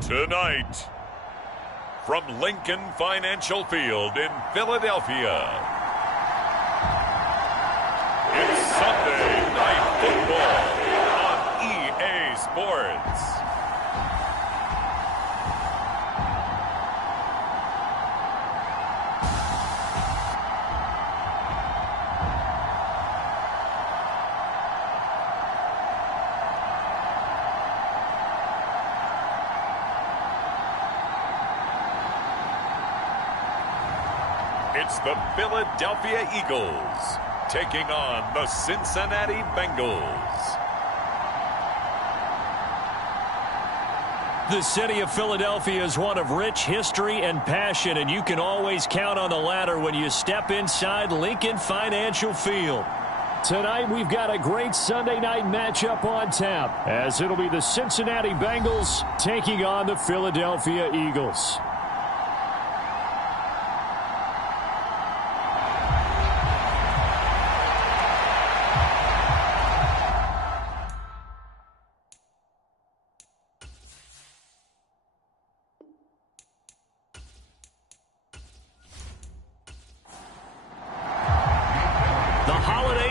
Tonight, from Lincoln Financial Field in Philadelphia, it's Sunday Night Football on EA Sports. It's the Philadelphia Eagles taking on the Cincinnati Bengals. The city of Philadelphia is one of rich history and passion, and you can always count on the latter when you step inside Lincoln Financial Field. Tonight, we've got a great Sunday night matchup on tap, as it'll be the Cincinnati Bengals taking on the Philadelphia Eagles.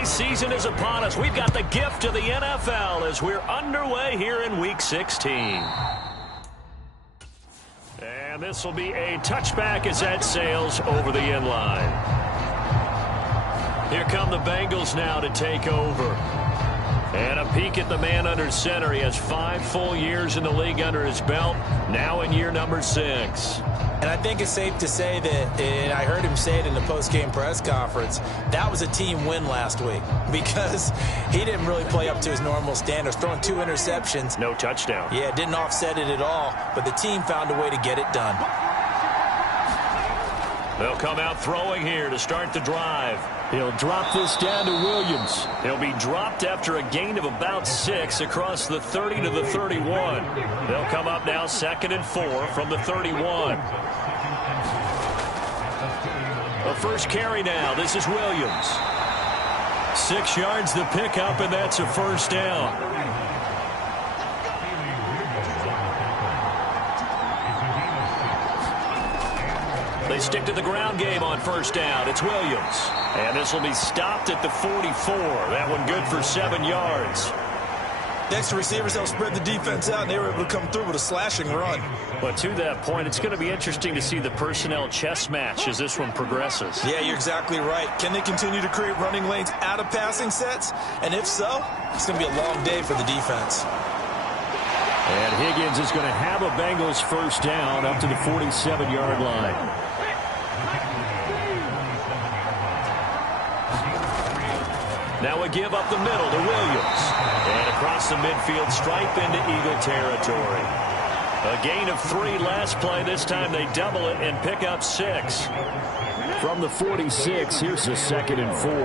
Season is upon us. We've got the gift of the NFL as we're underway here in Week 16. And this will be a touchback as that sails over the end line. Here come the Bengals now to take over. And a peek at the man under center. He has 5 full years in the league under his belt, now in year number 6. And I think it's safe to say that, and I heard him say it in the post-game press conference, that was a team win last week because he didn't really play up to his normal standards, throwing 2 interceptions. No touchdown. Yeah, didn't offset it at all, but the team found a way to get it done. They'll come out throwing here to start the drive. He'll drop this down to Williams. He'll be dropped after a gain of about 6 across the 30 to the 31. They'll come up now 2nd and 4 from the 31. The first carry now. This is Williams. 6 yards the pickup, and that's a first down. They stick to the ground game on first down. It's Williams. And this will be stopped at the 44. That one good for 7 yards. Next, receivers help spread the defense out, and they were able to come through with a slashing run. But to that point, it's going to be interesting to see the personnel chess match as this one progresses. Yeah, you're exactly right. Can they continue to create running lanes out of passing sets? And if so, it's going to be a long day for the defense. And Higgins is going to have a Bengals first down up to the 47-yard line. Now a give up the middle to Williams. And across the midfield stripe into Eagle territory. A gain of 3 last play. This time they double it and pick up 6. From the 46, here's the 2nd and 4.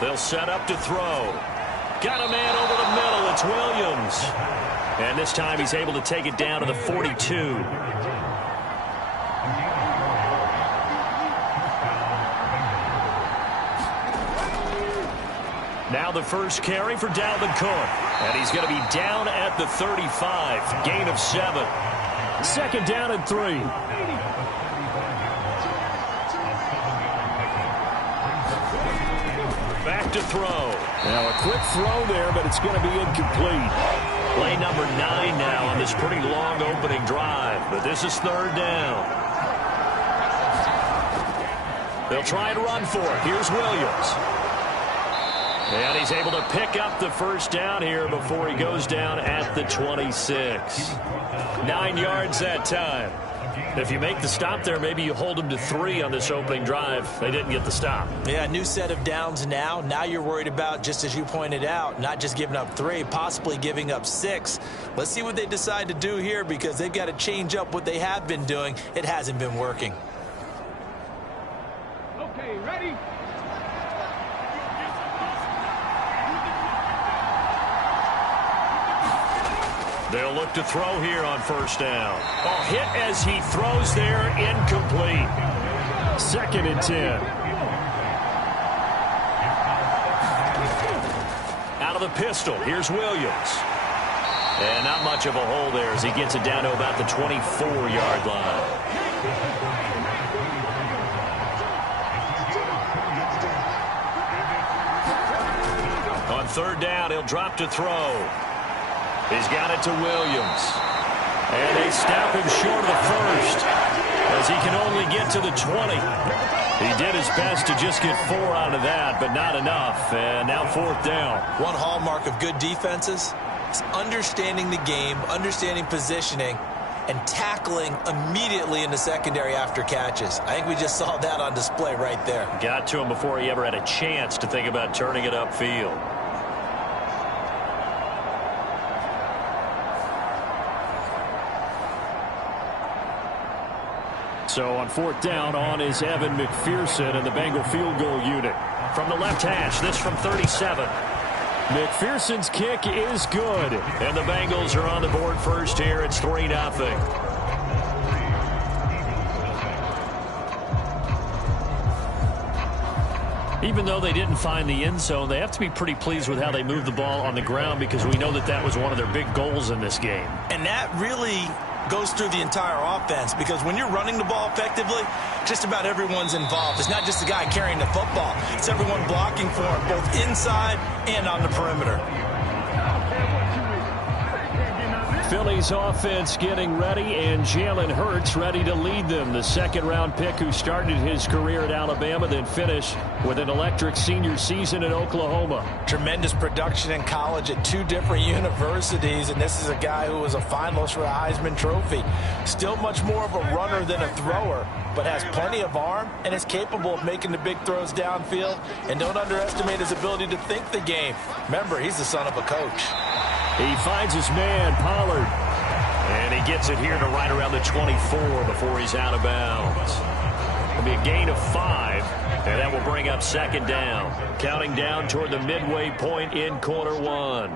They'll set up to throw. Got a man over the middle. It's Williams. And this time he's able to take it down to the 42. Now the first carry for Dalvin Cook. And he's going to be down at the 35. Gain of 7. 2nd down and 3. Back to throw. Now a quick throw there, but it's going to be incomplete. Play number 9 now on this pretty long opening drive. But this is 3rd down. They'll try and run for it. Here's Williams. And he's able to pick up the first down here before he goes down at the 26. 9 yards that time. If you make the stop there, maybe you hold them to 3 on this opening drive. They didn't get the stop. Yeah, new set of downs now. Now you're worried about, just as you pointed out, not just giving up 3, possibly giving up 6. Let's see what they decide to do here because they've got to change up what they have been doing. It hasn't been working. Okay, ready? They'll look to throw here on first down. Oh, hit as he throws there, incomplete. 2nd and 10. the pistol. Here's Williams. And not much of a hole there as he gets it down to about the 24-yard line. On third down, he'll drop to throw. He's got it to Williams. And they snap him short of the first as he can only get to the 20. He did his best to just get 4 out of that, but not enough. And now fourth down. One hallmark of good defenses is understanding the game, understanding positioning, and tackling immediately in the secondary after catches. I think we just saw that on display right there. Got to him before he ever had a chance to think about turning it upfield. So on fourth down, on is Evan McPherson and the Bengal field goal unit. From the left hash, this from 37. McPherson's kick is good. And the Bengals are on the board first here. It's 3-0. Even though they didn't find the end zone, they have to be pretty pleased with how they moved the ball on the ground because we know that that was one of their big goals in this game. And that really goes through the entire offense because when you're running the ball effectively, just about everyone's involved. It's not just the guy carrying the football. It's everyone blocking for him, both inside and on the perimeter. Philly's offense getting ready, and Jalen Hurts ready to lead them. The second-round pick who started his career at Alabama, then finished with an electric senior season in Oklahoma. Tremendous production in college at 2 different universities, and this is a guy who was a finalist for the Heisman Trophy. Still much more of a runner than a thrower, but has plenty of arm and is capable of making the big throws downfield. And don't underestimate his ability to think the game. Remember, he's the son of a coach. He finds his man, Pollard. And he gets it here to right around the 24 before he's out of bounds. It'll be a gain of 5, and that will bring up second down. Counting down toward the midway point in quarter 1.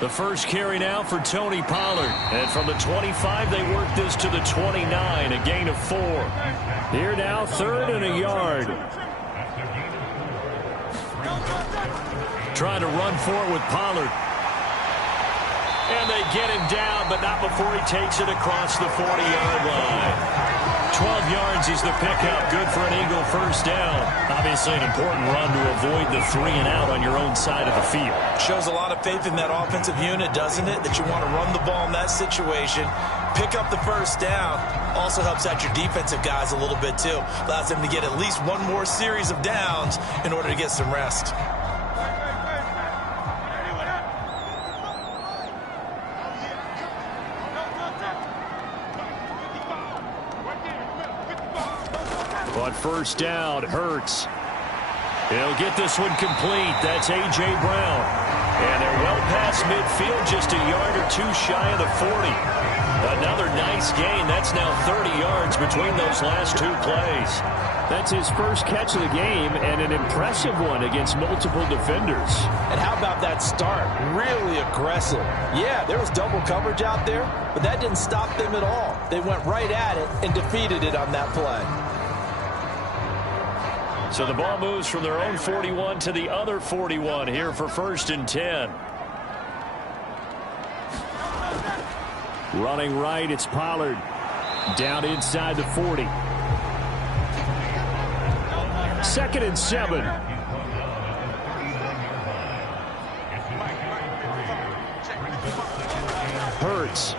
The first carry now for Tony Pollard. And from the 25, they work this to the 29, a gain of 4. Here now, 3rd and a yard. Trying to run for it with Pollard. And they get him down, but not before he takes it across the 40-yard line. 12 yards is the pickup. Good for an Eagle first down. Obviously an important run to avoid the 3-and-out on your own side of the field. Shows a lot of faith in that offensive unit, doesn't it? That you want to run the ball in that situation. Pick up the first down. Also helps out your defensive guys a little bit, too. Allows them to get at least one more series of downs in order to get some rest. On first down, Hurts. He'll get this one complete. That's A.J. Brown. And they're well past midfield, just a yard or 2 shy of the 40. Another nice gain. That's now 30 yards between those last 2 plays. That's his first catch of the game, and an impressive one against multiple defenders. And how about that start? Really aggressive. Yeah, there was double coverage out there, but that didn't stop them at all. They went right at it and defeated it on that play. So the ball moves from their own 41 to the other 41 here for 1st and 10. Running right, it's Pollard. Down inside the 40. 2nd and 7. Hurts.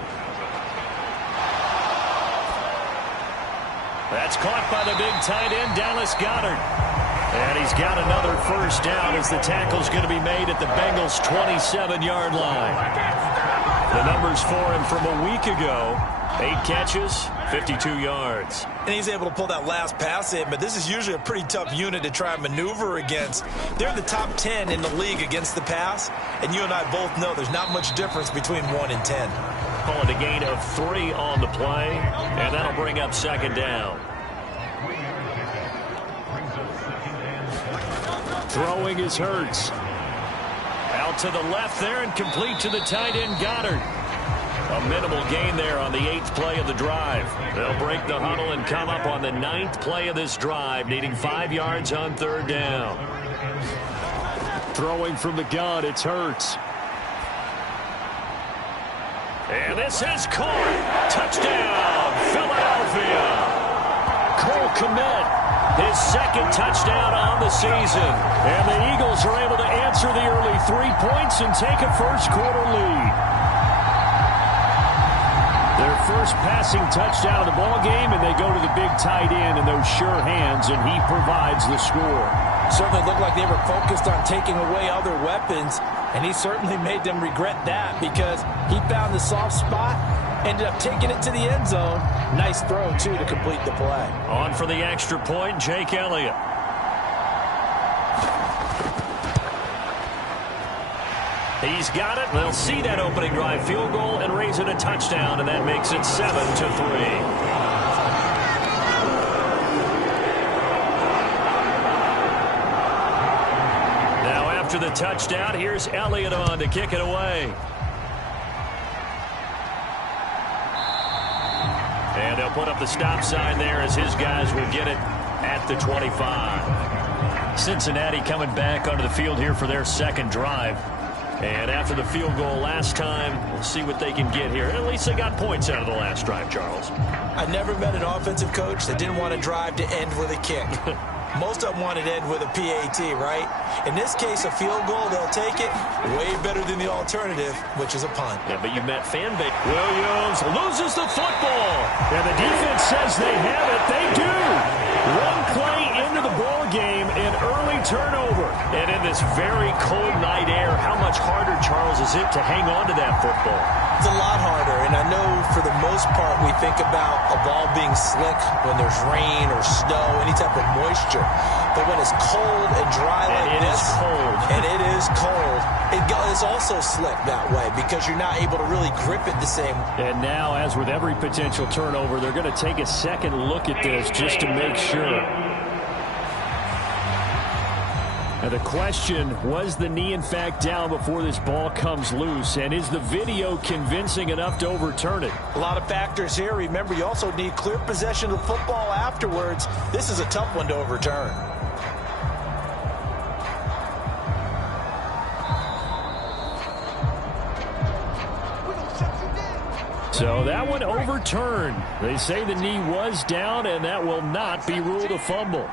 That's caught by the big tight end, Dallas Goedert. And he's got another first down as the tackle's going to be made at the Bengals' 27-yard line. The numbers for him from a week ago, 8 catches, 52 yards. And he's able to pull that last pass in, but this is usually a pretty tough unit to try and maneuver against. They're the top 10 in the league against the pass, and you and I both know there's not much difference between 1 and 10. Calling a gain of 3 on the play, and that'll bring up second down. Throwing is Hurts. Out to the left there and complete to the tight end, Goddard. A minimal gain there on the 8th play of the drive. They'll break the huddle and come up on the 9th play of this drive, needing 5 yards on 3rd down. Throwing from the gun, it's Hurts. And this is caught. Touchdown, Philadelphia. Cole Kmet, his second touchdown on the season. And the Eagles are able to answer the early 3 points and take a first-quarter lead. Their first passing touchdown of the ball game, and they go to the big tight end in those sure hands, and he provides the score. Certainly looked like they were focused on taking away other weapons, and he certainly made them regret that because he found the soft spot, ended up taking it to the end zone. Nice throw, too, to complete the play. On for the extra point, Jake Elliott. He's got it. They'll see that opening drive field goal and raise it a touchdown, and that makes it 7-3. After the touchdown, here's Elliott on to kick it away. And they'll put up the stop sign there as his guys will get it at the 25. Cincinnati coming back onto the field here for their second drive. And after the field goal last time, we'll see what they can get here. At least they got points out of the last drive, Charles. I never met an offensive coach that didn't want to drive to end with a kick. Most of them wanted to end with a PAT, right? In this case, a field goal, they'll take it. Way better than the alternative, which is a punt. Yeah, but you met fan base. Williams loses the football. And the defense says they have it. They do. One play into the ball game, an early turnover. And in this very cold night air, how much harder, Charles, is it to hang on to that football? It's a lot harder, and I know for the most part we think about a ball being slick when there's rain or snow, any type of moisture. But when it's cold and dry like this, and it is cold, it's also slick that way because you're not able to really grip it the same. And now, as with every potential turnover, they're going to take a second look at this just to make sure. Now the question, was the knee in fact down before this ball comes loose? And is the video convincing enough to overturn it? A lot of factors here. Remember, you also need clear possession of the football afterwards. This is a tough one to overturn. So that one overturned. They say the knee was down, and that will not be ruled a fumble.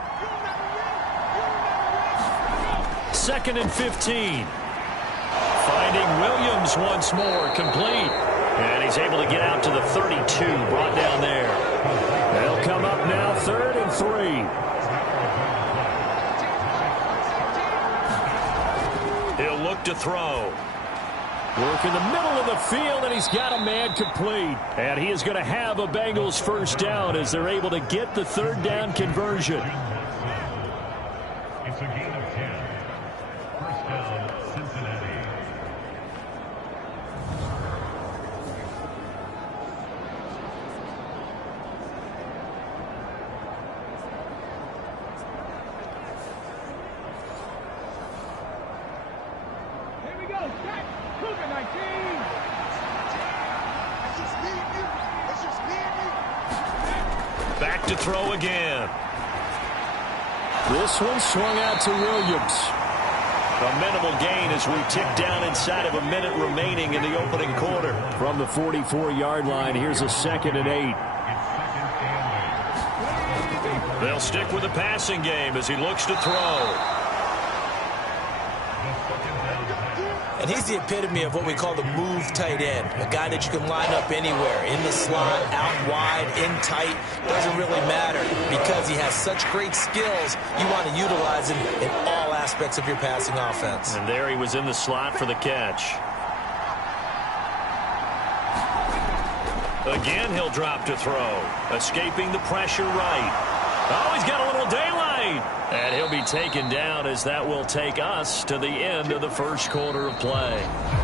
2nd and 15. Finding Williams once more, complete. And he's able to get out to the 32, brought down there. They'll come up now 3rd and 3. He'll look to throw. Work in the middle of the field, and he's got a man complete. And he is going to have a Bengals first down as they're able to get the 3rd down conversion. It's a gain of 10. First down, Cincinnati. Here we go. Set. Cougar 19. Back to throw again. This one swung out to Williams. A minimal gain as we tick down inside of a minute remaining in the opening quarter. From the 44-yard line, here's a 2nd and 8. They'll stick with the passing game as he looks to throw. And he's the epitome of what we call the move tight end. A guy that you can line up anywhere. In the slot, out wide, in tight. Doesn't really matter because he has such great skills. You want to utilize him in all aspects of your passing offense. And there he was in the slot for the catch. Again, he'll drop to throw. Escaping the pressure right. Oh, he's got a little daylight. And he'll be taken down as that will take us to the end of the first quarter of play.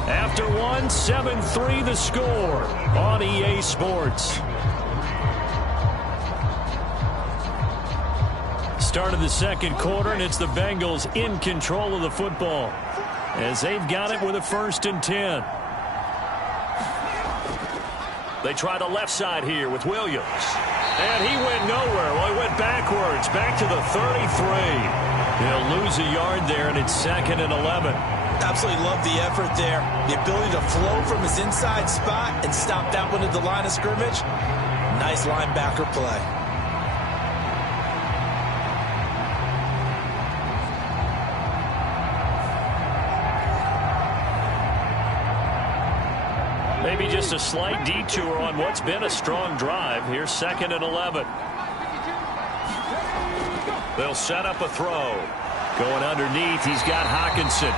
After one, 7-3 the score on EA Sports. Start of the second quarter, and it's the Bengals in control of the football as they've got it with a 1st and 10. They try the left side here with Williams. And he went nowhere. Well, he went backwards, back to the 33. He'll lose a yard there, and it's 2nd and 11. Absolutely love the effort there. The ability to flow from his inside spot and stop that one at the line of scrimmage. Nice linebacker play. Maybe just a slight detour on what's been a strong drive. Here's 2nd and 11. They'll set up a throw. Going underneath, he's got Hawkinson.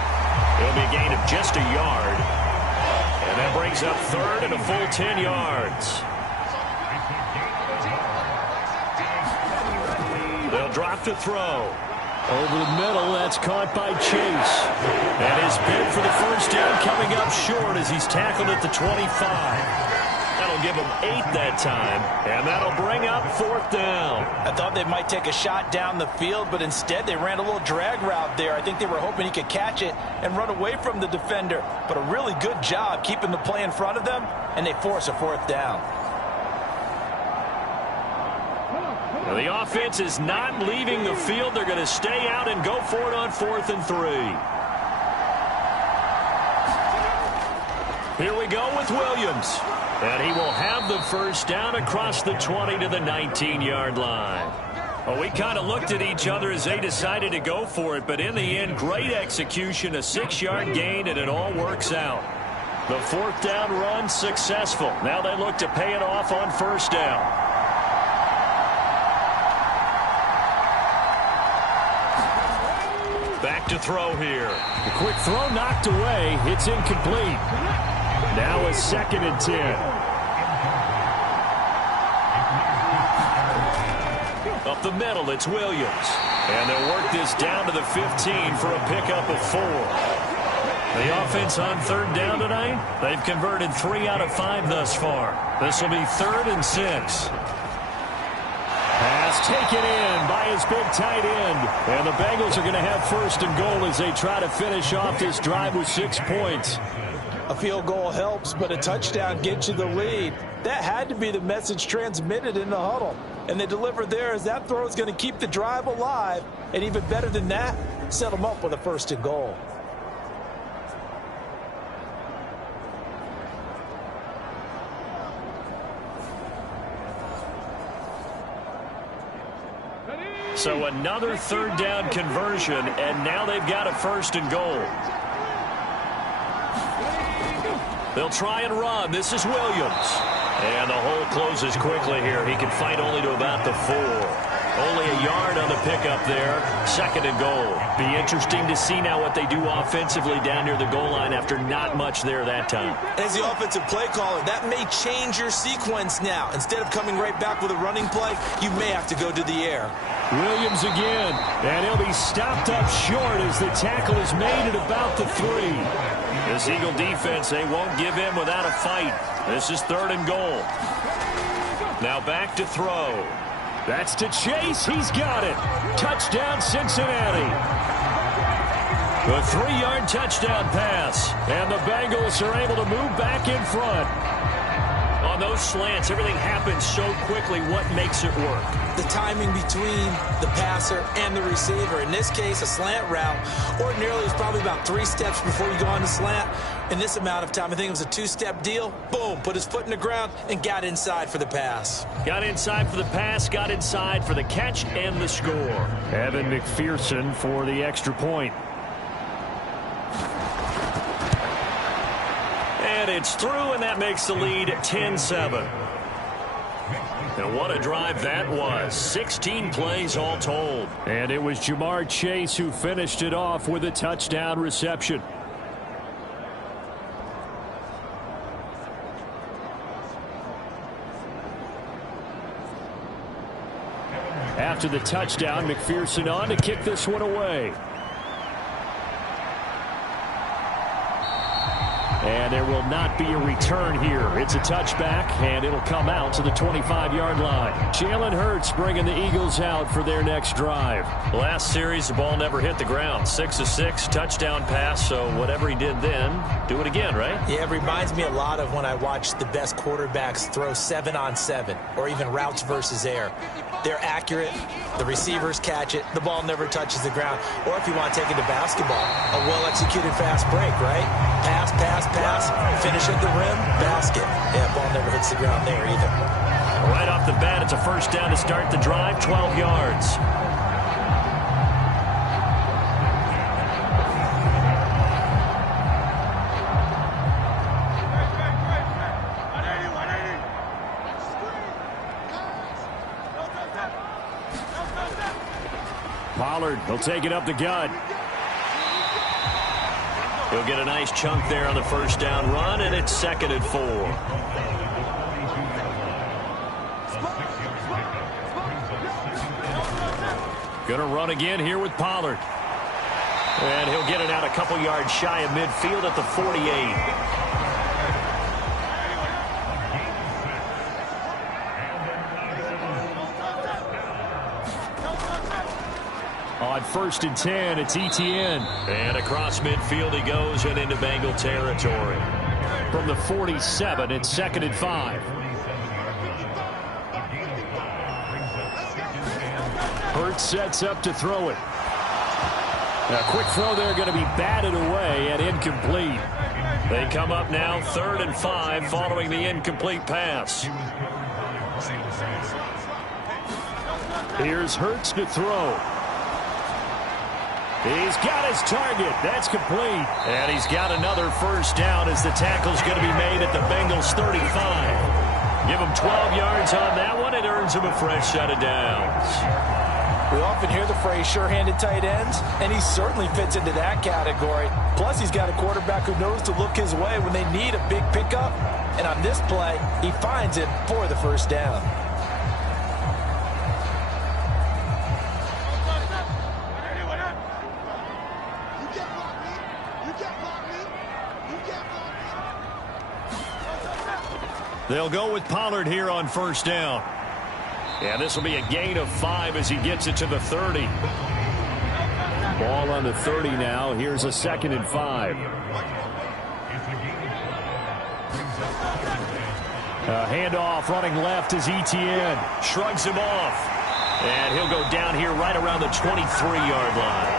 It'll be a gain of just a yard. And that brings up 3rd and a full 10 yards. They'll drop to throw. Over the middle, that's caught by Chase. And his bid for the first down coming up short as he's tackled at the 25. That'll give him 8 that time, and that'll bring up 4th down. I thought they might take a shot down the field, but instead they ran a little drag route there. I think they were hoping he could catch it and run away from the defender. But a really good job keeping the play in front of them, and they force a 4th down. Now the offense is not leaving the field. They're going to stay out and go for it on 4th and 3. Here we go with Williams. And he will have the first down across the 20 to the 19-yard line. Well, we kind of looked at each other as they decided to go for it, but in the end, great execution, a 6-yard gain, and it all works out. The 4th down run successful. Now they look to pay it off on 1st down. Back to throw here. The quick throw knocked away. It's incomplete. Now a 2nd and 10. Up the middle, it's Williams. And they'll work this down to the 15 for a pickup of 4. The offense on 3rd down tonight, they've converted 3 out of 5 thus far. This will be 3rd and 6. Pass taken in by his big tight end. And the Bengals are going to have 1st and goal as they try to finish off this drive with 6 points. A field goal helps, but a touchdown gets you the lead. That had to be the message transmitted in the huddle. And they delivered there as that throw is going to keep the drive alive. And even better than that, set them up with a 1st and goal. So another 3rd down conversion, and now they've got a 1st and goal. They'll try and run. This is Williams. And the hole closes quickly here. He can fight only to about the 4. Only a yard on the pickup there. 2nd and goal. Be interesting to see now what they do offensively down near the goal line after not much there that time. As the offensive play caller, that may change your sequence now. Instead of coming right back with a running play, you may have to go to the air. Williams again. And he'll be stopped up short as the tackle is made at about the 3. This Eagle defense, they won't give in without a fight. This is 3rd and goal. Now back to throw. That's to Chase. He's got it. Touchdown, Cincinnati. A 3-yard touchdown pass. And the Bengals are able to move back in front. On those slants, everything happens so quickly. What makes it work? The timing between the passer and the receiver. In this case, a slant route. Ordinarily, it's probably about 3 steps before you go on the slant. In this amount of time, I think it was a 2-step deal. Boom, put his foot in the ground and got inside for the pass. Got inside for the pass, got inside for the catch and the score. Evan McPherson for the extra point. And it's through, and that makes the lead 10-7. And what a drive that was. 16 plays all told. And it was Jamar Chase who finished it off with a touchdown reception. After the touchdown, McPherson on to kick this one away. And there will not be a return here. It's a touchback, and it'll come out to the 25-yard line. Jalen Hurts bringing the Eagles out for their next drive. Last series, the ball never hit the ground. 6 of 6, touchdown pass, so whatever he did then, do it again, right? Yeah, it reminds me a lot of when I watch the best quarterbacks throw 7-on-7 or even routes versus air. They're accurate. The receivers catch it. The ball never touches the ground. Or if you want to take it to basketball, a well-executed fast break, right? Pass, pass, pass, finish at the rim, basket. Yeah, ball never hits the ground there either. Right off the bat, it's a first down to start the drive, 12 yards. Pollard will take it up the gut. He'll get a nice chunk there on the first down run, and it's 2nd and 4. Going to run again here with Pollard. And he'll get it out a couple yards shy of midfield at the 48. On 1st and 10, it's Etienne. And across midfield he goes and into Bengal territory. From the 47, it's 2nd and 5. Hurts sets up to throw it. A quick throw there going to be batted away and incomplete. They come up now 3rd and 5 following the incomplete pass. Here's Hurts to throw. He's got his target. That's complete. And he's got another first down as the tackle's going to be made at the Bengals 35. Give him 12 yards on that one. It earns him a fresh set of downs. We often hear the phrase sure-handed tight ends, and he certainly fits into that category. Plus, he's got a quarterback who knows to look his way when they need a big pickup. And on this play, he finds it for the first down. They'll go with Pollard here on first down. And this will be a gain of 5 as he gets it to the 30. Ball on the 30 now. Here's a 2nd and 5. A handoff running left is Etienne. Shrugs him off. And he'll go down here right around the 23-yard line.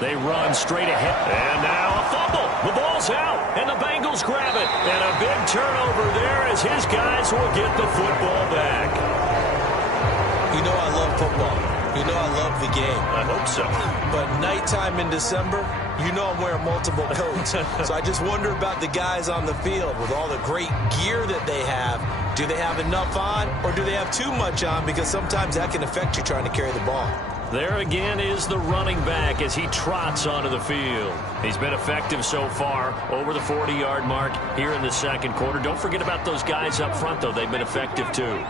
They run straight ahead. And now a fumble. The ball's out, and the Bengals grab it. And a big turnover there as his guys will get the football back. You know I love football. You know I love the game. I hope so. But nighttime in December, you know I'm wearing multiple coats. So I just wonder about the guys on the field with all the great gear that they have. Do they have enough on, or do they have too much on? Because sometimes that can affect you trying to carry the ball. There again is the running back as he trots onto the field. He's been effective so far, over the 40-yard mark here in the second quarter. Don't forget about those guys up front, though. They've been effective, too.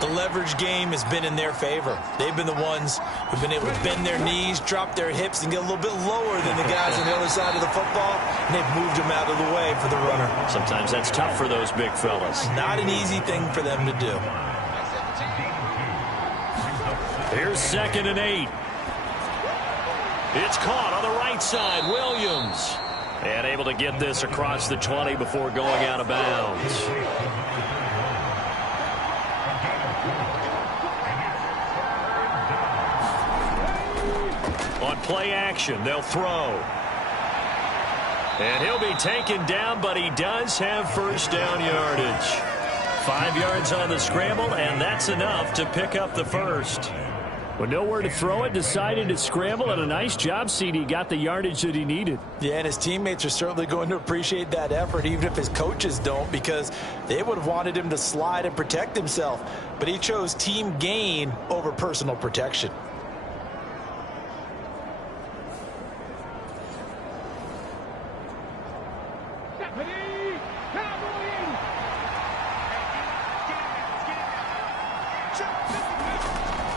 The leverage game has been in their favor. They've been the ones who've been able to bend their knees, drop their hips, and get a little bit lower than the guys on the other side of the football, and they've moved them out of the way for the runner. Sometimes that's tough for those big fellas. Not an easy thing for them to do. Here's 2nd and 8. It's caught on the right side. Williams. And able to get this across the 20 before going out of bounds. On play action, they'll throw. And he'll be taken down, but he does have first down yardage. 5 yards on the scramble, and that's enough to pick up the first. With nowhere to throw it, decided to scramble, and a nice job, CD. Got the yardage that he needed. Yeah, and his teammates are certainly going to appreciate that effort, even if his coaches don't, because they would have wanted him to slide and protect himself. But he chose team gain over personal protection.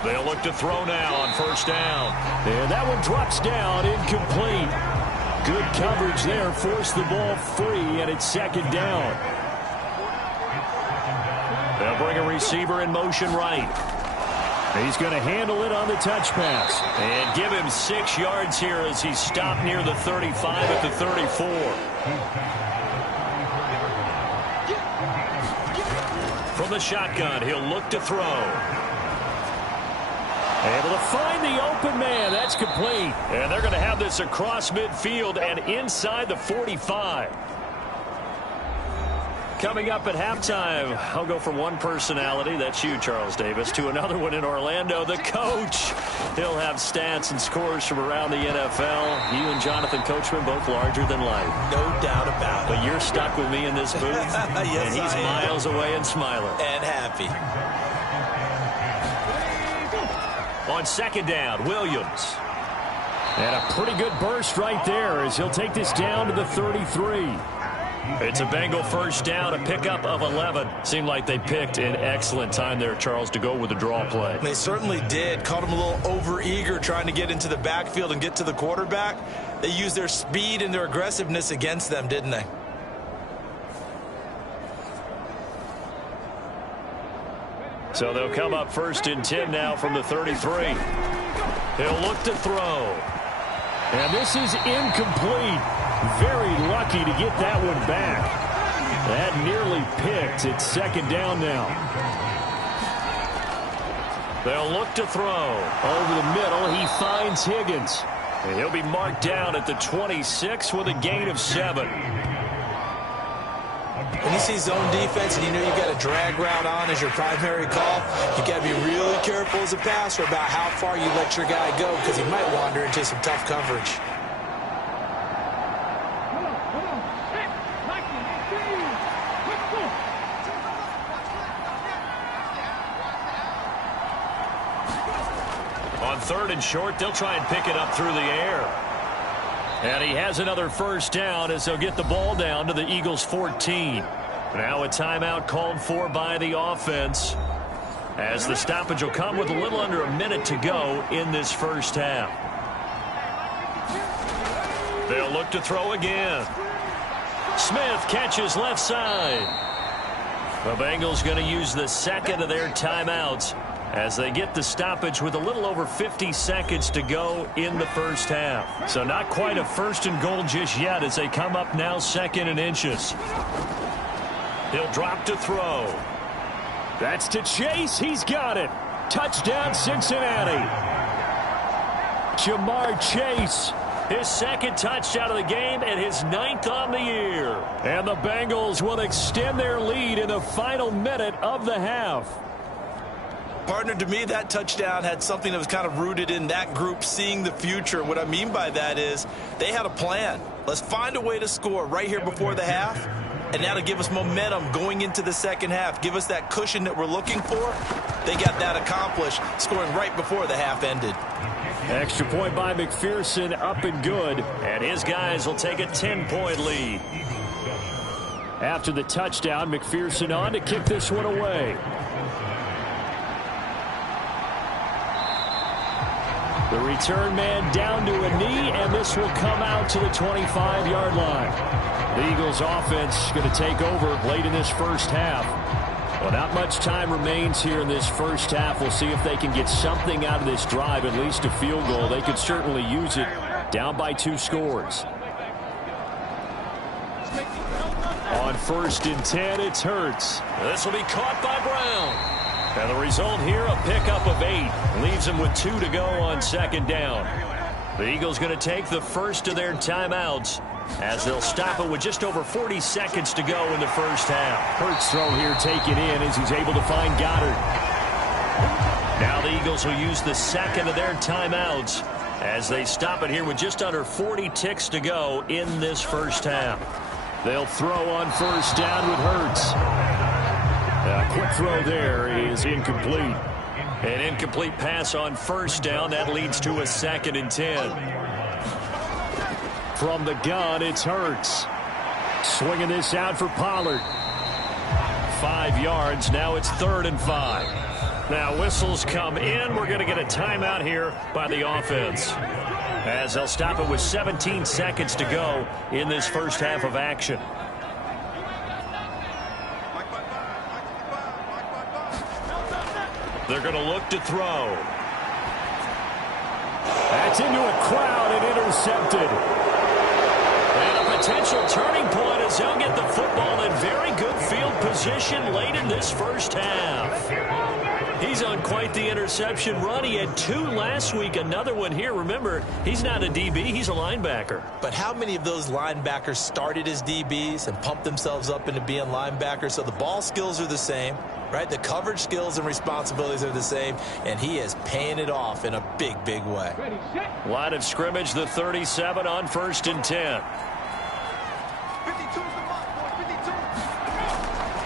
They'll look to throw now on first down. And that one drops down, incomplete. Good coverage there, forced the ball free, and it's second down. They'll bring a receiver in motion right. He's going to handle it on the touch pass. And give him 6 yards here as he's stopped near the 35 at the 34. From the shotgun, he'll look to throw. Able to find the open man. That's complete. And they're going to have this across midfield and inside the 45. Coming up at halftime, I'll go from one personality, that's you, Charles Davis, to another one in Orlando, the coach. He'll have stats and scores from around the NFL. You and Jonathan Coachman, both larger than life. No doubt about it. But you're stuck with me in this booth, yes, and he's miles away and smiling. And happy. On second down, Williams. And a pretty good burst right there as he'll take this down to the 33. It's a Bengal first down, a pickup of 11. Seemed like they picked an excellent time there, Charles, to go with the draw play. They certainly did. Caught him a little over-eager trying to get into the backfield and get to the quarterback. They used their speed and their aggressiveness against them, didn't they? So they'll come up first and 10 now from the 33. He'll look to throw. And this is incomplete. Very lucky to get that one back. That nearly picked. It's second down now. They'll look to throw. Over the middle, he finds Higgins. And he'll be marked down at the 26 with a gain of 7. When you see zone defense and you know you got a drag route on as your primary call, you got to be really careful as a passer about how far you let your guy go because he might wander into some tough coverage. On third and short, they'll try and pick it up through the air. And he has another first down as they'll get the ball down to the Eagles' 14. Now a timeout called for by the offense as the stoppage will come with a little under a minute to go in this first half. They'll look to throw again. Smith catches left side. The Bengals going to use the second of their timeouts as they get the stoppage with a little over 50 seconds to go in the first half. So not quite a first and goal just yet as they come up now second and inches. He'll drop to throw. That's to Chase. He's got it. Touchdown, Cincinnati. Jamar Chase, his second touchdown of the game and his 9th on the year. And the Bengals will extend their lead in the final minute of the half. Partner, to me, that touchdown had something that was kind of rooted in that group seeing the future. What I mean by that is they had a plan. Let's find a way to score right here before the half. And now to give us momentum going into the second half, give us that cushion that we're looking for. They got that accomplished, scoring right before the half ended. Extra point by McPherson, up and good. And his guys will take a 10-point lead. After the touchdown, McPherson on to kick this one away. The return man down to a knee, and this will come out to the 25-yard line. The Eagles offense going to take over late in this first half. Well, not much time remains here in this first half. We'll see if they can get something out of this drive, at least a field goal. They could certainly use it. Down by 2 scores. On first and 10, it's Hurts. This will be caught by Brown. And the result here, a pickup of 8. Leaves them with 2 to go on second down. The Eagles going to take the first of their timeouts as they'll stop it with just over 40 seconds to go in the first half. Hurts throw here taken in as he's able to find Goddard. Now the Eagles will use the second of their timeouts as they stop it here with just under 40 ticks to go in this first half. They'll throw on first down with Hurts. A quick throw there is incomplete. An incomplete pass on first down. That leads to a 2nd and 10. From the gun, it's Hurts. Swinging this out for Pollard. 5 yards. Now it's 3rd and 5. Now whistles come in. We're going to get a timeout here by the offense, as they'll stop it with 17 seconds to go in this first half of action. They're going to look to throw. That's into a crowd and intercepted. And a potential turning point as they'll get the football in very good field position late in this first half. He's on quite the interception run. He had 2 last week, another one here. Remember, he's not a DB, he's a linebacker. But how many of those linebackers started as DBs and pumped themselves up into being linebackers? So the ball skills are the same, right? The coverage skills and responsibilities are the same, and he is paying it off in a big, big way. Line of scrimmage, the 37 on 1st and 10.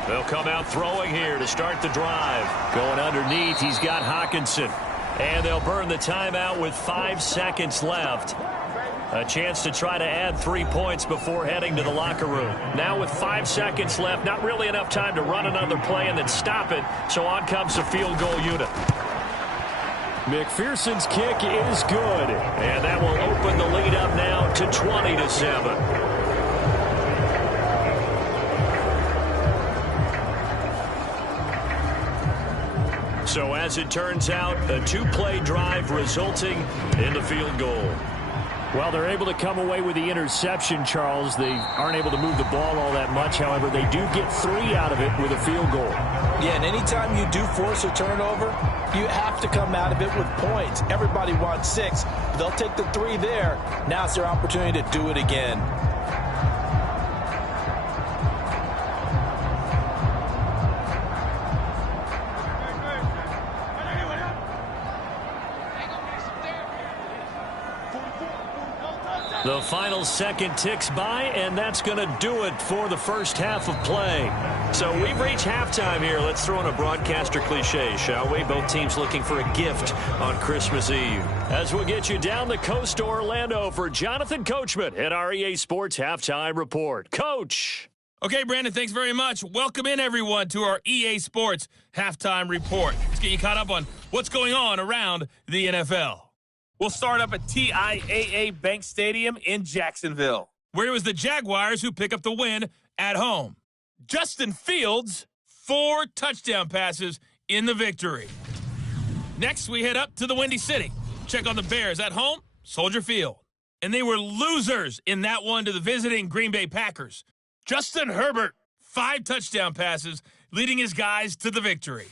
They'll come out throwing here to start the drive. Going underneath, he's got Hawkinson. And they'll burn the timeout with 5 seconds left. A chance to try to add 3 points before heading to the locker room. Now with 5 seconds left, not really enough time to run another play and then stop it. So on comes the field goal unit. McPherson's kick is good. And that will open the lead up now to 20-7. So as it turns out, a 2-play drive resulting in the field goal. Well, they're able to come away with the interception, Charles. They aren't able to move the ball all that much. However, they do get 3 out of it with a field goal. Yeah, and anytime you do force a turnover, you have to come out of it with points. Everybody wants 6. They'll take the 3 there. Now it's their opportunity to do it again. The final second ticks by, and that's going to do it for the first half of play. So we've reached halftime here. Let's throw in a broadcaster cliche, shall we? Both teams looking for a gift on Christmas Eve. As we'll get you down the coast to Orlando for Jonathan Coachman at our EA Sports Halftime Report. Coach! Okay, Brandon, thanks very much. Welcome in, everyone, to our EA Sports Halftime Report. Let's get you caught up on what's going on around the NFL. We'll start up at TIAA Bank Stadium in Jacksonville, where it was the Jaguars who pick up the win at home. Justin Fields, 4 touchdown passes in the victory. Next, we head up to the Windy City. Check on the Bears at home, Soldier Field. And they were losers in that one to the visiting Green Bay Packers. Justin Herbert, 5 touchdown passes, leading his guys to the victory.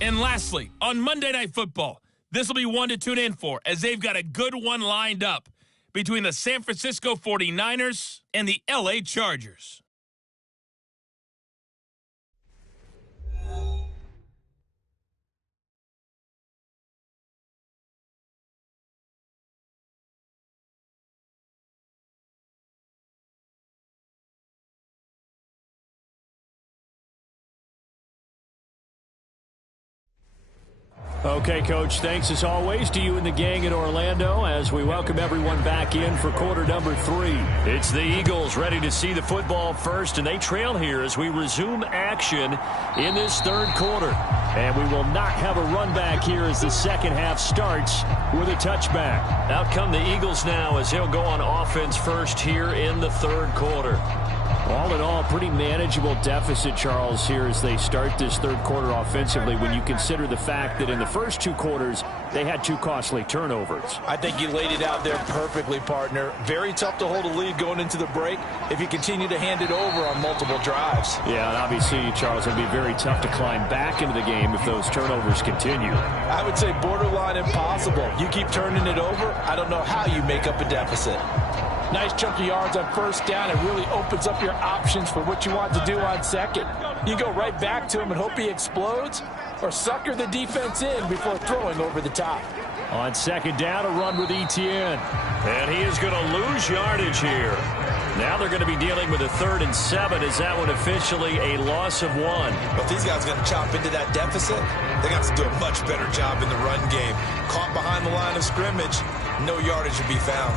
And lastly, on Monday Night Football, this will be one to tune in for, as they've got a good one lined up between the San Francisco 49ers and the LA Chargers. Okay, Coach, thanks as always to you and the gang in Orlando as we welcome everyone back in for quarter number 3. It's the Eagles ready to see the football first, and they trail here as we resume action in this third quarter. And we will not have a run back here as the second half starts with a touchback. Out come the Eagles now as they'll go on offense first here in the third quarter. All in all, pretty manageable deficit, Charles, here as they start this third quarter offensively when you consider the fact that in the first 2 quarters, they had 2 costly turnovers. I think you laid it out there perfectly, partner. Very tough to hold a lead going into the break if you continue to hand it over on multiple drives. Yeah, and obviously, Charles, it would be very tough to climb back into the game if those turnovers continue. I would say borderline impossible. You keep turning it over, I don't know how you make up a deficit. Nice chunk of yards on first down. It really opens up your options for what you want to do on second. You go right back to him and hope he explodes, or sucker the defense in before throwing over the top. On second down, a run with Etienne. And he is going to lose yardage here. Now they're going to be dealing with a 3rd and 7. Is that one officially a loss of 1? But these guys are going to chop into that deficit. They got to do a much better job in the run game. Caught behind the line of scrimmage, no yardage to be found.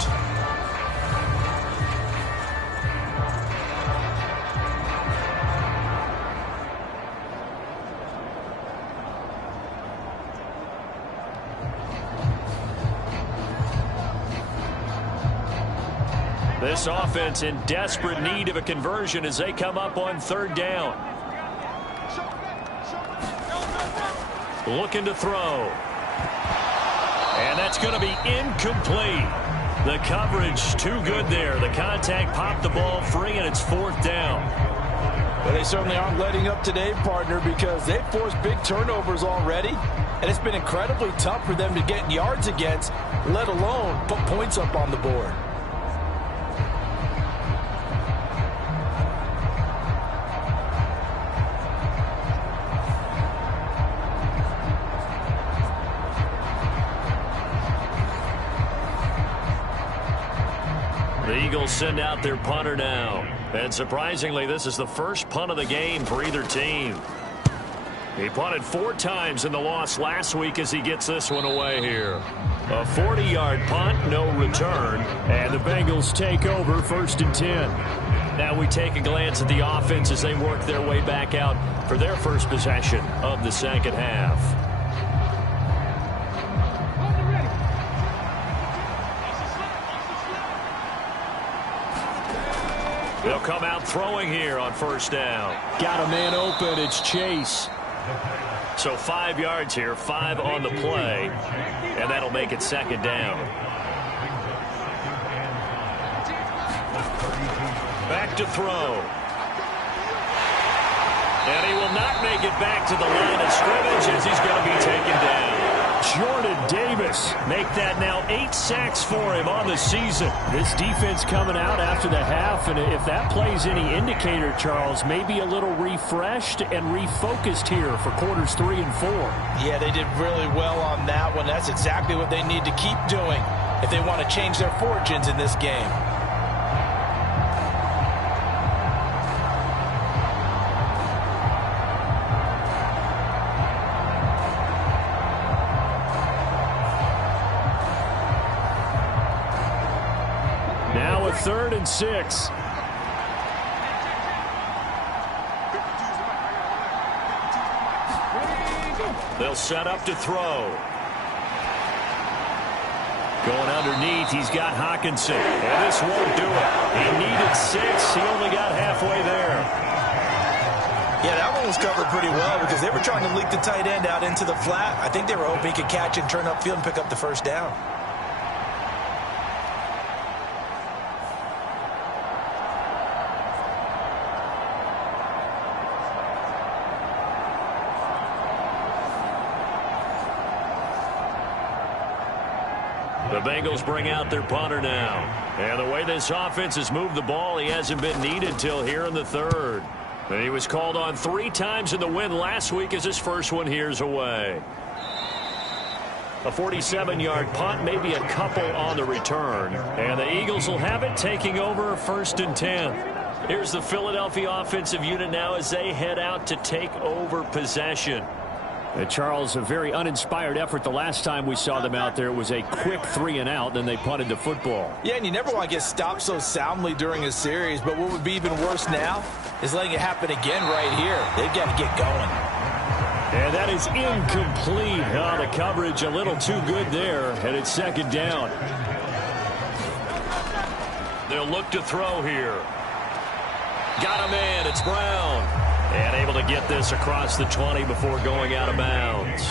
This offense in desperate need of a conversion as they come up on third down. Looking to throw. And that's going to be incomplete. The coverage too good there. The contact popped the ball free, and it's fourth down. Well, they certainly aren't letting up today, partner, because they've forced big turnovers already. And it's been incredibly tough for them to get yards against, let alone put points up on the board. The Eagles send out their punter now. And surprisingly, this is the first punt of the game for either team. He punted 4 times in the loss last week as he gets this one away here. A 40-yard punt, no return. And the Bengals take over 1st and 10. Now we take a glance at the offense as they work their way back out for their first possession of the second half. They'll come out throwing here on first down. Got a man open. It's Chase. So 5 yards here, 5 on the play, and that'll make it second down. Back to throw. And he will not make it back to the line of scrimmage as he's going to be taken down. Jordan Davis make that now 8 sacks for him on the season. This defense coming out after the half, and if that plays any indicator, Charles, maybe a little refreshed and refocused here for quarters 3 and 4. Yeah, they did really well on that one. That's exactly what they need to keep doing if they want to change their fortunes in this game. Now a 3rd and 6. They'll set up to throw. Going underneath, he's got Hawkinson. And this won't do it. He needed 6. He only got halfway there. Yeah, that one was covered pretty well because they were trying to leak the tight end out into the flat. I think they were hoping he could catch and turn upfield and pick up the first down. The Bengals bring out their punter now. And the way this offense has moved the ball, he hasn't been needed till here in the 3rd. And he was called on 3 times in the win last week as his first one here's away. A 47-yard punt, maybe a couple on the return. And the Eagles will have it, taking over 1st and 10. Here's the Philadelphia offensive unit now as they head out to take over possession. Charles, a very uninspired effort the last time we saw them out there. It was a quick 3 and out, then they punted the football. Yeah, and you never want to get stopped so soundly during a series, but what would be even worse now is letting it happen again right here. They've got to get going. And that is incomplete. Oh, the coverage a little too good there, and it's second down. They'll look to throw here. Got a man. It's Brown. And able to get this across the 20 before going out of bounds.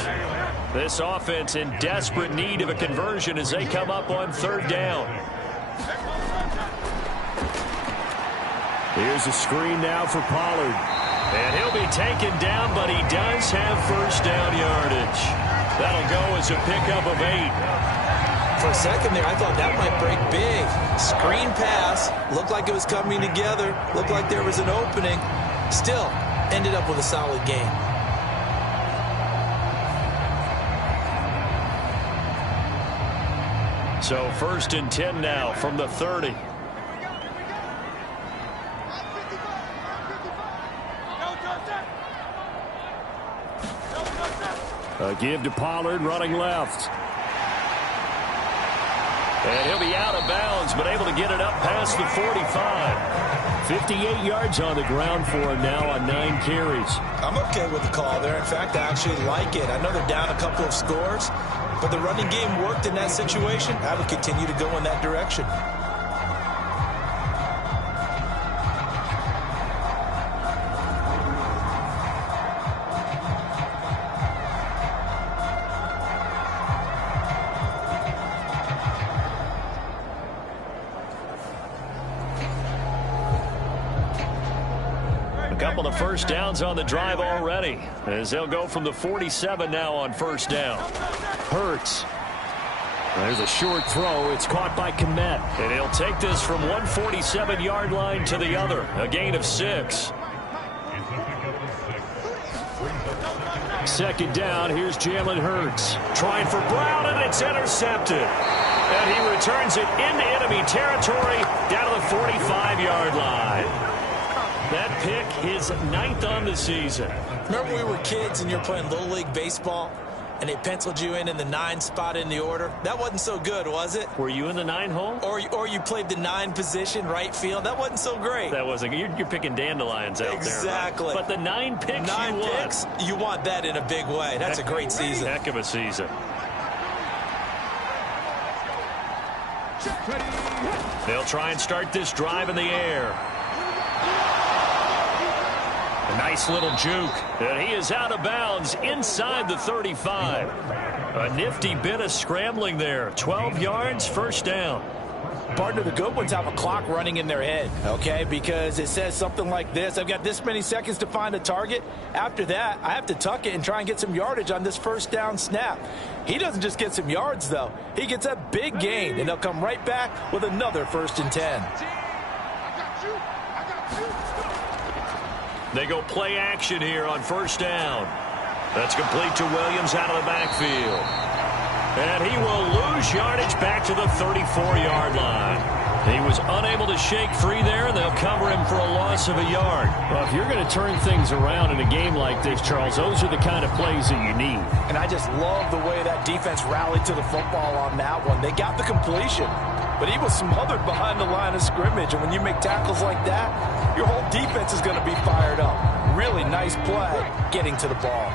This offense in desperate need of a conversion as they come up on 3rd down. Here's a screen now for Pollard. And he'll be taken down, but he does have first down yardage. That'll go as a pickup of 8. For a second there, I thought that might break big. Screen pass. Looked like it was coming together. Looked like there was an opening. Still, ended up with a solid game. So 1st and 10 now from the 30. A give to Pollard, running left. And he'll be out of bounds, but able to get it up past the 45. 58 yards on the ground for him now on 9 carries. I'm okay with the call there. In fact, I actually like it. I know they're down a couple of scores, but the running game worked in that situation. I would continue to go in that direction. couple of first downs on the drive already, as they'll go from the 47 now on first down. Hurts. There's a short throw. It's caught by Kmet. And he'll take this from 147-yard line to the other. A gain of 6. Second down, here's Jalen Hurts. Trying for Brown, and it's intercepted. And he returns it into enemy territory down to the 45-yard line. That pick, his 9th on the season. Remember we were kids and you were playing Little League Baseball, and they penciled you in the 9 spot in the order? That wasn't so good, was it? Were you in the 9 hole? Or you played the 9 position, right field? That wasn't so great. That wasn't. You're picking dandelions out there. Exactly. But the 9 picks 9 picks, you want that in a big way. That's a great season. Heck of a season. They'll try and start this drive in the air. A nice little juke. And he is out of bounds inside the 35. A nifty bit of scrambling there. 12 yards, first down. Partner, the good ones have a clock running in their head, okay? Because it says something like this. I've got this many seconds to find a target. After that, I have to tuck it and try and get some yardage on this first down snap. He doesn't just get some yards, though. He gets a big gain, and they'll come right back with another 1st and 10. They go play action here on first down. That's complete to Williams out of the backfield. And he will lose yardage back to the 34-yard line. He was unable to shake free there, and they'll cover him for a loss of a yard. Well, if you're going to turn things around in a game like this, Charles, those are the kind of plays that you need. And I just love the way that defense rallied to the football on that one. They got the completion, but he was smothered behind the line of scrimmage. And when you make tackles like that, your whole defense is going to be fired up. Really nice play getting to the ball.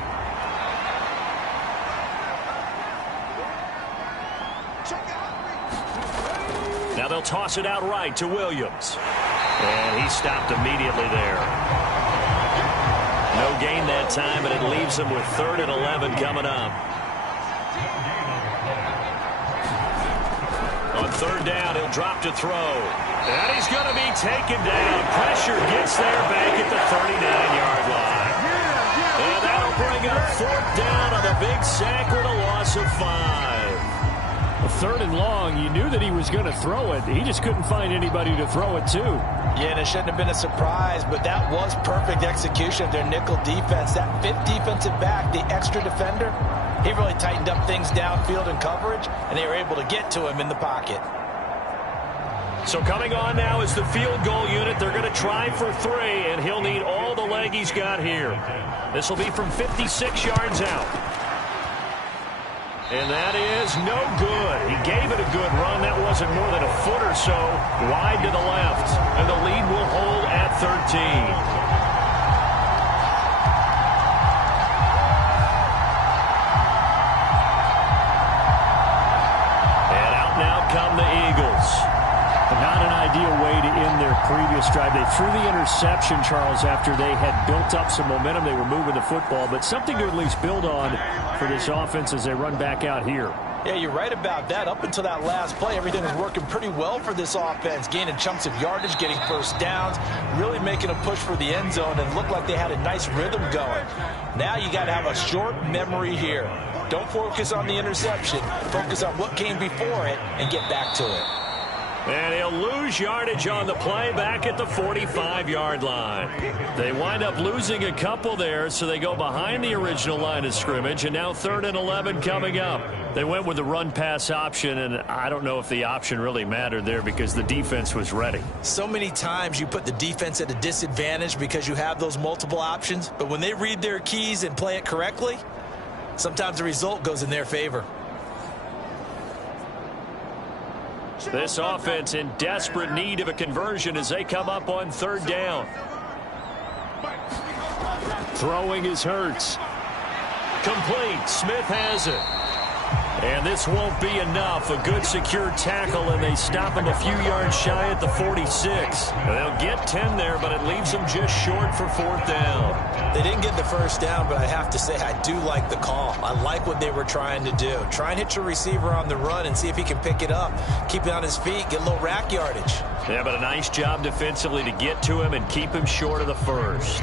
Now they'll toss it out right to Williams. And he stopped immediately there. No gain that time, and it leaves him with 3rd and 11 coming up. On 3rd down, he'll drop to throw. And he's going to be taken down. Pressure gets there back at the 39-yard line. And that'll bring up 4th down on the big sack with a loss of 5. 3rd and long, you knew that he was going to throw it. He just couldn't find anybody to throw it to. Yeah, and it shouldn't have been a surprise, but that was perfect execution of their nickel defense. That 5th defensive back, the extra defender, he really tightened up things downfield in coverage, and they were able to get to him in the pocket. So coming on now is the field goal unit. They're going to try for 3, and he'll need all the leg he's got here. This will be from 56 yards out. And that is no good. He gave it a good run. That wasn't more than a foot or so wide to the left. And the lead will hold at 13. And out now come the Eagles. Not an ideal way to end their previous drive. They threw the interception, Charles, after they had built up some momentum. They were moving the football, but something to at least build on for this offense as they run back out here. Yeah, you're right about that. Up until that last play, everything was working pretty well for this offense, gaining chunks of yardage, getting first downs, really making a push for the end zone, and looked like they had a nice rhythm going. Now you got to have a short memory here. Don't focus on the interception. Focus on what came before it and get back to it. And he'll lose yardage on the play back at the 45-yard line. They wind up losing a couple there, so they go behind the original line of scrimmage, and now 3rd and 11 coming up. They went with the run-pass option, and I don't know if the option really mattered there because the defense was ready. So many times you put the defense at a disadvantage because you have those multiple options, but when they read their keys and play it correctly, sometimes the result goes in their favor. This offense in desperate need of a conversion as they come up on 3rd down. Throwing is Hurts. Complete. Smith has it. And this won't be enough. A good secure tackle, and they stop him a few yards shy at the 46. They'll get 10 there, but it leaves them just short for 4th down. They didn't get the first down, but I have to say I do like the call. I like what they were trying to do. Try and hit your receiver on the run and see if he can pick it up. Keep it on his feet, get a little rack yardage. Yeah, but a nice job defensively to get to him and keep him short of the first.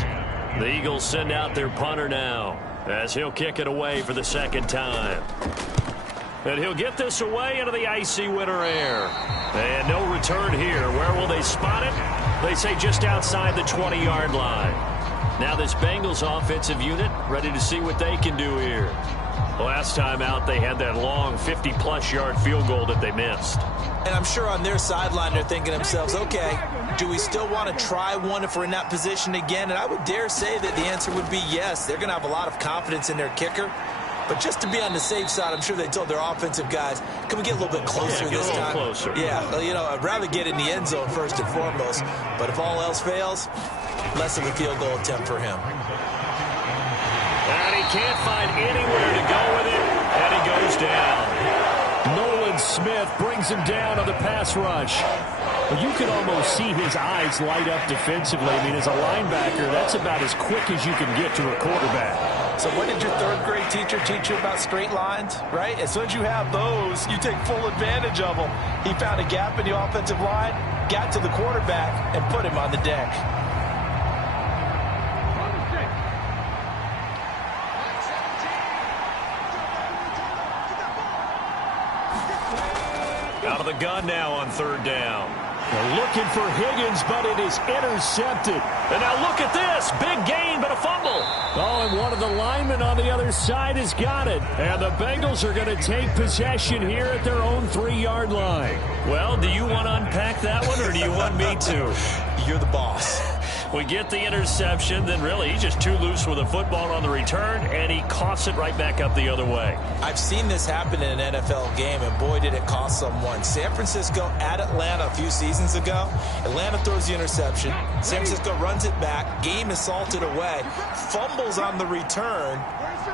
The Eagles send out their punter now as he'll kick it away for the second time. And he'll get this away into the icy winter air. And no return here. Where will they spot it? They say just outside the 20-yard line. Now this Bengals offensive unit ready to see what they can do here. Last time out, they had that long 50-plus yard field goal that they missed. And I'm sure on their sideline they're thinking to themselves, okay, do we still want to try one if we're in that position again? And I would dare say that the answer would be yes. They're going to have a lot of confidence in their kicker. But just to be on the safe side, I'm sure they told their offensive guys, can we get a little bit closer this time? Closer. Yeah, you know, I'd rather get in the end zone first and foremost. But if all else fails, less of a field goal attempt for him. And he can't find anywhere to go with it, and he goes down. Nolan Smith brings him down on the pass rush. But you can almost see his eyes light up defensively. I mean, as a linebacker, that's about as quick as you can get to a quarterback. So what did your third-grade teacher teach you about straight lines, right? As soon as you have those, you take full advantage of them. He found a gap in the offensive line, got to the quarterback, and put him on the deck. Out of the gun now on third down. They're looking for Higgins, but it is intercepted. And now look at this. Big gain, but a fumble. Oh, and one of the linemen on the other side has got it. And the Bengals are going to take possession here at their own 3-yard line. Well, do you want to unpack that one, or do you want me to? You're the boss. We get the interception, then really he's just too loose with the football on the return, and he coughs it right back up the other way. I've seen this happen in an NFL game, and boy, did it cost someone. San Francisco at Atlanta a few seasons ago. Atlanta throws the interception. San Francisco runs it back. Game is salted away. Fumbles on the return.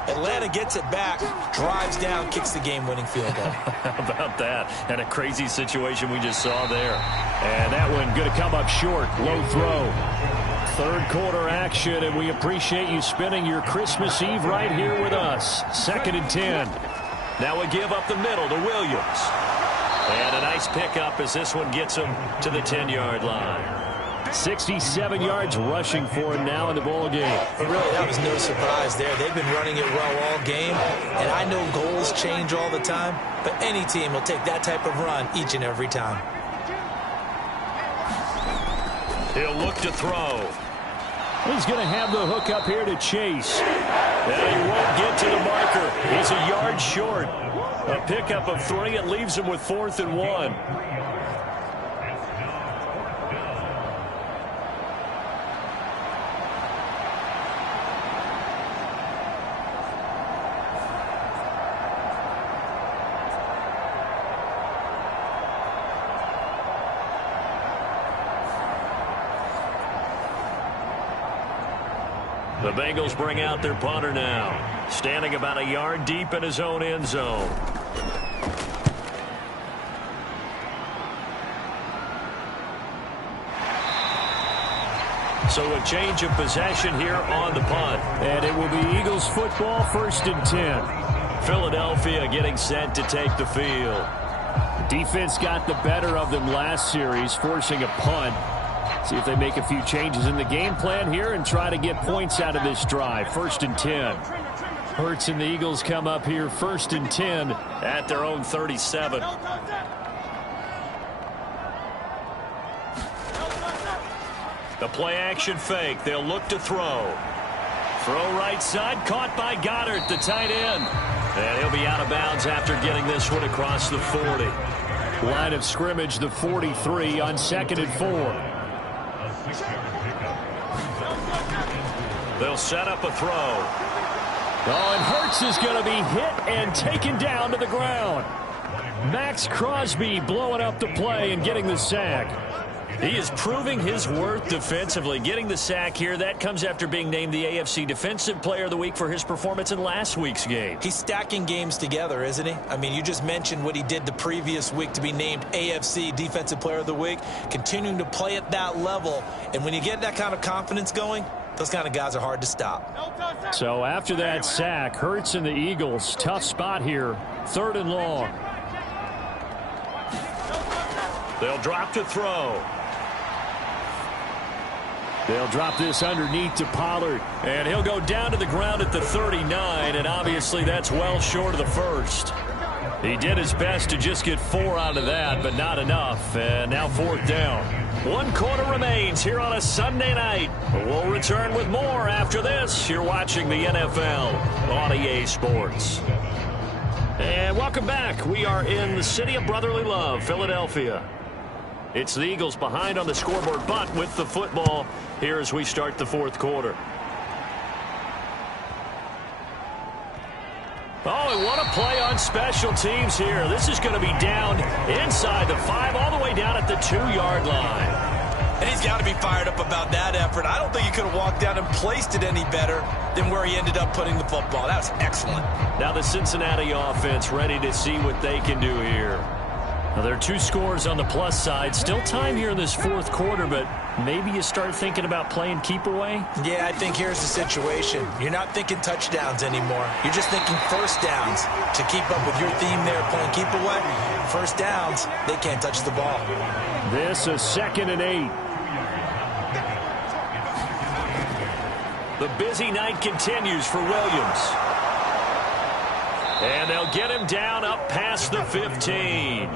Atlanta gets it back, drives down, kicks the game-winning field goal. How about that? And a crazy situation we just saw there. And that one going to come up short. Low throw. Third quarter action, and we appreciate you spending your Christmas Eve right here with us. 2nd and 10. Now we give up the middle to Williams. And a nice pickup as this one gets him to the 10-yard line. 67 yards rushing for him now in the ball game. Really, that was no surprise there. They've been running it well all game, and I know goals change all the time, but any team will take that type of run each and every time. He'll look to throw. He's going to have the hook up here to Chase. And he won't get to the marker. He's a yard short. A pickup of 3. It leaves him with 4th and 1. The Bengals bring out their punter now, standing about a yard deep in his own end zone. So a change of possession here on the punt. And it will be Eagles football, 1st and 10. Philadelphia getting set to take the field. Defense got the better of them last series, forcing a punt. See if they make a few changes in the game plan here and try to get points out of this drive. 1st and 10. Hurts and the Eagles come up here 1st and 10 at their own 37. The play action fake. They'll look to throw. Throw right side, caught by Goddard, the tight end. And he'll be out of bounds after getting this one across the 40. Line of scrimmage, the 43 on 2nd and 4. They'll set up a throw. Oh, and Hurts is going to be hit and taken down to the ground. Max Crosby blowing up the play and getting the sack. He is proving his worth defensively. Getting the sack here, that comes after being named the AFC Defensive Player of the Week for his performance in last week's game. He's stacking games together, isn't he? I mean, you just mentioned what he did the previous week to be named AFC Defensive Player of the Week, continuing to play at that level. And when you get that kind of confidence going, Those kind of guys are hard to stop. So after that sack, Hurts and the Eagles, tough spot here, 3rd and long. They'll drop to throw. They'll drop this underneath to Pollard. And he'll go down to the ground at the 39, and obviously that's well short of the first. He did his best to just get 4 out of that, but not enough. And now 4th down. 1 quarter remains here on a Sunday night. We'll return with more after this. You're watching the NFL on EA Sports. And welcome back. We are in the city of brotherly love, Philadelphia. It's the Eagles behind on the scoreboard, but with the football here as we start the 4th quarter. Oh, and what a play on special teams here. This is going to be down inside the 5, all the way down at the 2-yard line. And he's got to be fired up about that effort. I don't think he could have walked down and placed it any better than where he ended up putting the football. That was excellent. Now the Cincinnati offense ready to see what they can do here. Now, there are 2 scores on the plus side. Still time here in this 4th quarter, but maybe you start thinking about playing keep away? Yeah, I think here's the situation. You're not thinking touchdowns anymore. You're just thinking first downs. To keep up with your theme there, playing keep away, first downs, they can't touch the ball. This is 2nd and 8. The busy night continues for Williams. And they'll get him down up past the 15.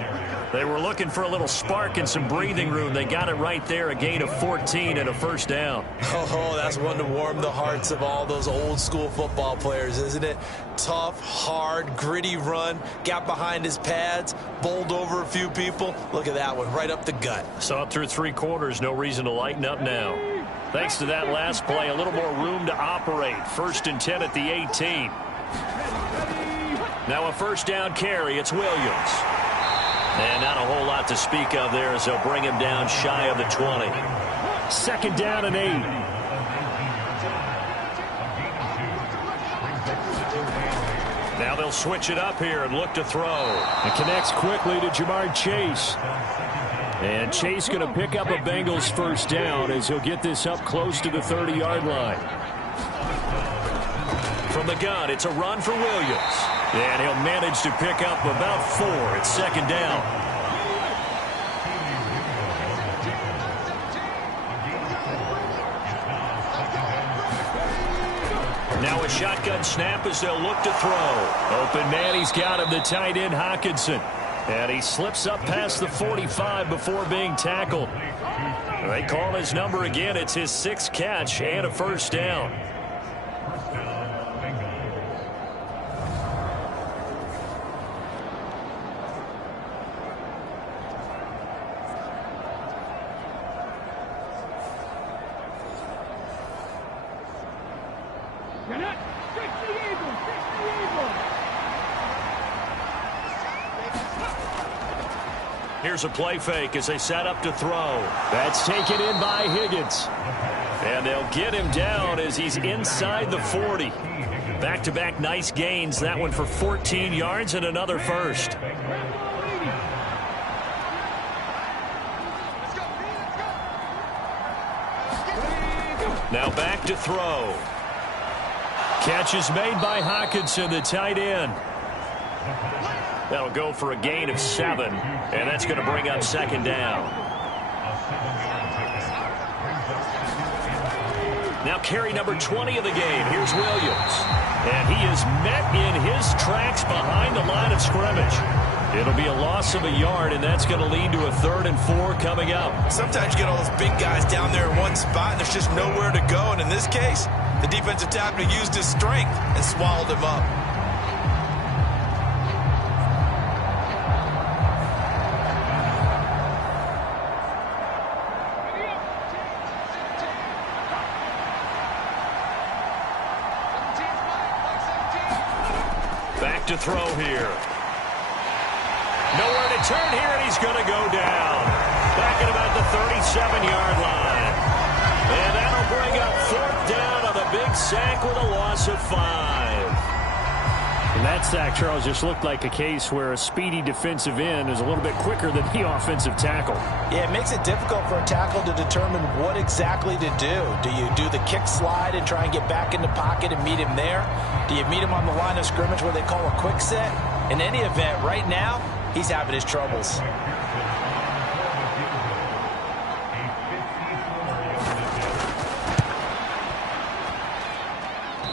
They were looking for a little spark and some breathing room. They got it right there, a gain of 14 and a first down. Oh, that's one to warm the hearts of all those old school football players, isn't it? Tough, hard, gritty run, got behind his pads, bowled over a few people. Look at that one, right up the gut. Saw it through 3 quarters, no reason to lighten up now. Thanks to that last play, a little more room to operate. 1st and 10 at the 18. Now a first down carry, it's Williams. And not a whole lot to speak of there as they'll bring him down shy of the 20. 2nd down and 8. Now they'll switch it up here and look to throw. It connects quickly to Jamar Chase. And Chase going to pick up a Bengals first down as he'll get this up close to the 30-yard line. From the gun, it's a run for Williams. And he'll manage to pick up about 4. It's 2nd down. Now a shotgun snap as they'll look to throw. Open man, he's got him, the tight end Hockenson. And he slips up past the 45 before being tackled. They call his number again. It's his 6th catch and a first down. Here's a play fake as they set up to throw. That's taken in by Higgins. And they'll get him down as he's inside the 40. Back-to-back nice gains. That one for 14 yards and another first. Now back to throw. Catch is made by Hockenson, the tight end. That'll go for a gain of 7, and that's going to bring up 2nd down. Now carry number 20 of the game. Here's Williams. And he is met in his tracks behind the line of scrimmage. It'll be a loss of a yard, and that's going to lead to a 3rd and 4 coming up. Sometimes you get all those big guys down there in one spot, and there's just nowhere to go. And in this case, the defensive tackle used his strength and swallowed him up. Back to throw here. Nowhere to turn here, and he's going to go down. Back at about the 37-yard line. And that'll bring up 4th down on the big sack with a loss of 5. And that sack, Charles, just looked like a case where a speedy defensive end is a little bit quicker than the offensive tackle. Yeah, it makes it difficult for a tackle to determine what exactly to do. Do you do the kick slide and try and get back in the pocket and meet him there? Do you meet him on the line of scrimmage where they call a quick set? In any event, right now, he's having his troubles.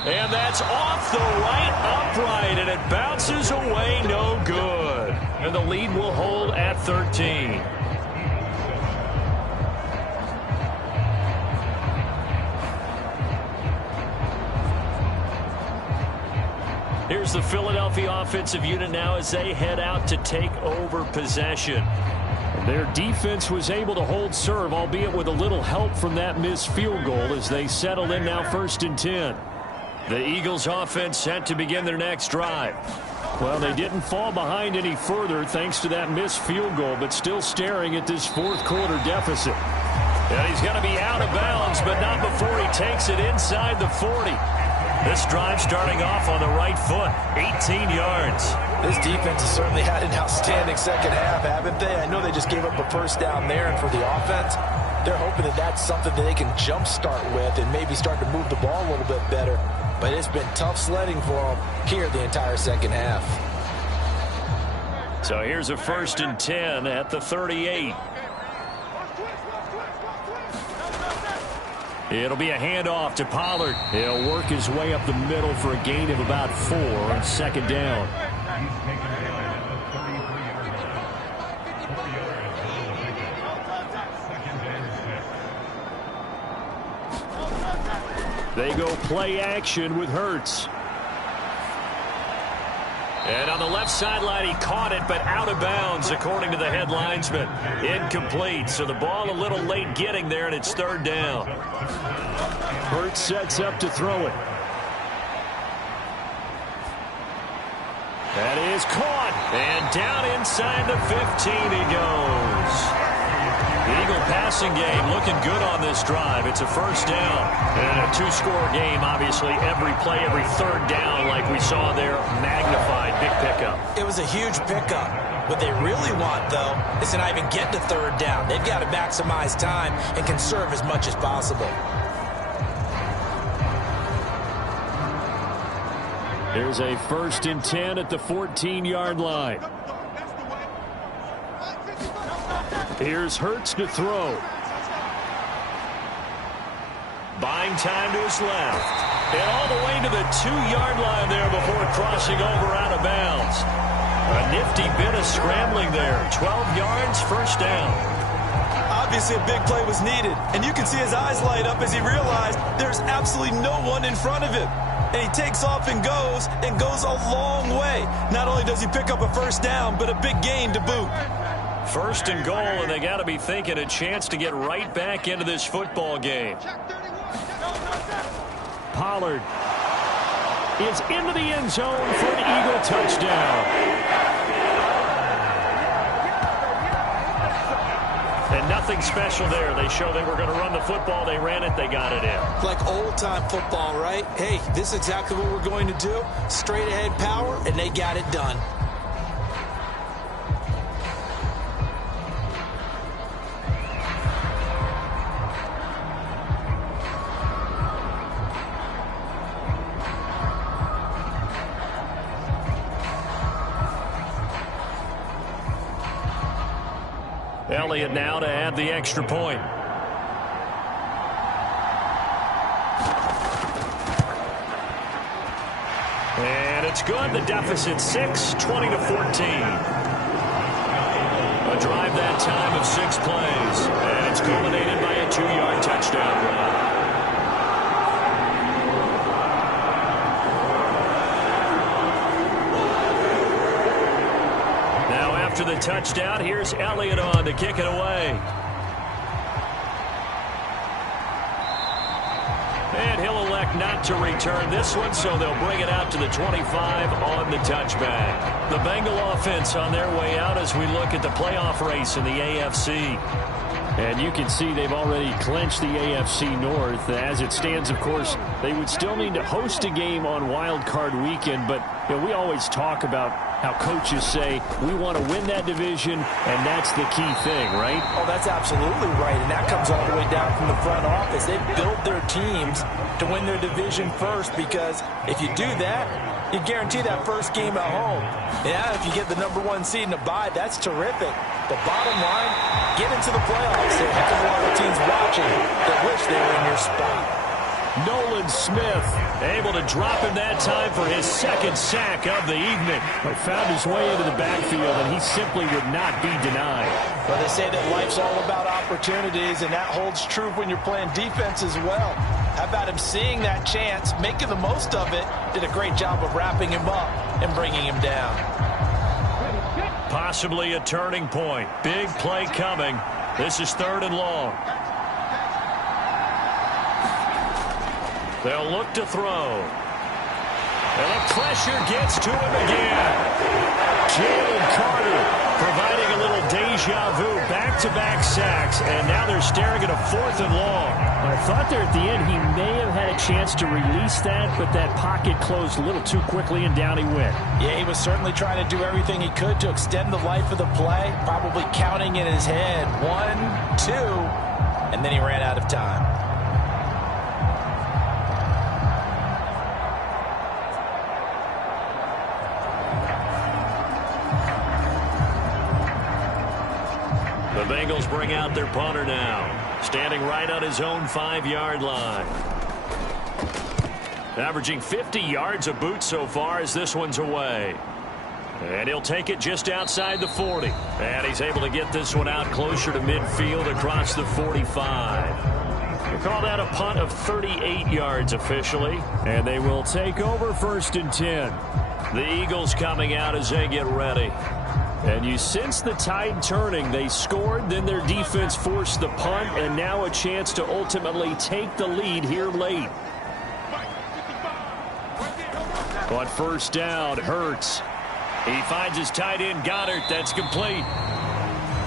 And that's off the right upright, and it bounces away no good. And the lead will hold at 13. Here's the Philadelphia offensive unit now as they head out to take over possession. Their defense was able to hold serve, albeit with a little help from that missed field goal as they settle in now 1st and 10. The Eagles offense set to begin their next drive. Well, they didn't fall behind any further thanks to that missed field goal, but still staring at this 4th quarter deficit. And he's going to be out of bounds, but not before he takes it inside the 40. This drive starting off on the right foot, 18 yards. This defense has certainly had an outstanding second half, haven't they? I know they just gave up a first down there, and for the offense, they're hoping that that's something that they can jumpstart with and maybe start to move the ball a little bit better. But it's been tough sledding for them here the entire second half. So here's a 1st and 10 at the 38. It'll be a handoff to Pollard. He'll work his way up the middle for a gain of about 4 on 2nd down. They go play action with Hurts. And on the left sideline, he caught it, but out of bounds, according to the head linesman. Incomplete, so the ball a little late getting there, and it's 3rd down. Hurts sets up to throw it. That is caught, and down inside the 15 he goes. The Eagle passing game looking good on this drive. It's a 1st down. And a 2-score game, obviously. Every play, every 3rd down, like we saw there, magnified. Big pickup. It was a huge pickup. What they really want, though, is to not even get to 3rd down. They've got to maximize time and conserve as much as possible. Here's a 1st and 10 at the 14-yard line. Here's Hurts to throw. Buying time to his left. And all the way to the 2-yard line there before crossing over out of bounds. A nifty bit of scrambling there. 12 yards, 1st down. Obviously a big play was needed. And you can see his eyes light up as he realized there's absolutely no one in front of him. And he takes off and goes a long way. Not only does he pick up a 1st down, but a big gain to boot. 1st and goal, and they got to be thinking a chance to get right back into this football game. Pollard is into the end zone for an Eagle touchdown. And nothing special there. They show they were going to run the football. They ran it. They got it in. Like old-time football, right? Hey, this is exactly what we're going to do. Straight-ahead power, and they got it done. Elliott now to add the extra point. And it's good. The deficit 6, 20-14. A drive that time of 6 plays. And it's culminated by a 2-yard touchdown run. After the touchdown, here's Elliott on to kick it away. And he'll elect not to return this one, so they'll bring it out to the 25 on the touchback. The Bengal offense on their way out as we look at the playoff race in the AFC. And you can see they've already clinched the AFC North. As it stands, of course, they would still need to host a game on Wild Card Weekend. But we always talk about how coaches say, we want to win that division, and that's the key thing, right? Oh, that's absolutely right. And that comes all the way down from the front office. They build their teams to win their division first, because if you do that, you guarantee that first game at home. Yeah, if you get the #1 seed and a bye, that's terrific. But bottom line, get into the playoffs. There are a heck of a lot of teams watching that wish they were in your spot. Nolan Smith able to drop him that time for his second sack of the evening. He found his way into the backfield, and he simply would not be denied. Well, they say that life's all about opportunities, and that holds true when you're playing defense as well. How about him seeing that chance, making the most of it, did a great job of wrapping him up and bringing him down. Possibly a turning point. Big play coming. This is 3rd and long. They'll look to throw. And the pressure gets to him again. Jalen Carter providing a little deja vu. Back-to-back sacks, and now they're staring at a 4th and long. I thought there at the end he may have had a chance to release that, but that pocket closed a little too quickly, and down he went. Yeah, he was certainly trying to do everything he could to extend the life of the play, probably counting in his head 1, 2, and then he ran out of time. The Bengals bring out their punter now, standing right on his own 5-yard line. Averaging 50 yards a boot so far as this one's away. And he'll take it just outside the 40. And he's able to get this one out closer to midfield across the 45. They call that a punt of 38 yards officially. And they will take over 1st and 10. The Eagles coming out as they get ready. And you sense the tide turning. They scored, then their defense forced the punt, and now a chance to ultimately take the lead here late. On 1st down, Hurts. He finds his tight end, Goddard. That's complete.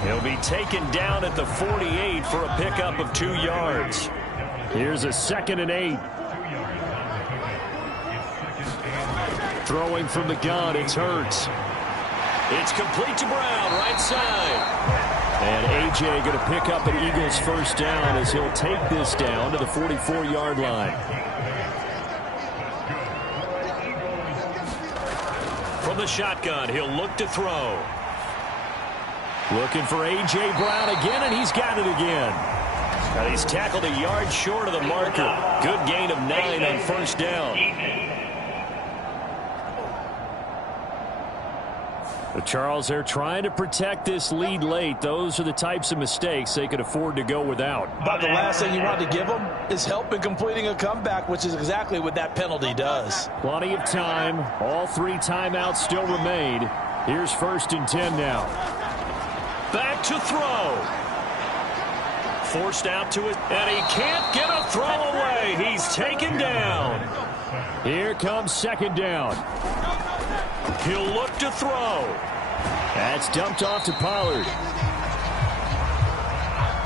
He'll be taken down at the 48 for a pickup of 2 yards. Here's a 2nd and 8. Throwing from the gun, it's Hurts. It's complete to Brown, right side. And A.J. going to pick up an Eagles 1st down as he'll take this down to the 44-yard line. From the shotgun, he'll look to throw. Looking for A.J. Brown again, and he's got it again. And he's tackled a yard short of the marker. Good gain of 9 on 1st down. But Charles, they're trying to protect this lead late. Those are the types of mistakes they could afford to go without. But the last thing you want to give them is help in completing a comeback, which is exactly what that penalty does. Plenty of time. All 3 timeouts still remain. Here's 1st and 10 now. Back to throw. Forced out to it, and he can't get a throw away. He's taken down. Here comes 2nd down. He'll look to throw. That's dumped off to Pollard.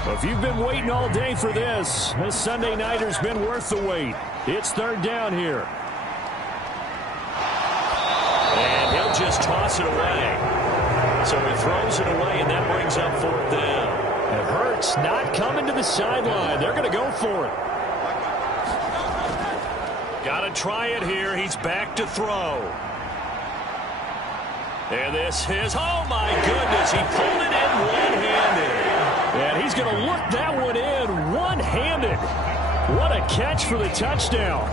Well, if you've been waiting all day for this Sunday nighter's been worth the wait. It's 3rd down here. And he'll just toss it away. So he throws it away, and that brings up 4th down. And Hurts not coming to the sideline. They're going to go for it. Got to try it here. He's back to throw. And this is, oh my goodness, he pulled it in one-handed. And he's going to look that one in one-handed. What a catch for the touchdown.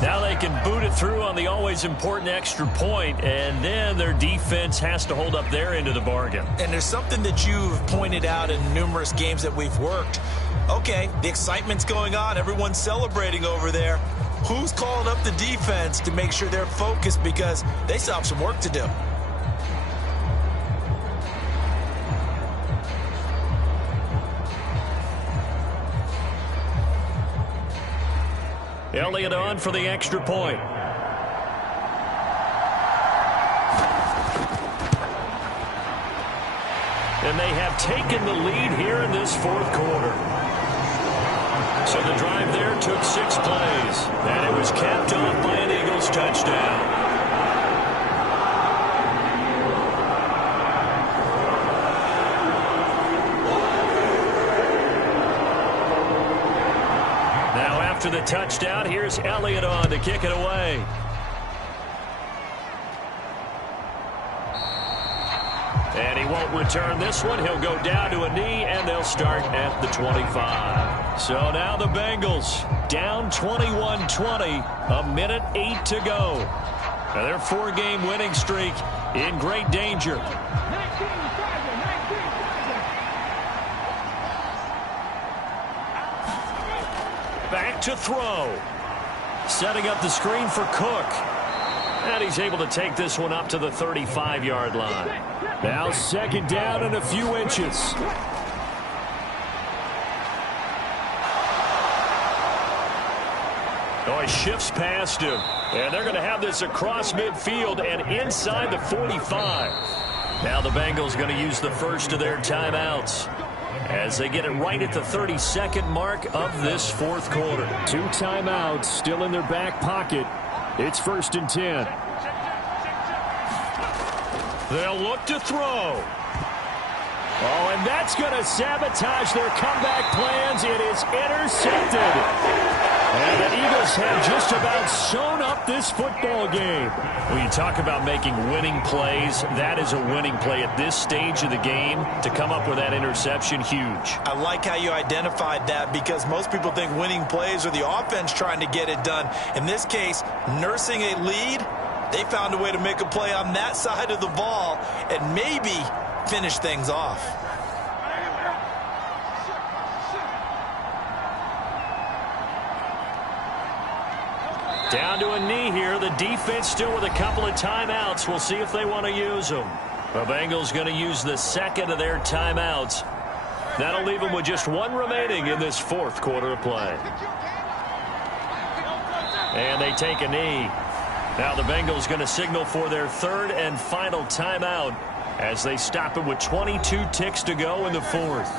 Now they can boot it through on the always important extra point, and then their defense has to hold up their end of the bargain. And there's something that you've pointed out in numerous games that we've worked. Okay, the excitement's going on. Everyone's celebrating over there. Who's calling up the defense to make sure they're focused, because they still have some work to do? Elliott on for the extra point. And they have taken the lead here in this fourth quarter. So the drive there took 6 plays. And it was capped off by an Eagles touchdown. After the touchdown, here's Elliott on to kick it away. And he won't return this one. He'll go down to a knee, and they'll start at the 25. So now the Bengals down 21-20, a minute 8 to go. Now their 4-game winning streak in great danger. Back to throw. Setting up the screen for Cook. And he's able to take this one up to the 35-yard line. Now second down and a few inches. Oh, he shifts past him. And they're going to have this across midfield and inside the 45. Now the Bengals going to use the first of their timeouts as they get it right at the 32nd mark of this fourth quarter. 2 timeouts still in their back pocket. It's 1st and 10. They'll look to throw. Oh, and that's going to sabotage their comeback plans. It is intercepted. And the Eagles have just about sewn up this football game. When you talk about making winning plays, that is a winning play at this stage of the game. To come up with that interception, huge. I like how you identified that because most people think winning plays are the offense trying to get it done. In this case, nursing a lead, they found a way to make a play on that side of the ball and maybe finish things off. Down to a knee here. The defense still with a couple of timeouts. We'll see if they want to use them. The Bengals going to use the second of their timeouts. That'll leave them with just 1 remaining in this fourth quarter of play. And they take a knee. Now the Bengals going to signal for their 3rd and final timeout as they stop it with 22 ticks to go in the fourth.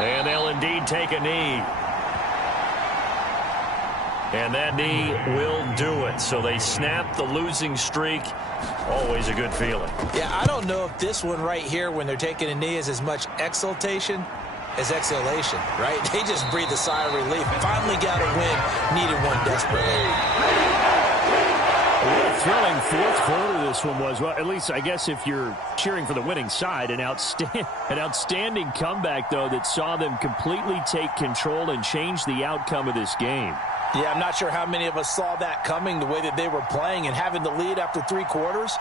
And they'll indeed take a knee. And that knee will do it. So they snap the losing streak. Always a good feeling. Yeah, I don't know if this one right here when they're taking a knee is as much exultation as exhalation, right? They just breathe a sigh of relief. Finally got a win. Needed one desperately. What a thrilling fourth quarter this one was. Well, at least I guess if you're cheering for the winning side, an outstanding comeback, though, that saw them completely take control and change the outcome of this game. Yeah, I'm not sure how many of us saw that coming, the way that they were playing and having the lead after 3 quarters.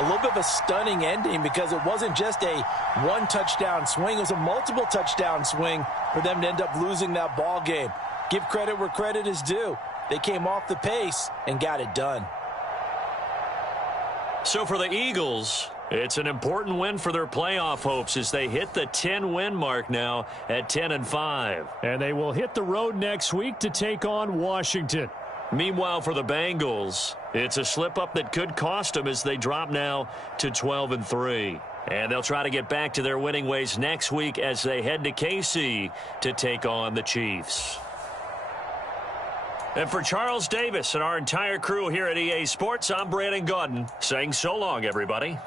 A little bit of a stunning ending because it wasn't just a 1-touchdown swing. It was a multiple touchdown swing for them to end up losing that ball game. Give credit where credit is due. They came off the pace and got it done. So for the Eagles, it's an important win for their playoff hopes as they hit the 10-win mark now at 10-5. And they will hit the road next week to take on Washington. Meanwhile, for the Bengals, it's a slip-up that could cost them as they drop now to 12-3. And they'll try to get back to their winning ways next week as they head to KC to take on the Chiefs. And for Charles Davis and our entire crew here at EA Sports, I'm Brandon Gaudin saying so long, everybody.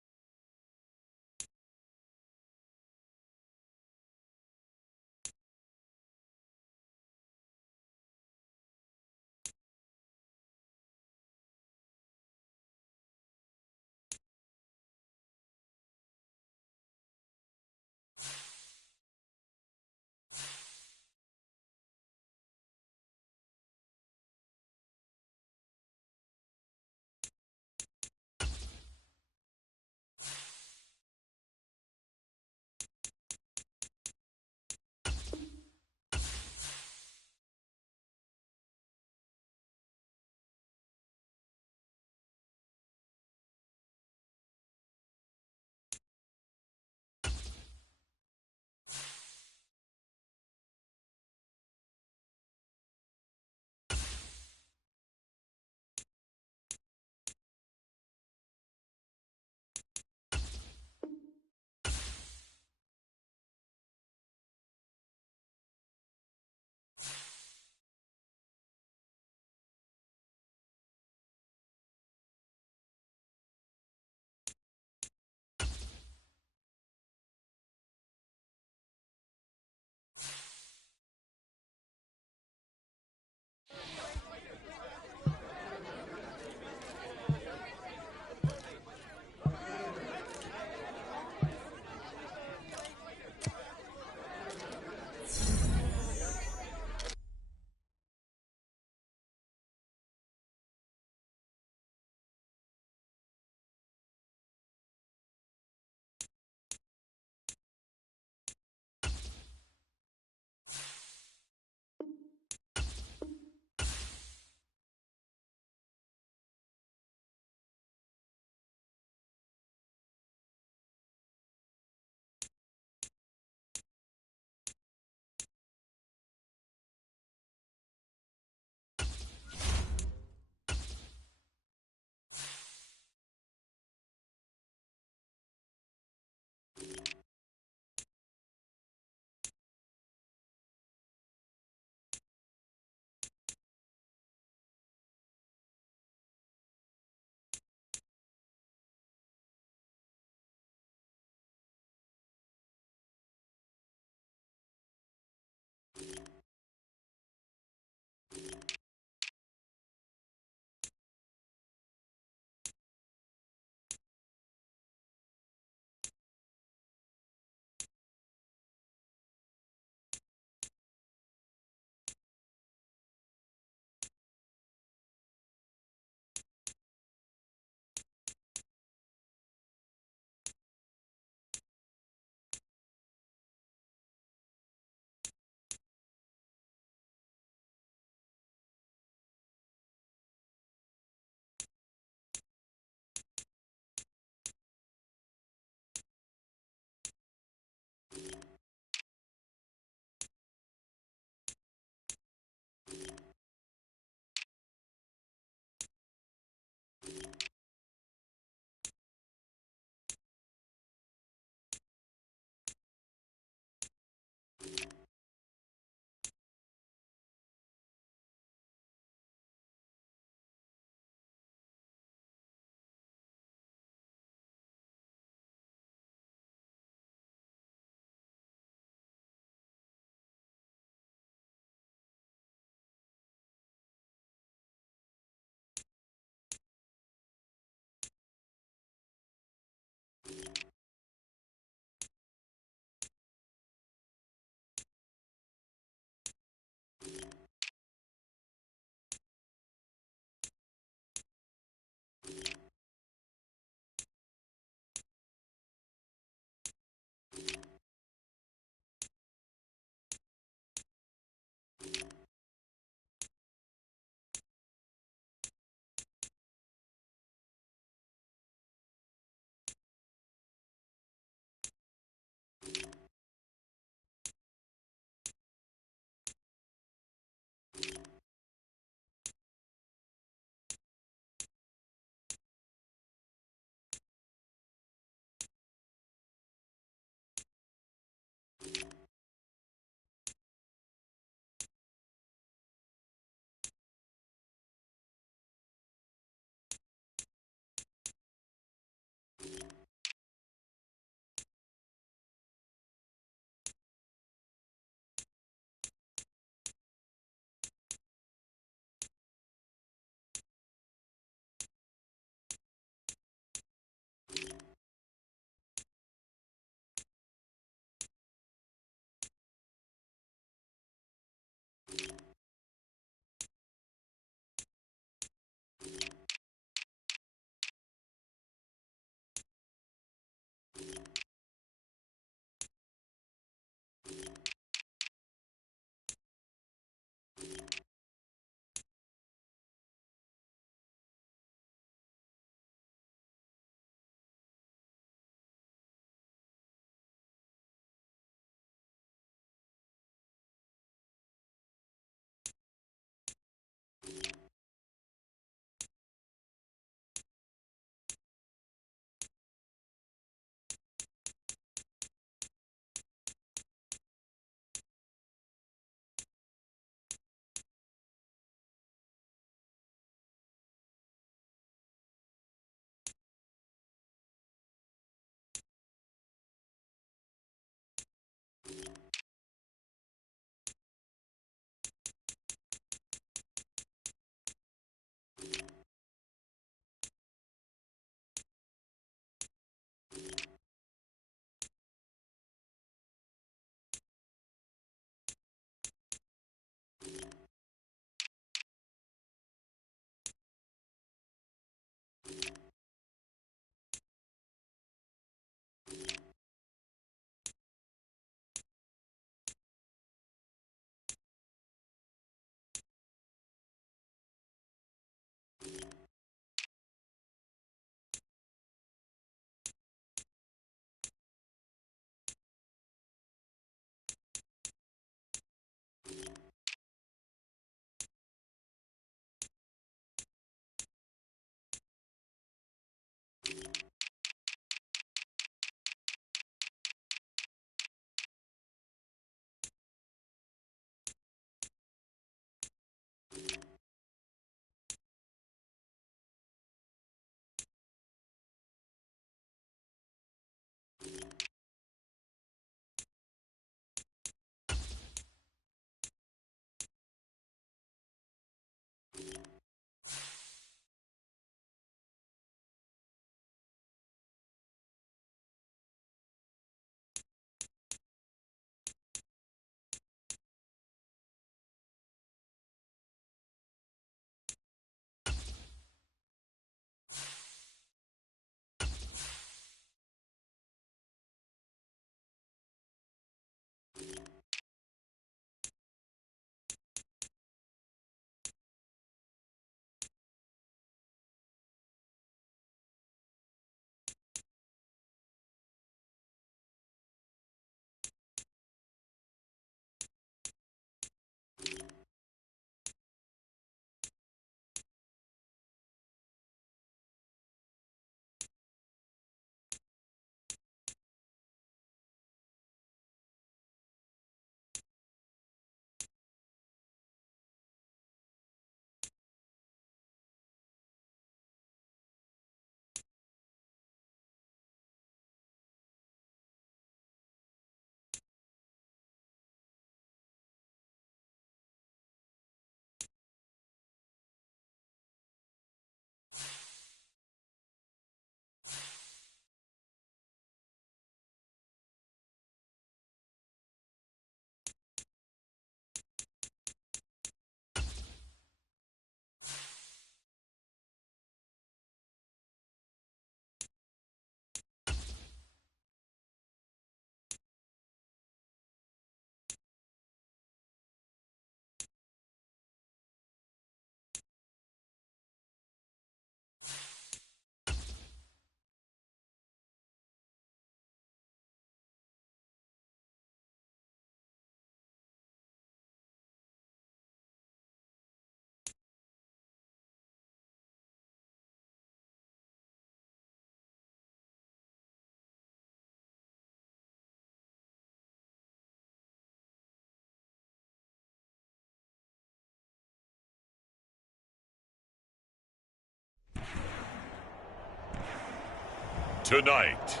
Tonight,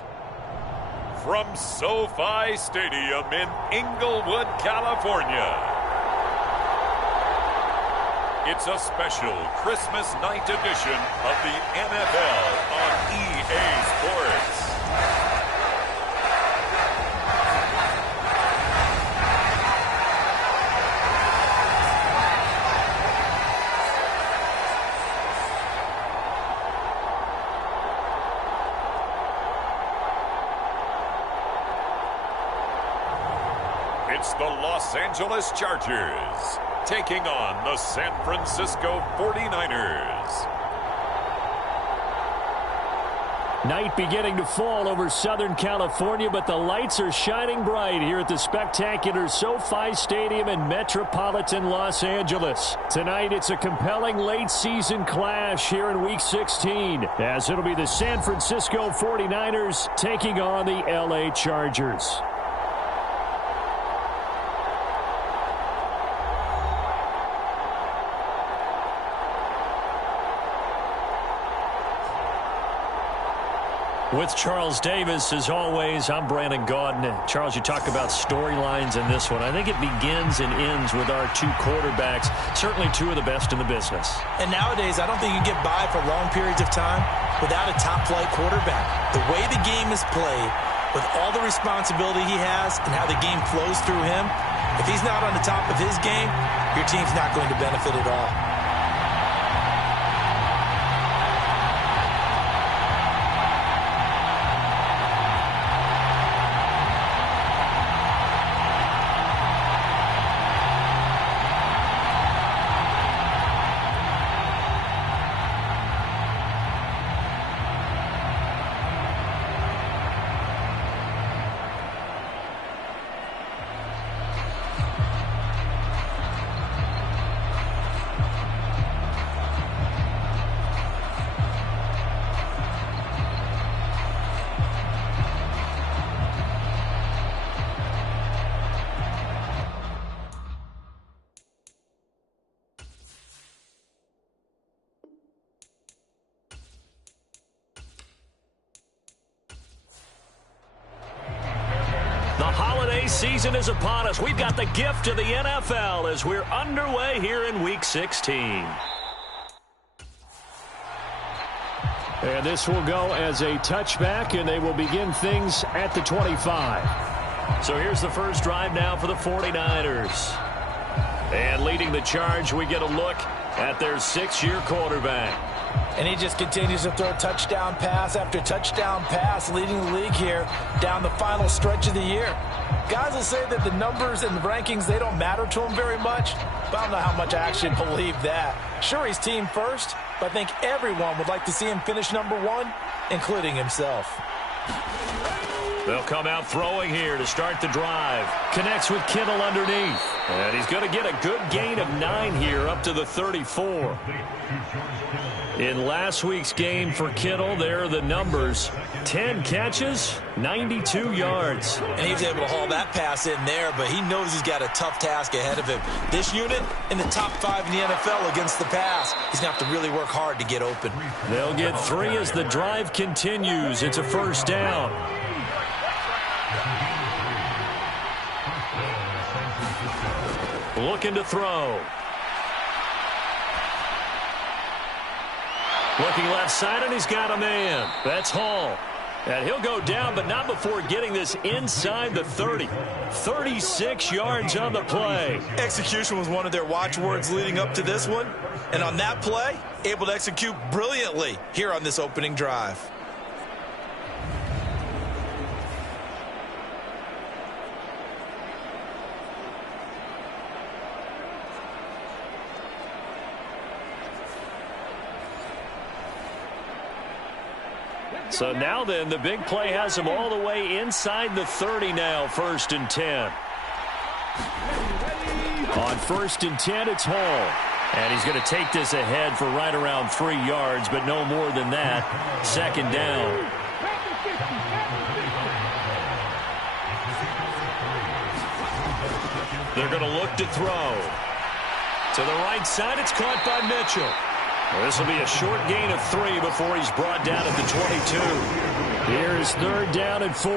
from SoFi Stadium in Inglewood, California, it's a special Christmas night edition of the NFL on EA Sports. It's the Los Angeles Chargers taking on the San Francisco 49ers. Night beginning to fall over Southern California, but the lights are shining bright here at the spectacular SoFi Stadium in metropolitan Los Angeles. Tonight, it's a compelling late-season clash here in Week 16, as it'll be the San Francisco 49ers taking on the LA Chargers. With Charles Davis, as always, I'm Brandon Gaudin. Charles, you talk about storylines in this one. I think it begins and ends with our two quarterbacks, certainly two of the best in the business. And nowadays, I don't think you get by for long periods of time without a top-flight quarterback. The way the game is played, with all the responsibility he has and how the game flows through him, if he's not on the top of his game, your team's not going to benefit at all. The holiday season is upon us. We've got the gift of the NFL as we're underway here in Week 16. And this will go as a touchback, and they will begin things at the 25. So here's the first drive now for the 49ers. And leading the charge, we get a look at their six-year quarterback. And he just continues to throw touchdown pass after touchdown pass, leading the league here down the final stretch of the year. Guys will say that the numbers and the rankings, they don't matter to him very much, but I don't know how much I actually believe that. Sure, he's team first, but I think everyone would like to see him finish number one, including himself. They'll come out throwing here to start the drive. Connects with Kittle underneath. And he's going to get a good gain of 9 here up to the 34. In last week's game for Kittle, there are the numbers. 10 catches, 92 yards. And he was able to haul that pass in there, but he knows he's got a tough task ahead of him. This unit in the top 5 in the NFL against the pass. He's going to have to really work hard to get open. They'll get 3 as the drive continues. It's a first down. Looking to throw. Looking left side, and he's got a man. That's Hall. And he'll go down, but not before getting this inside the 30. 36 yards on the play. Execution was one of their watchwords leading up to this one. And on that play, able to execute brilliantly here on this opening drive. So now then, the big play has him all the way inside the 30 now, 1st and 10. On 1st and 10, it's Hall. And he's going to take this ahead for right around 3 yards, but no more than that. 2nd down. They're going to look to throw. To the right side, it's caught by Mitchell. This will be a short gain of 3 before he's brought down at the 22. Here's 3rd down and 4.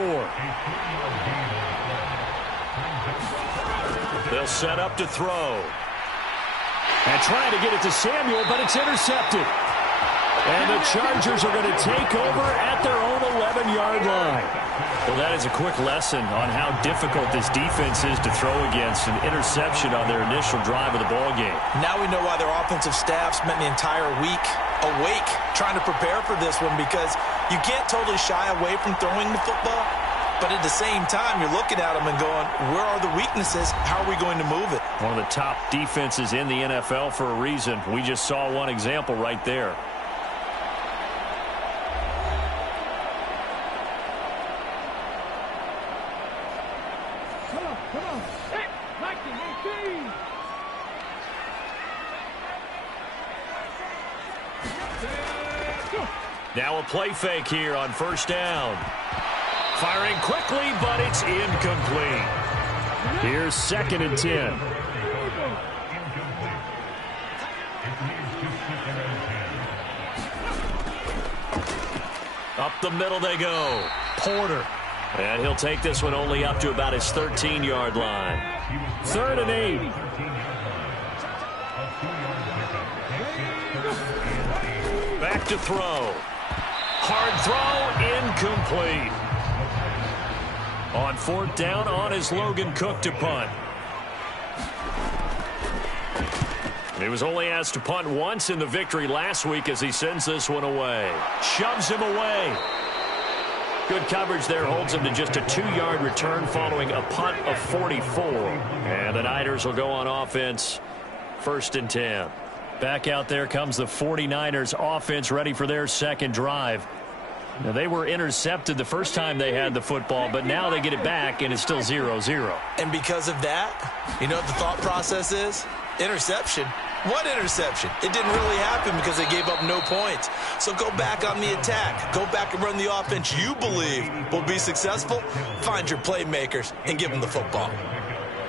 They'll set up to throw. And trying to get it to Samuel, but it's intercepted. And the Chargers are going to take over at their own 11-yard line. Well, that is a quick lesson on how difficult this defense is to throw against. An interception on their initial drive of the ballgame. Now we know why their offensive staff spent the entire week awake trying to prepare for this one, because you can't totally shy away from throwing the football. But at the same time, you're looking at them and going, where are the weaknesses? How are we going to move it? One of the top defenses in the NFL for a reason. We just saw one example right there. Come on. Hey, Mikey, 18. Now a play fake here on 1st down. Firing quickly, but it's incomplete. Here's 2nd and 10. Up the middle they go. Porter. And he'll take this one only up to about his 13-yard line. 3rd and 8. Back to throw. Hard throw, incomplete. On 4th down, on is Logan Cook to punt. He was only asked to punt once in the victory last week as he sends this one away. Shoves him away. Good coverage there, holds him to just a 2-yard return following a punt of 44. And the Niners will go on offense, 1st and 10. Back out there comes the 49ers offense, ready for their 2nd drive. Now, they were intercepted the first time they had the football, but now they get it back, and it's still 0-0. And because of that, you know what the thought process is? Interception. What interception? It didn't really happen because they gave up no points. So go back on the attack. Go back and run the offense you believe will be successful. Find your playmakers and give them the football.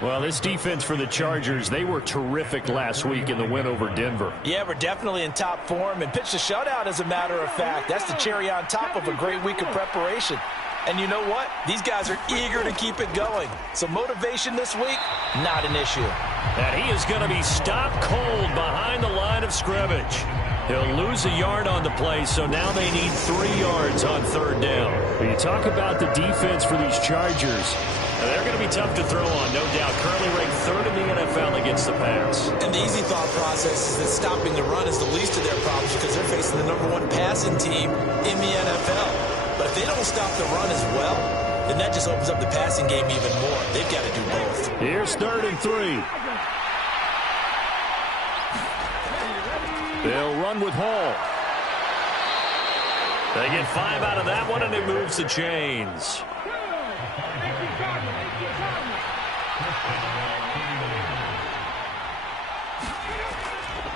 Well, this defense for the Chargers, they were terrific last week in the win over Denver. Yeah, we're definitely in top form and pitched a shutout, as a matter of fact. That's the cherry on top of a great week of preparation. And you know what? These guys are eager to keep it going. So motivation this week, not an issue. And he is going to be stopped cold behind the line of scrimmage. He'll lose a yard on the play, so now they need 3 yards on 3rd down. When you talk about the defense for these Chargers, they're going to be tough to throw on, no doubt. Currently ranked 3rd in the NFL against the pass. And the easy thought process is that stopping the run is the least of their problems because they're facing the #1 passing team in the NFL. But if they don't stop the run as well, then that just opens up the passing game even more. They've got to do both. Here's 3rd and 3. They'll run with Hall. They get 5 out of that one, and it moves the chains.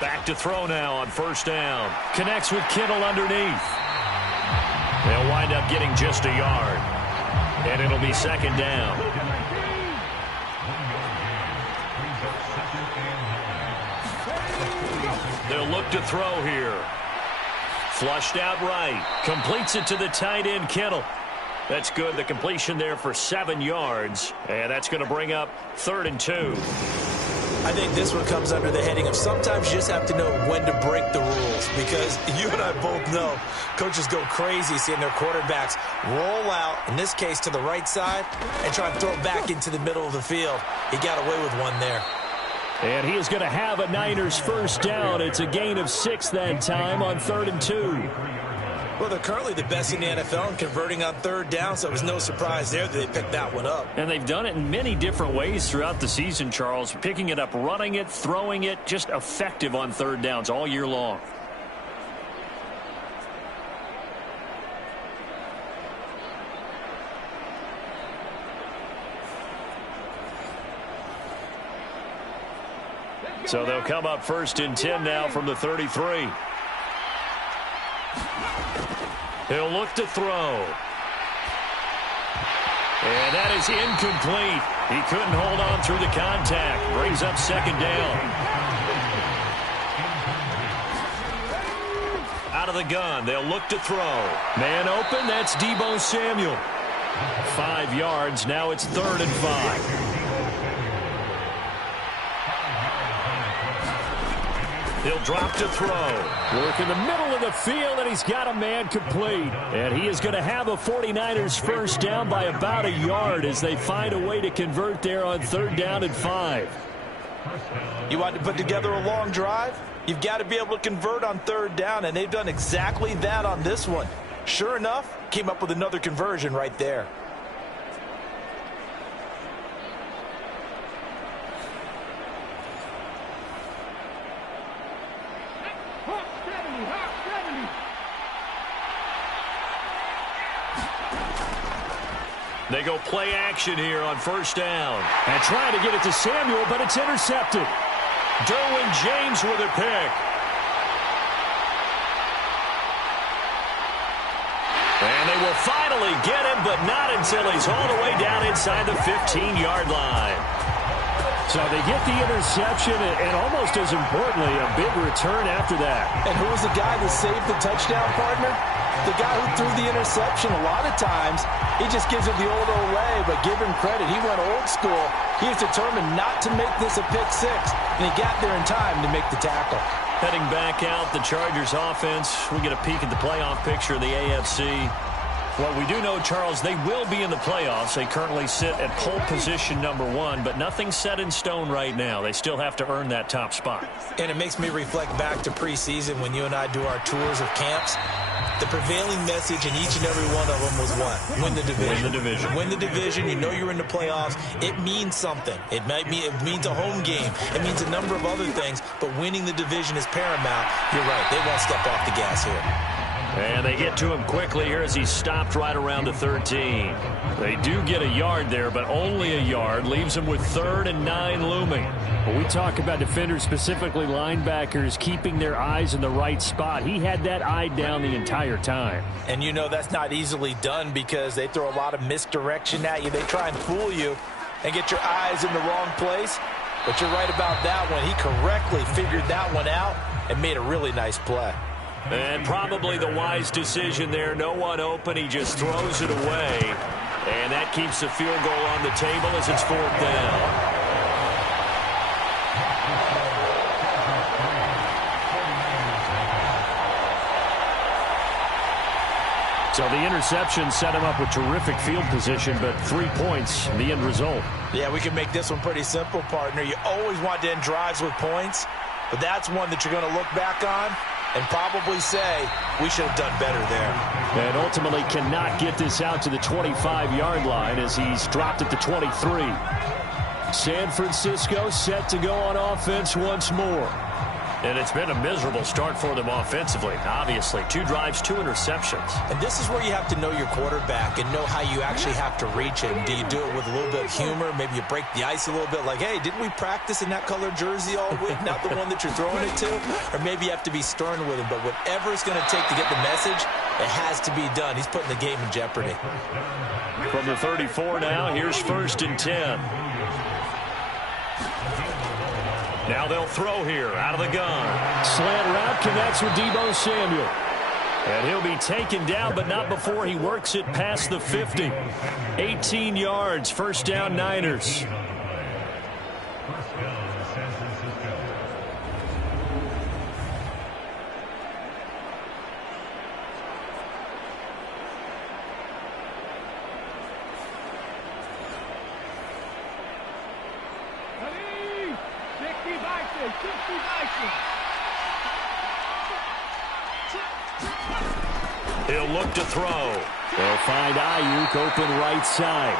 Back to throw now on 1st down. Connects with Kittle underneath. They'll wind up getting just a yard. And it'll be 2nd down. They'll look to throw here. Flushed out right. Completes it to the tight end, Kittle. That's good. The completion there for 7 yards. And that's going to bring up 3rd and 2. I think this one comes under the heading of sometimes you just have to know when to break the rules, because you and I both know coaches go crazy seeing their quarterbacks roll out, in this case to the right side, and try and throw it back into the middle of the field. He got away with one there. And he is going to have a Niners 1st down. It's a gain of 6 that time on 3rd and 2. Well, they're currently the best in the NFL in converting on 3rd down, so it was no surprise there that they picked that one up. And they've done it in many different ways throughout the season, Charles. Picking it up, running it, throwing it, just effective on 3rd downs all year long. So they'll come up 1st and 10 now from the 33. He'll look to throw. And that is incomplete. He couldn't hold on through the contact. Brings up 2nd down. out of the gun. They'll look to throw. Man open, that's Deebo Samuel. 5 yards, now it's 3rd and 5. He'll drop to throw. Work in the middle of the field, and he's got a man complete. And he is going to have a 49ers first down by about a yard as they find a way to convert there on 3rd down and 5. You want to put together a long drive? You've got to be able to convert on 3rd down, and they've done exactly that on this one. Sure enough, came up with another conversion right there. They go play action here on 1st down. And trying to get it to Samuel, but it's intercepted. Derwin James with a pick. And they will finally get him, but not until he's all the way down inside the 15-yard line. So they get the interception, and almost as importantly, a big return after that. And who was the guy that saved the touchdown, partner? The guy who threw the interception. A lot of times, he just gives it the old Olay, but give him credit. He went old school. He was determined not to make this a pick six, and he got there in time to make the tackle. Heading back out, the Chargers offense. We get a peek at the playoff picture of the AFC. Well, we do know, Charles, they will be in the playoffs. They currently sit at pole position number 1, but nothing's set in stone right now. They still have to earn that top spot. And it makes me reflect back to preseason when you and I do our tours of camps. The prevailing message in each and every one of them was what? Win the division. Win the division. Win the division. You know you're in the playoffs. It means something. It means a home game. It means a number of other things, but winning the division is paramount. You're right. They won't step off the gas here. And they get to him quickly here as he stopped right around the 13. They do get a yard there, but only a yard. Leaves them with 3rd and 9 looming. When we talk about defenders, specifically linebackers, keeping their eyes in the right spot, he had that eye down the entire time. And you know that's not easily done because they throw a lot of misdirection at you. They try and fool you and get your eyes in the wrong place. But you're right about that one. He correctly figured that one out and made a really nice play. And probably the wise decision there. No one open. He just throws it away. And that keeps the field goal on the table as it's 4th down. So the interception set him up with terrific field position, but 3 points, the end result. Yeah, we can make this one pretty simple, partner. You always want to end drives with points, but that's one that you're going to look back on and probably say, we should have done better there. And ultimately cannot get this out to the 25-yard line as he's dropped at the 23. San Francisco set to go on offense once more. And it's been a miserable start for them offensively. Obviously, 2 drives, 2 interceptions. And this is where you have to know your quarterback and know how you actually have to reach him. Do you do it with a little bit of humor? Maybe you break the ice a little bit like, hey, didn't we practice in that color jersey all week? Not the one that you're throwing it to? Or maybe you have to be stern with him. But whatever it's going to take to get the message, it has to be done. He's putting the game in jeopardy. From the 34 now, here's 1st and 10. Now they'll throw here out of the gun. Slant route connects with Deebo Samuel. And he'll be taken down, but not before he works it past the 50. 18 yards, 1st down Niners. He'll look to throw. They'll find Ayuk open right side.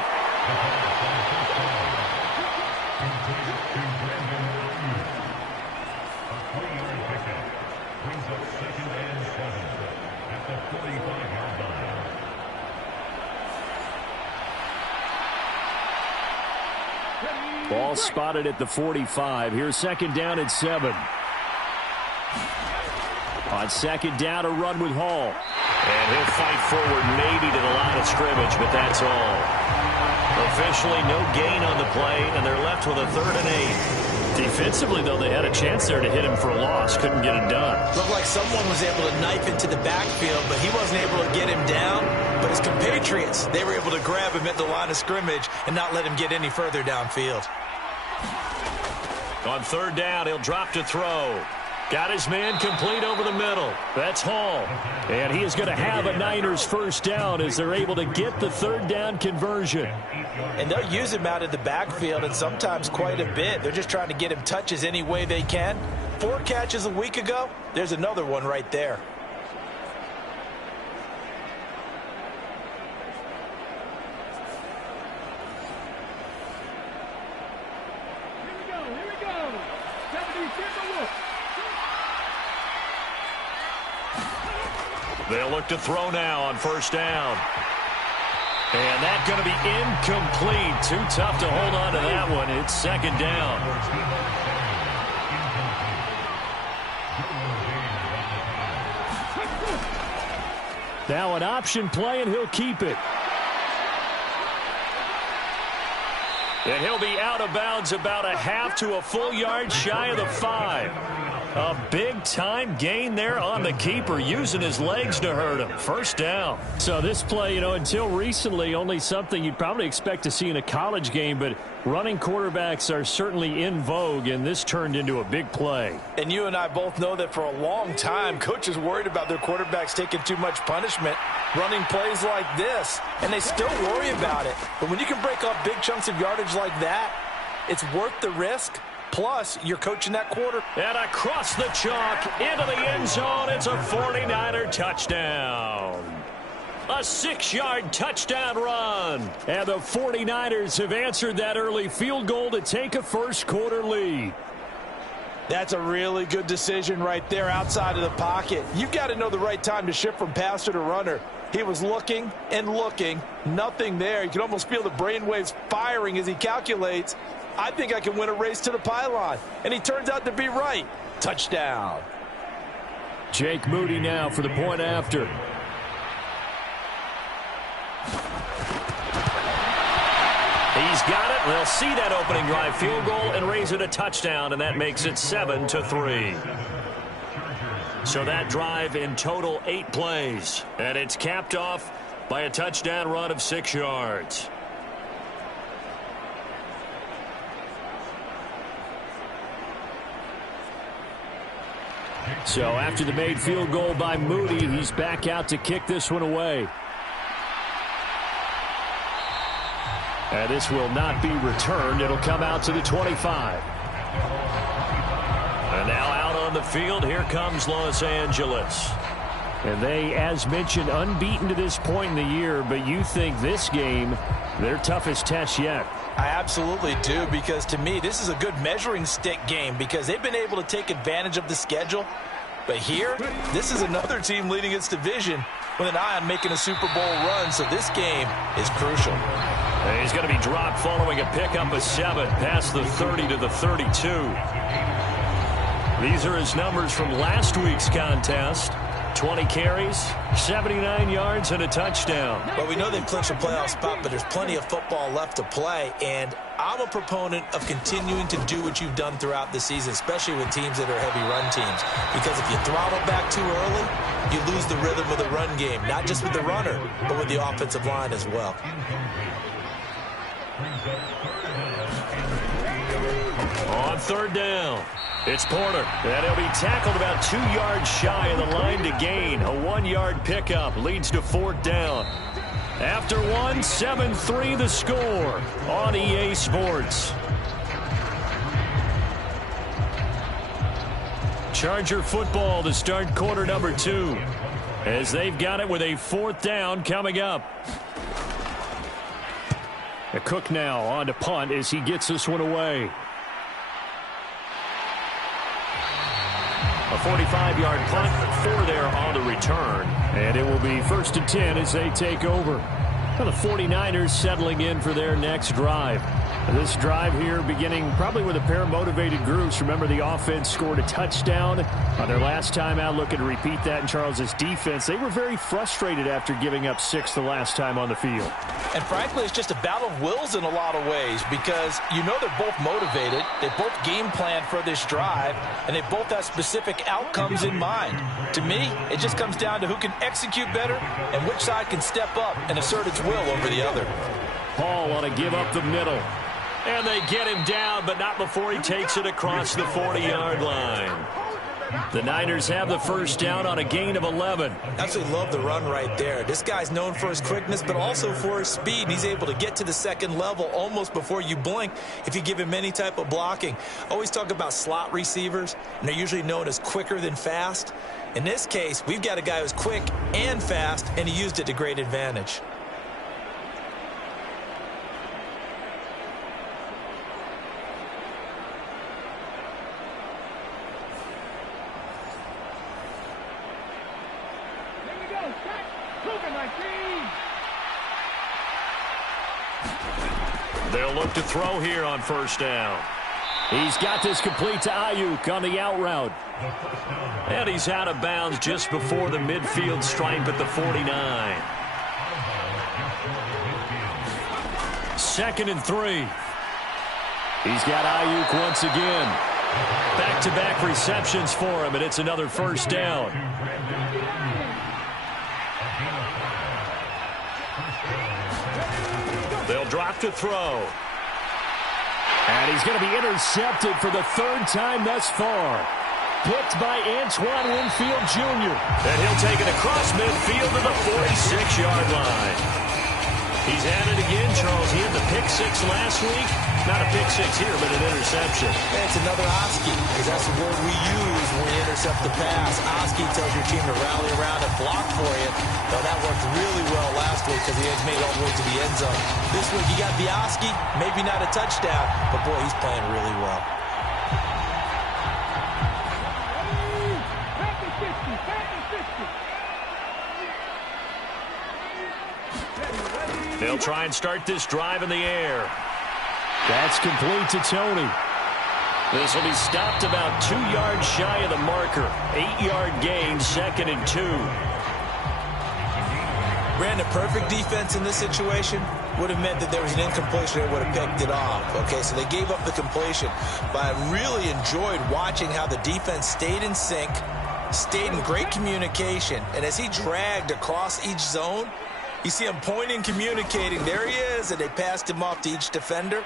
Ball spotted at the 45. Here's 2nd down and 7. On second down, a run with Hall. And he'll fight forward maybe to the line of scrimmage, but that's all. Officially no gain on the play, and they're left with a 3rd and 8. Defensively, though, they had a chance there to hit him for a loss. Couldn't get it done. Looked like someone was able to knife into the backfield, but he wasn't able to get him down. But his compatriots, they were able to grab him at the line of scrimmage and not let him get any further downfield. On 3rd down, he'll drop to throw. Got his man complete over the middle. That's Hall. And he is going to have a Niners first down as they're able to get the 3rd down conversion. And they'll use him out of the backfield, and sometimes quite a bit. They're just trying to get him touches any way they can. 4 catches a week ago. There's another one right there. Here we go. 76 They'll look to throw now on 1st down. And that's going to be incomplete. Too tough to hold on to that one. It's 2nd down. Now an option play, and he'll keep it. And he'll be out of bounds about a half to a full yard shy of the 5. A big-time gain there on the keeper, using his legs to hurt him. 1st down. So this play, until recently, only something you'd probably expect to see in a college game, but running quarterbacks are certainly in vogue, and this turned into a big play. And you and I both know that for a long time, coaches worried about their quarterbacks taking too much punishment, running plays like this, and they still worry about it. But when you can break up big chunks of yardage like that, it's worth the risk. Plus, you're coaching that quarter. And across the chalk, into the end zone, it's a 49er touchdown. A 6-yard touchdown run. And the 49ers have answered that early field goal to take a first-quarter lead. That's a really good decision right there outside of the pocket. You've got to know the right time to shift from passer to runner. He was looking and looking, nothing there. You can almost feel the brainwaves firing as he calculates, I think I can win a race to the pylon. And he turns out to be right. Touchdown. Jake Moody now for the point after. He's got it. They'll see that opening drive field goal and raise it a touchdown, and that makes it 7-3. So that drive in total 8 plays, and it's capped off by a touchdown run of 6 yards. So after the made field goal by Moody, he's back out to kick this one away. And this will not be returned. It'll come out to the 25. And now out on the field, here comes Los Angeles. And they, as mentioned, unbeaten to this point in the year, but you think this game, their toughest test yet. I absolutely do, because to me, this is a good measuring stick game because they've been able to take advantage of the schedule. But here, this is another team leading its division with an eye on making a Super Bowl run, so this game is crucial. And he's going to be dropped following a pickup of 7 past the 30 to the 32. These are his numbers from last week's contest. 20 carries, 79 yards, and a touchdown. Well, we know they've clinched a playoff spot, but there's plenty of football left to play, and I'm a proponent of continuing to do what you've done throughout the season, especially with teams that are heavy run teams, because if you throttle back too early, you lose the rhythm of the run game, not just with the runner, but with the offensive line as well. On 3rd down, it's Porter. And he'll be tackled about 2 yards shy of the line to gain. A 1-yard pickup leads to 4th down. After 1, 7-3 the score on EA Sports. Charger football to start quarter number 2, as they've got it with a 4th down coming up. Cook now on to punt as he gets this one away. A 45-yard punt, 4 there on the return. And it will be 1st and 10 as they take over. Well, the 49ers settling in for their next drive. This drive here beginning probably with a pair of motivated groups. Remember, the offense scored a touchdown on their last time out, looking to repeat that in Charles's defense. They were very frustrated after giving up 6 the last time on the field. And frankly, it's just a battle of wills in a lot of ways because you know they're both motivated. They both game plan for this drive, and they both have specific outcomes in mind. To me, it just comes down to who can execute better and which side can step up and assert its will over the other. Paul on a give up the middle. And they get him down, but not before he takes it across the 40-yard line. The Niners have the first down on a gain of 11. Absolutely love the run right there. This guy's known for his quickness, but also for his speed. He's able to get to the second level almost before you blink if you give him any type of blocking. Always talk about slot receivers, and they're usually known as quicker than fast. In this case, we've got a guy who's quick and fast, and he used it to great advantage. They'll look to throw here on first down. He's got this complete to Ayuk on the out route. And he's out of bounds just before the midfield stripe at the 49. 2nd and 3. He's got Ayuk once again. Back-to-back receptions for him, and it's another first down. They'll drop to throw. And he's going to be intercepted for the 3rd time thus far. Picked by Antoine Winfield Jr. And he'll take it across midfield to the 46-yard line. He's at it again, Charles. He had the pick 6 last week. Not a pick 6 here, but an interception. And it's another Oski, because that's the word we use when we intercept the pass. Oski tells your team to rally around and block for you. Now, that worked really well last week because he has made it all the way to the end zone. This week, you got the Oski, maybe not a touchdown, but boy, he's playing really well. They'll try and start this drive in the air. That's complete to Tony. This will be stopped about 2 yards shy of the marker. 8-yard gain, 2nd and 2. Brandon, perfect defense in this situation would have meant that there was an incompletion and would have picked it off. Okay, so they gave up the completion. But I really enjoyed watching how the defense stayed in sync, stayed in great communication, and as he dragged across each zone, you see him pointing, communicating. There he is, and they passed him off to each defender.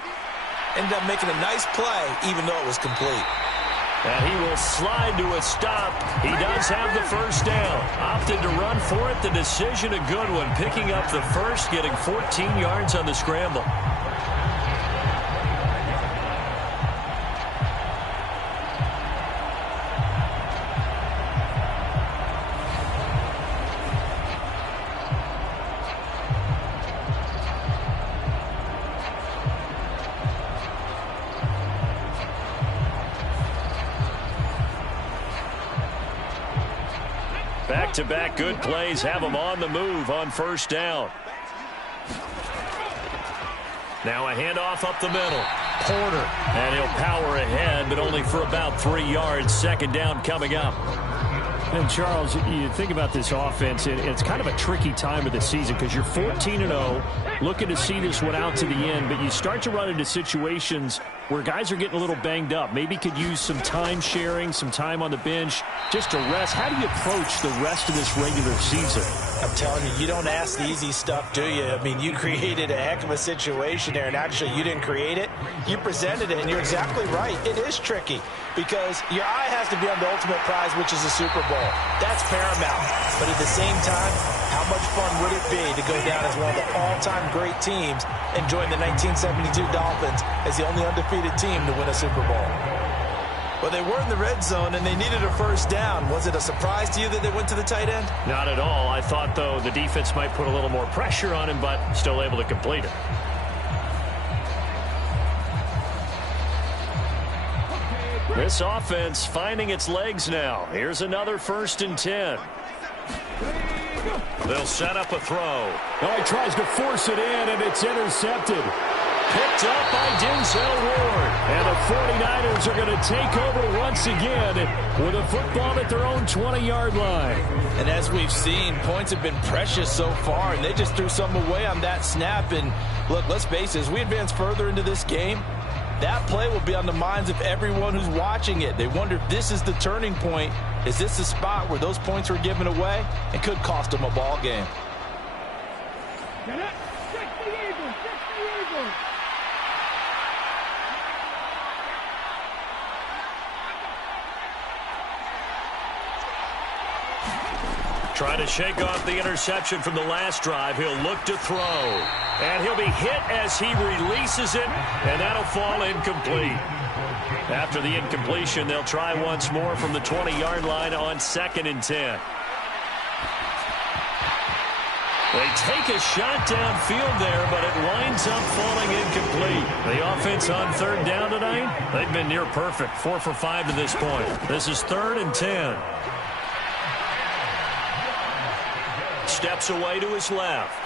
Ended up making a nice play, even though it was complete. And he will slide to a stop. He does have the first down. Opted to run for it. The decision a good one. Picking up the first, getting 14 yards on the scramble. Back-to-back good plays have them on the move on first down. Now a handoff up the middle. Porter. And he'll power ahead, but only for about 3 yards. 2nd down coming up. And, Charles, you think about this offense, it's kind of a tricky time of the season because you're 14-0, looking to see this one out to the end, but you start to run into situations where guys are getting a little banged up. Maybe could use some time sharing, some time on the bench, just to rest. How do you approach the rest of this regular season? I'm telling you, you don't ask the easy stuff, do you? I mean, you created a heck of a situation there, and actually you didn't create it. You presented it, and you're exactly right. It is tricky because your eye has to be on the ultimate prize, which is the Super Bowl. That's paramount. But at the same time, how much fun would it be to go down as one of the all-time great teams and join the 1972 Dolphins as the only undefeated team to win a Super Bowl? Well, they were in the red zone, and they needed a first down. Was it a surprise to you that they went to the tight end? Not at all. I thought, though, the defense might put a little more pressure on him, but still able to complete it. This offense finding its legs now. Here's another 1st and 10. They'll set up a throw. Oh, he tries to force it in, and it's intercepted. Picked picked up by Denzel Ward. And the 49ers are going to take over once again with a football at their own 20-yard line. And as we've seen, points have been precious so far, and they just threw some away on that snap. And look, let's face it, as we advance further into this game, that play will be on the minds of everyone who's watching it. They wonder if this is the turning point. Is this the spot where those points were given away? It could cost them a ball game. Get up. Check the Eagles. Check the Eagles. Trying to shake off the interception from the last drive. He'll look to throw. And he'll be hit as he releases it, and that'll fall incomplete. After the incompletion, they'll try once more from the 20-yard line on 2nd and 10. They take a shot downfield there, but it winds up falling incomplete. The offense on 3rd down tonight, they've been near perfect, 4 for 5 to this point. This is 3rd and 10. Steps away to his left.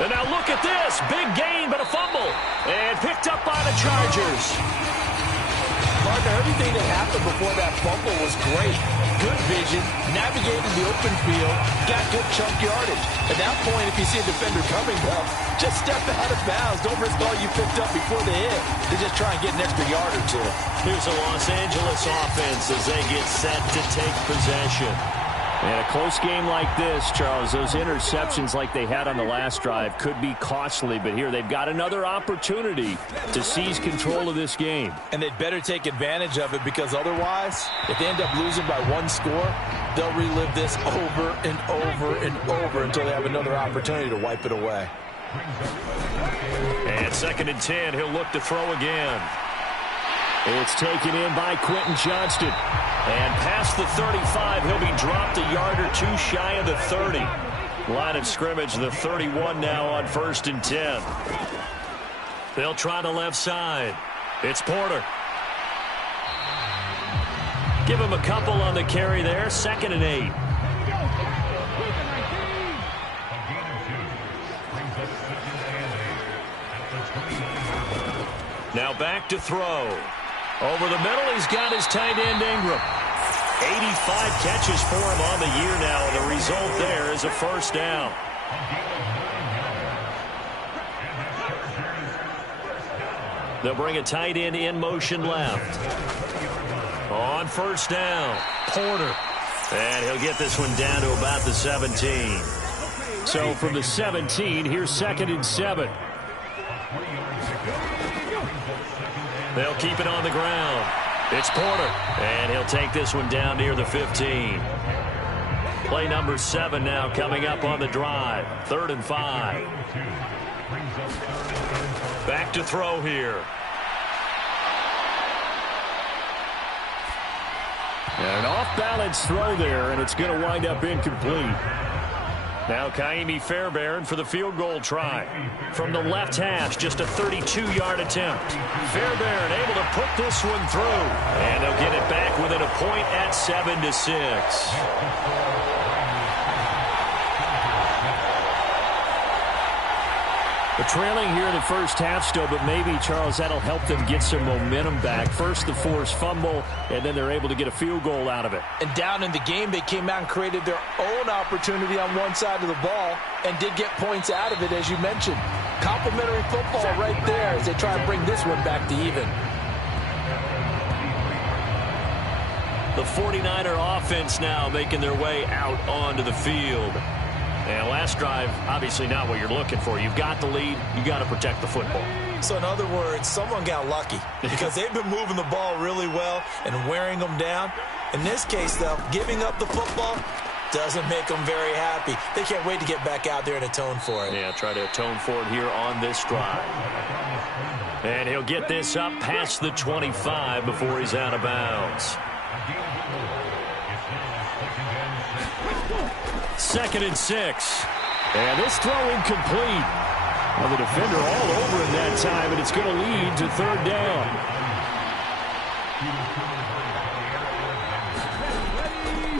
And now look at this. Big gain, but a fumble. And picked up by the Chargers. Partner, everything that happened before that fumble was great. Good vision, navigated the open field, got good chunk yardage. At that point, if you see a defender coming up, just step out of bounds. Don't risk all you picked up before they hit. They just try and get an extra yard or two. Here's a Los Angeles offense as they get set to take possession. And a close game like this, Charles, those interceptions like they had on the last drive could be costly, but here they've got another opportunity to seize control of this game. And they'd better take advantage of it, because otherwise, if they end up losing by 1 score, they'll relive this over and over and over until they have another opportunity to wipe it away. And 2nd and 10, he'll look to throw again. It's taken in by Quentin Johnston. And past the 35, he'll be dropped a yard or 2 shy of the 30. Line of scrimmage, the 31 now on 1st and 10. They'll try the left side. It's Porter. Give him a couple on the carry there. 2nd and 8. Now back to throw. Over the middle, he's got his tight end Ingram. 85 catches for him on the year now, and the result there is a 1st down. They'll bring a tight end in motion left. On 1st down, Porter. And he'll get this one down to about the 17. So from the 17, here's 2nd and 7. They'll keep it on the ground. It's Porter, and he'll take this one down near the 15. Play number 7 now coming up on the drive. 3rd and 5. Back to throw here. And an off-balance throw there, and it's going to wind up incomplete. Now Kaimi Fairbairn for the field goal try. From the left hash, just a 32-yard attempt. Fairbairn able to put this one through. And they'll get it back within a point at 7-6. They're trailing here in the first half still, but maybe, Charles, that'll help them get some momentum back. First, the forced fumble, and then they're able to get a field goal out of it. And down in the game, they came out and created their own opportunity on one side of the ball and did get points out of it, as you mentioned. Complimentary football right there as they try and bring this one back to even. The 49er offense now making their way out onto the field. And last drive, obviously not what you're looking for. You've got the lead. You got to protect the football. So in other words, someone got lucky because they've been moving the ball really well and wearing them down. In this case, though, giving up the football doesn't make them very happy. They can't wait to get back out there and atone for it. Yeah, try to atone for it here on this drive. And he'll get this up past the 25 before he's out of bounds. 2nd and 6. And this throw incomplete. Well, the defender all over him that time, and it's going to lead to 3rd down.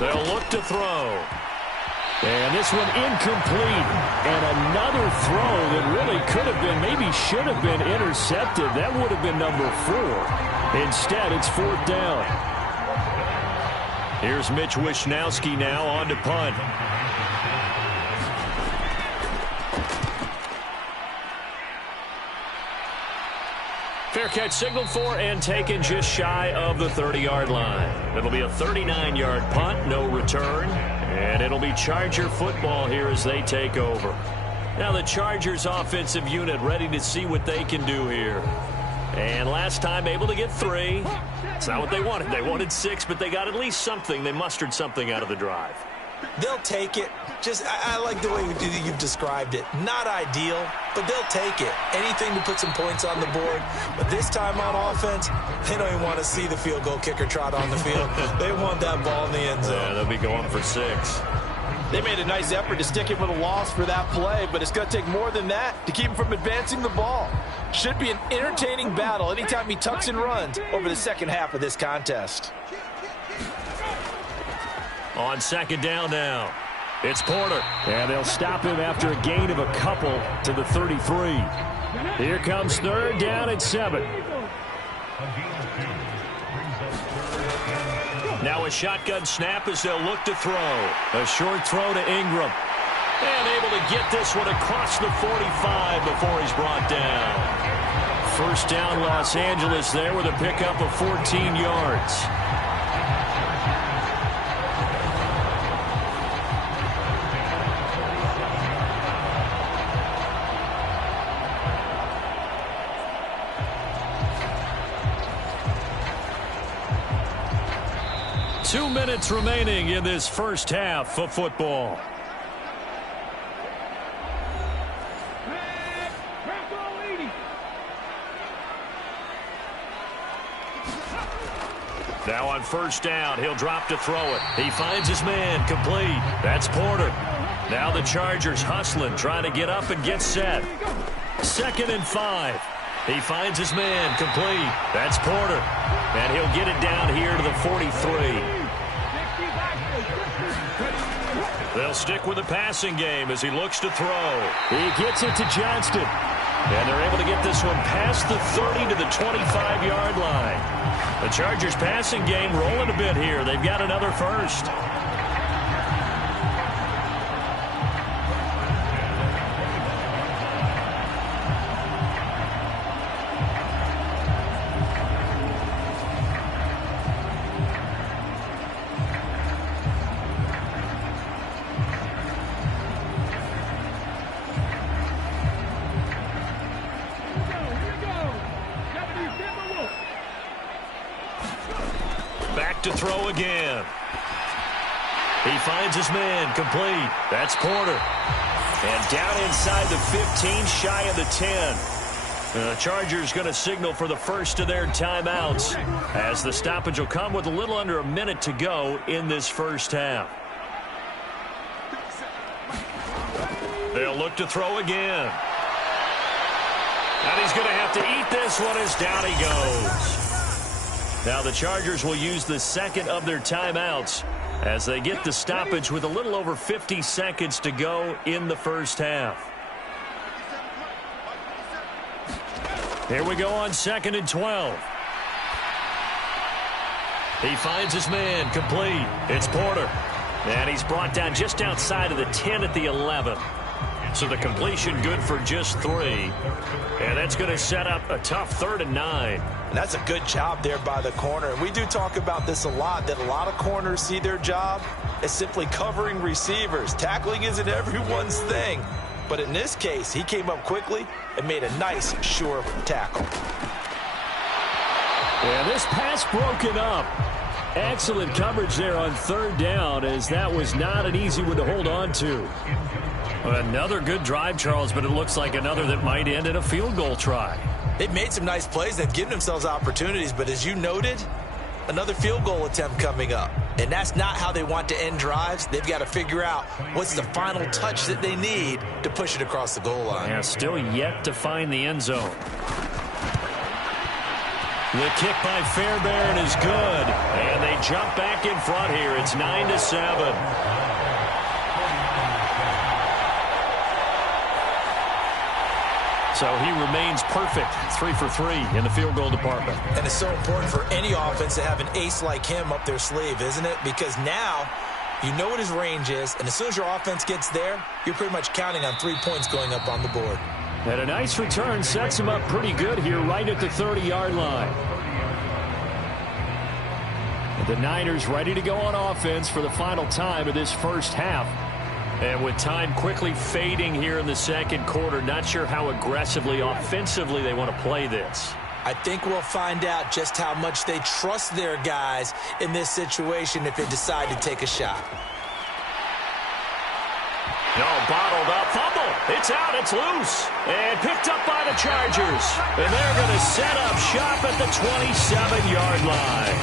They'll look to throw. And this one incomplete. And another throw that really could have been, maybe should have been intercepted. That would have been number 4. Instead, it's 4th down. Here's Mitch Wishnowski now on to punt. Fair catch signaled for and taken just shy of the 30-yard line. It'll be a 39-yard punt, no return. And it'll be Charger football here as they take over. Now the Chargers offensive unit ready to see what they can do here. And last time able to get 3. It's not what they wanted. They wanted 6, but they got at least something. They mustered something out of the drive. They'll take it. I like the way you've described it. Not ideal, but they'll take it. Anything to put some points on the board. But this time on offense, they don't even want to see the field goal kicker trot on the field. They want that ball in the end zone. Yeah, they'll be going for 6. They made a nice effort to stick it with a loss for that play, but it's going to take more than that to keep him from advancing the ball. Should be an entertaining battle anytime he tucks and runs over the second half of this contest. On 2nd down now, it's Porter. And they'll stop him after a gain of a couple to the 33. Here comes 3rd down and 7. Now a shotgun snap as they'll look to throw. A short throw to Ingram. And able to get this one across the 45 before he's brought down. 1st down Los Angeles there with a pickup of 14 yards. Two minutes remaining in this first half of football. Now on 1st down, he'll drop to throw it. He finds his man, complete. That's Porter. Now the Chargers hustling, trying to get up and get set. 2nd and 5. He finds his man, complete. That's Porter. And he'll get it down here to the 43. They'll stick with the passing game as he looks to throw. He gets it to Johnston. And they're able to get this one past the 30 to the 25-yard line. The Chargers passing game rolling a bit here. They've got another first. To throw again. He finds his man, complete. That's Porter. And down inside the 15, shy of the 10. The Chargers going to signal for the first of their timeouts as the stoppage will come with a little under a minute to go in this first half. They'll look to throw again. And he's going to have to eat this one as down he goes. Now the Chargers will use the second of their timeouts as they get the stoppage with a little over 50 seconds to go in the first half. Here we go on 2nd and 12. He finds his man, complete. It's Porter. And he's brought down just outside of the 10 at the 11. So the completion good for just 3. And that's going to set up a tough 3rd and 9. And that's a good job there by the corner. And we do talk about this a lot, that a lot of corners see their job as simply covering receivers. Tackling isn't everyone's thing. But in this case, he came up quickly and made a nice, sure tackle. Yeah, this pass broken up. Excellent coverage there on 3rd down, as that was not an easy one to hold on to. Another good drive, Charles, but it looks like another that might end in a field goal try. They've made some nice plays. They've given themselves opportunities, but as you noted, another field goal attempt coming up. And that's not how they want to end drives. They've got to figure out what's the final touch that they need to push it across the goal line. Yeah, still yet to find the end zone. The kick by Fairbairn is good. And they jump back in front here. It's 9-7. So he remains perfect, 3 for 3 in the field goal department. And it's so important for any offense to have an ace like him up their sleeve, isn't it? Because now you know what his range is, and as soon as your offense gets there, you're pretty much counting on 3 points going up on the board. And a nice return sets him up pretty good here right at the 30-yard line. The Niners ready to go on offense for the final time of this first half. And with time quickly fading here in the second quarter, not sure how aggressively, offensively they want to play this. I think we'll find out just how much they trust their guys in this situation if they decide to take a shot. No, bottled up, fumble. It's out, it's loose. And picked up by the Chargers. And they're going to set up shop at the 27-yard line.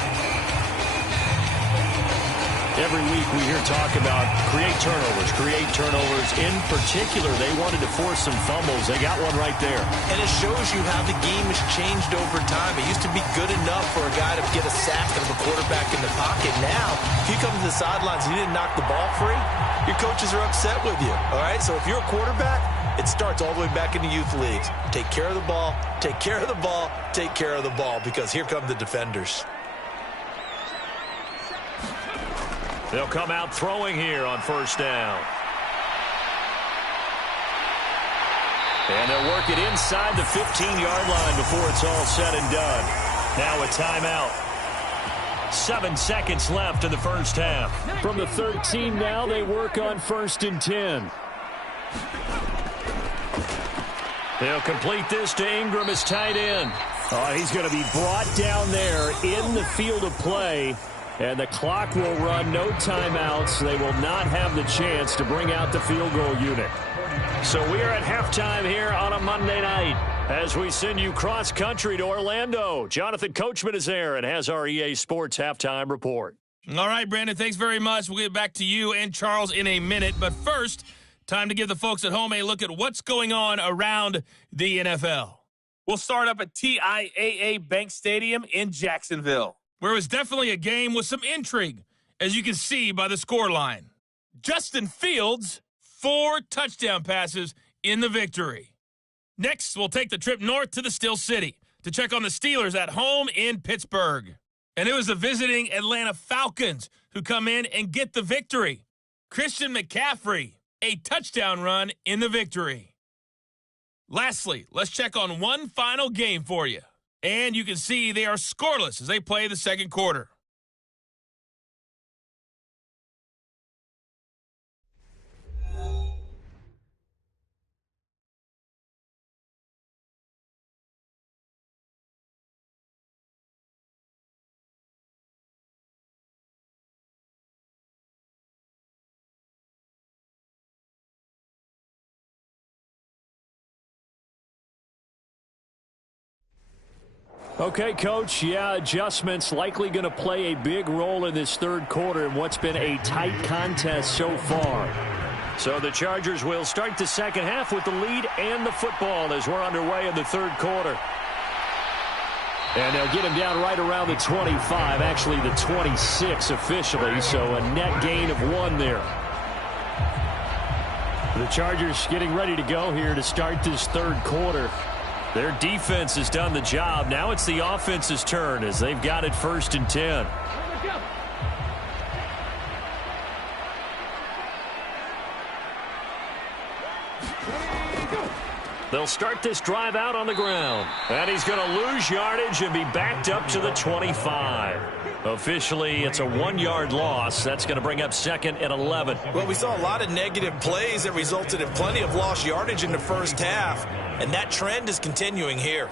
Every week we hear talk about create turnovers. In particular, they wanted to force some fumbles. They got one right there. And it shows you how the game has changed over time. It used to be good enough for a guy to get a sack out of a quarterback in the pocket. Now, if you come to the sidelines and you didn't knock the ball free, your coaches are upset with you. All right? So if you're a quarterback, it starts all the way back in the youth leagues. Take care of the ball, take care of the ball, take care of the ball, because here come the defenders. They'll come out throwing here on first down. And they'll work it inside the 15-yard line before it's all said and done. Now a timeout. 7 seconds left in the first half. From the 13 now, they work on 1st and 10. They'll complete this to Ingram as tight end. Oh, he's going to be brought down there in the field of play. And the clock will run, no timeouts. They will not have the chance to bring out the field goal unit. So we are at halftime here on a Monday night as we send you cross-country to Orlando. Jonathan Coachman is there and has our EA Sports halftime report. All right, Brandon, thanks very much. We'll get back to you and Charles in a minute. But first, time to give the folks at home a look at what's going on around the NFL. We'll start up at TIAA Bank Stadium in Jacksonville, where it was definitely a game with some intrigue, as you can see by the scoreline. Justin Fields, 4 touchdown passes in the victory. Next, we'll take the trip north to the Steel City to check on the Steelers at home in Pittsburgh. And it was the visiting Atlanta Falcons who come in and get the victory. Christian McCaffrey, a touchdown run in the victory. Lastly, let's check on one final game for you. And you can see they are scoreless as they play the second quarter. Okay, Coach, adjustments likely going to play a big role in this third quarter in what's been a tight contest so far. So the Chargers will start the second half with the lead and the football as we're underway in the third quarter. And they'll get him down right around the 25, actually the 26 officially, so a net gain of 1 there. The Chargers getting ready to go here to start this third quarter. Their defense has done the job. Now it's the offense's turn as they've got it 1st and 10. They'll start this drive out on the ground. And he's going to lose yardage and be backed up to the 25. Officially, it's a 1-yard loss. That's going to bring up 2nd and 11. Well, we saw a lot of negative plays that resulted in plenty of lost yardage in the first half. And that trend is continuing here.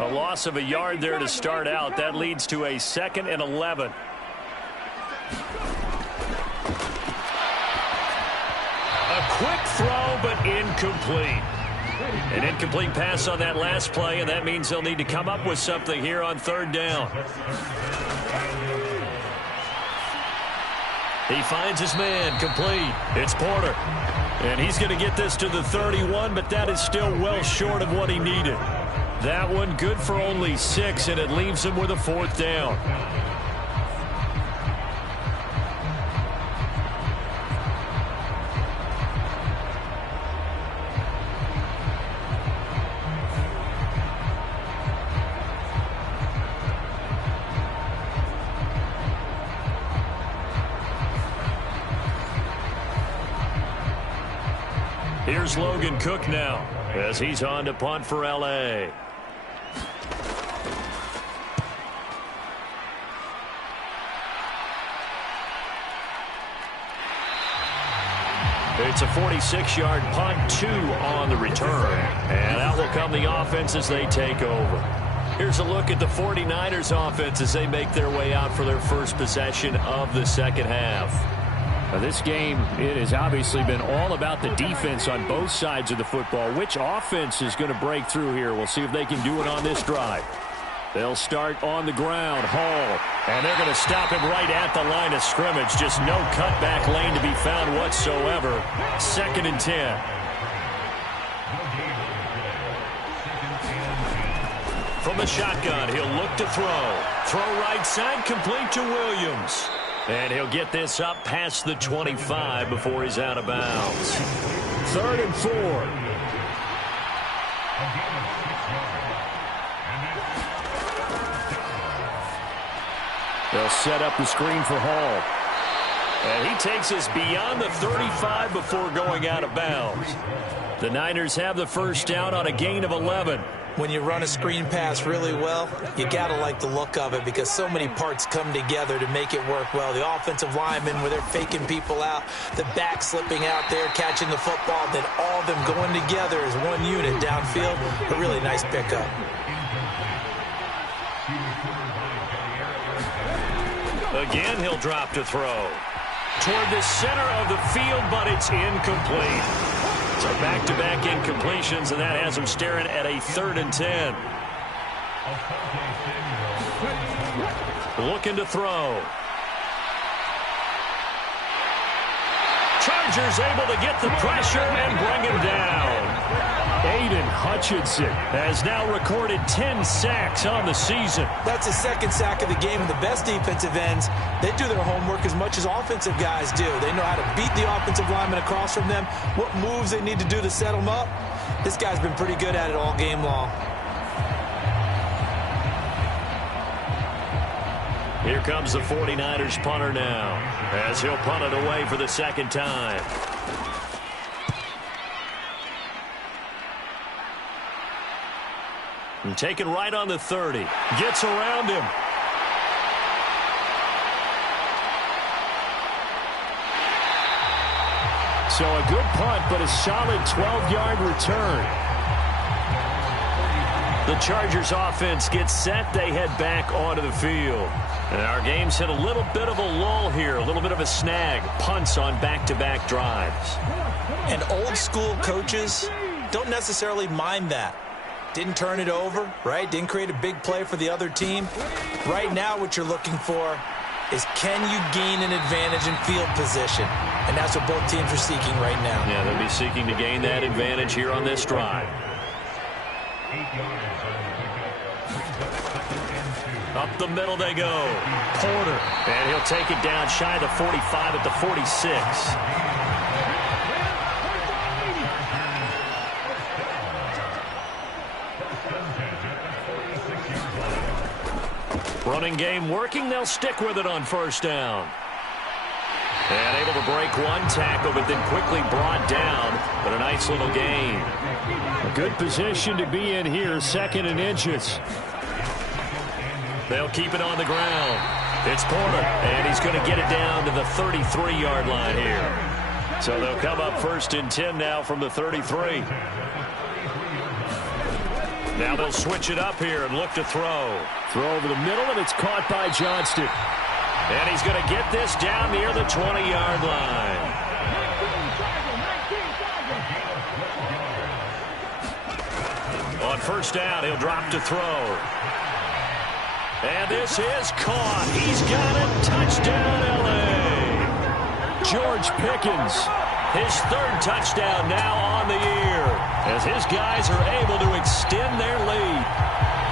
A loss of a yard there to start out. That leads to a 2nd and 11. A quick throw, but incomplete. An incomplete pass on that last play, and that means they'll need to come up with something here on 3rd down. He finds his man, complete. It's Porter. And he's going to get this to the 31, but that is still well short of what he needed. That one good for only 6, and it leaves him with a 4th down. Here's Logan Cook now as he's on to punt for L.A. It's a 46-yard punt, 2 on the return. And out will come the offense as they take over. Here's a look at the 49ers offense as they make their way out for their first possession of the second half. Now this game, it has obviously been all about the defense on both sides of the football. Which offense is going to break through here? We'll see if they can do it on this drive. They'll start on the ground. Hall. And they're going to stop him right at the line of scrimmage. Just no cutback lane to be found whatsoever. 2nd and 10. From the shotgun, he'll look to throw. Throw right side, complete to Williams. And he'll get this up past the 25 before he's out of bounds. 3rd and 4. They'll set up the screen for Hall. And he takes us beyond the 35 before going out of bounds. The Niners have the first down on a gain of 11. When you run a screen pass really well, you got to like the look of it because so many parts come together to make it work well. The offensive linemen, where they're faking people out, the back slipping out there, catching the football, then all of them going together as one unit downfield. A really nice pickup. Again, he'll drop to throw. Toward the center of the field, but it's incomplete. So back-to-back incompletions, and that has him staring at a 3rd and 10. Looking to throw. Chargers able to get the pressure and bring him down. Aiden Hutchinson has now recorded 10 sacks on the season. That's his 2nd sack of the game, and the best defensive ends, they do their homework as much as offensive guys do. They know how to beat the offensive lineman across from them, what moves they need to do to set them up. This guy's been pretty good at it all game long. Here comes the 49ers punter now, as he'll punt it away for the 2nd time. And taken right on the 30. Gets around him. So a good punt, but a solid 12-yard return. The Chargers offense gets set. They head back onto the field. And our game's hit a little bit of a lull here, a little bit of a snag. Punts on back-to-back drives. And old-school coaches don't necessarily mind that. Didn't turn it over, right? Didn't create a big play for the other team. Right now what you're looking for is can you gain an advantage in field position? And that's what both teams are seeking right now. Yeah, they'll be seeking to gain that advantage here on this drive. 8 yards on the pickup. Up the middle they go. Porter. And he'll take it down shy of the 45 at the 46. Running game working. They'll stick with it on 1st down. And able to break one tackle, but then quickly brought down. But a nice little gain. A good position to be in here, 2nd and inches. They'll keep it on the ground. It's Porter, and he's going to get it down to the 33-yard line here. So they'll come up 1st and 10 now from the 33. Now they'll switch it up here and look to throw. Throw over the middle, and it's caught by Johnston. And he's going to get this down near the 20-yard line. On 1st down, he'll drop to throw. And this is caught. He's got it. Touchdown, L.A. George Pickens His third touchdown now on the year as his guys are able to extend their lead.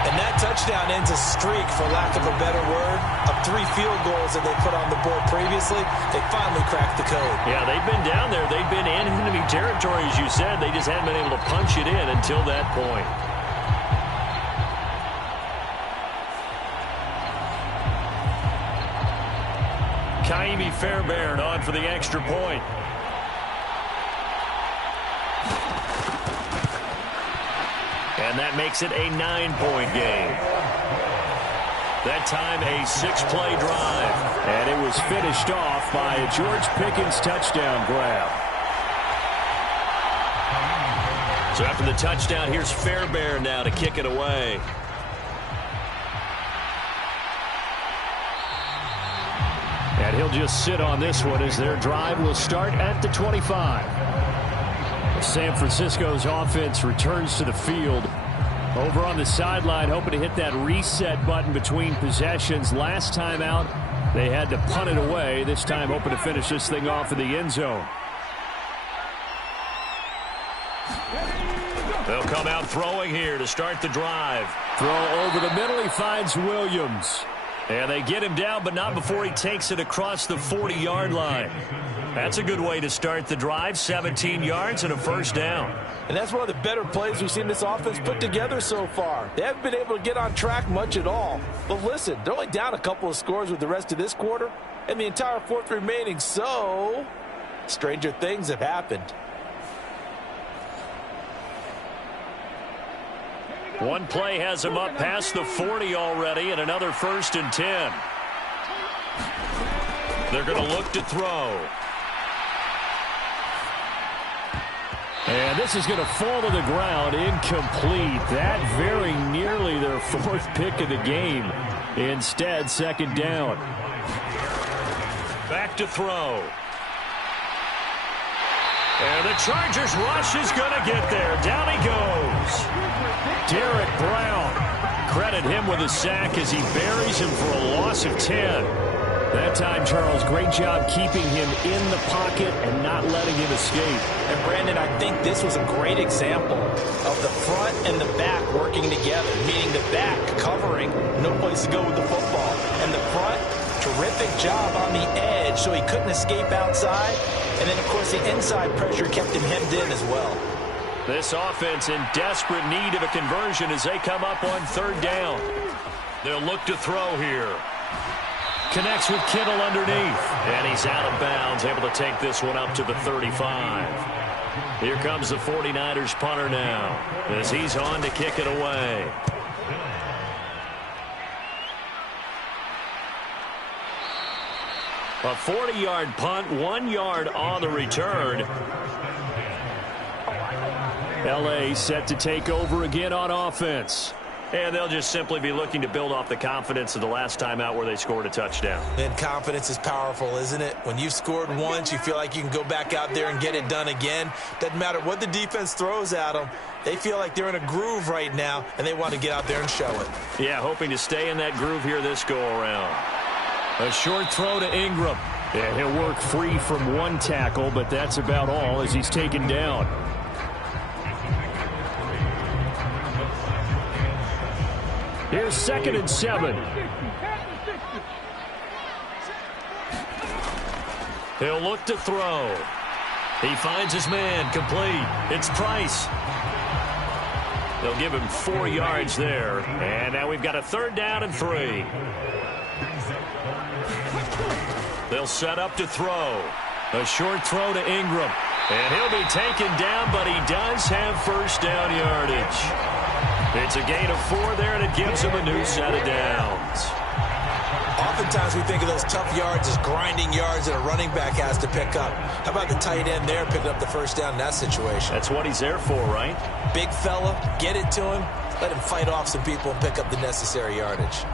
And that touchdown ends a streak, for lack of a better word, of 3 field goals that they put on the board previously. They finally cracked the code. Yeah, they've been down there. They've been in enemy territory, as you said. They just hadn't been able to punch it in until that point. Kaimi Fairbairn on for the extra point. And that makes it a 9-point game. That time a 6-play drive. And it was finished off by a George Pickens touchdown grab. So after the touchdown, here's Fairbairn now to kick it away. And he'll just sit on this one as their drive will start at the 25. San Francisco's offense returns to the field. Over on the sideline, hoping to hit that reset button between possessions. Last time out, they had to punt it away. This time, hoping to finish this thing off in the end zone. They'll come out throwing here to start the drive. Throw over the middle. He finds Williams. And they get him down, but not before he takes it across the 40-yard line. That's a good way to start the drive. 17 yards and a first down. And that's one of the better plays we've seen this offense put together so far. They haven't been able to get on track much at all. But listen, they're only down a couple of scores with the rest of this quarter and the entire fourth remaining. So, stranger things have happened. One play has him up past the 40 already, and another 1st and 10. They're going to look to throw. And this is going to fall to the ground, incomplete. That very nearly their 4th pick of the game. Instead, 2nd down. Back to throw. And the Chargers rush is going to get there. Down he goes. Derek Brown. Credit him with a sack as he buries him for a loss of 10. That time, Charles, great job keeping him in the pocket and not letting him escape. And, Brandon, I think this was a great example of the front and the back working together, meaning the back covering, no place to go with the football. And the front, terrific job on the edge so he couldn't escape outside. And then, of course, the inside pressure kept him hemmed in as well. This offense in desperate need of a conversion as they come up on 3rd down. They'll look to throw here. Connects with Kittle underneath. And he's out of bounds, able to take this one up to the 35. Here comes the 49ers punter now as he's on to kick it away. A 40-yard punt, 1 yard on the return. L.A. set to take over again on offense. And they'll just simply be looking to build off the confidence of the last time out where they scored a touchdown. And confidence is powerful, isn't it? When you've scored once, you feel like you can go back out there and get it done again. Doesn't matter what the defense throws at them. They feel like they're in a groove right now, and they want to get out there and show it. Yeah, hoping to stay in that groove here this go-around. A short throw to Ingram. And he'll work free from one tackle, but that's about all as he's taken down. Here's 2nd and 7. He'll look to throw. He finds his man, complete. It's Price. They'll give him 4 yards there. And now we've got a 3rd down and 3. They'll set up to throw. A short throw to Ingram. And he'll be taken down, but he does have 1st down yardage. It's a gain of 4 there, and it gives him a new set of downs. Oftentimes we think of those tough yards as grinding yards that a running back has to pick up. How about the tight end there picking up the 1st down in that situation? That's what he's there for, right? Big fella, get it to him, let him fight off some people and pick up the necessary yardage.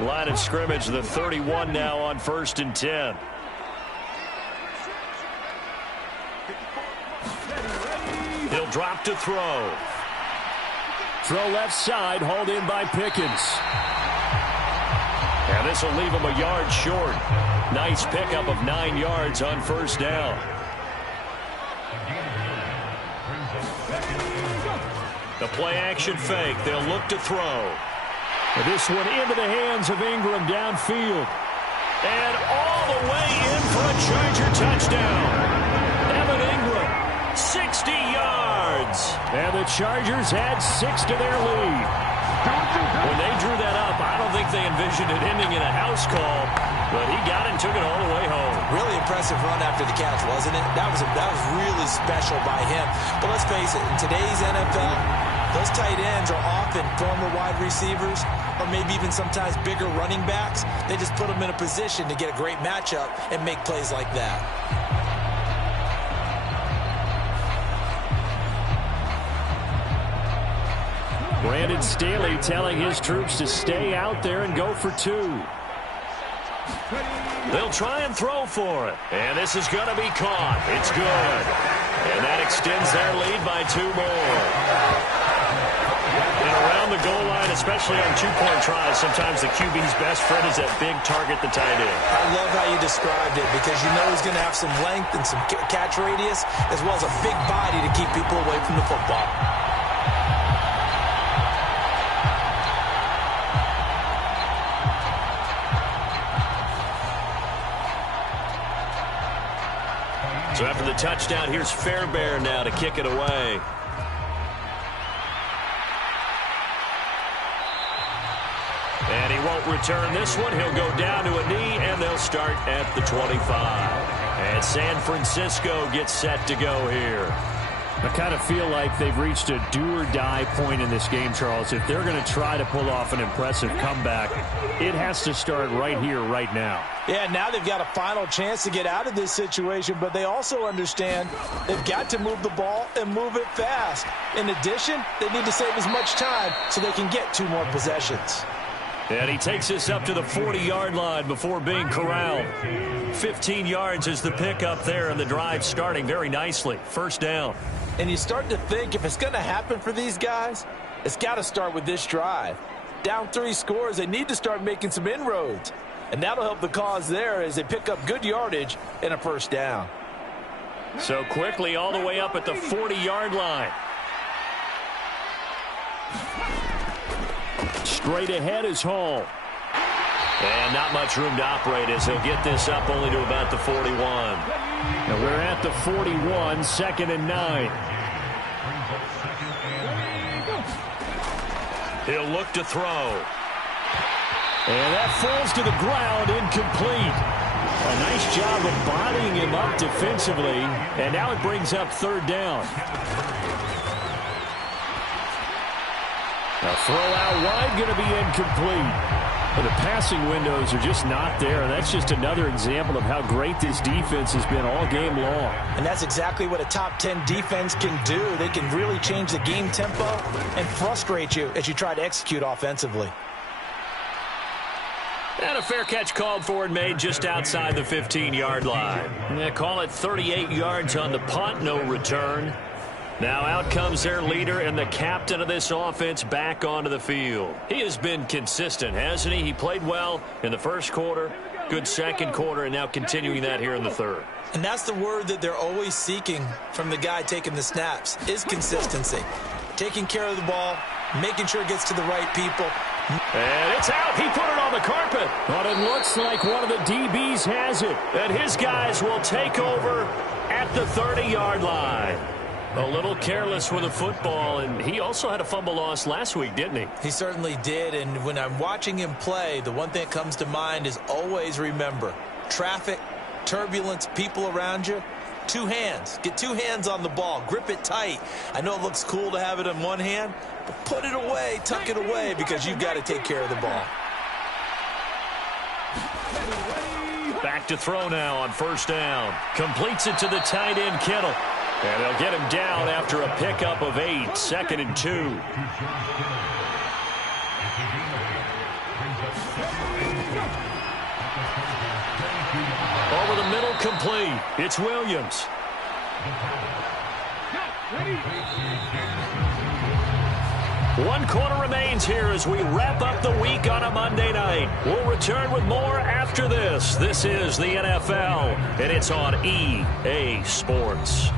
Line of scrimmage, the 31 now on 1st and 10. He'll drop to throw. Throw left side, hauled in by Pickens. And this will leave him a yard short. Nice pickup of 9 yards on first down. The play-action fake. They'll look to throw. And this one into the hands of Ingram downfield. And all the way in for a Charger touchdown. Evan Ingram, 60 yards. And the Chargers add 6 to their lead. When they drew that up, I don't think they envisioned it ending in a house call, but he got it and took it all the way home. Really impressive run after the catch, wasn't it? That was really special by him. But let's face it, in today's NFL, those tight ends are often former wide receivers or maybe even sometimes bigger running backs. They just put them in a position to get a great matchup and make plays like that. Brandon Staley telling his troops to stay out there and go for 2. They'll try and throw for it. And this is going to be caught. It's good. And that extends their lead by 2 more. And around the goal line, especially on 2-point tries, sometimes the QB's best friend is that big target, the tight end. I love how you described it because you know he's going to have some length and some catch radius as well as a big body to keep people away from the football. So after the touchdown, here's Fairbairn now to kick it away. And he won't return this one. He'll go down to a knee, and they'll start at the 25. And San Francisco gets set to go here. I kind of feel like they've reached a do-or-die point in this game, Charles. If they're going to try to pull off an impressive comeback, it has to start right here, right now. Yeah, now they've got a final chance to get out of this situation, but they also understand they've got to move the ball and move it fast. In addition, they need to save as much time so they can get 2 more possessions. And he takes this up to the 40-yard line before being corralled. 15 yards is the pickup there, and the drive starting very nicely. First down. And you start to think if it's going to happen for these guys, it's got to start with this drive. Down 3 scores, they need to start making some inroads. And that'll help the cause there as they pick up good yardage and a first down. So quickly all the way up at the 40-yard line. Straight ahead is Hall. And not much room to operate as he'll get this up only to about the 41. Now we're at the 41, 2nd and 9. He'll look to throw. And that falls to the ground, incomplete. A nice job of bodying him up defensively, and now it brings up 3rd down. Now throw out wide, going to be incomplete. Well, the passing windows are just not there, and that's just another example of how great this defense has been all game long. And that's exactly what a top 10 defense can do. They can really change the game tempo and frustrate you as you try to execute offensively. And a fair catch called for and made just outside the 15-yard line. They call it 38 yards on the punt, no return. Now out comes their leader and the captain of this offense back onto the field. He has been consistent, hasn't he? He played well in the first quarter, good second quarter, and now continuing that here in the third. And that's the word that they're always seeking from the guy taking the snaps, is consistency. Taking care of the ball, making sure it gets to the right people. And it's out. He put it on the carpet. But it looks like one of the DBs has it. And his guys will take over at the 30-yard line. A little careless with the football, and he also had a fumble loss last week, didn't he? He certainly did, and when I'm watching him play, the one thing that comes to mind is always remember, traffic, turbulence, people around you, 2 hands. Get 2 hands on the ball. Grip it tight. I know it looks cool to have it in one hand, but put it away, tuck it away, because you've got to take care of the ball. Back to throw now on first down. Completes it to the tight end, Kittle. And they'll get him down after a pickup of 8, 2nd and 2. Over the middle, complete. It's Williams. One quarter remains here as we wrap up the week on a Monday night. We'll return with more after this. This is the NFL, and it's on EA Sports.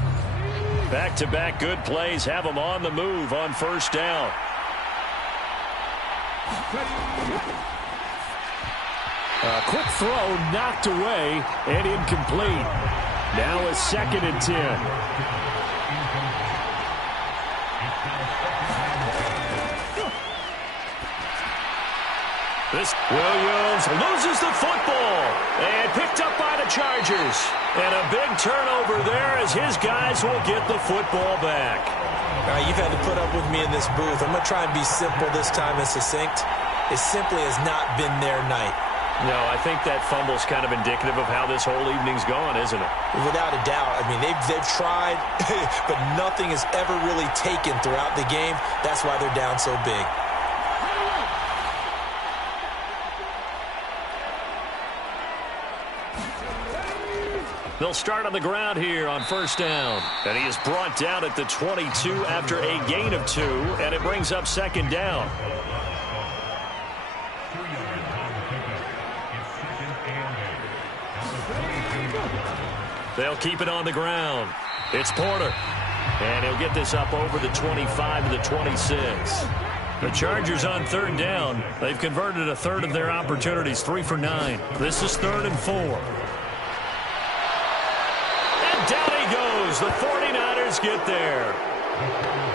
Back-to-back good plays have them on the move on first down. A quick throw knocked away and incomplete. Now a 2nd and 10. Williams loses the football and picked up by the Chargers. And a big turnover there as his guys will get the football back. All right, you've had to put up with me in this booth. I'm going to try and be simple this time and succinct. It simply has not been their night. No, I think that fumble's kind of indicative of how this whole evening's going, isn't it? Without a doubt. I mean, they've tried, but nothing has ever really taken throughout the game. That's why they're down so big. They'll start on the ground here on first down. And he is brought down at the 22 after a gain of 2, and it brings up 2nd down. They'll keep it on the ground. It's Porter. And he'll get this up over the 25 to the 26. The Chargers on 3rd down. They've converted a third of their opportunities, 3 for 9. This is 3rd and 4. And down he goes. The 49ers get there.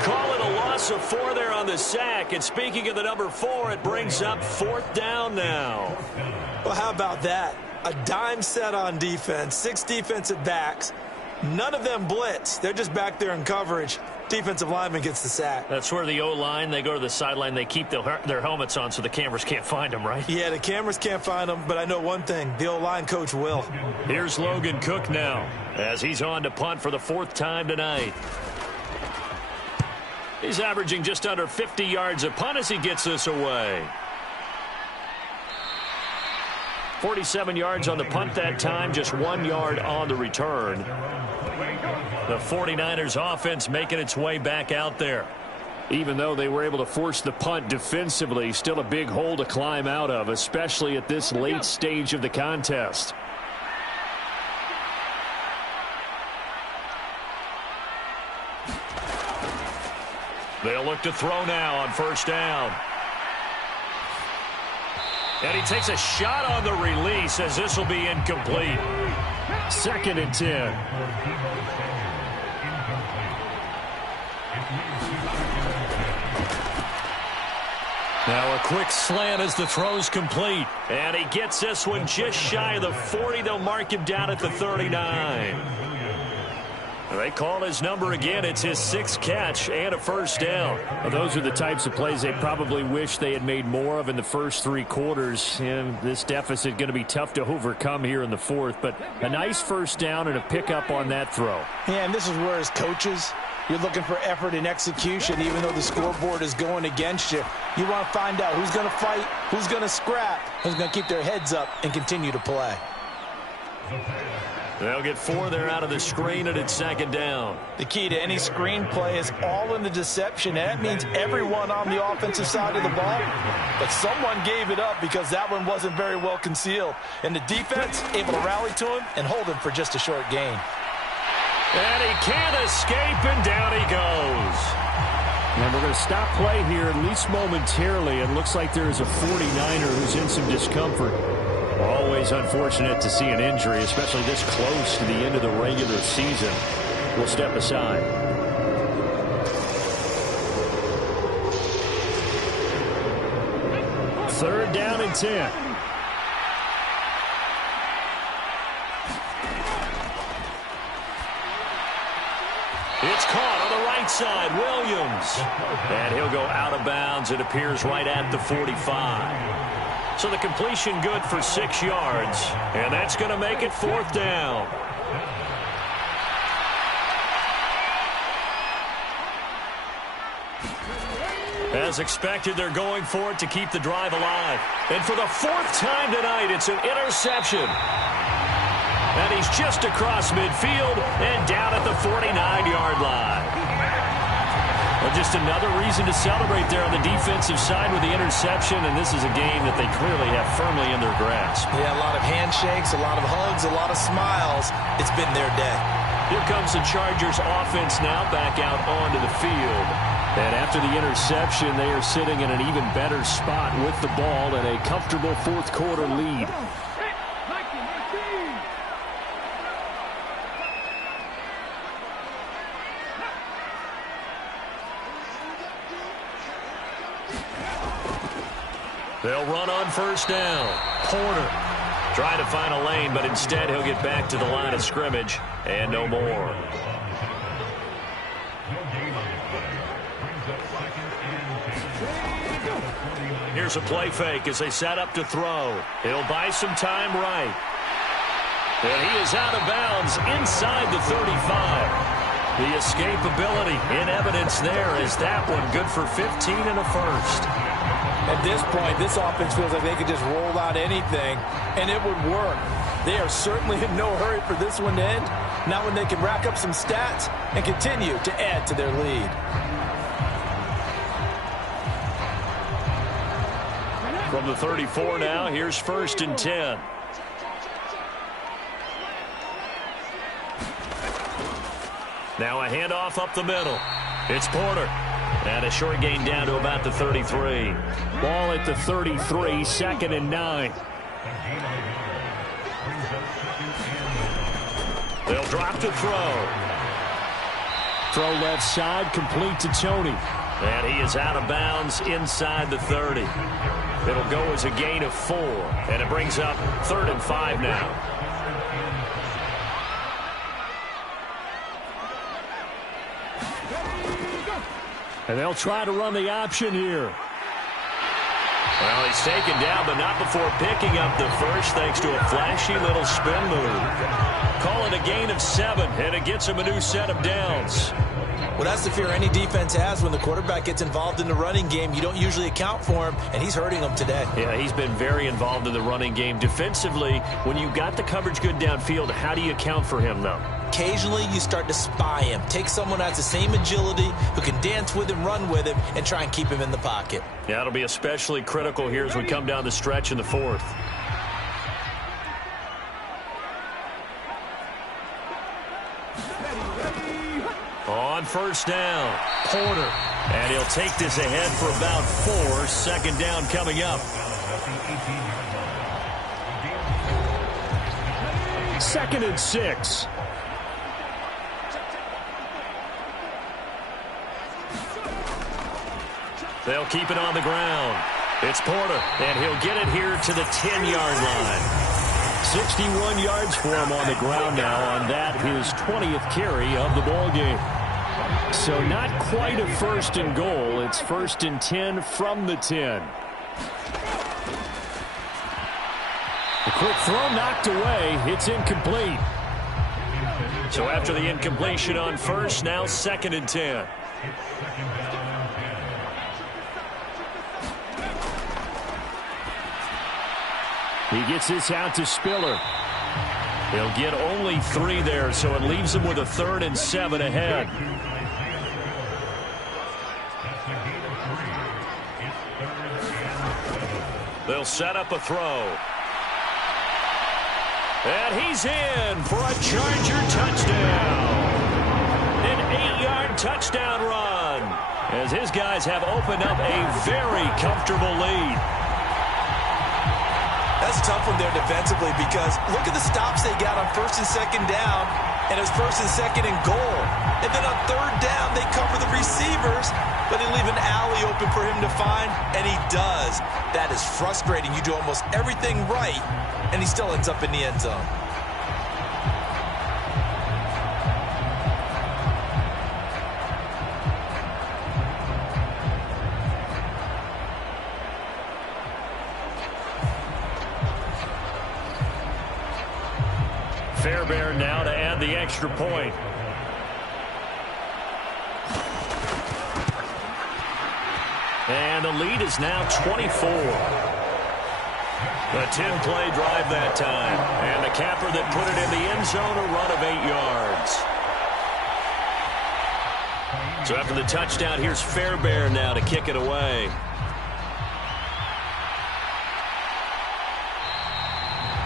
Call it a loss of 4 there on the sack. And speaking of the number 4, it brings up 4th down now. Well, how about that? A dime set on defense, 6 defensive backs. None of them blitz. They're just back there in coverage. Defensive lineman gets the sack. That's where the O-line, they go to the sideline, they keep their helmets on so the cameras can't find them, right? Yeah, the cameras can't find them, but I know one thing. The O-line coach will. Here's Logan Cook now as he's on to punt for the 4th time tonight. He's averaging just under 50 yards a punt as he gets this away. 47 yards on the punt that time, just 1 yard on the return. The 49ers offense making its way back out there. Even though they were able to force the punt defensively, still a big hole to climb out of, especially at this late stage of the contest. They'll look to throw now on first down. And he takes a shot on the release as this will be incomplete. 2nd and 10. Now a quick slant as the throw's complete. And he gets this one just shy of the 40. They'll mark him down at the 39. They call his number again. It's his 6th catch and a first down. Well, those are the types of plays they probably wish they had made more of in the first 3 quarters. And this deficit going to be tough to overcome here in the 4th. But a nice first down and a pickup on that throw. Yeah, and this is where as coaches, you're looking for effort and execution even though the scoreboard is going against you. You want to find out who's going to fight, who's going to scrap, who's going to keep their heads up and continue to play. They'll get 4 there out of the screen, and it's 2nd down. The key to any screen play is all in the deception. And that means everyone on the offensive side of the ball. But someone gave it up because that one wasn't very well concealed. And the defense able to rally to him and hold him for just a short gain. And he can't escape, and down he goes. And we're going to stop play here, at least momentarily. It looks like there is a 49er who's in some discomfort. Always unfortunate to see an injury, especially this close to the end of the regular season. We'll step aside. Third down and 10. It's caught on the right side, Williams. And he'll go out of bounds. It appears right at the 45. So the completion good for 6 yards. And that's going to make it 4th down. As expected, they're going for it to keep the drive alive. And for the 4th time tonight, it's an interception. And he's just across midfield and down at the 49-yard line. Well, just another reason to celebrate there on the defensive side with the interception, and this is a game that they clearly have firmly in their grasp. Yeah, a lot of handshakes, a lot of hugs, a lot of smiles. It's been their day. Here comes the Chargers offense now back out onto the field. And after the interception, they are sitting in an even better spot with the ball and a comfortable fourth quarter lead. They'll run on first down. Porter trying to find a lane, but instead he'll get back to the line of scrimmage and no more. Here's a play fake as they set up to throw. He'll buy some time right. And he is out of bounds inside the 35. The escapability in evidence there as that one good for 15 and a first. At this point, this offense feels like they could just roll out anything, and it would work. They are certainly in no hurry for this one to end. Not when they can rack up some stats and continue to add to their lead. From the 34 now, here's first and 10. Now a handoff up the middle. It's Porter. And a short gain down to about the 33. Ball at the 33, second and 9. They'll drop to throw. Throw left side, complete to Tony. And he is out of bounds inside the 30. It'll go as a gain of 4. And it brings up 3rd and 5 now. And they'll try to run the option here. Well, he's taken down, but not before picking up the first thanks to a flashy little spin move. Call it a gain of 7, and it gets him a new set of downs. Well, that's the fear any defense has when the quarterback gets involved in the running game. You don't usually account for him, and he's hurting them today. Yeah, he's been very involved in the running game. Defensively, when you got the coverage good downfield, how do you account for him, though? Occasionally, you start to spy him. Take someone who has the same agility, who can dance with him, run with him, and try and keep him in the pocket. Yeah, it'll be especially critical here as we come down the stretch in the 4th. On first down, Porter. And he'll take this ahead for about 4. Second down coming up. 2nd and 6. They'll keep it on the ground. It's Porter, and he'll get it here to the 10-yard line. 61 yards for him on the ground now on that, his 20th carry of the ball game. So not quite a 1st and goal. It's 1st and 10 from the 10. The quick throw knocked away. It's incomplete. So after the incompletion on first, now 2nd and 10. He gets this out to Spiller. He'll get only 3 there, so it leaves him with a 3rd and 7 ahead. They'll set up a throw. And he's in for a Charger touchdown. An 8-yard touchdown run as his guys have opened up a very comfortable lead. That's a tough one there defensively because look at the stops they got on 1st and 2nd down, and it was 1st and 2nd and goal. And then on 3rd down, they cover the receivers, but they leave an alley open for him to find, and he does. That is frustrating. You do almost everything right, and he still ends up in the end zone. Fairbairn now to add the extra point. And the lead is now 24. A 10-play drive that time. And the capper that put it in the end zone, a run of 8 yards. So after the touchdown, here's Fairbairn now to kick it away.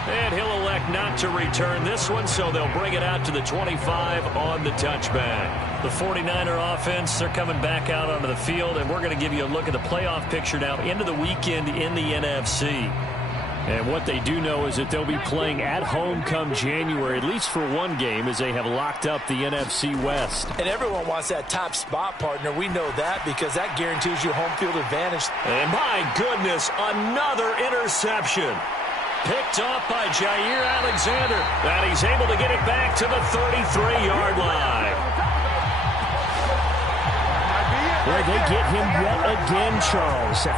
And he'll elect not to return this one, so they'll bring it out to the 25 on the touchback. The 49er offense, they're coming back out onto the field, and we're going to give you a look at the playoff picture now into the weekend in the NFC. And what they do know is that they'll be playing at home come January, at least for one game, as they have locked up the NFC West. And everyone wants that top spot, partner. We know that because that guarantees you home field advantage. And my goodness, another interception. Picked off by Jair Alexander. And he's able to get it back to the 33-yard line. Well, they get him yet again, Charles. 5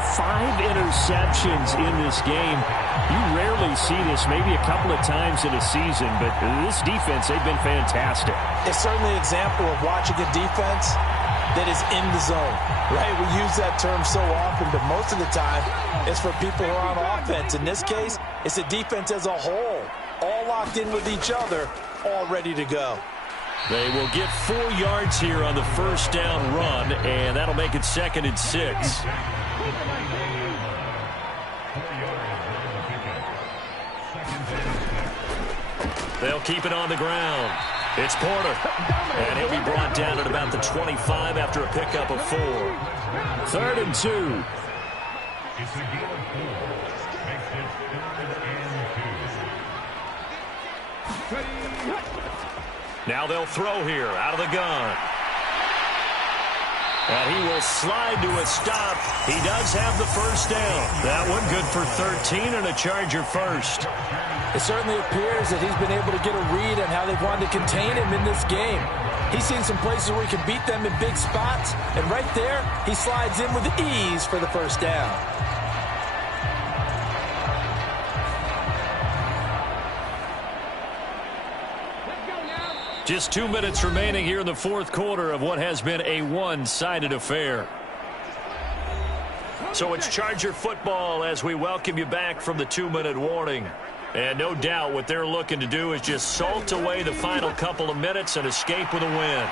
interceptions in this game. You rarely see this, maybe a couple of times in a season, but this defense, they've been fantastic. It's certainly an example of watching a defense that is in the zone, right? We use that term so often, but most of the time, it's for people who are on offense. In this case, it's a defense as a whole, all locked in with each other, all ready to go. They will get 4 yards here on the first down run, and that'll make it 2nd and 6. They'll keep it on the ground. It's Porter, and he'll be brought down at about the 25 after a pickup of 4. 3rd and 2. It's a gain of 4. Makes it 3rd and 2. Now they'll throw here out of the gun. And he will slide to a stop. He does have the first down. That one good for 13 and a Charger first. It certainly appears that he's been able to get a read on how they've wanted to contain him in this game. He's seen some places where he can beat them in big spots, and right there, he slides in with ease for the first down. Just 2 minutes remaining here in the fourth quarter of what has been a one-sided affair. So it's Charger football as we welcome you back from the 2-minute warning. And no doubt what they're looking to do is just salt away the final couple of minutes and escape with a win.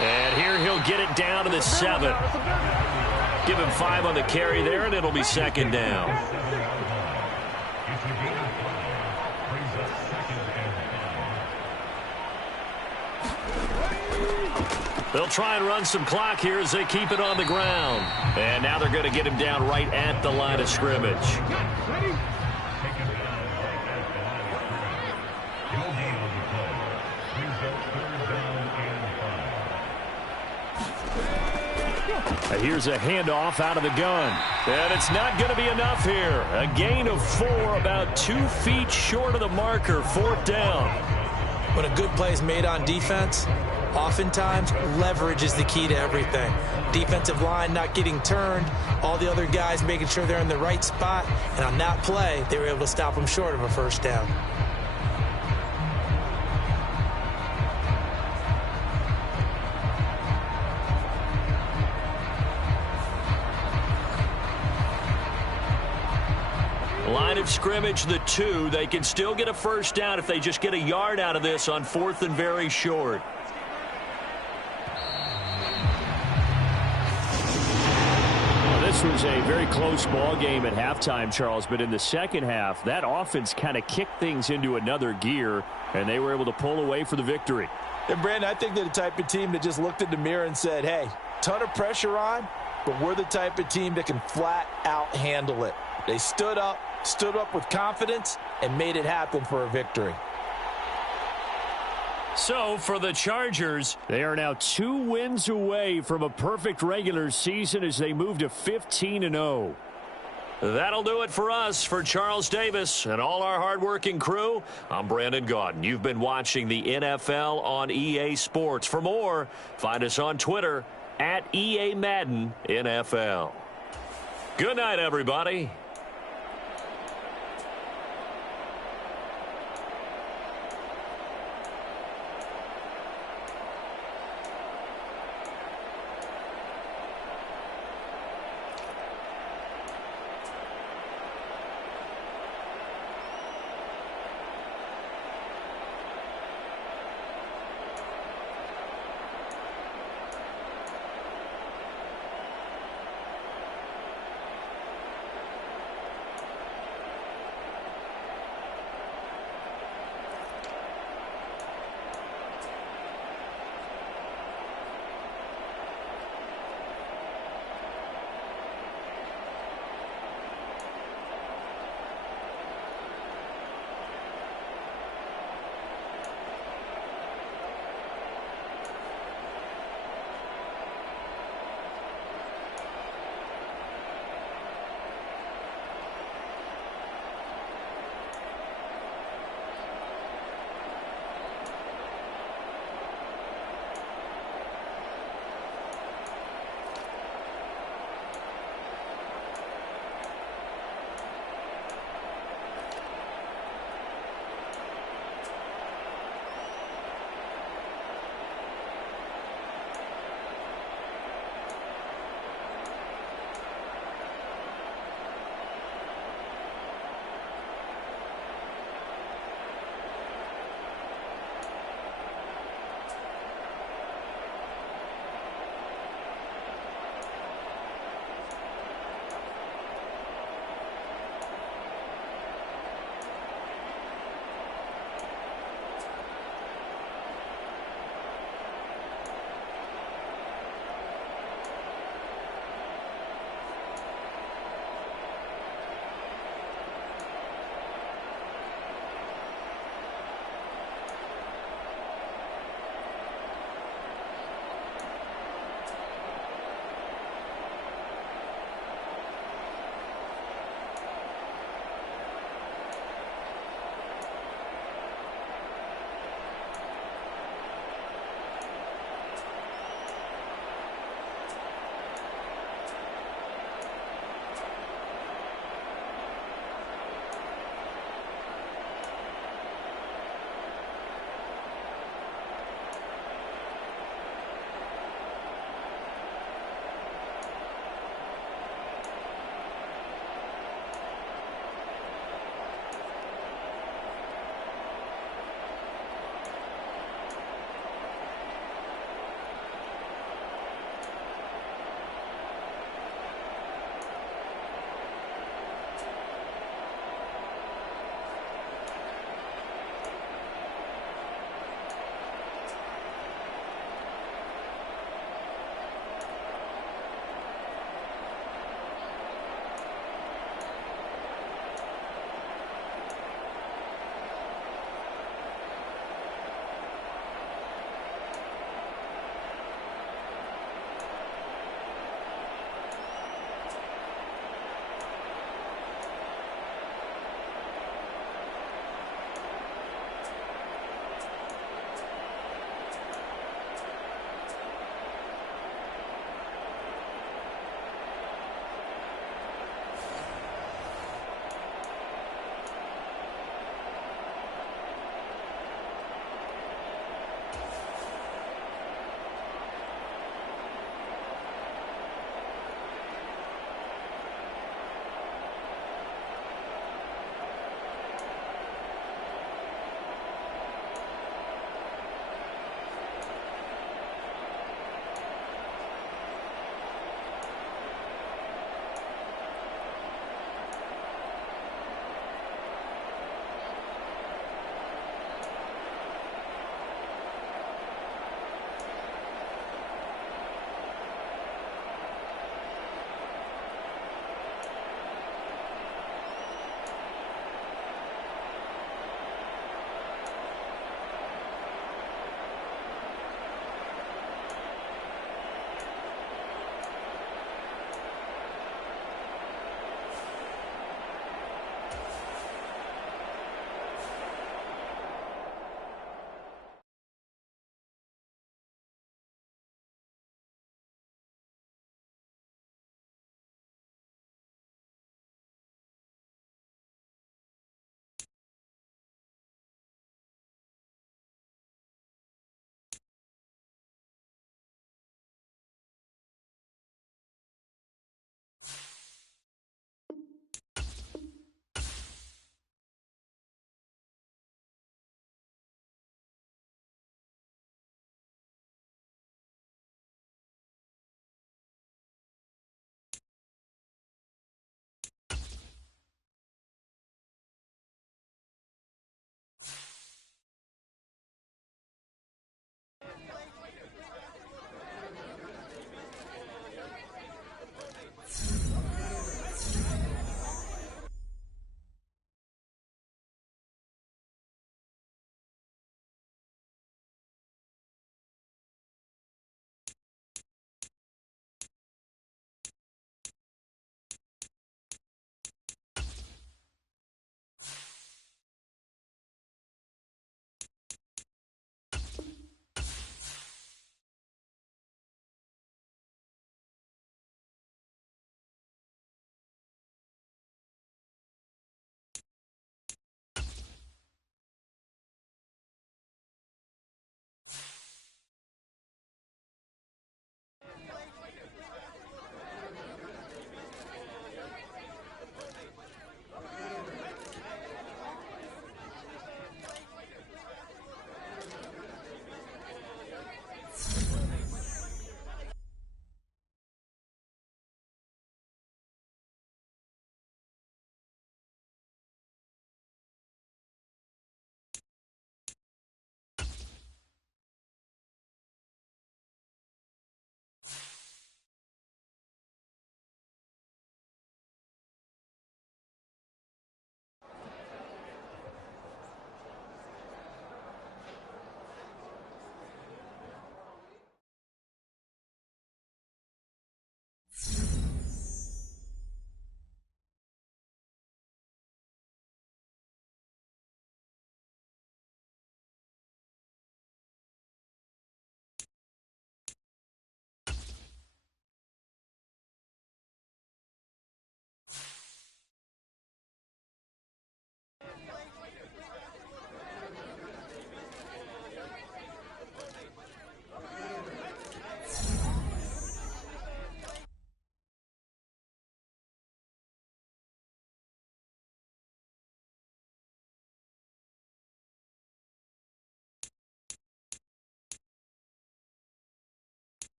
And here he'll get it down to the 7. Give him 5 on the carry there, and it'll be 2nd down. They'll try and run some clock here as they keep it on the ground. And now they're going to get him down right at the line of scrimmage. Here's a handoff out of the gun. And it's not going to be enough here. A gain of 4, about 2 feet short of the marker, 4th down. When a good play is made on defense, oftentimes leverage is the key to everything. Defensive line not getting turned, all the other guys making sure they're in the right spot, and on that play, they were able to stop them short of a first down. Line of scrimmage, the 2. They can still get a first down if they just get a yard out of this on 4th and very short. This was a very close ball game at halftime, Charles, but in the second half, that offense kind of kicked things into another gear, and they were able to pull away for the victory. And, Brandon, I think they're the type of team that just looked in the mirror and said, hey, ton of pressure on, but we're the type of team that can flat out handle it. They stood up with confidence, and made it happen for a victory. So for the Chargers, they are now 2 wins away from a perfect regular season as they move to 15-0. that'll do it for us. For Charles Davis and all our hardworking crew, I'm Brandon Gaudin. You've been watching the NFL on EA Sports. For more, find us on Twitter at EA Madden NFL. Good night, everybody.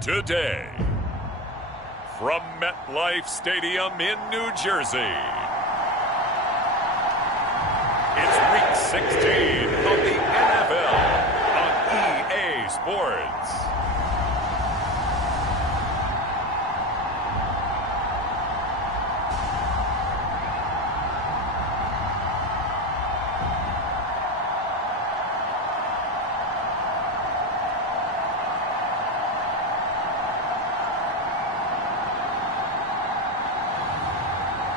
today. From MetLife Stadium in New Jersey, it's Week 16 of the NFL on EA Sports.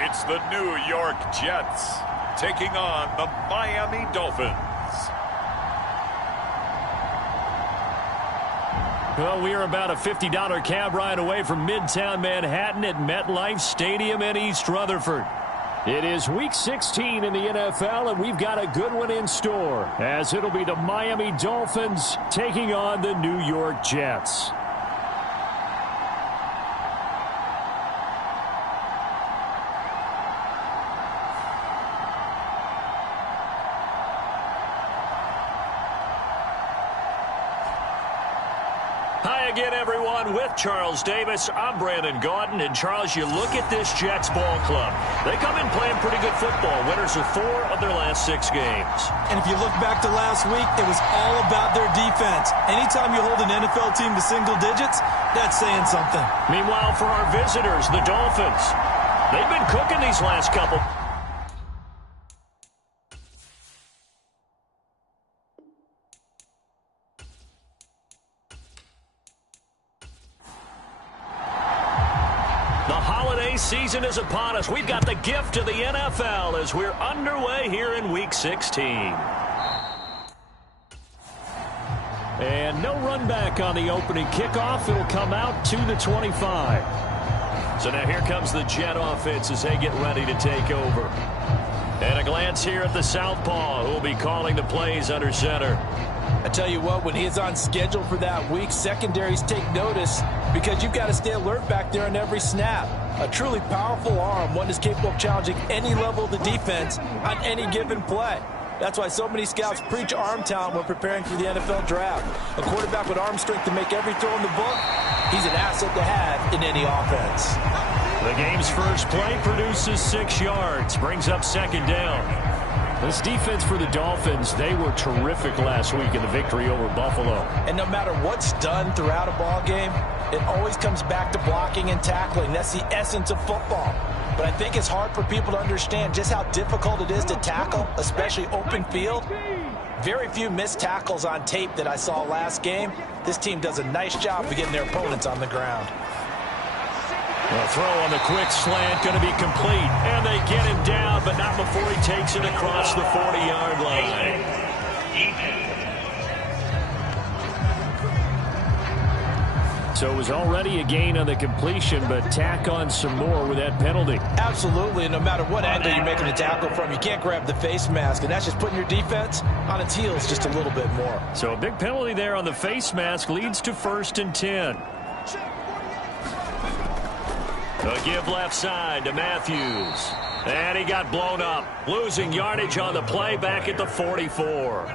It's the New York Jets taking on the Miami Dolphins. Well, we are about a $50 cab ride away from Midtown Manhattan at MetLife Stadium in East Rutherford. It is Week 16 in the NFL, and we've got a good one in store, as it'll be the Miami Dolphins taking on the New York Jets. Hi again, everyone. With Charles Davis, I'm Brandon Gaudin. And, Charles, you look at this Jets ball club. They come in playing pretty good football. Winners of 4 of their last 6 games. And if you look back to last week, it was all about their defense. Anytime you hold an NFL team to single digits, that's saying something. Meanwhile, for our visitors, the Dolphins, they've been cooking these last couple. Season is upon us. We've got the gift of the NFL as we're underway here in Week 16. And no run back on the opening kickoff. It'll come out to the 25. So now here comes the Jet offense as they get ready to take over. And a glance here at the southpaw, who will be calling the plays under center. I tell you what, when he is on schedule for that week, secondaries take notice because you've got to stay alert back there on every snap. A truly powerful arm, one is capable of challenging any level of the defense on any given play. That's why so many scouts preach arm talent when preparing for the NFL draft. A quarterback with arm strength to make every throw in the book, he's an asset to have in any offense. The game's first play produces 6 yards, brings up second down. This defense for the Dolphins, they were terrific last week in the victory over Buffalo. And no matter what's done throughout a ball game, it always comes back to blocking and tackling. That's the essence of football. But I think it's hard for people to understand just how difficult it is to tackle, especially open field. Very few missed tackles on tape that I saw last game. This team does a nice job of getting their opponents on the ground. The throw on the quick slant going to be complete. And they get him down, but not before he takes it across the 40-yard line. So it was already a gain on the completion, but tack on some more with that penalty. Absolutely, and no matter what angle you're making a tackle from, you can't grab the face mask, and that's just putting your defense on its heels just a little bit more. So a big penalty there on the face mask leads to 1st and 10. A give left side to Matthews. And he got blown up. Losing yardage on the play back at the 44.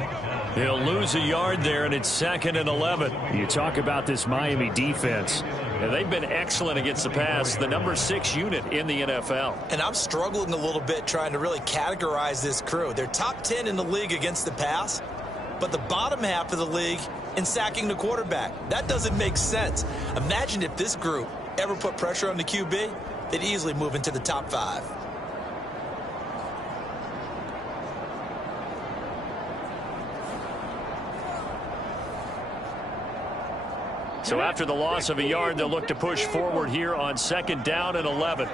He'll lose a yard there, and it's 2nd and 11. You talk about this Miami defense. And they've been excellent against the pass, the number 6 unit in the NFL. And I'm struggling a little bit trying to really categorize this crew. They're top 10 in the league against the pass, but the bottom half of the league in sacking the quarterback. That doesn't make sense. Imagine if this group ever put pressure on the QB, they'd easily move into the top 5. So after the loss of a yard, they'll look to push forward here on 2nd down and 11.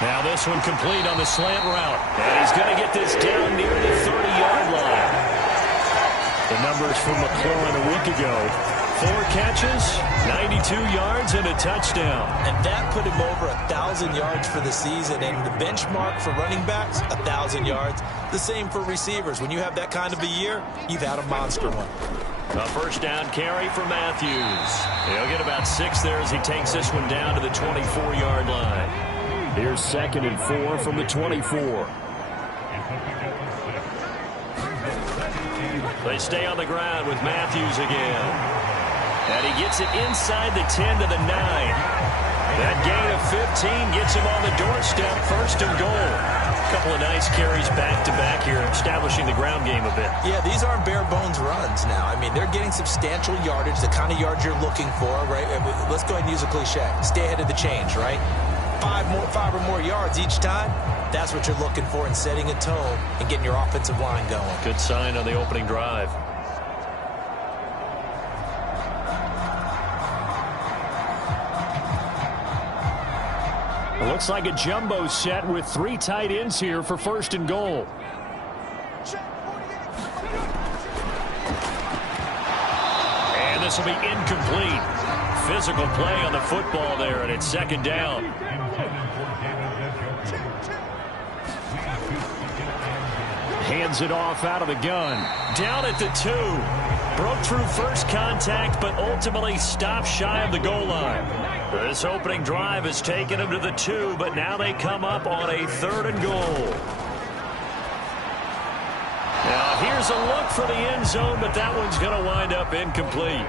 Now this one complete on the slant route. And he's going to get this down near the 30-yard line. The numbers from McLaurin a week ago. 4 catches, 92 yards, and a touchdown. And that put him over 1,000 yards for the season. And the benchmark for running backs, 1,000 yards. The same for receivers. When you have that kind of a year, you've had a monster one. A 1st down carry for Matthews. He'll get about 6 there as he takes this one down to the 24-yard line. Here's 2nd and 4 from the 24. They stay on the ground with Matthews again. And he gets it inside the 10 to the 9. That gain of 15 gets him on the doorstep, 1st and goal. A couple of nice carries back-to-back here, establishing the ground game a bit. Yeah, these aren't bare-bones runs now. I mean, they're getting substantial yardage, the kind of yards you're looking for, right? Let's go ahead and use a cliche. Stay ahead of the change, right? 5 or more yards each time. That's what you're looking for in setting a tone and getting your offensive line going. Good sign on the opening drive. It looks like a jumbo set with 3 tight ends here for 1st and goal. And this will be incomplete. Physical play on the football there, and it's 2nd down. Hands it off out of the gun. Down at the 2. Broke through first contact, but ultimately stopped shy of the goal line. This opening drive has taken them to the 2, but now they come up on a 3rd and goal. Now here's a look for the end zone, but that one's going to wind up incomplete.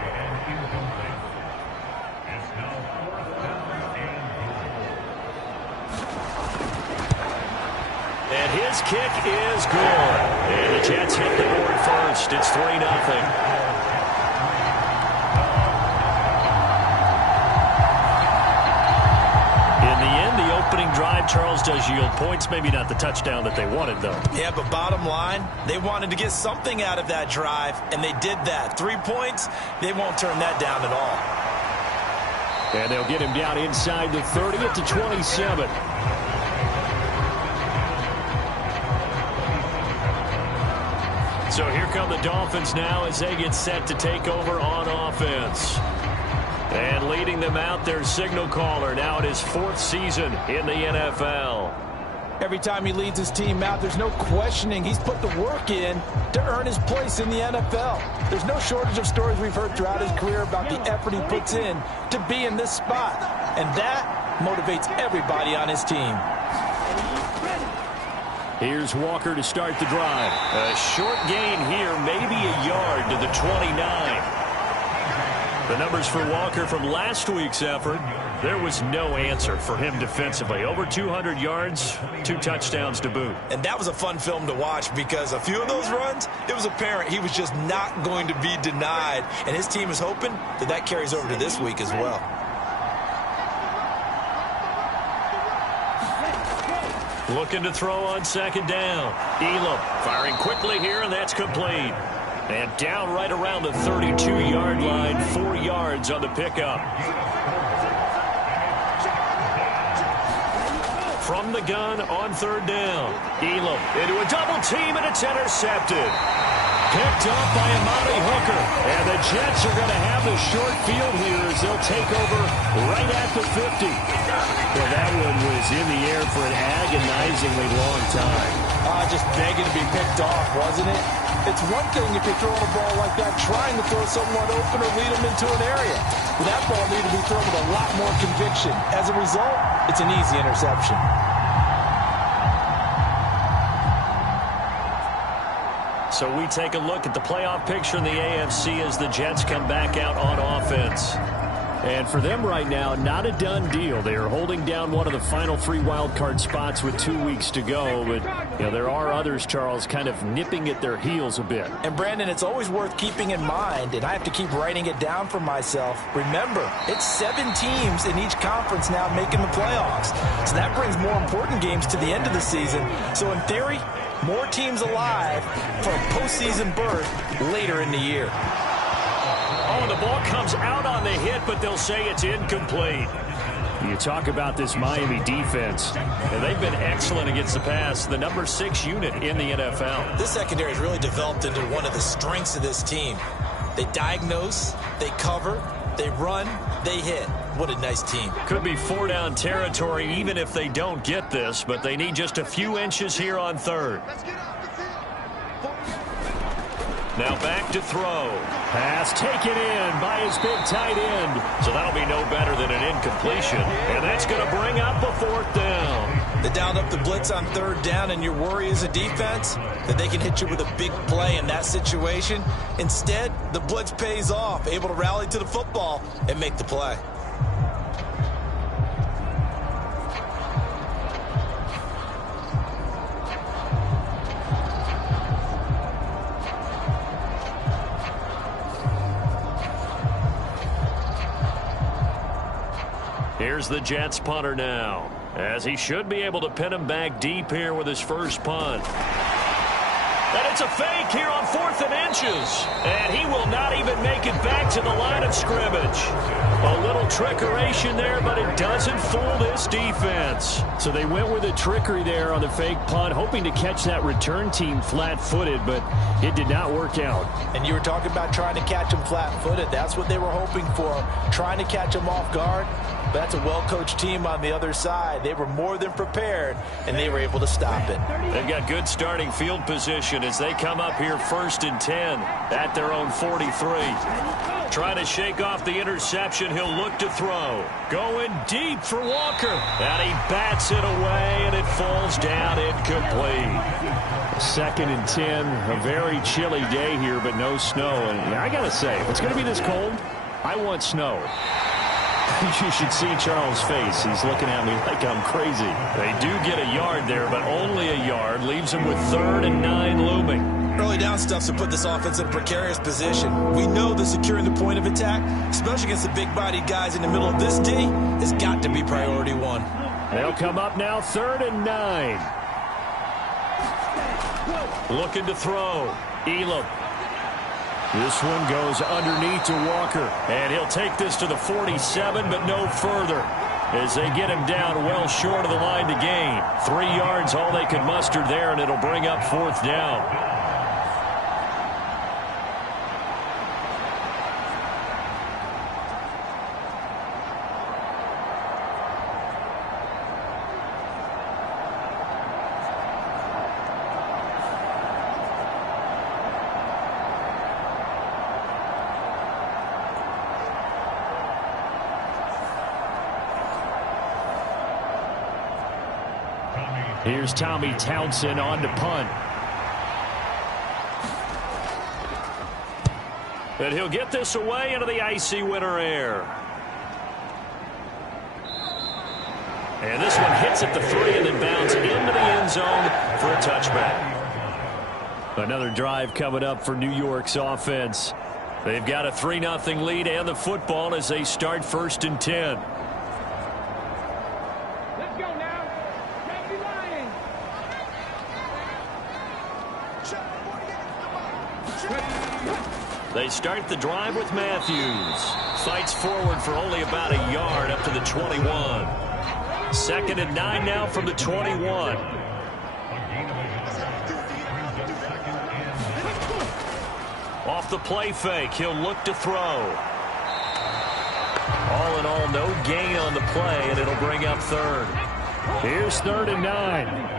And his kick is good. And the Jets hit the board first. It's 3-0. Opening drive, Charles, does yield points. Maybe not the touchdown that they wanted, though. Yeah, but bottom line, they wanted to get something out of that drive, and they did that. 3 points, they won't turn that down at all. And they'll get him down inside the 30 to 27. So here come the Dolphins now as they get set to take over on offense. And leading them out, their signal caller, now in his 4th season in the NFL. Every time he leads his team out, there's no questioning. He's put the work in to earn his place in the NFL. There's no shortage of stories we've heard throughout his career about the effort he puts in to be in this spot. And that motivates everybody on his team. Here's Walker to start the drive. A short gain here, maybe a yard to the 29. The numbers for Walker from last week's effort, there was no answer for him defensively. Over 200 yards, 2 touchdowns to boot. And that was a fun film to watch because a few of those runs, it was apparent he was just not going to be denied. And his team is hoping that that carries over to this week as well. Looking to throw on 2nd down. Elam firing quickly here, and that's complete. And down right around the 32-yard line, 4 yards on the pickup. From the gun on 3rd down. Elam into a double team, and it's intercepted. Picked up by Amari Hooker. And the Jets are going to have the short field here as they'll take over right at the 50. Well, that one was in the air for an agonizingly long time. Just begging to be picked off, wasn't it? It's one thing if you're throwing a ball like that, trying to throw someone open or lead them into an area. But that ball needed to be thrown with a lot more conviction. As a result, it's an easy interception. So we take a look at the playoff picture in the AFC as the Jets come back out on offense. And for them right now, not a done deal. They are holding down one of the final 3 wildcard spots with 2 weeks to go. But, you know, there are others, Charles, kind of nipping at their heels a bit. And, Brandon, it's always worth keeping in mind, and I have to keep writing it down for myself. Remember, it's 7 teams in each conference now making the playoffs. So that brings more important games to the end of the season. So, in theory, more teams alive for a postseason berth later in the year. Oh, the ball comes out on the hit, but they'll say it's incomplete. You talk about this Miami defense. And they've been excellent against the pass, the number 6 unit in the NFL. This secondary has really developed into one of the strengths of this team. They diagnose, they cover, they run, they hit. What a nice team. Could be 4-down territory even if they don't get this, but they need just a few inches here on 3rd. Now back to throw. Pass taken in by his big tight end. So that'll be no better than an incompletion. And that's going to bring up a 4th down. They dialed up the blitz on 3rd down, and your worry as a defense that they can hit you with a big play in that situation. Instead, the blitz pays off, able to rally to the football and make the play. Here's the Jets punter now, as he should be able to pin him back deep here with his first punt. And it's a fake here on 4th and inches. And he will not even make it back to the line of scrimmage. A little trickeration there, but it doesn't fool this defense. So they went with a trickery there on the fake punt, hoping to catch that return team flat-footed, but it did not work out. And you were talking about trying to catch him flat-footed. That's what they were hoping for, trying to catch him off guard. But that's a well-coached team on the other side. They were more than prepared, and they were able to stop it. They've got good starting field position as they come up here 1st and 10 at their own 43. Trying to shake off the interception. He'll look to throw. Going deep for Walker. And he bats it away, and it falls down incomplete. 2nd and 10, a very chilly day here, but no snow. And I got to say, if it's going to be this cold, I want snow. You should see Charles' face. He's looking at me like I'm crazy. They do get a yard there, but only a yard. Leaves them with 3rd and 9 looming. Early down stuff's to put this offense in a precarious position. We know that securing the point of attack, especially against the big-bodied guys in the middle of this D, has got to be priority 1. They'll come up now 3rd and 9. Looking to throw. Elam. This one goes underneath to Walker. And he'll take this to the 47, but no further, as they get him down well short of the line to gain. 3 yards, all they could muster there, and it'll bring up 4th down. Here's Tommy Townsend on to punt. And he'll get this away into the icy winter air. And this one hits at the 3 and then bounds into the end zone for a touchback. Another drive coming up for New York's offense. They've got a 3-0 lead and the football as they start 1st and 10. They start the drive with Matthews. Fights forward for only about a yard up to the 21. 2nd and 9 now from the 21. Off the play fake, he'll look to throw. All in all, no gain on the play, and it'll bring up 3rd. Here's 3rd and 9.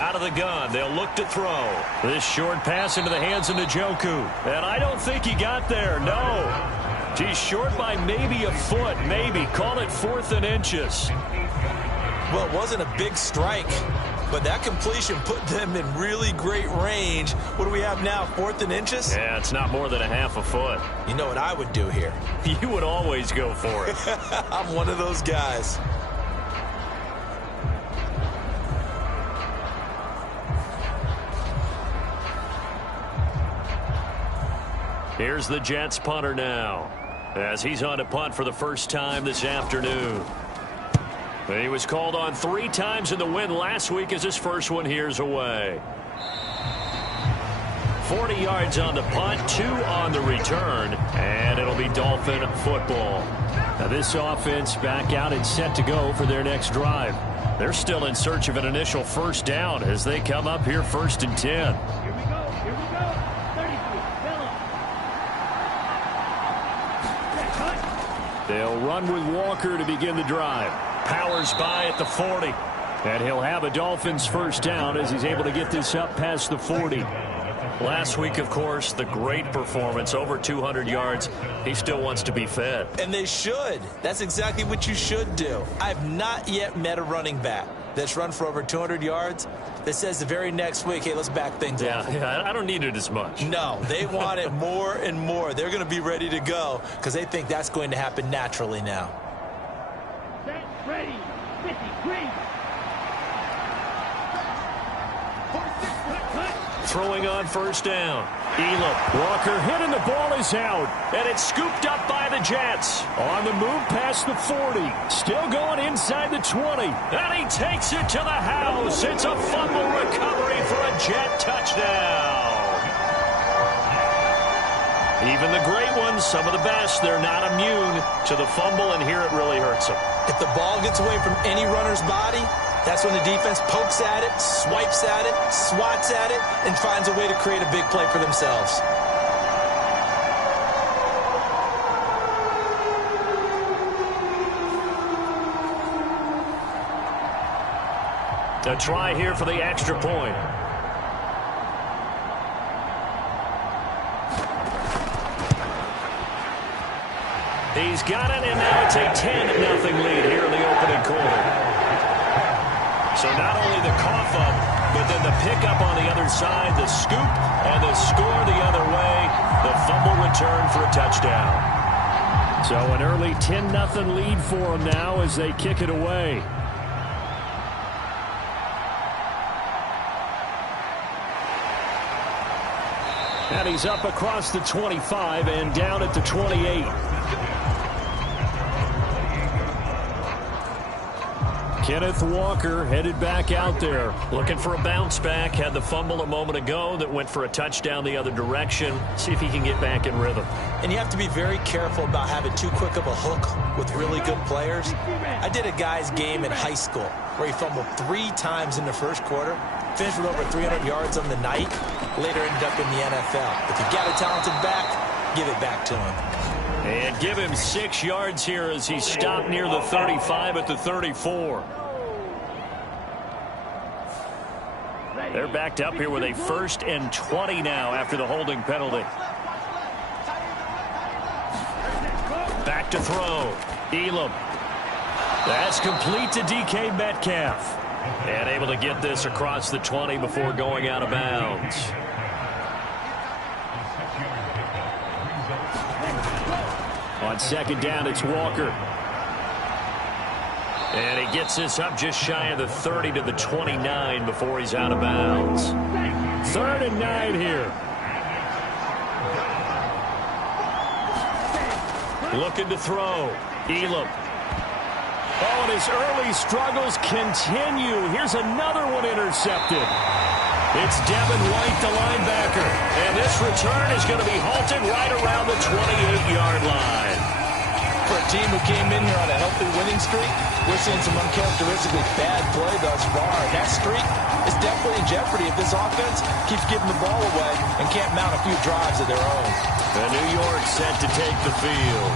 Out of the gun, they'll look to throw. This short pass into the hands of Njoku. And I don't think he got there, no. He's short by maybe a foot, maybe. Call it 4th and inches. Well, it wasn't a big strike, but that completion put them in really great range. What do we have now, 4th and inches? Yeah, it's not more than a half a foot. You know what I would do here? You would always go for it. I'm one of those guys. Here's the Jets punter now, as he's on to punt for the first time this afternoon. He was called on 3 times in the win last week as his first one here's away. 40 yards on the punt, 2 on the return, and it'll be Dolphin football. Now this offense back out and set to go for their next drive. They're still in search of an initial first down as they come up here 1st and 10. They'll run with Walker to begin the drive. Powers by at the 40. And he'll have a Dolphins first down as he's able to get this up past the 40. Last week, of course, the great performance, over 200 yards. He still wants to be fed. And they should. That's exactly what you should do. I've not yet met a running back that's run for over 200 yards that says the very next week, hey, let's back things up. Yeah, I don't need it as much. No, they want it more and more. They're going to be ready to go because they think that's going to happen naturally now. Set, ready, 50, green. Throwing on first down. Elam. Walker hit and the ball is out. And it's scooped up by the Jets. On the move past the 40. Still going inside the 20. And he takes it to the house. It's a fumble recovery for a Jet touchdown. Even the great ones, some of the best, they're not immune to the fumble, and here it really hurts them. If the ball gets away from any runner's body, that's when the defense pokes at it, swipes at it, swats at it, and finds a way to create a big play for themselves. A try here for the extra point. He's got it, and now it's a 10-0 lead here in the opening quarter. So not only the cough up, but then the pickup on the other side, the scoop, and the score the other way, the fumble return for a touchdown. So an early 10-0 lead for them now as they kick it away. And he's up across the 25 and down at the 28. Kenneth Walker headed back out there. Looking for a bounce back. Had the fumble a moment ago that went for a touchdown the other direction. See if he can get back in rhythm. And you have to be very careful about having too quick of a hook with really good players. I did a guy's game in high school where he fumbled 3 times in the first quarter, finished with over 300 yards on the night, later ended up in the NFL. If you got a talented back, give it back to him. And give him 6 yards here as he stopped near the 35 at the 34. They're backed up here with a 1st and 20 now after the holding penalty. Back to throw. Elam. That's complete to DK Metcalf. And able to get this across the 20 before going out of bounds. On second down, it's Walker. And he gets this up just shy of the 30 to the 29 before he's out of bounds. 3rd and 9 here. Looking to throw. Elam. Oh, and his early struggles continue. Here's another one intercepted. It's Devin White, the linebacker. And this return is going to be halted right around the 28-yard line. For a team who came in here on a healthy winning streak, we're seeing some uncharacteristically bad play thus far. That streak is definitely in jeopardy if this offense keeps giving the ball away and can't mount a few drives of their own. And New York set to take the field.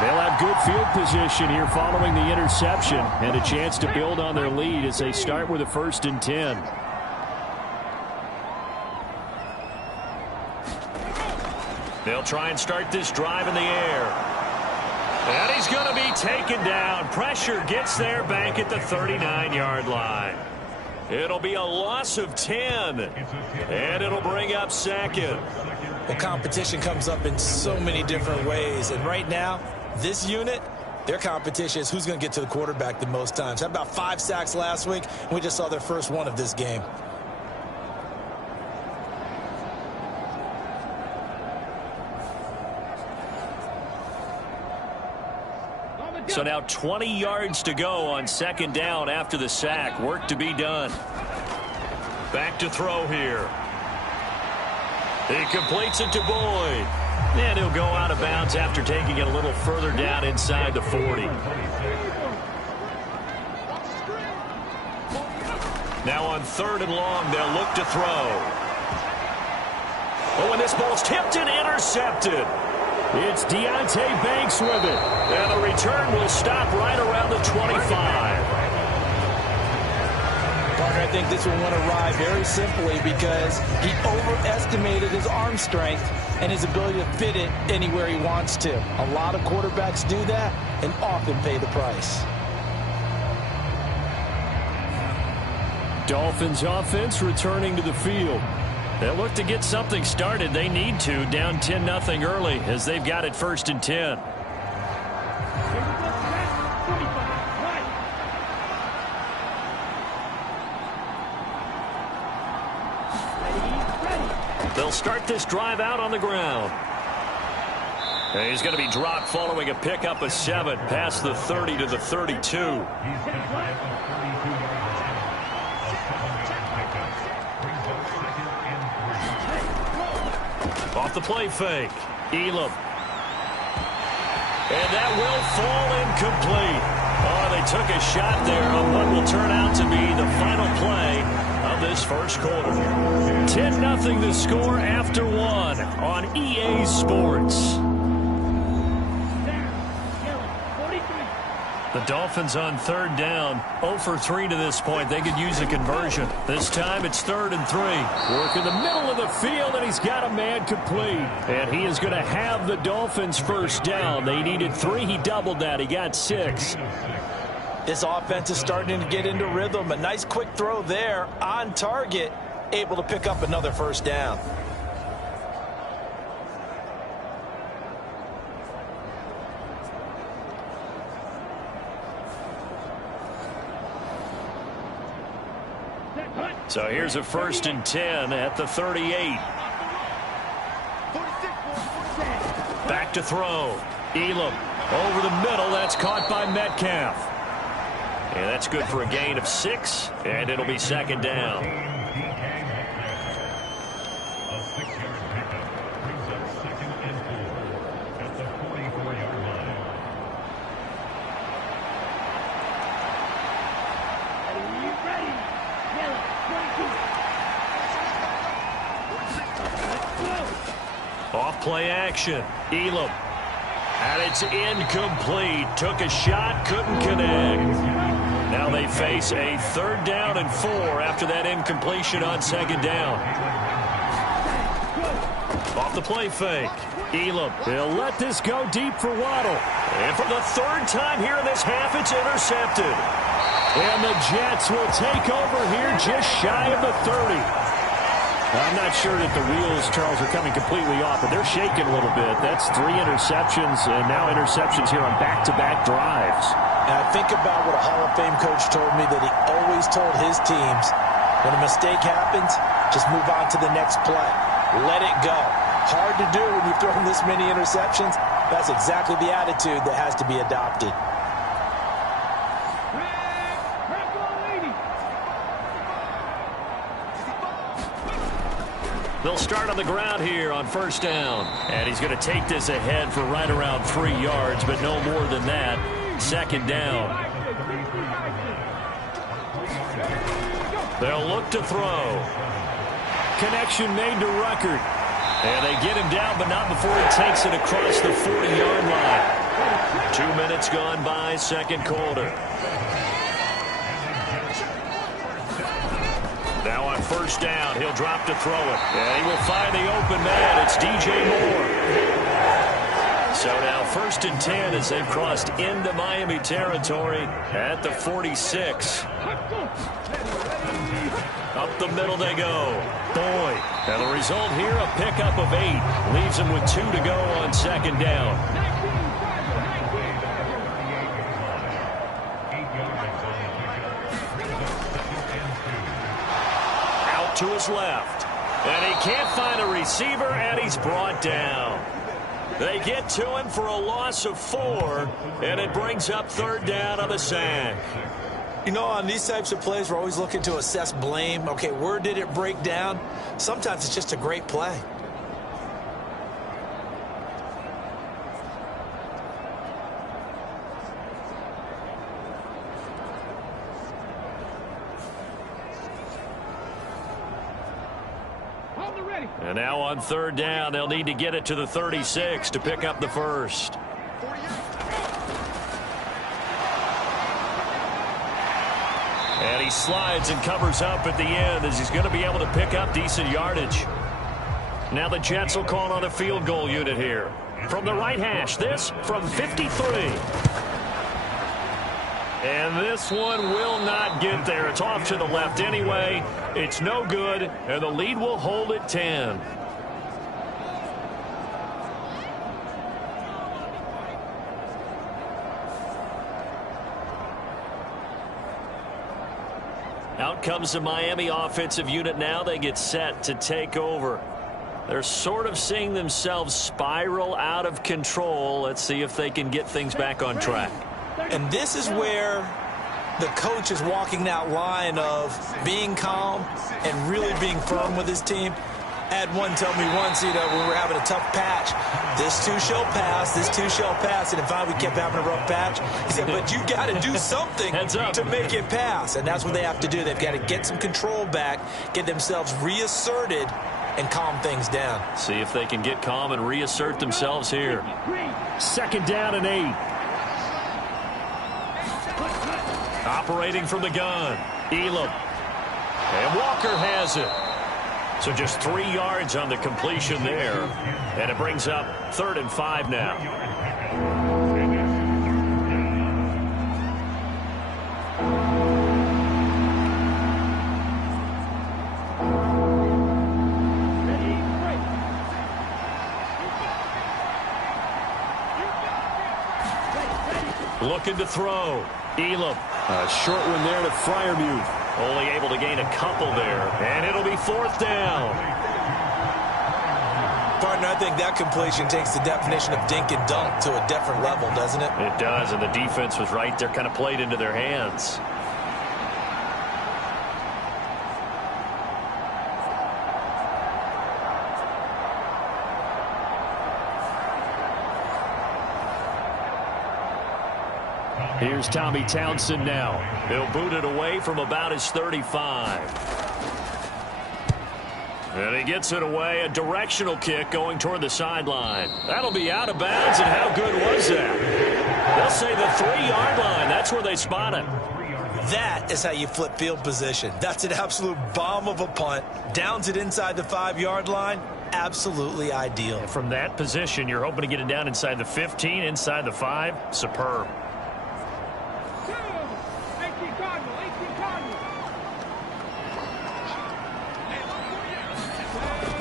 They'll have good field position here following the interception and a chance to build on their lead as they start with a 1st and 10. They'll try and start this drive in the air. And he's going to be taken down. Pressure gets there back at the 39-yard line. It'll be a loss of 10. And it'll bring up 2nd. Well, competition comes up in so many different ways. And right now, this unit, their competition is who's going to get to the quarterback the most times. Had about 5 sacks last week, and we just saw their first one of this game. So now 20 yards to go on 2nd down after the sack. Work to be done. Back to throw here. He completes it to Boyd. And he'll go out of bounds after taking it a little further down inside the 40. Now on 3rd and long, they'll look to throw. Oh, and this ball's tipped and intercepted. It's Deontay Banks with it. And the return will stop right around the 25. Partner, I think this one went awry very simply because he overestimated his arm strength and his ability to fit it anywhere he wants to. A lot of quarterbacks do that and often pay the price. Dolphins offense returning to the field. They'll look to get something started. They need to, down 10-0 early as they've got it 1st and 10. They'll start this drive out on the ground. And he's going to be dropped following a pickup of 7 past the 30 to the 32. Off the play fake. Elam. And that will fall incomplete. Oh, they took a shot there on what will turn out to be the final play of this first quarter. 10-0 the score after 1 on EA Sports. The Dolphins on 3rd down, 0 for 3 to this point. They could use a conversion. This time it's 3rd and 3. Work in the middle of the field, and he's got a man complete. And he is going to have the Dolphins first down. They needed 3. He doubled that. He got 6. This offense is starting to get into rhythm. A nice quick throw there on target, able to pick up another first down. So here's a 1st and 10 at the 38. Back to throw. Elam over the middle. That's caught by Metcalf. And that's good for a gain of 6, and it'll be 2nd down. A 6-yard pickup brings up 2nd and 4 at the 44-yard line. Ready. Yellow. 22. Off play action. Elam. And it's incomplete. Took a shot, couldn't connect. Now they face a 3rd down and 4 after that incompletion on 2nd down. Off the play fake. Elam. They'll let this go deep for Waddle. And for the 3rd time here in this half, it's intercepted. And the Jets will take over here just shy of the 30. I'm not sure that the wheels, Charles, are coming completely off, but they're shaking a little bit. That's 3 interceptions, and now interceptions here on back-to-back drives. And I think about what a Hall of Fame coach told me that he always told his teams, when a mistake happens, just move on to the next play. Let it go. Hard to do when you've thrown this many interceptions. That's exactly the attitude that has to be adopted. They'll start on the ground here on 1st down. And he's going to take this ahead for right around 3 yards, but no more than that. 2nd down. They'll look to throw. Connection made to Ruckert. And they get him down, but not before he takes it across the 40-yard line. 2 minutes gone by, 2nd quarter. Now on 1st down, he'll drop to throw it. And he will find the open man. It's DJ Moore. So now 1st and 10 as they've crossed into Miami territory at the 46. Up the middle they go. Boyd. And the result here, a pickup of 8. Leaves him with 2 to go on 2nd down. To his left. And he can't find a receiver, and he's brought down. They get to him for a loss of 4, and it brings up 3rd down on the sack. You know, on these types of plays, we're always looking to assess blame. Okay, where did it break down? Sometimes it's just a great play. And now on 3rd down, they'll need to get it to the 36 to pick up the first. And he slides and covers up at the end as he's going to be able to pick up decent yardage. Now the Jets will call on a field goal unit here. From the right hash, this from 53. And this one will not get there. It's off to the left anyway. It's no good, and the lead will hold at 10. Out comes the Miami offensive unit now. They get set to take over. They're sort of seeing themselves spiral out of control. Let's see if they can get things back on track. And this is where the coach is walking that line of being calm and really being firm with his team. I had one tell me once, when we were having a tough patch, this too shall pass, this too shall pass. And if we kept having a rough patch, he said, but you got to do something to make it pass. And that's what they have to do. They've got to get some control back, get themselves reasserted, and calm things down. See if they can get calm and reassert themselves here. 2nd down and 8. Operating from the gun, Elam. And Walker has it. So just 3 yards on the completion there. And it brings up 3rd and 5 now. Looking to throw. Elam. A short one there to Freiermuth. Only able to gain a couple there. And it'll be 4th down. Partner, I think that completion takes the definition of dink and dunk to a different level, doesn't it? It does, and the defense was right there, kind of played into their hands. Here's Tommy Townsend now. He'll boot it away from about his 35. And he gets it away. A directional kick going toward the sideline. That'll be out of bounds, and how good was that? They'll say the 3-yard line. That's where they spot it. That is how you flip field position. That's an absolute bomb of a punt. Downs it inside the 5-yard line. Absolutely ideal. And from that position, you're hoping to get it down inside the 15, inside the 5. Superb.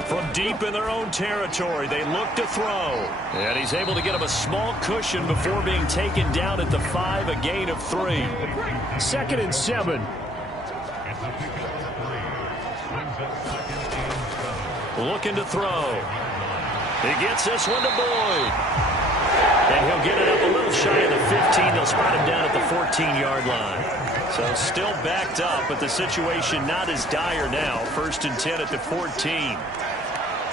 From deep in their own territory, they look to throw. And he's able to get him a small cushion before being taken down at the 5, a gain of 3. 2nd and 7. Looking to throw. He gets this one to Boyd. And he'll get it up a little shy of the 15. They'll spot him down at the 14-yard line. So still backed up, but the situation not as dire now. 1st and 10 at the 14.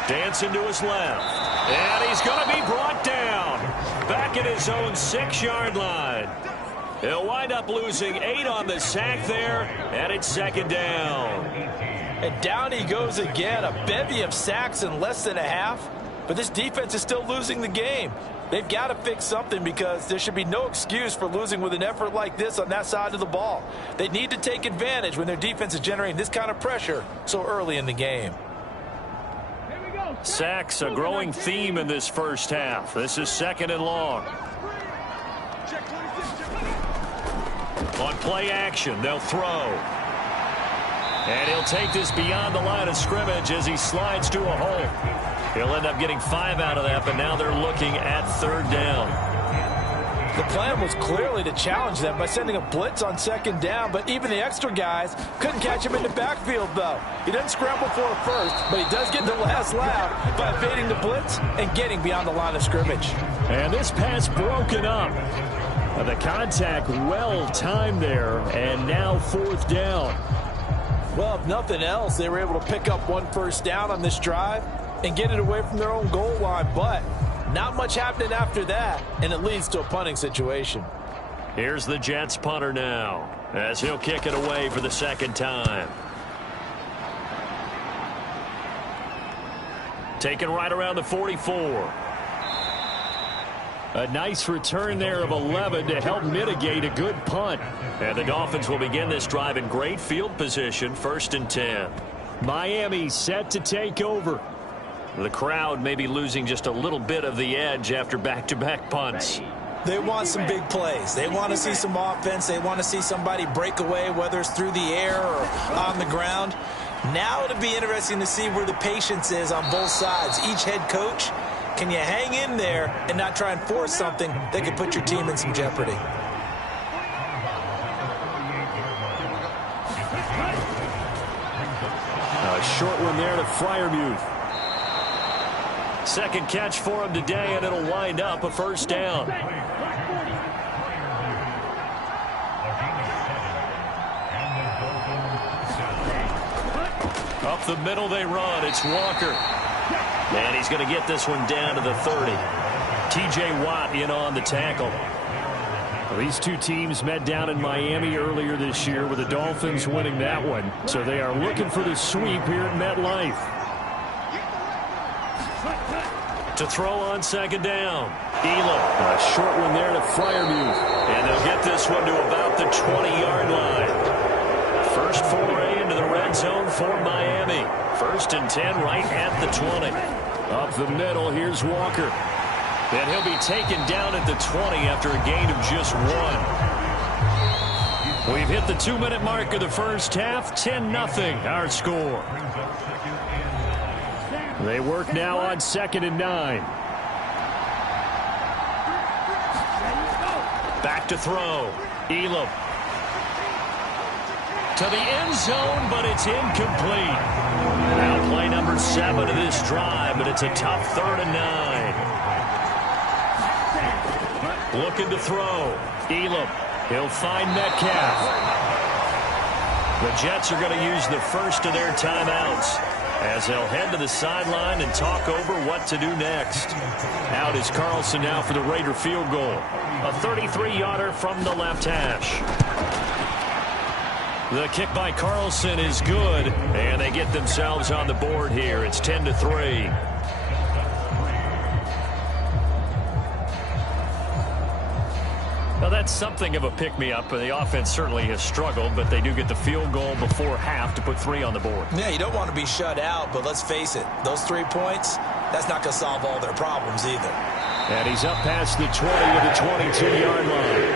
Dancing to his left. And he's going to be brought down. Back at his own 6-yard line. He'll wind up losing 8 on the sack there, and it's 2nd down. And down he goes again. A bevy of sacks in less than a half. But this defense is still losing the game. They've got to fix something because there should be no excuse for losing with an effort like this on that side of the ball. They need to take advantage when their defense is generating this kind of pressure so early in the game. Sacks, a growing theme in this first half. This is 2nd and long. On play action, they'll throw. And he'll take this beyond the line of scrimmage as he slides to a hole. He'll end up getting 5 out of that, but now they're looking at 3rd down. The plan was clearly to challenge them by sending a blitz on 2nd down, but even the extra guys couldn't catch him in the backfield, though. He doesn't scramble for it first, but he does get the last laugh by evading the blitz and getting beyond the line of scrimmage. And this pass broken up. The contact well timed there, and now 4th down. Well, if nothing else, they were able to pick up 1 first down on this drive and get it away from their own goal line, but not much happening after that, and it leads to a punting situation. Here's the Jets punter now, as he'll kick it away for the 2nd time. Taken right around the 44. A nice return there of 11 to help mitigate a good punt. And the Dolphins will begin this drive in great field position, 1st and 10. Miami set to take over. The crowd may be losing just a little bit of the edge after back-to-back punts. They want some big plays. They want to see some offense. They want to see somebody break away, whether it's through the air or on the ground. Now it'll be interesting to see where the patience is on both sides. Each head coach, can you hang in there and not try and force something that could put your team in some jeopardy? A short one there to Freiermuth. Second catch for him today, and it'll wind up a 1st down. Up the middle they run. It's Walker. And he's going to get this one down to the 30. T.J. Watt in on the tackle. Well, these two teams met down in Miami earlier this year with the Dolphins winning that one. So they are looking for the sweep here at MetLife. To throw on 2nd down. Elam. A short one there to Freiermuth. And they'll get this one to about the 20-yard line. First foray into the red zone for Miami. 1st and 10 right at the 20. Up the middle, here's Walker. And he'll be taken down at the 20 after a gain of just 1. We've hit the 2-minute mark of the first half. 10-0 our score. They work now on 2nd and 9. Back to throw. Elam. To the end zone, but it's incomplete. Now play number 7 of this drive, but it's a tough 3rd and 9. Looking to throw. Elam. He'll find Metcalf. The Jets are going to use the first of their timeouts as they'll head to the sideline and talk over what to do next. Out is Carlson now for the Raider field goal. A 33-yarder from the left hash. The kick by Carlson is good, and they get themselves on the board here. It's 10-3. Now that's something of a pick-me-up. The offense certainly has struggled, but they do get the field goal before half to put 3 on the board. Yeah, you don't want to be shut out, but let's face it, those 3 points, that's not going to solve all their problems either. And he's up past the 20 to the 22-yard line.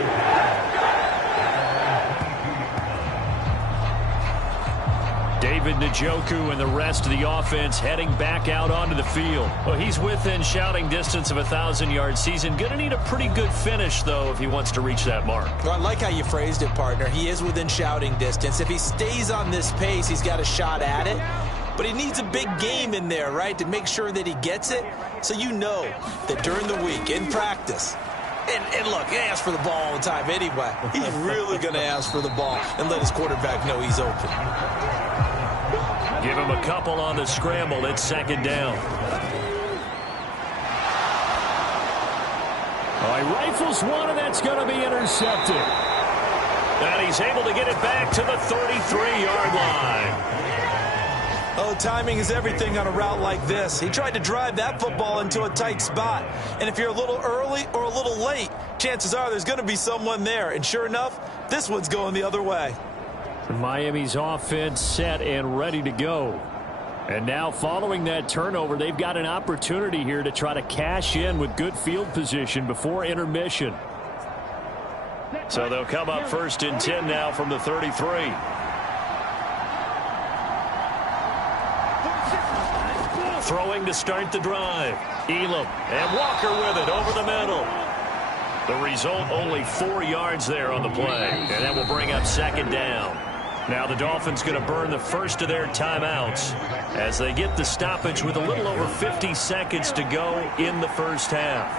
David Njoku and the rest of the offense heading back out onto the field. Well, he's within shouting distance of a 1,000-yard season. Going to need a pretty good finish, though, if he wants to reach that mark. Well, I like how you phrased it, partner. He is within shouting distance. If he stays on this pace, he's got a shot at it. But he needs a big game in there, right, to make sure that he gets it. So you know that during the week, in practice, and look, he asks for the ball all the time anyway. He's really going to ask for the ball and let his quarterback know he's open. Give him a couple on the scramble. It's 2nd down. Oh, he rifles one, and that's going to be intercepted. And he's able to get it back to the 33-yard line. Oh, timing is everything on a route like this. He tried to drive that football into a tight spot. And if you're a little early or a little late, chances are there's going to be someone there. And sure enough, this one's going the other way. Miami's offense set and ready to go. And now following that turnover, they've got an opportunity here to try to cash in with good field position before intermission. So they'll come up 1st and 10 now from the 33. Throwing to start the drive. Elam and Walker with it over the middle. The result, only 4 yards there on the play. And that will bring up 2nd down. Now the Dolphins going to burn the first of their timeouts as they get the stoppage with a little over 50 seconds to go in the first half.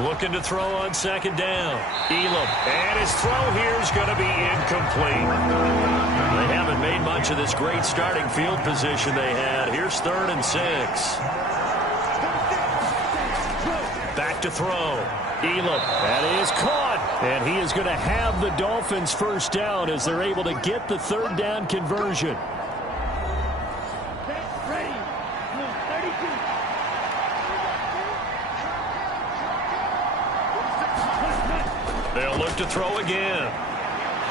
Looking to throw on 2nd down. Elam. And his throw here is going to be incomplete. They haven't made much of this great starting field position they had. Here's 3rd and 6. Back to throw. Elam. That is caught. And he is going to have the Dolphins first down as they're able to get the 3rd down conversion. They'll look to throw again.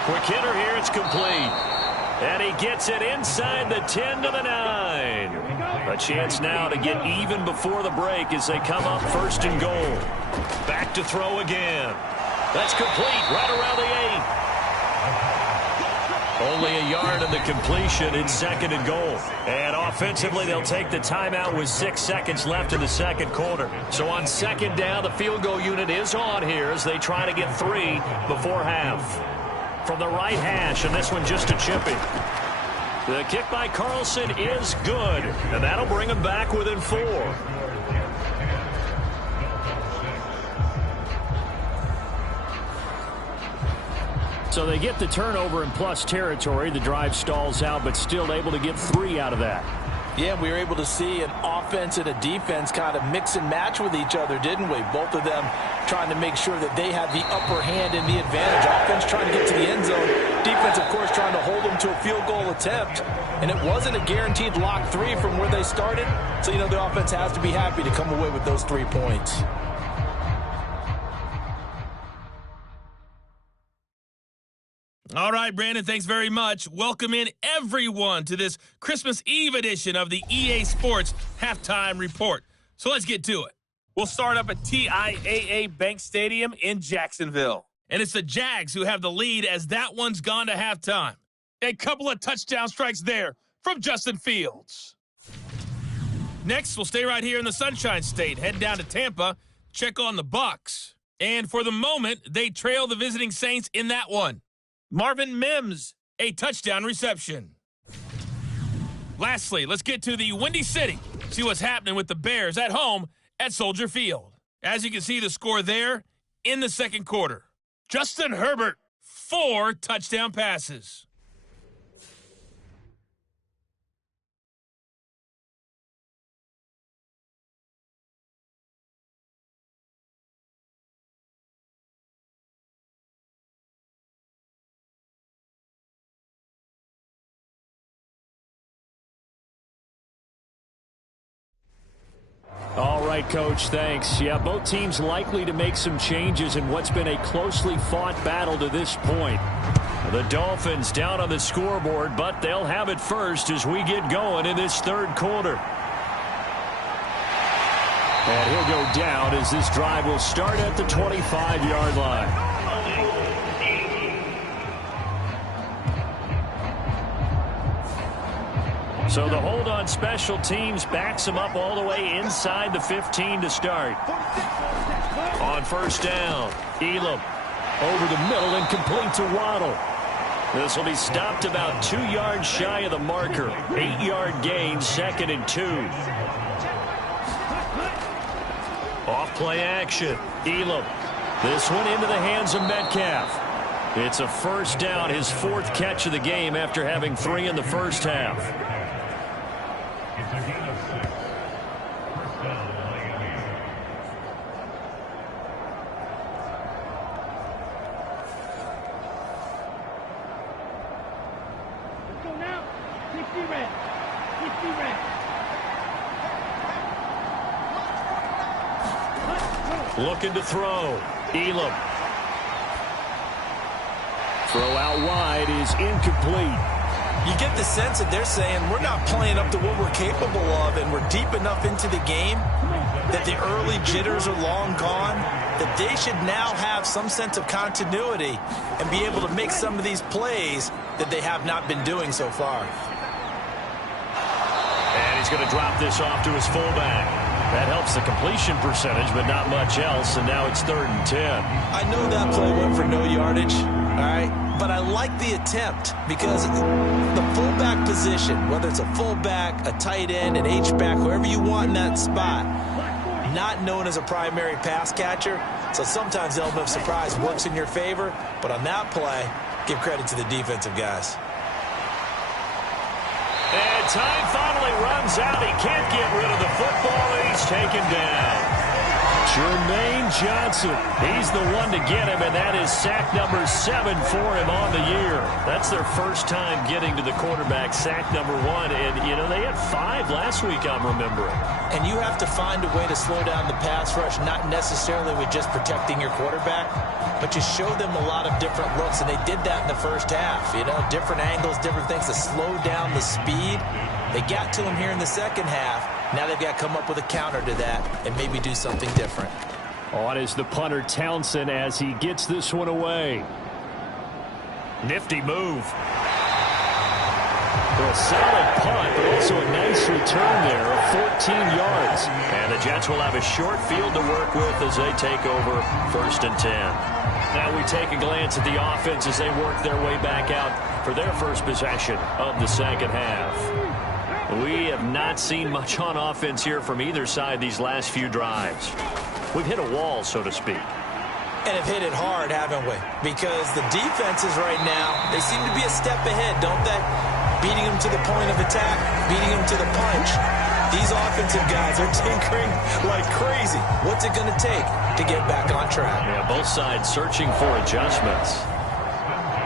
Quick hitter here, it's complete. And he gets it inside the 10 to the 9. A chance now to get even before the break as they come up first and goal. Back to throw again. That's complete right around the 8. Only a yard of the completion in second and goal. And offensively, they'll take the timeout with 6 seconds left in the second quarter. So on second down, the field goal unit is on here as they try to get 3 before half. From the right hash, and this one just a chipping. The kick by Carlson is good, and that'll bring them back within 4. So they get the turnover in plus territory. The drive stalls out, but still able to get 3 out of that. Yeah, we were able to see an offense and a defense kind of mix and match with each other, didn't we? Both of them trying to make sure that they had the upper hand and the advantage. Offense trying to get to the end zone. Defense, of course, trying to hold them to a field goal attempt. And it wasn't a guaranteed lock 3 from where they started. So, you know, the offense has to be happy to come away with those 3 points. All right, Brandon, thanks very much. Welcome in everyone to this Christmas Eve edition of the EA Sports Halftime Report. So let's get to it. We'll start up at TIAA Bank Stadium in Jacksonville. And it's the Jags who have the lead as that one's gone to halftime. A couple of touchdown strikes there from Justin Fields. Next, we'll stay right here in the Sunshine State, head down to Tampa, check on the Bucs. And for the moment, they trail the visiting Saints in that one. Marvin Mims, a touchdown reception. Lastly, let's get to the Windy City. See what's happening with the Bears at home at Soldier Field. As you can see the score there in the second quarter. Justin Herbert, 4 touchdown passes. All right, Coach, thanks. Yeah, both teams likely to make some changes in what's been a closely fought battle to this point. The Dolphins down on the scoreboard, but they'll have it first as we get going in this third quarter. And he'll go down as this drive will start at the 25-yard line. So the hold on special teams backs him up all the way inside the 15 to start. On first down, Elam over the middle and complete to Waddle. This will be stopped about 2 yards shy of the marker. 8-yard gain, 2nd and 2. Off play action, Elam. This one into the hands of Metcalf. It's a first down, his 4th catch of the game after having 3 in the first half. It's a gain of 6. First down, Miami. Let's go now. 60 red. 60 red. Looking to throw. Elam. Throw out wide is incomplete. You get the sense that they're saying we're not playing up to what we're capable of, and we're deep enough into the game that the early jitters are long gone, that they should now have some sense of continuity and be able to make some of these plays that they have not been doing so far. And he's going to drop this off to his fullback. That helps the completion percentage, but not much else, and now it's 3rd and 10. I know that play went for no yardage, all right? But I like the attempt because the fullback position, whether it's a fullback, a tight end, an H-back, whoever you want in that spot, not known as a primary pass catcher. So sometimes the element of surprise works in your favor. But on that play, give credit to the defensive guys. And time finally runs out. He can't get rid of the football, and he's taken down. Jermaine Johnson. He's the one to get him, and that is sack number 7 for him on the year. That's their first time getting to the quarterback, sack number 1. And, you know, they had 5 last week, I'm remembering. And you have to find a way to slow down the pass rush, not necessarily with just protecting your quarterback, but you show them a lot of different looks, and they did that in the first half. You know, different angles, different things to slow down the speed. They got to him here in the second half. Now they've got to come up with a counter to that and maybe do something different. On is the punter, Townsend, as he gets this one away. Nifty move. A solid punt, but also a nice return there of 14 yards. And the Jets will have a short field to work with as they take over 1st and 10. Now we take a glance at the offense as they work their way back out for their first possession of the second half. We have not seen much on offense here from either side these last few drives. We've hit a wall, so to speak. And have hit it hard, haven't we? Because the defenses right now, they seem to be a step ahead, don't they? Beating them to the point of attack, beating them to the punch. These offensive guys are tinkering like crazy. What's it going to take to get back on track? Yeah, both sides searching for adjustments.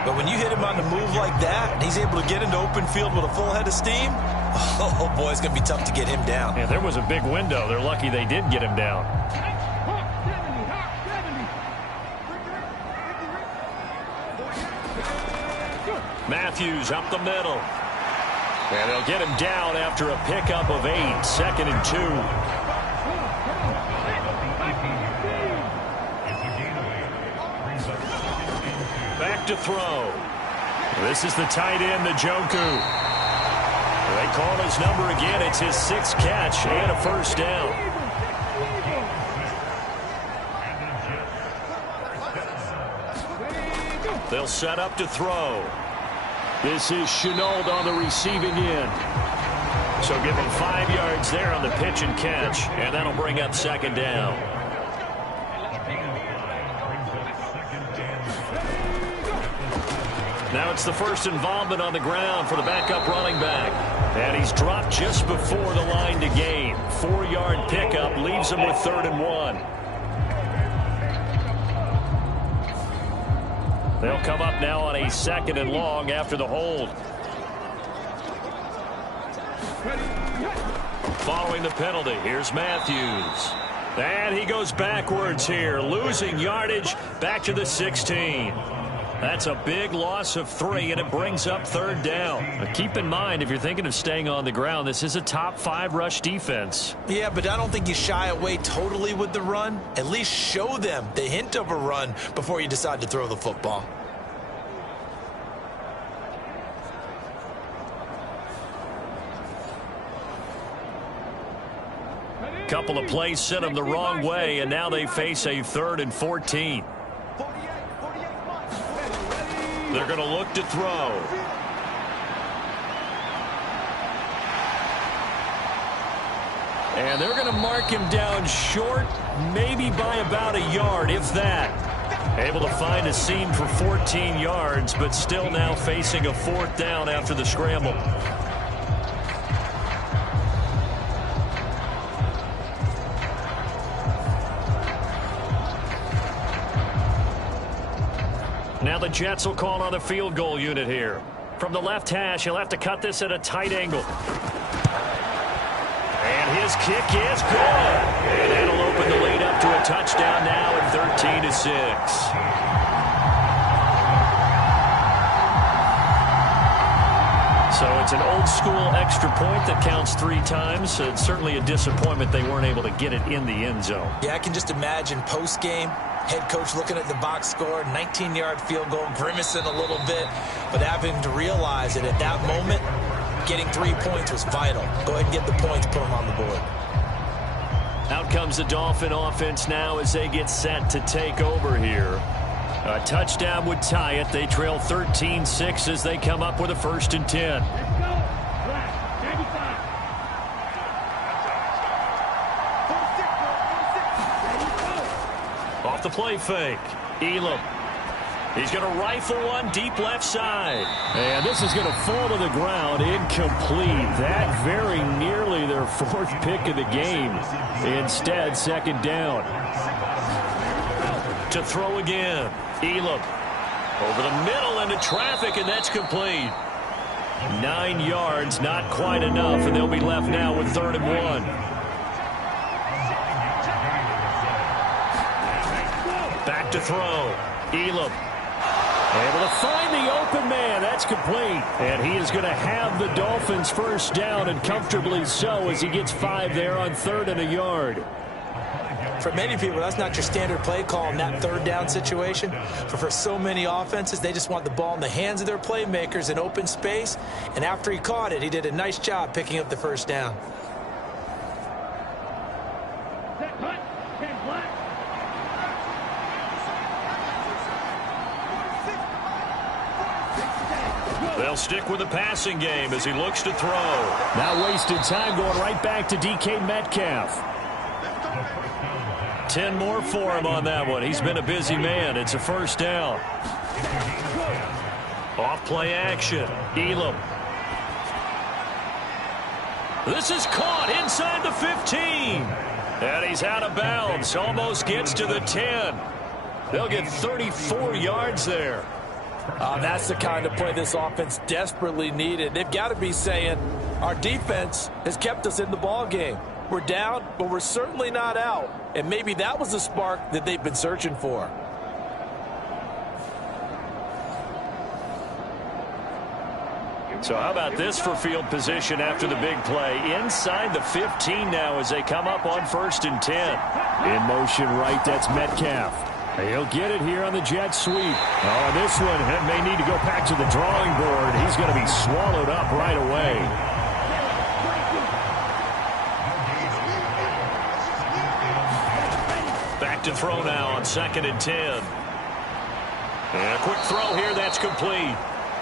But when you hit him on the move like that, and he's able to get into open field with a full head of steam, oh, boy, it's going to be tough to get him down. Yeah, there was a big window. They're lucky they did get him down. Matthews up the middle. And they'll get him down after a pickup of 8, 2nd and 2. Back to throw. This is the tight end, Njoku. They call his number again. It's his 6th catch and a first down. They'll set up to throw. This is Chenault on the receiving end. So give him 5 yards there on the pitch and catch, and that'll bring up 2nd down. Now it's the first involvement on the ground for the backup running back. And he's dropped just before the line to gain. 4-yard pickup leaves him with 3rd and 1. They'll come up now on a 2nd and long after the hold. Following the penalty, here's Matthews. And he goes backwards here, losing yardage back to the 16. That's a big loss of 3, and it brings up 3rd down. But keep in mind, if you're thinking of staying on the ground, this is a top 5 rush defense. Yeah, but I don't think you shy away totally with the run. At least show them the hint of a run before you decide to throw the football. Couple of plays sent them the wrong way, and now they face a 3rd and 14. They're going to look to throw. And they're going to mark him down short, maybe by about a yard, if that. Able to find a seam for 14 yards, but still now facing a 4th down after the scramble. Now the Jets will call on the field goal unit here. From the left hash, he'll have to cut this at a tight angle. And his kick is good. And that'll open the lead up to a touchdown now at 13-6. So it's an old-school extra point that counts 3 times. It's certainly a disappointment they weren't able to get it in the end zone. Yeah, I can just imagine post-game, head coach looking at the box score, 19-yard field goal, grimacing a little bit, but having to realize that at that moment, getting 3 points was vital. Go ahead and get the points, put them on the board. Out comes the Dolphin offense now as they get set to take over here. A touchdown would tie it. They trail 13-6 as they come up with a 1st and 10. Off the play fake. Elam. He's going to rifle one deep left side. And this is going to fall to the ground, incomplete. That very nearly their fourth pick of the game. Instead, second down. To throw again. Elam over the middle into traffic, and that's complete. 9 yards, not quite enough, and they'll be left now with 3rd and 1. Back to throw. Elam able to find the open man. That's complete. And he is going to have the Dolphins first down, and comfortably so, as he gets 5 there on 3rd and a yard. For many people, that's not your standard play call in that 3rd down situation. But for so many offenses, they just want the ball in the hands of their playmakers in open space. And after he caught it, he did a nice job picking up the first down. They'll stick with the passing game as he looks to throw. Now wasted time going right back to DK Metcalf. 10 more for him on that one. He's been a busy man. It's a first down. Off play action. Elam. This is caught inside the 15. And he's out of bounds. Almost gets to the 10. They'll get 34 yards there. That's the kind of play this offense desperately needed. They've got to be saying, our defense has kept us in the ball game. We're down, but we're certainly not out. And maybe that was the spark that they've been searching for. So how about this for field position after the big play? Inside the 15 now as they come up on 1st and 10. In motion right, that's Metcalf. He'll get it here on the jet sweep. Oh, this one may need to go back to the drawing board. He's going to be swallowed up right away. Back to throw now on 2nd and 10. And a quick throw here, that's complete.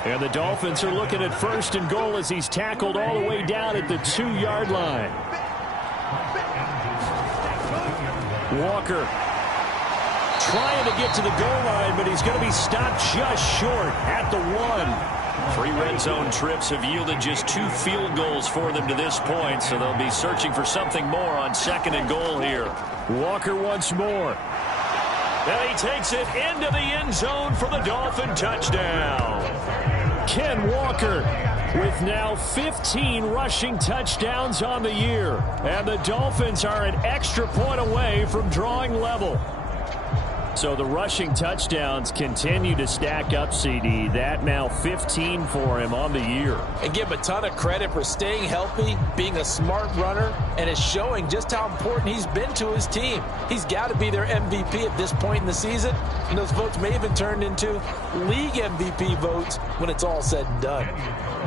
And the Dolphins are looking at 1st and goal as he's tackled all the way down at the 2-yard line. Walker trying to get to the goal line, but he's going to be stopped just short at the 1. 3 red zone trips have yielded just 2 field goals for them to this point, so they'll be searching for something more on 2nd and goal here. Walker once more. And he takes it into the end zone for the Dolphin touchdown. Ken Walker with now 15 rushing touchdowns on the year. And the Dolphins are an extra point away from drawing level. So the rushing touchdowns continue to stack up, CD. That now 15 for him on the year. And give him a ton of credit for staying healthy, being a smart runner, and it's showing just how important he's been to his team. He's got to be their MVP at this point in the season, and those votes may even turn into league MVP votes when it's all said and done.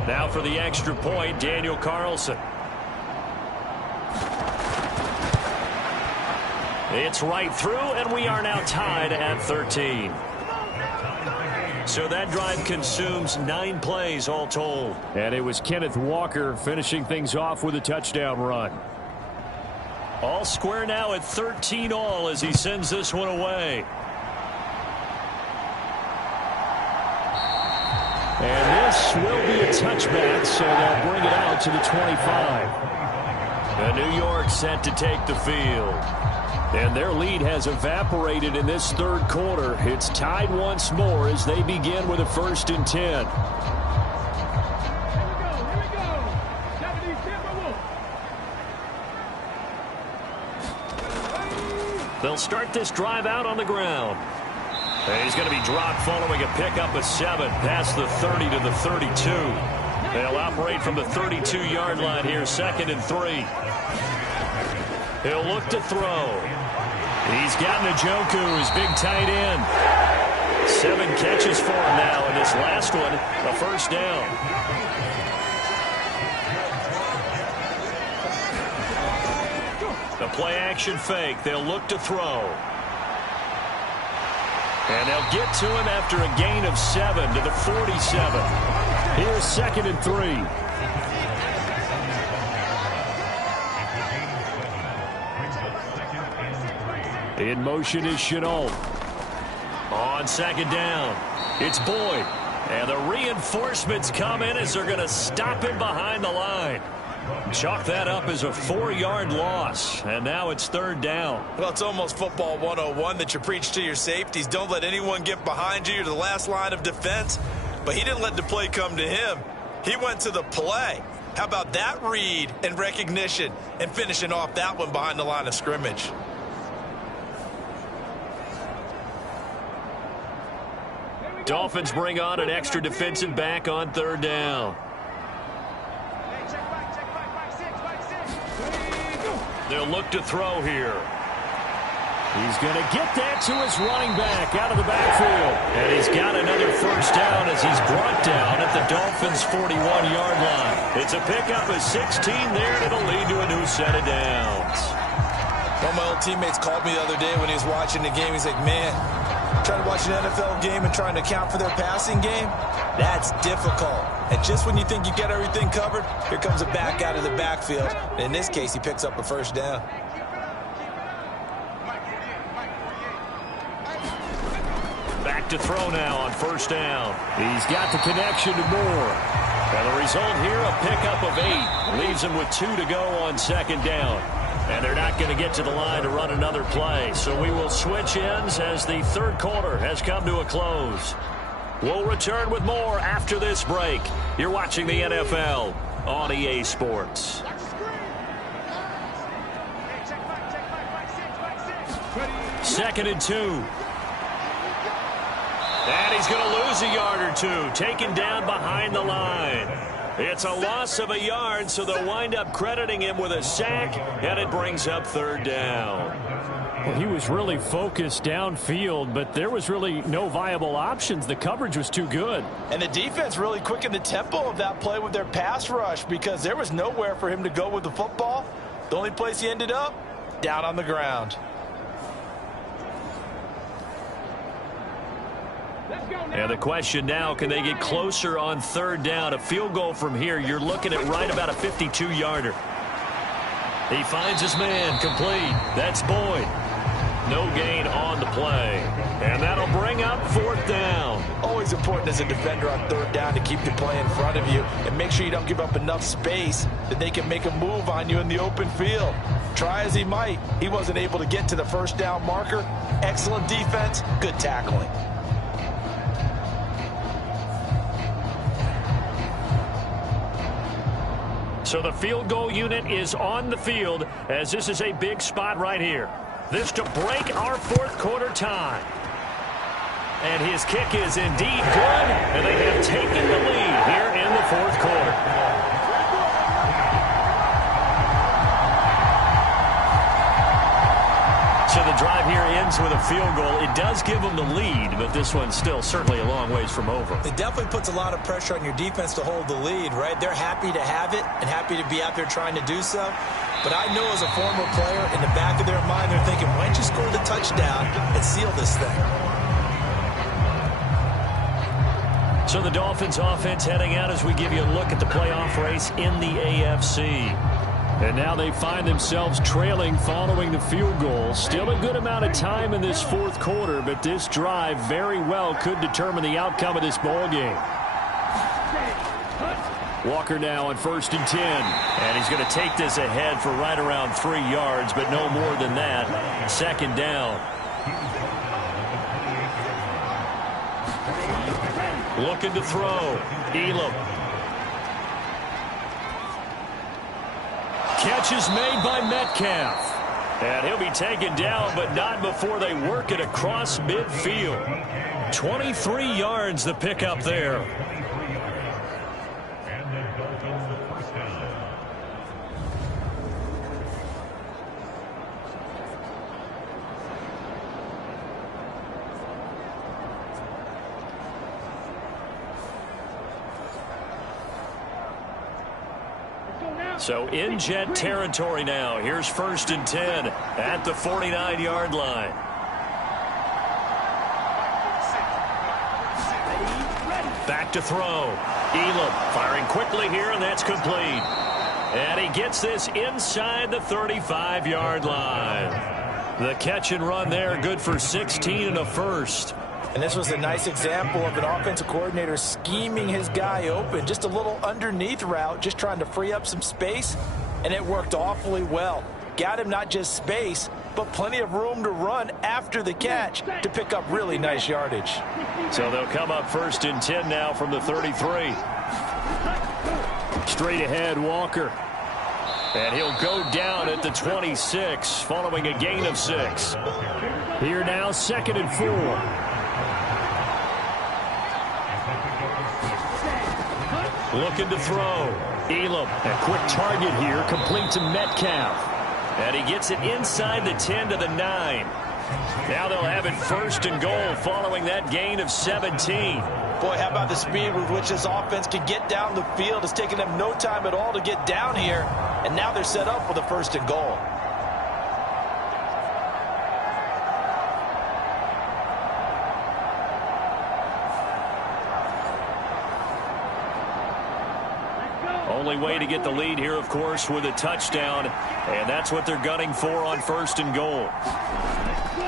Now for the extra point, Daniel Carlson. It's right through, and we are now tied at 13. So that drive consumes 9 plays all told. And it was Kenneth Walker finishing things off with a touchdown run. All square now at 13 all as he sends this one away. And this will be a touchback, so they'll bring it out to the 25. And New York set to take the field. And their lead has evaporated in this 3rd quarter. It's tied once more as they begin with a 1st and 10. They'll start this drive out on the ground. And he's going to be dropped following a pickup of 7 past the 30 to the 32. They'll operate from the 32-yard line here, 2nd and 3. He'll look to throw. He's got Njoku, his big tight end. 7 catches for him now, and this last one, a first down. The play-action fake. They'll look to throw. And they'll get to him after a gain of 7 to the 47. Here's 2nd and 3. In motion is Chenault. On second down, it's Boyd. And the reinforcements come in as they're going to stop him behind the line. Chalk that up as a 4-yard loss, and now it's third down. Well, it's almost football 101 that you preach to your safeties. Don't let anyone get behind you. You're the last line of defense. But he didn't let the play come to him. He went to the play. How about that read and recognition and finishing off that one behind the line of scrimmage? Dolphins bring on an extra defensive back on third down. They'll look to throw here. He's going to get that to his running back out of the backfield. And he's got another first down as he's brought down at the Dolphins' 41-yard line. It's a pickup of 16 there, and it'll lead to a new set of downs. One of my old teammates called me the other day when he was watching the game. He's like, man, trying to watch an NFL game and trying to account for their passing game, that's difficult. And just when you think you get everything covered, here comes a back out of the backfield. And in this case, he picks up a first down. Back to throw now on first down. He's got the connection to Moore. And the result here, a pickup of 8. Leaves him with 2 to go on second down. And they're not going to get to the line to run another play. So we will switch ends as the third quarter has come to a close. We'll return with more after this break. You're watching the NFL on EA Sports. Second and 2. And he's going to lose a yard or two, taken down behind the line. It's a loss of a yard, so they'll wind up crediting him with a sack, and it brings up third down. Well, he was really focused downfield, but there was really no viable options. The coverage was too good. And the defense really quickened the tempo of that play with their pass rush because there was nowhere for him to go with the football. The only place he ended up, down on the ground. And the question now, can they get closer on third down? A field goal from here, you're looking at right about a 52-yarder. He finds his man, complete. That's Boyd. No gain on the play. And that'll bring up fourth down. Always important as a defender on third down to keep the play in front of you and make sure you don't give up enough space that they can make a move on you in the open field. Try as he might, he wasn't able to get to the first down marker. Excellent defense, good tackling. So the field goal unit is on the field as this is a big spot right here. This to break our fourth quarter tie. And his kick is indeed good, and they have taken the lead here in the fourth quarter. So the drive here ends with a field goal. It does give them the lead, but this one's still certainly a long ways from over. It definitely puts a lot of pressure on your defense to hold the lead, right? They're happy to have it and happy to be out there trying to do so. But I know as a former player, in the back of their mind, they're thinking, why don't you score the touchdown and seal this thing? So the Dolphins offense heading out as we give you a look at the playoff race in the AFC. And now they find themselves trailing following the field goal. Still a good amount of time in this fourth quarter, but this drive very well could determine the outcome of this ball game. Walker now on 1st and 10. And he's going to take this ahead for right around 3 yards, but no more than that. Second down. Looking to throw. Elam. Catch is made by Metcalf. And he'll be taken down, but not before they work it across midfield. 23 yards the pickup there. So in Jet territory now. Here's 1st and 10 at the 49-yard line. Back to throw. Elam firing quickly here, and that's complete. And he gets this inside the 35-yard line. The catch and run there, good for 16 and a first. And this was a nice example of an offensive coordinator scheming his guy open. Just a little underneath route, just trying to free up some space, and it worked awfully well. Got him not just space, but plenty of room to run after the catch to pick up really nice yardage. So they'll come up 1st and 10 now from the 33. Straight ahead, Walker. And he'll go down at the 26 following a gain of 6. Here now, 2nd and 4. Looking to throw. Elam, a quick target here, complete to Metcalf. And he gets it inside the 10 to the 9. Now they'll have it 1st and goal following that gain of 17. Boy, how about the speed with which this offense can get down the field? It's taken them no time at all to get down here, and now they're set up for the 1st and goal. Only way to get the lead here, of course, with a touchdown, and that's what they're gunning for on 1st and goal.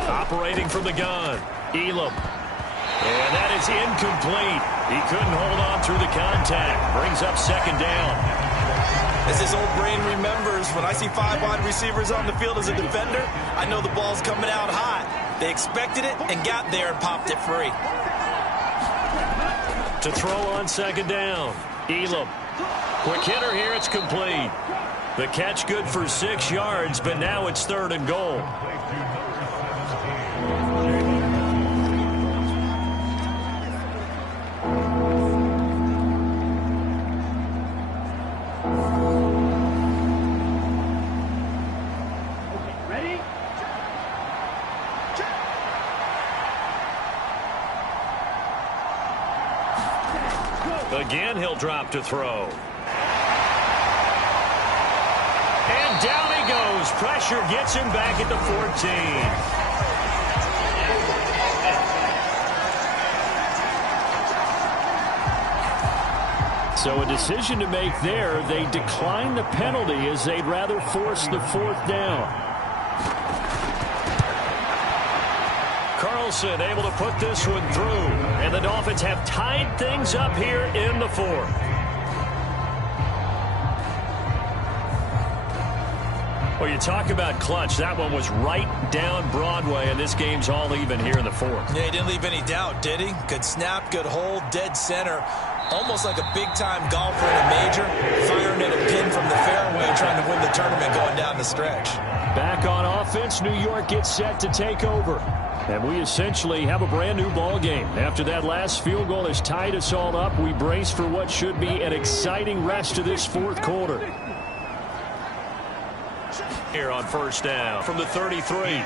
Operating from the gun, Elam. And that is incomplete. He couldn't hold on through the contact. Brings up 2nd down. As his old brain remembers, when I see 5 wide receivers on the field as a defender, I know the ball's coming out hot. They expected it and got there and popped it free. To throw on 2nd down, Elam. Quick hitter here, it's complete. The catch good for 6 yards, but now it's 3rd and goal. Again, he'll drop to throw. And down he goes. Pressure gets him back at the 14. So a decision to make there. They decline the penalty as they'd rather force the 4th down. Carlson able to put this one through. And the Dolphins have tied things up here in the 4th. Well, you talk about clutch. That one was right down Broadway, and this game's all even here in the 4th. Yeah, he didn't leave any doubt, did he? Good snap, good hold, dead center. Almost like a big-time golfer in a major, firing at a pin from the fairway, trying to win the tournament going down the stretch. Back on offense, New York gets set to take over. And we essentially have a brand-new ball game. After that last field goal has tied us all up, we brace for what should be an exciting rest of this 4th quarter. Here on 1st down from the 33.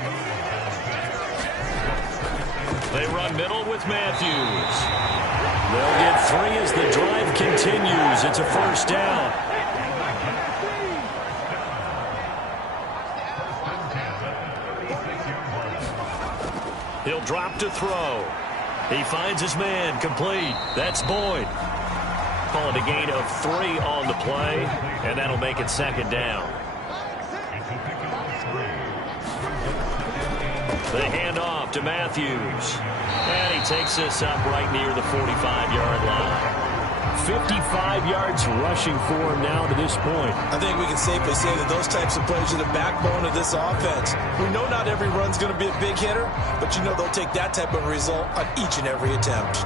They run middle with Matthews. They'll get 3 as the drive continues. It's a 1st down. He'll drop to throw. He finds his man, complete. That's Boyd. Call it a gain of 3 on the play, and that'll make it 2nd down. The handoff to Matthews. And he takes this up right near the 45-yard line. 55 yards rushing for him now to this point. I think we can safely say that those types of plays are the backbone of this offense. We know not every run's going to be a big hitter, but you know they'll take that type of result on each and every attempt.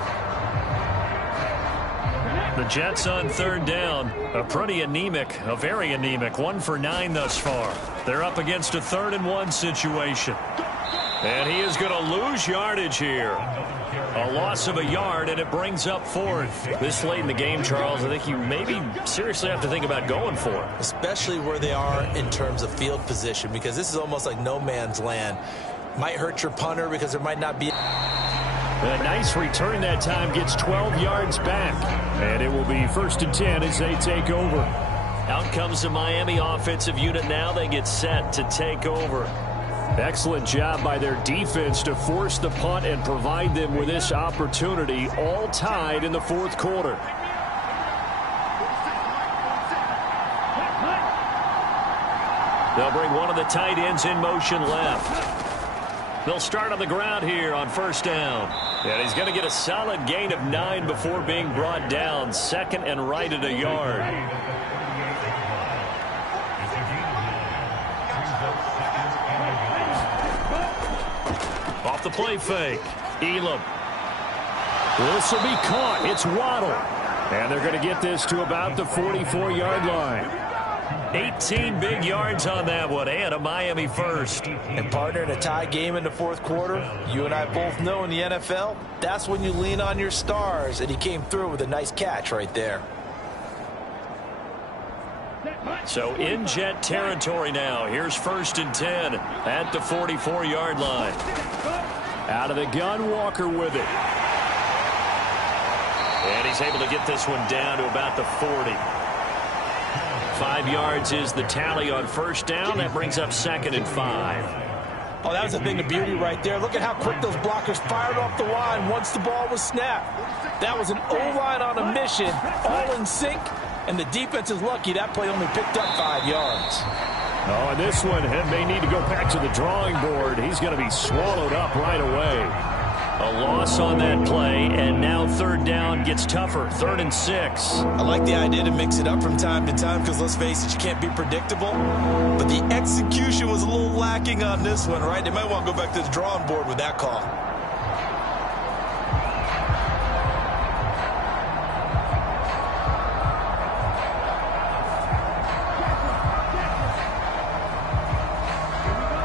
The Jets on 3rd down, a very anemic 1 for 9 thus far. They're up against a 3rd and 1 situation. And he is going to lose yardage here. A loss of a yard, and it brings up 4th. This late in the game, Charles, I think you maybe seriously have to think about going for it. Especially where they are in terms of field position, because this is almost like no man's land. Might hurt your punter because there might not be... A nice return that time, gets 12 yards back. And it will be 1st and 10 as they take over. Out comes the Miami offensive unit now. They get set to take over. Excellent job by their defense to force the punt and provide them with this opportunity, all tied in the 4th quarter. They'll bring one of the tight ends in motion left. They'll start on the ground here on first down. And he's going to get a solid gain of 9 before being brought down. Second and right at a yard. Off the play fake. Elam. This will be caught. It's Waddle. And they're going to get this to about the 44-yard line. 18 big yards on that one, and a Miami first. And partner, in a tie game in the fourth quarter, you and I both know in the NFL, that's when you lean on your stars, and he came through with a nice catch right there. So in Jet territory now. Here's first and 10 at the 44-yard line. Out of the gun, Walker with it. And he's able to get this one down to about the 40. 5 yards is the tally on first down. That brings up second and 5. Oh, that was a thing of beauty right there. Look at how quick those blockers fired off the line once the ball was snapped. That was an O-line on a mission, all in sync, and the defense is lucky that play only picked up 5 yards. Oh, and this one may need to go back to the drawing board. He's going to be swallowed up right away. A loss on that play, and now third down gets tougher. 3rd and 6. I like the idea to mix it up from time to time because, let's face it, you can't be predictable. But the execution was a little lacking on this one, right? They might want to go back to the drawing board with that call.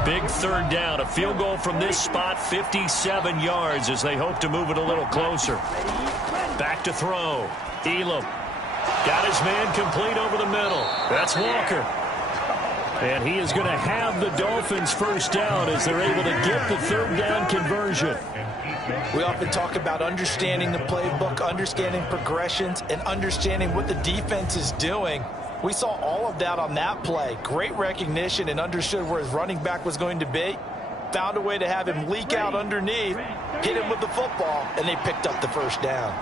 Big third down. A field goal from this spot, 57 yards as they hope to move it a little closer. Back to throw. Elam got his man complete over the middle. That's Walker. And he is going to have the Dolphins first down as they're able to get the third down conversion. We often talk about understanding the playbook, understanding progressions, and understanding what the defense is doing. We saw all of that on that play. Great recognition and understood where his running back was going to be. Found a way to have him leak out underneath, hit him with the football, and they picked up the first down.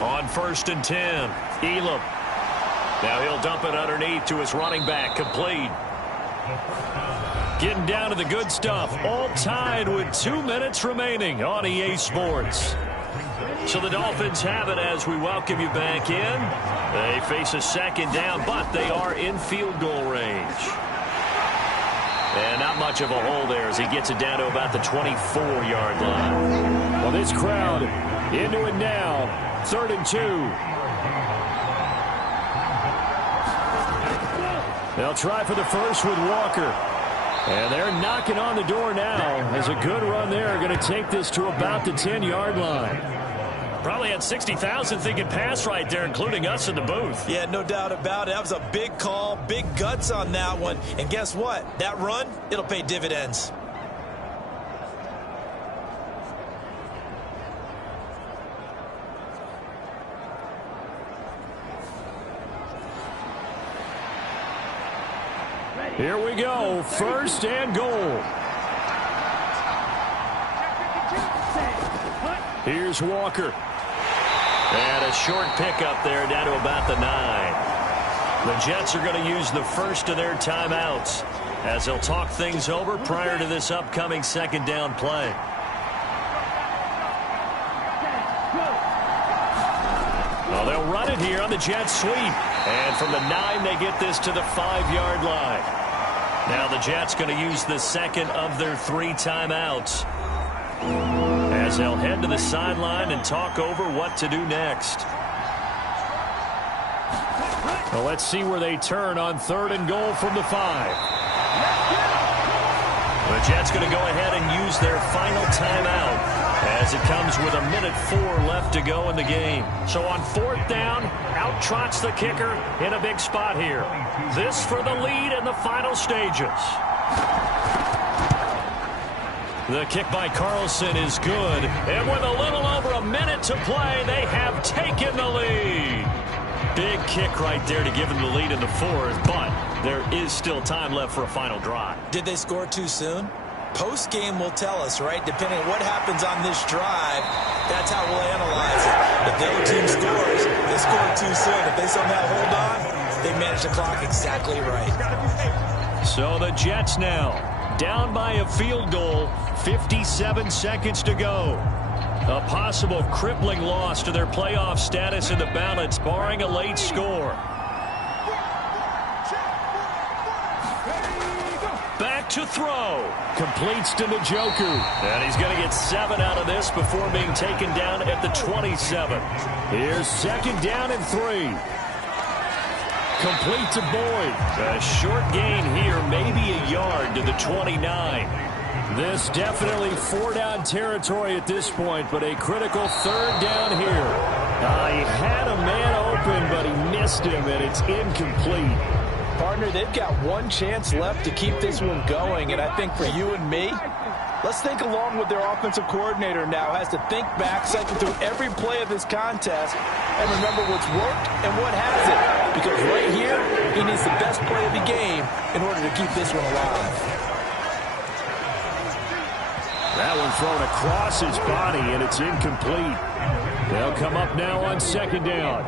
On first and 10, Elam. Now he'll dump it underneath to his running back, complete. Getting down to the good stuff, all tied with 2 minutes remaining on EA Sports. So the Dolphins have it as we welcome you back in. They face a second down, but they are in field goal range. And not much of a hole there as he gets it down to about the 24-yard line. Well, this crowd into it now. 3rd and 2. They'll try for the first with Walker. And they're knocking on the door now as a good run there. Going to take this to about the 10-yard line. Probably had 60,000 thinking pass right there, including us in the booth. Yeah, no doubt about it. That was a big call, big guts on that one. And guess what? That run, it'll pay dividends. Here we go. First and goal. Here's Walker. And a short pickup there down to about the 9. The Jets are going to use the first of their timeouts as they'll talk things over prior to this upcoming second down play. Well, they'll run it here on the Jets sweep. And from the 9, they get this to the 5-yard line. Now the Jets going to use the second of their 3 timeouts as they'll head to the sideline and talk over what to do next. Well, let's see where they turn on 3rd and goal from the 5. The Jets going to go ahead and use their final timeout as it comes with 1:04 left to go in the game. So on 4th down, out trots the kicker in a big spot here. This for the lead in the final stages. The kick by Carlson is good. And with a little over a minute to play, they have taken the lead. Big kick right there to give them the lead in the 4th, but there is still time left for a final drive. Did they score too soon? Post-game will tell us, right? Depending on what happens on this drive, that's how we'll analyze it. If the other team scores, they score too soon. If they somehow hold on, they manage the clock exactly right. So the Jets now down by a field goal, 57 seconds to go. A possible crippling loss to their playoff status in the balance, barring a late score. Back to throw. Completes to Njoku. And he's going to get 7 out of this before being taken down at the 27. Here's second down and 3. Complete to Boyd. A short gain here, maybe a yard to the 29. This definitely 4-down territory at this point, but a critical third down here. He had a man open, but he missed him, and it's incomplete. Partner, they've got one chance left to keep this one going, and I think for you and me, let's think along with their offensive coordinator now. Has to think back, cycle through every play of this contest, and remember what's worked and what hasn't. Because right here, he needs the best play of the game in order to keep this one alive. That one thrown across his body, and it's incomplete. They'll come up now on second down.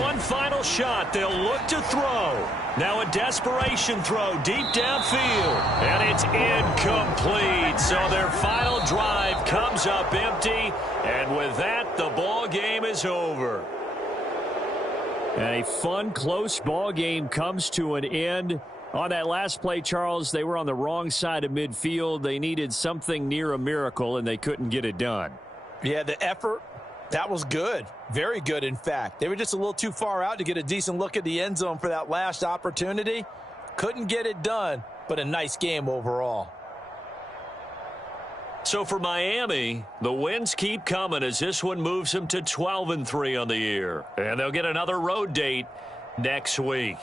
One final shot. They'll look to throw. Now a desperation throw deep downfield. And it's incomplete. So their final drive comes up empty. And with that, the ball game is over. And a fun, close ball game comes to an end. On that last play, Charles, they were on the wrong side of midfield. They needed something near a miracle, and they couldn't get it done. Yeah, the effort, that was good. Very good, in fact. They were just a little too far out to get a decent look at the end zone for that last opportunity. Couldn't get it done, but a nice game overall. So for Miami, the wins keep coming as this one moves them to 12-3 on the year. And they'll get another road date next week.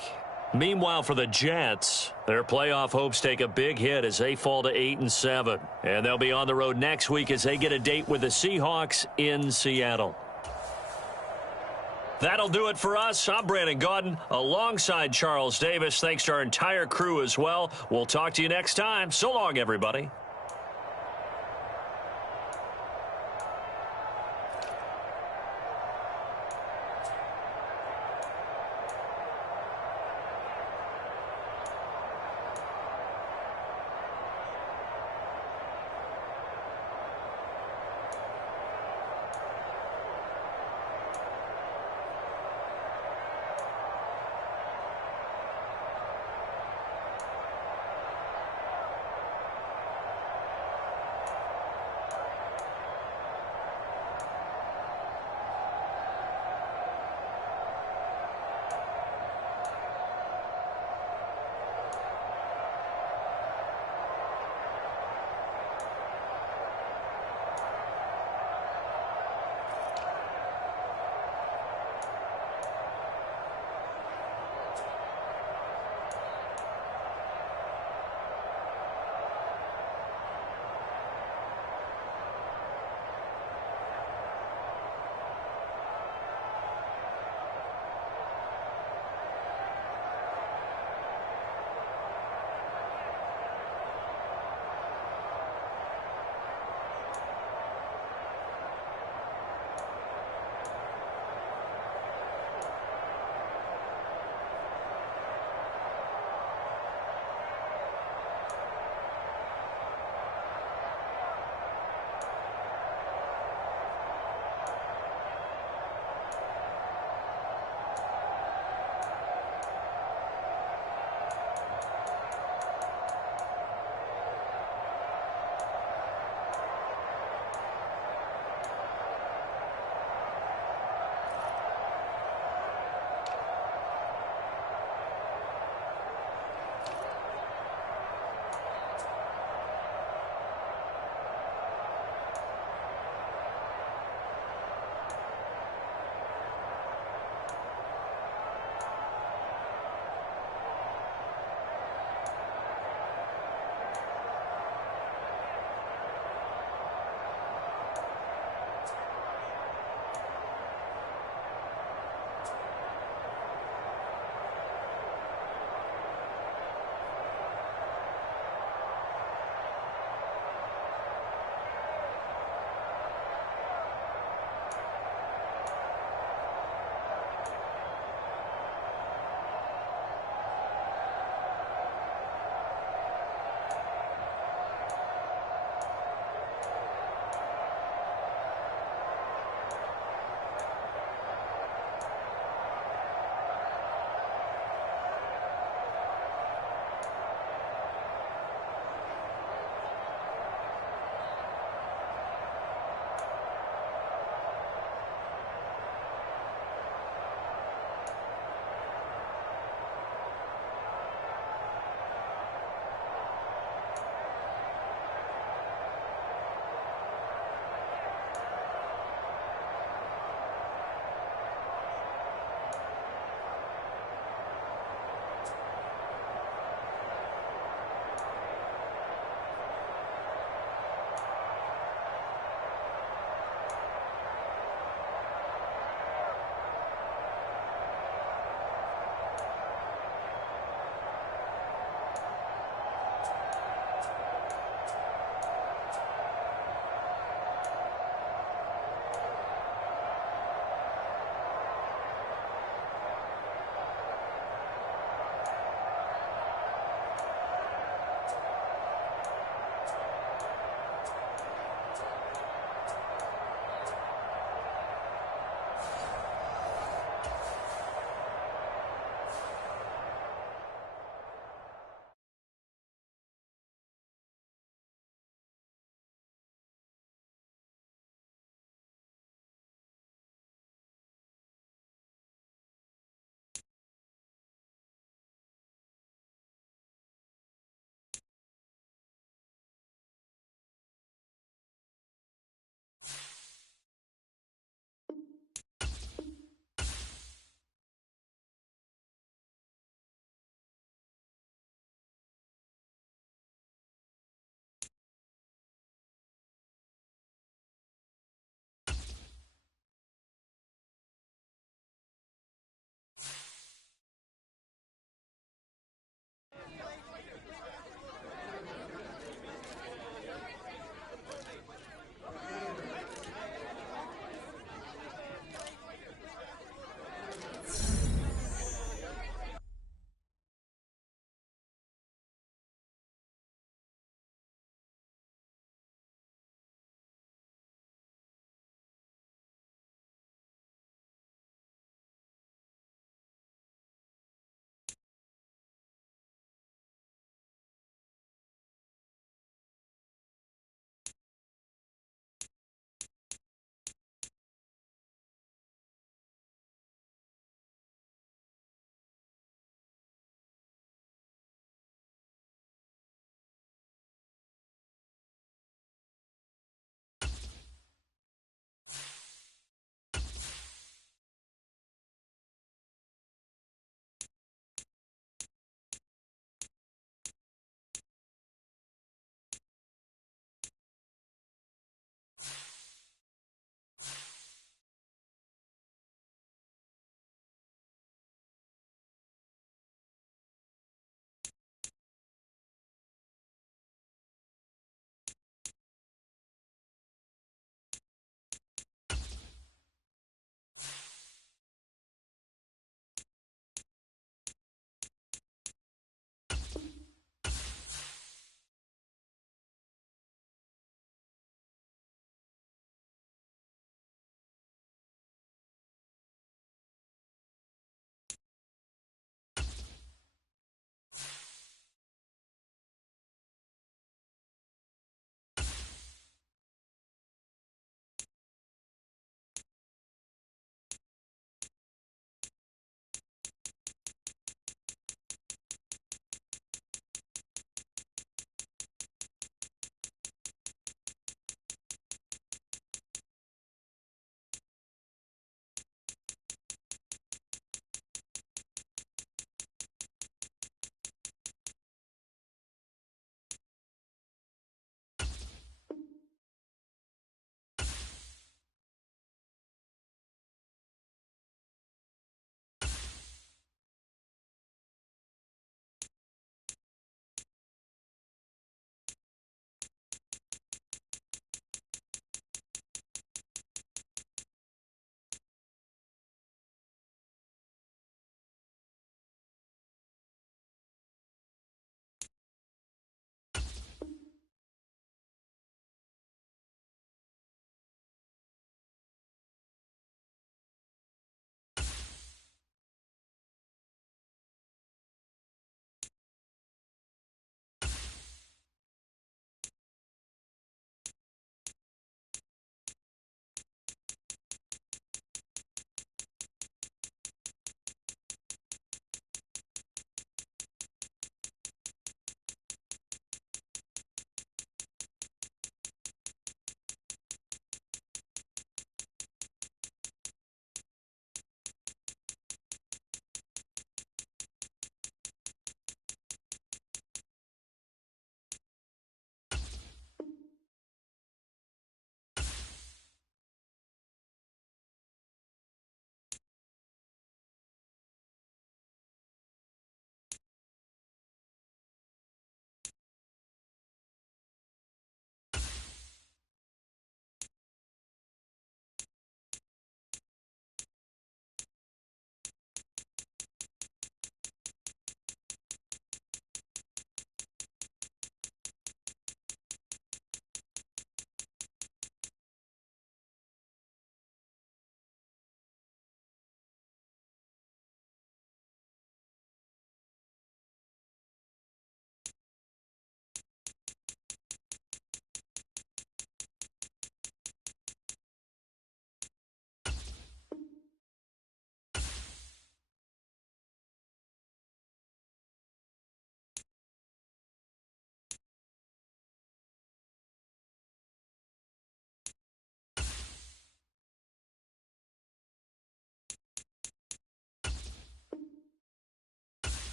Meanwhile, for the Jets, their playoff hopes take a big hit as they fall to 8-7. And they'll be on the road next week as they get a date with the Seahawks in Seattle. That'll do it for us. I'm Brandon Gaudin alongside Charles Davis. Thanks to our entire crew as well. We'll talk to you next time. So long, everybody.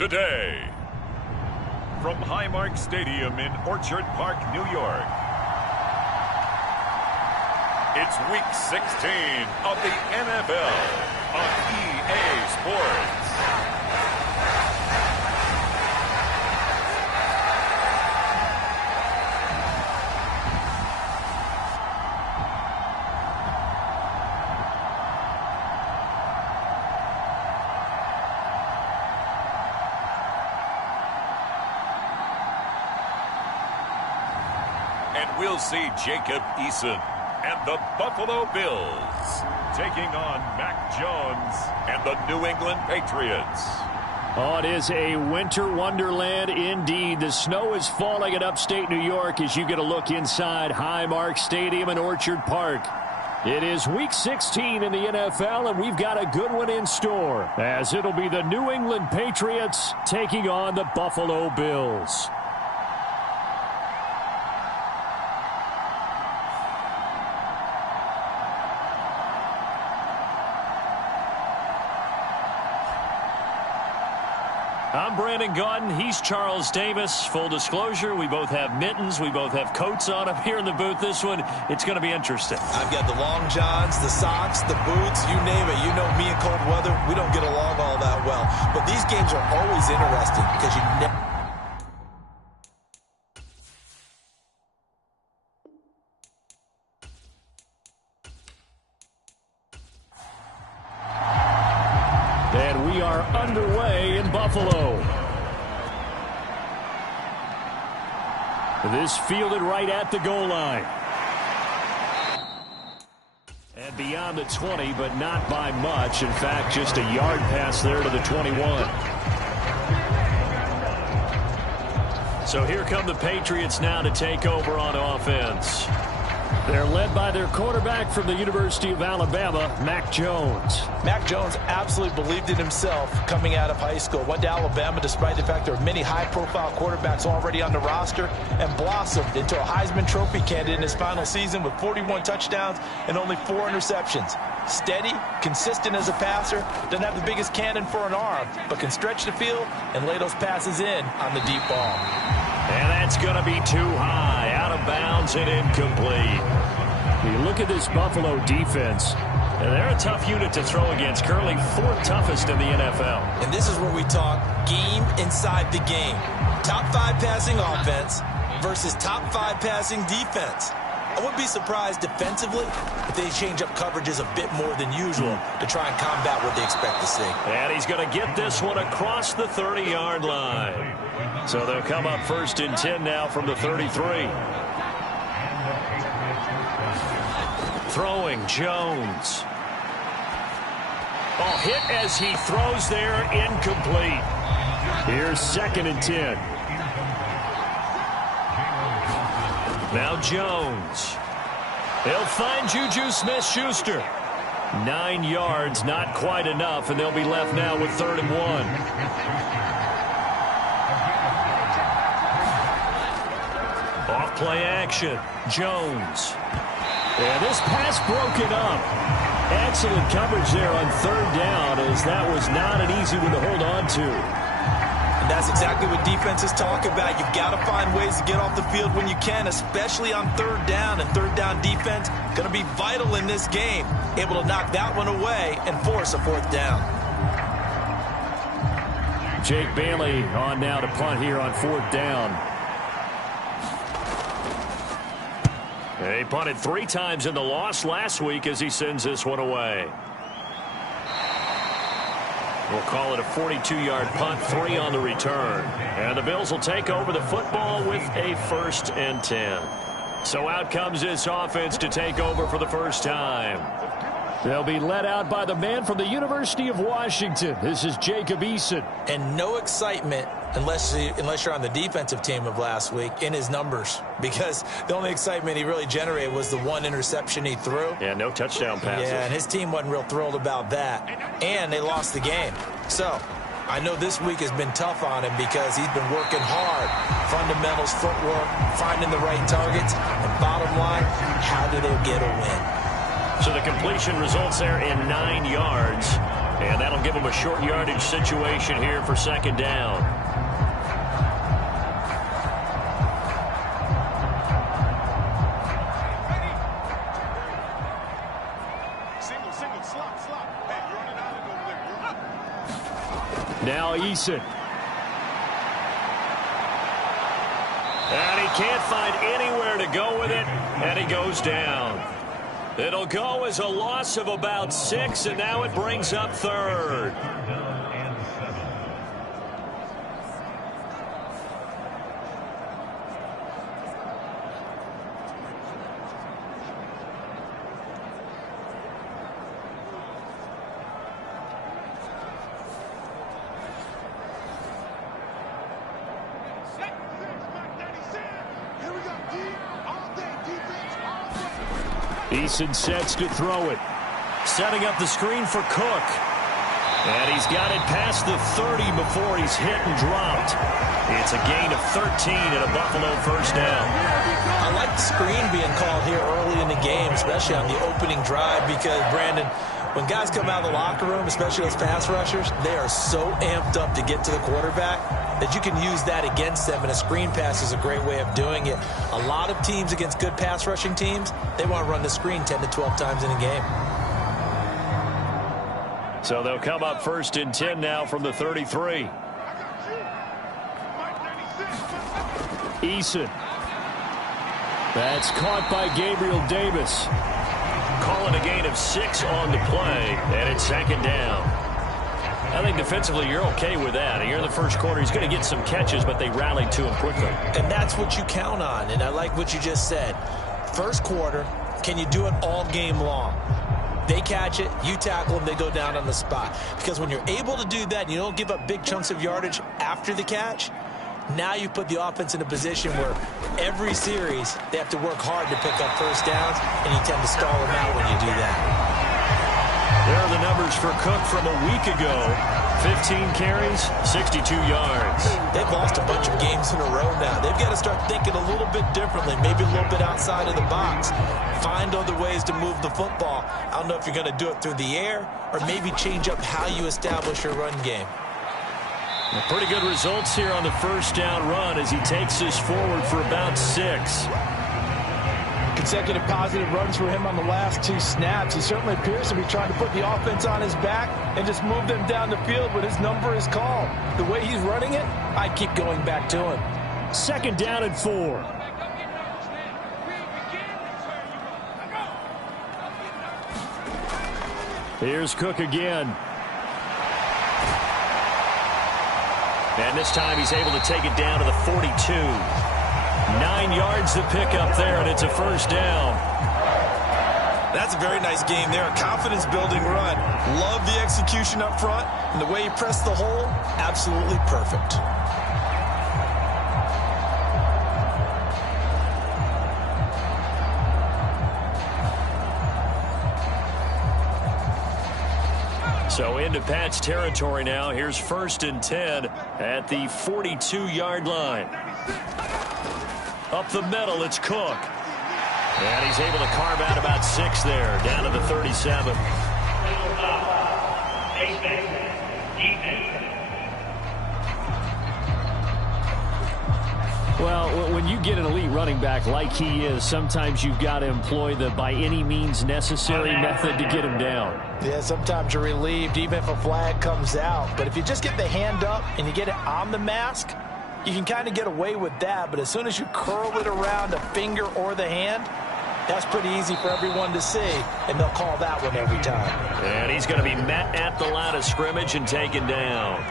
today. From Highmark Stadium in Orchard Park, New York, it's Week 16 of the NFL on EA Sports. And we'll see Jacob Eason and the Buffalo Bills taking on Mac Jones and the New England Patriots. Oh, it is a winter wonderland indeed. The snow is falling in upstate New York as you get a look inside Highmark Stadium in Orchard Park. It is Week 16 in the NFL, and we've got a good one in store, as it'll be the New England Patriots taking on the Buffalo Bills. I'm Brandon Gaudin. He's Charles Davis. Full disclosure, we both have mittens. We both have coats on up here in the booth. This one, it's going to be interesting. I've got the long johns, the socks, the boots, you name it. You know me in cold weather, we don't get along all that well. But these games are always interesting because you never... And we are underway in Buffalo. This fielded right at the goal line. And beyond the 20, but not by much. In fact, just a yard pass there to the 21. So here come the Patriots now to take over on offense. They're led by their quarterback from the University of Alabama, Mac Jones. Mac Jones absolutely believed in himself coming out of high school. Went to Alabama despite the fact there are many high-profile quarterbacks already on the roster, and blossomed into a Heisman Trophy candidate in his final season with 41 touchdowns and only 4 interceptions. Steady, consistent as a passer, doesn't have the biggest cannon for an arm, but can stretch the field and lay those passes in on the deep ball. And that's going to be too high, out of bounds and incomplete. You look at this Buffalo defense, and they're a tough unit to throw against, currently 4th toughest in the NFL. And this is where we talk game inside the game. Top 5 passing offense versus top 5 passing defense. I wouldn't be surprised defensively if they change up coverages a bit more than usual to try and combat what they expect to see. And he's going to get this one across the 30-yard line. So they'll come up 1st and 10 now from the 33. Throwing Jones. Oh, hit as he throws there, incomplete. Here's 2nd and 10. Now Jones. He'll find Juju Smith-Schuster. 9 yards, not quite enough, and they'll be left now with 3rd and 1. Off play action. Jones. And this pass broken up. Excellent coverage there on 3rd down, as that was not an easy one to hold on to. And that's exactly what defenses talk about. You've got to find ways to get off the field when you can, especially on 3rd down. And 3rd down defense going to be vital in this game. Able to knock that one away and force a 4th down. Jake Bailey on now to punt here on 4th down. He punted 3 times in the loss last week as he sends this one away. We'll call it a 42-yard punt, 3 on the return. And the Bills will take over the football with a 1st and 10. So out comes this offense to take over for the first time. They'll be led out by the man from the University of Washington. This is Jacob Eason. And no excitement unless you're on the defensive team of last week in his numbers, because the only excitement he really generated was the 1 interception he threw. Yeah, no touchdown passes. Yeah, and his team wasn't real thrilled about that. And they lost the game. So I know this week has been tough on him because he's been working hard. Fundamentals, footwork, finding the right targets. And bottom line, how do they get a win? So the completion results there in 9 yards. And that'll give them a short yardage situation here for second down. Now Eason. And he can't find anywhere to go with it, and he goes down. It'll go as a loss of about 6, and now it brings up third. Eason sets to throw it. Setting up the screen for Cook. And he's got it past the 30 before he's hit and dropped. It's a gain of 13 and a Buffalo first down. I like the screen being called here early in the game, especially on the opening drive, because, Brandon, when guys come out of the locker room, especially those pass rushers, they are so amped up to get to the quarterback that you can use that against them, and a screen pass is a great way of doing it. A lot of teams against good pass rushing teams, they want to run the screen 10 to 12 times in a game. So they'll come up 1st and 10 now from the 33. Eason. That's caught by Gabriel Davis. Calling a gain of 6 on the play, and it's second down. I think defensively you're okay with that. Here in the first quarter, he's going to get some catches, but they rallied to him quickly. And that's what you count on, and I like what you just said. First quarter, can you do it all game long? They catch it, you tackle them, they go down on the spot. Because when you're able to do that and you don't give up big chunks of yardage after the catch, now you put the offense in a position where every series they have to work hard to pick up first downs, and you tend to stall them out when you do that. There are the numbers for Cook from a week ago. 15 carries, 62 yards. They've lost a bunch of games in a row now. They've got to start thinking a little bit differently, maybe a little bit outside of the box. Find other ways to move the football. I don't know if you're going to do it through the air or maybe change up how you establish your run game. Pretty good results here on the first down run as he takes this forward for about 6. Consecutive positive runs for him on the last 2 snaps. He certainly appears to be trying to put the offense on his back and just move them down the field when his number is called. The way he's running it, I keep going back to him. 2nd down and 4. Here's Cook again. And this time he's able to take it down to the 42. 9 yards to pick up there, and it's a first down. That's a very nice game there. A confidence-building run. Love the execution up front, and the way he pressed the hole, absolutely perfect. So into Pat's territory now. Here's 1st and 10 at the 42-yard line. Up the middle, it's Cook. And he's able to carve out about 6 there, down to the 37. Well, when you get an elite running back like he is, sometimes you've got to employ the by any means necessary method to get him down. Yeah, sometimes you're relieved even if a flag comes out. But if you just get the hand up and you get it on the mask, you can kind of get away with that. But as soon as you curl it around a finger or the hand, that's pretty easy for everyone to see, and they'll call that one every time. And he's going to be met at the line of scrimmage and taken down.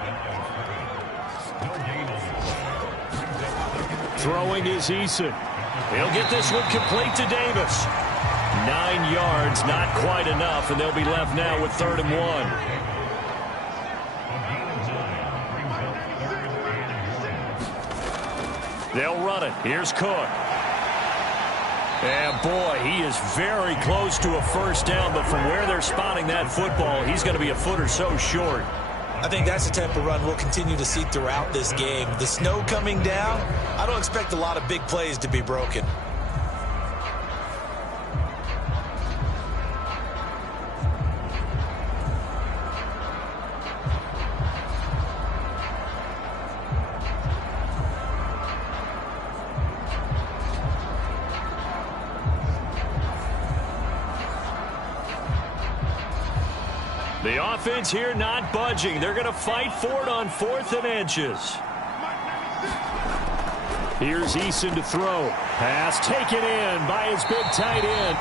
Throwing is Eason. He'll get this one complete to Davis. 9 yards, not quite enough, and they'll be left now with 3rd and 1. They'll run it. Here's Cook. And boy, he is very close to a first down, but from where they're spotting that football, he's going to be a foot or so short. I think that's the type of run we'll continue to see throughout this game. The snow coming down, I don't expect a lot of big plays to be broken. Offense here not budging. They're going to fight for it on 4th and inches. Here's Eason to throw. Pass taken in by his big tight end.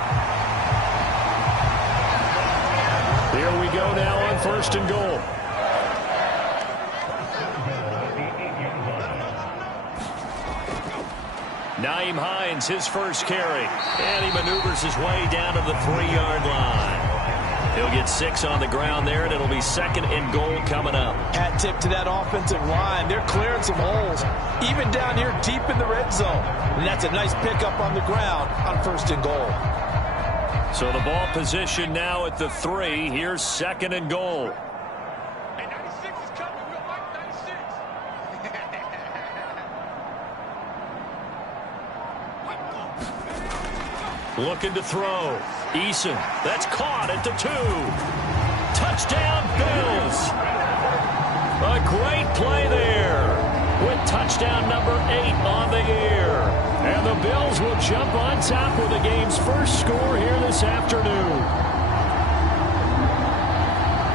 Here we go now on 1st and goal. Nyheim Hines, his first carry. And he maneuvers his way down to the 3-yard line. He'll get 6 on the ground there, and it'll be 2nd and goal coming up. Hat tip to that offensive line. They're clearing some holes, even down here deep in the red zone. And that's a nice pickup on the ground on 1st and goal. So the ball position now at the 3. Here's 2nd and goal. Hey, 96 is coming. We'll fight 96. Looking to throw. Eason, that's caught at the 2. Touchdown, Bills. A great play there with touchdown number 8 on the year. And the Bills will jump on top with the game's first score here this afternoon.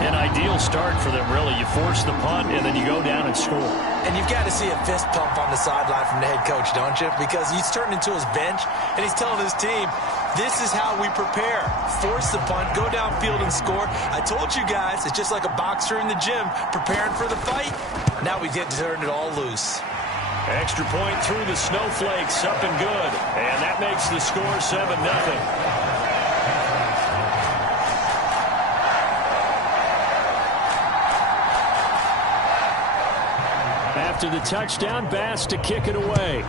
An ideal start for them, really. You force the punt, and then you go down and score. And you've got to see a fist pump on the sideline from the head coach, don't you? Because he's turning into his bench, and he's telling his team, this is how we prepare. Force the punt, go downfield and score. I told you guys, it's just like a boxer in the gym preparing for the fight. Now we get to turn it all loose. Extra point through the snowflakes, up and good. And that makes the score 7-0. After the touchdown, Bass to kick it away.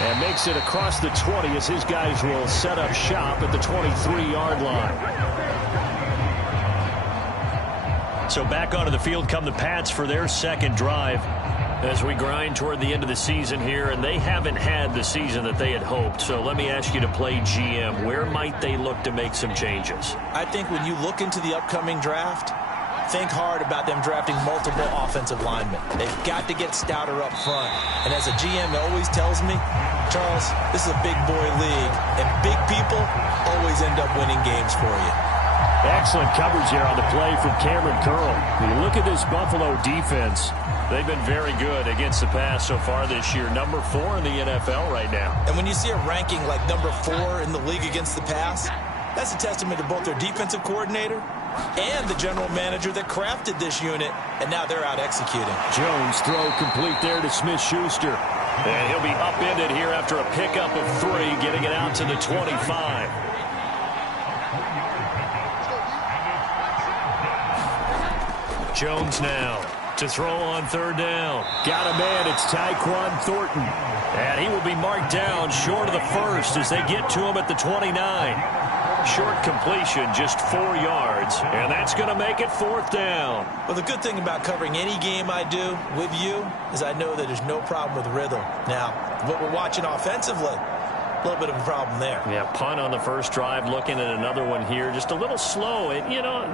And makes it across the 20 as his guys will set up shop at the 23-yard line. So back onto the field come the Pats for their 2nd drive as we grind toward the end of the season here, and they haven't had the season that they had hoped. So let me ask you to play GM. Where might they look to make some changes? I think when you look into the upcoming draft, think hard about them drafting multiple offensive linemen. They've got to get stouter up front. And as a GM always tells me, Charles, this is a big boy league, and big people always end up winning games for you. Excellent coverage here on the play from Cameron Curl. You look at this Buffalo defense. They've been very good against the pass so far this year. Number 4 in the NFL right now. And when you see a ranking like number 4 in the league against the pass, that's a testament to both their defensive coordinator and the general manager that crafted this unit, and now they're out executing. Jones throw complete there to Smith-Schuster. And he'll be upended here after a pickup of 3, getting it out to the 25. Jones now to throw on 3rd down. Got a man, it's Tyquan Thornton. And he will be marked down short of the 1st as they get to him at the 29. Short completion, just 4 yards, and that's going to make it 4th down. Well, the good thing about covering any game I do with you is I know that there's no problem with rhythm. Now, what we're watching offensively, a little bit of a problem there. Yeah, punt on the first drive, looking at another one here, just a little slow. And, you know,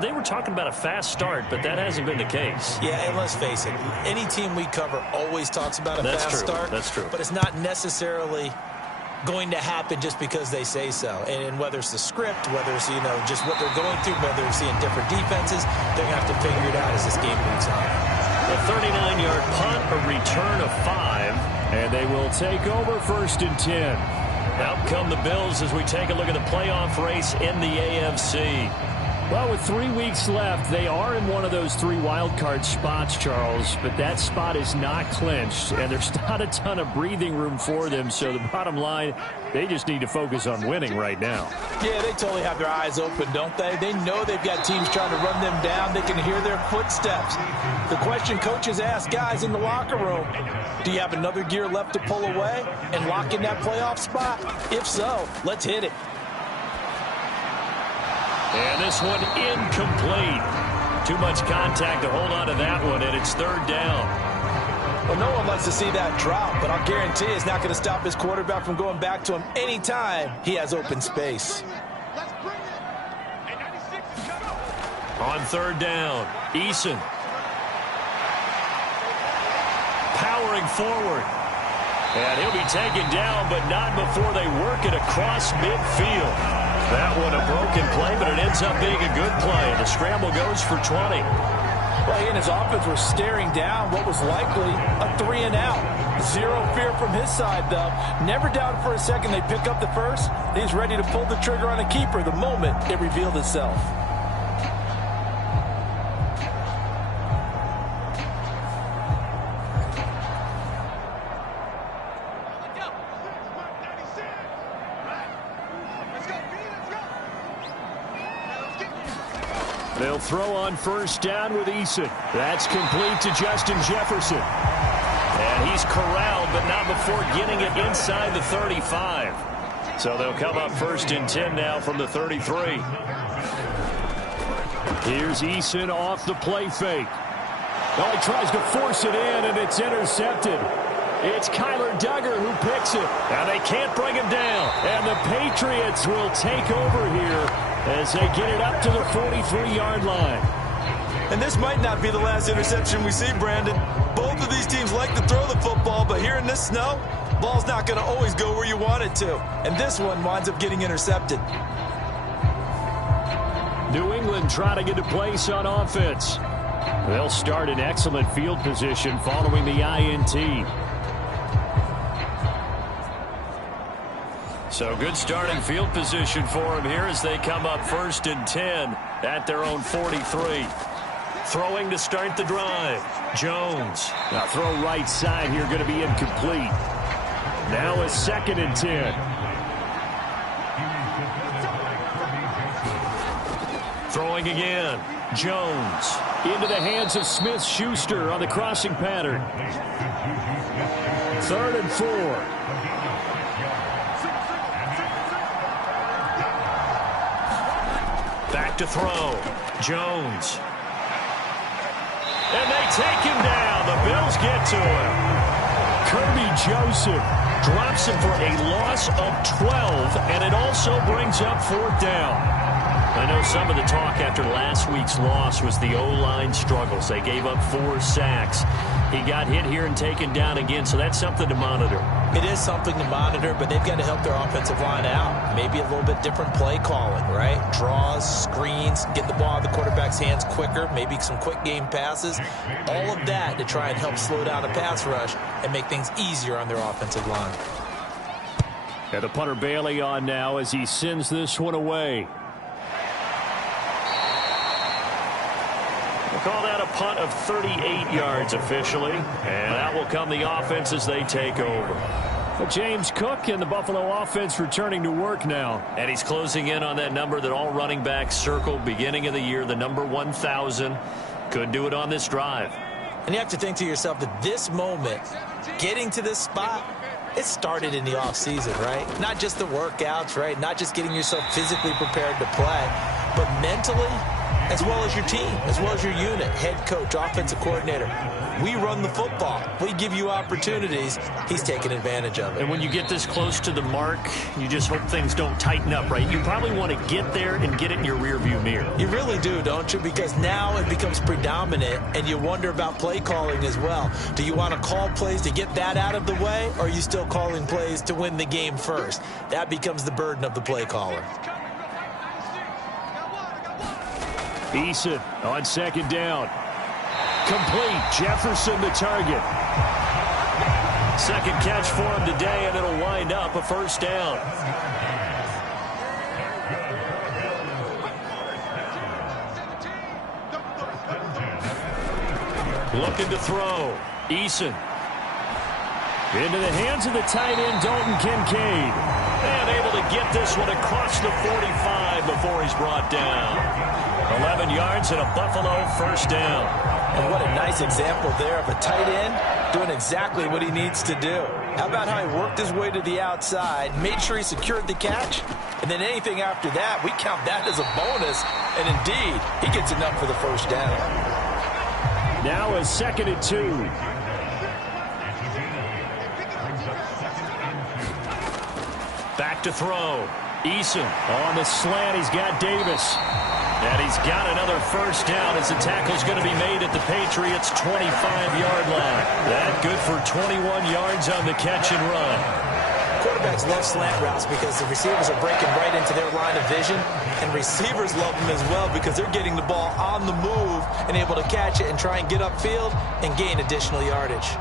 they were talking about a fast start, but that hasn't been the case. Yeah, and let's face it, any team we cover always talks about a fast start. That's true. But it's not necessarily going to happen just because they say so. And whether it's the script, whether it's, you know, just what they're going through, whether they're seeing different defenses, they're going to have to figure it out as this game moves on. A 39-yard punt, a return of 5. And they will take over 1st and 10. Out come the Bills as we take a look at the playoff race in the AFC. Well, with 3 weeks left, they are in one of those 3 wild card spots, Charles, but that spot is not clinched, and there's not a ton of breathing room for them, so the bottom line, they just need to focus on winning right now. Yeah, they totally have their eyes open, don't they? They know they've got teams trying to run them down. They can hear their footsteps. The question coaches ask guys in the locker room, do you have another gear left to pull away and lock in that playoff spot? If so, let's hit it. And this one incomplete. Too much contact to hold on to that one, and it's 3rd down. Well, no one likes to see that drop, but I'll guarantee it's not going to stop his quarterback from going back to him anytime he has open space. On 3rd down, Eason. Powering forward. And he'll be taken down, but not before they work it across midfield. That one a broken play, but it ends up being a good play. The scramble goes for 20. Well, he and his offense were staring down what was likely a 3-and-out. Zero fear from his side, though. Never doubted for a second they pick up the first. He's ready to pull the trigger on a keeper the moment it revealed itself. They'll throw on first down with Eason. That's complete to Justin Jefferson. And he's corralled, but not before getting it inside the 35. So they'll come up first and 10 now from the 33. Here's Eason off the play fake. Oh, he tries to force it in, and it's intercepted. It's Kyler Duggar who picks it. And they can't bring him down. And the Patriots will take over here as they get it up to the 43-yard line. And this might not be the last interception we see, Brandon. Both of these teams like to throw the football, but here in this snow, ball's not going to always go where you want it to. And this one winds up getting intercepted. New England trying to get a place on offense. They'll start in excellent field position following the INT. So good starting field position for him here as they come up first and 10 at their own 43. Throwing to start the drive. Jones. Now throw right side here going to be incomplete. Now a second and 10. Throwing again. Jones. Into the hands of Smith-Schuster on the crossing pattern. 3rd and 4. Back to throw. Jones. And they take him down. The Bills get to him. Kirby Joseph drops him for a loss of 12, and it also brings up 4th down. I know some of the talk after last week's loss was the O-line struggles. They gave up 4 sacks. He got hit here and taken down again, so that's something to monitor. It is something to monitor, but they've got to help their offensive line out. Maybe a little bit different play calling, right? Draws, screens, get the ball out of the quarterback's hands quicker, maybe some quick game passes. All of that to try and help slow down a pass rush and make things easier on their offensive line. And the punter Bailey on now as he sends this one away. We'll call that a punt of 38 yards officially. And that will come the offense as they take over. Well, James Cook and the Buffalo offense returning to work now. And he's closing in on that number that all running backs circled beginning of the year, the number 1,000. Could do it on this drive. And you have to think to yourself that this moment, getting to this spot, it started in the offseason, right? Not just the workouts, right? Not just getting yourself physically prepared to play, but mentally, as well as your team, as well as your unit, head coach, offensive coordinator. We run the football. We give you opportunities. He's taking advantage of it. And when you get this close to the mark, you just hope things don't tighten up, right? You probably want to get there and get it in your rearview mirror. You really do, don't you? Because now it becomes predominant, and you wonder about play calling as well. Do you want to call plays to get that out of the way, or are you still calling plays to win the game first? That becomes the burden of the play caller. Eason on 2nd down. Complete. Jefferson the target. Second catch for him today, and it'll wind up a 1st down. Looking to throw. Eason. Into the hands of the tight end, Dalton Kincaid. And able to get this one across the 45 before he's brought down. 11 yards and a Buffalo 1st down. And what a nice example there of a tight end doing exactly what he needs to do. How about how he worked his way to the outside, made sure he secured the catch, and then anything after that, we count that as a bonus. And indeed, he gets enough for the 1st down. Now a 2nd and 2. Back to throw. Eason on the slant. He's got Davis. And he's got another first down as the tackle's going to be made at the Patriots' 25-yard line. That good for 21 yards on the catch and run. Quarterbacks love slant routes because the receivers are breaking right into their line of vision, and receivers love them as well because they're getting the ball on the move and able to catch it and try and get upfield and gain additional yardage.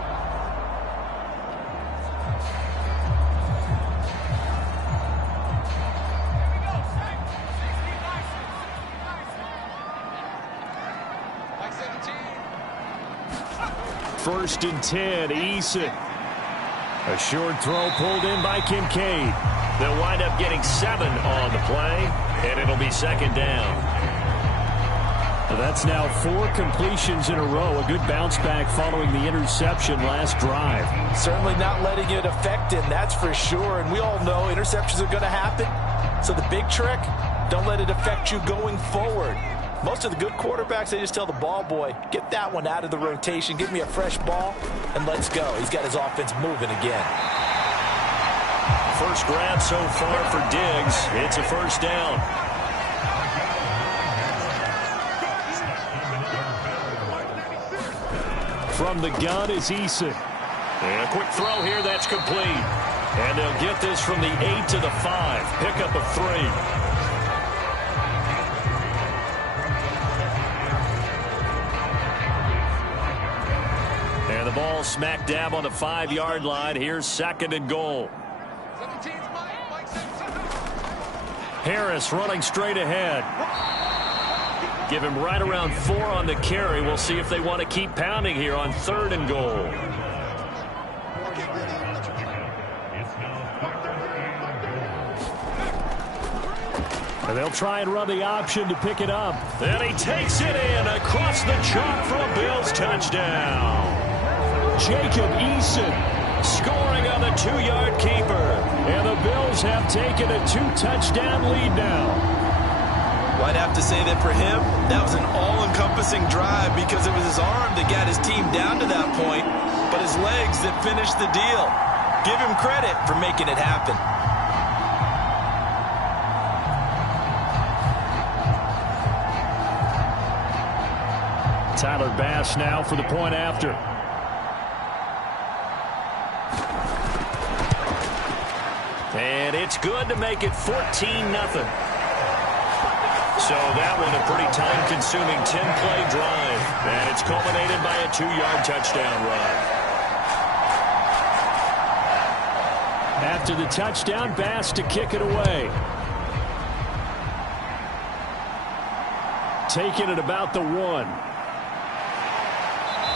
First and 10, Eason. A short throw pulled in by Kincaid. They'll wind up getting 7 on the play, and it'll be second down. That's now 4 completions in a row. A good bounce back following the interception last drive. Certainly not letting it affect him, that's for sure. And we all know interceptions are going to happen. So the big trick, don't let it affect you going forward. Most of the good quarterbacks, they just tell the ball boy, get that one out of the rotation, give me a fresh ball, and let's go. He's got his offense moving again. First grab so far for Diggs. It's a first down. From the gun is Eason. And a quick throw here that's complete. And they'll get this from the 8 to the 5. Pickup of 3. And the ball smack dab on the 5-yard line. Here's second and goal. Harris running straight ahead. Give him right around 4 on the carry. We'll see if they want to keep pounding here on 3rd and goal. And they'll try and run the option to pick it up. And he takes it in across the chalk for a Bills touchdown. Jacob Eason scoring on the 2-yard keeper. And the Bills have taken a 2-touchdown lead now. Well, I'd have to say that for him, that was an all-encompassing drive because it was his arm that got his team down to that point, but his legs that finished the deal. Give him credit for making it happen. Tyler Bass now for the point after. And it's good to make it 14-0. So that one a pretty time-consuming 10-play drive. And it's culminated by a 2-yard touchdown run. After the touchdown, Bass to kick it away. Taking it about the 1.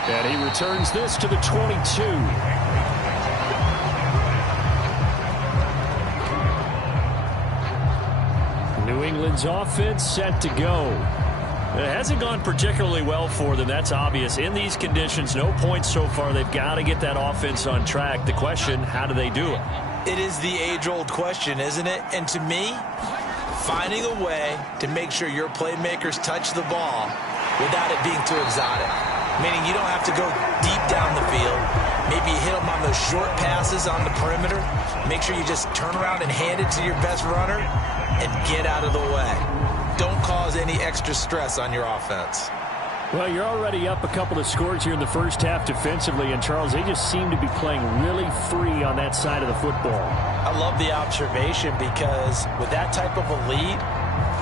And he returns this to the 22. New England's offense set to go. It hasn't gone particularly well for them. That's obvious. In these conditions, no points so far. They've got to get that offense on track. The question, how do they do it? It is the age-old question, isn't it? And to me, finding a way to make sure your playmakers touch the ball without it being too exotic. Meaning you don't have to go deep down the field. Maybe you hit them on those short passes on the perimeter. Make sure you just turn around and hand it to your best runner and get out of the way. Don't cause any extra stress on your offense. Well, you're already up a couple of scores here in the first half defensively, and Charles, they just seem to be playing really free on that side of the football. I love the observation because with that type of a lead,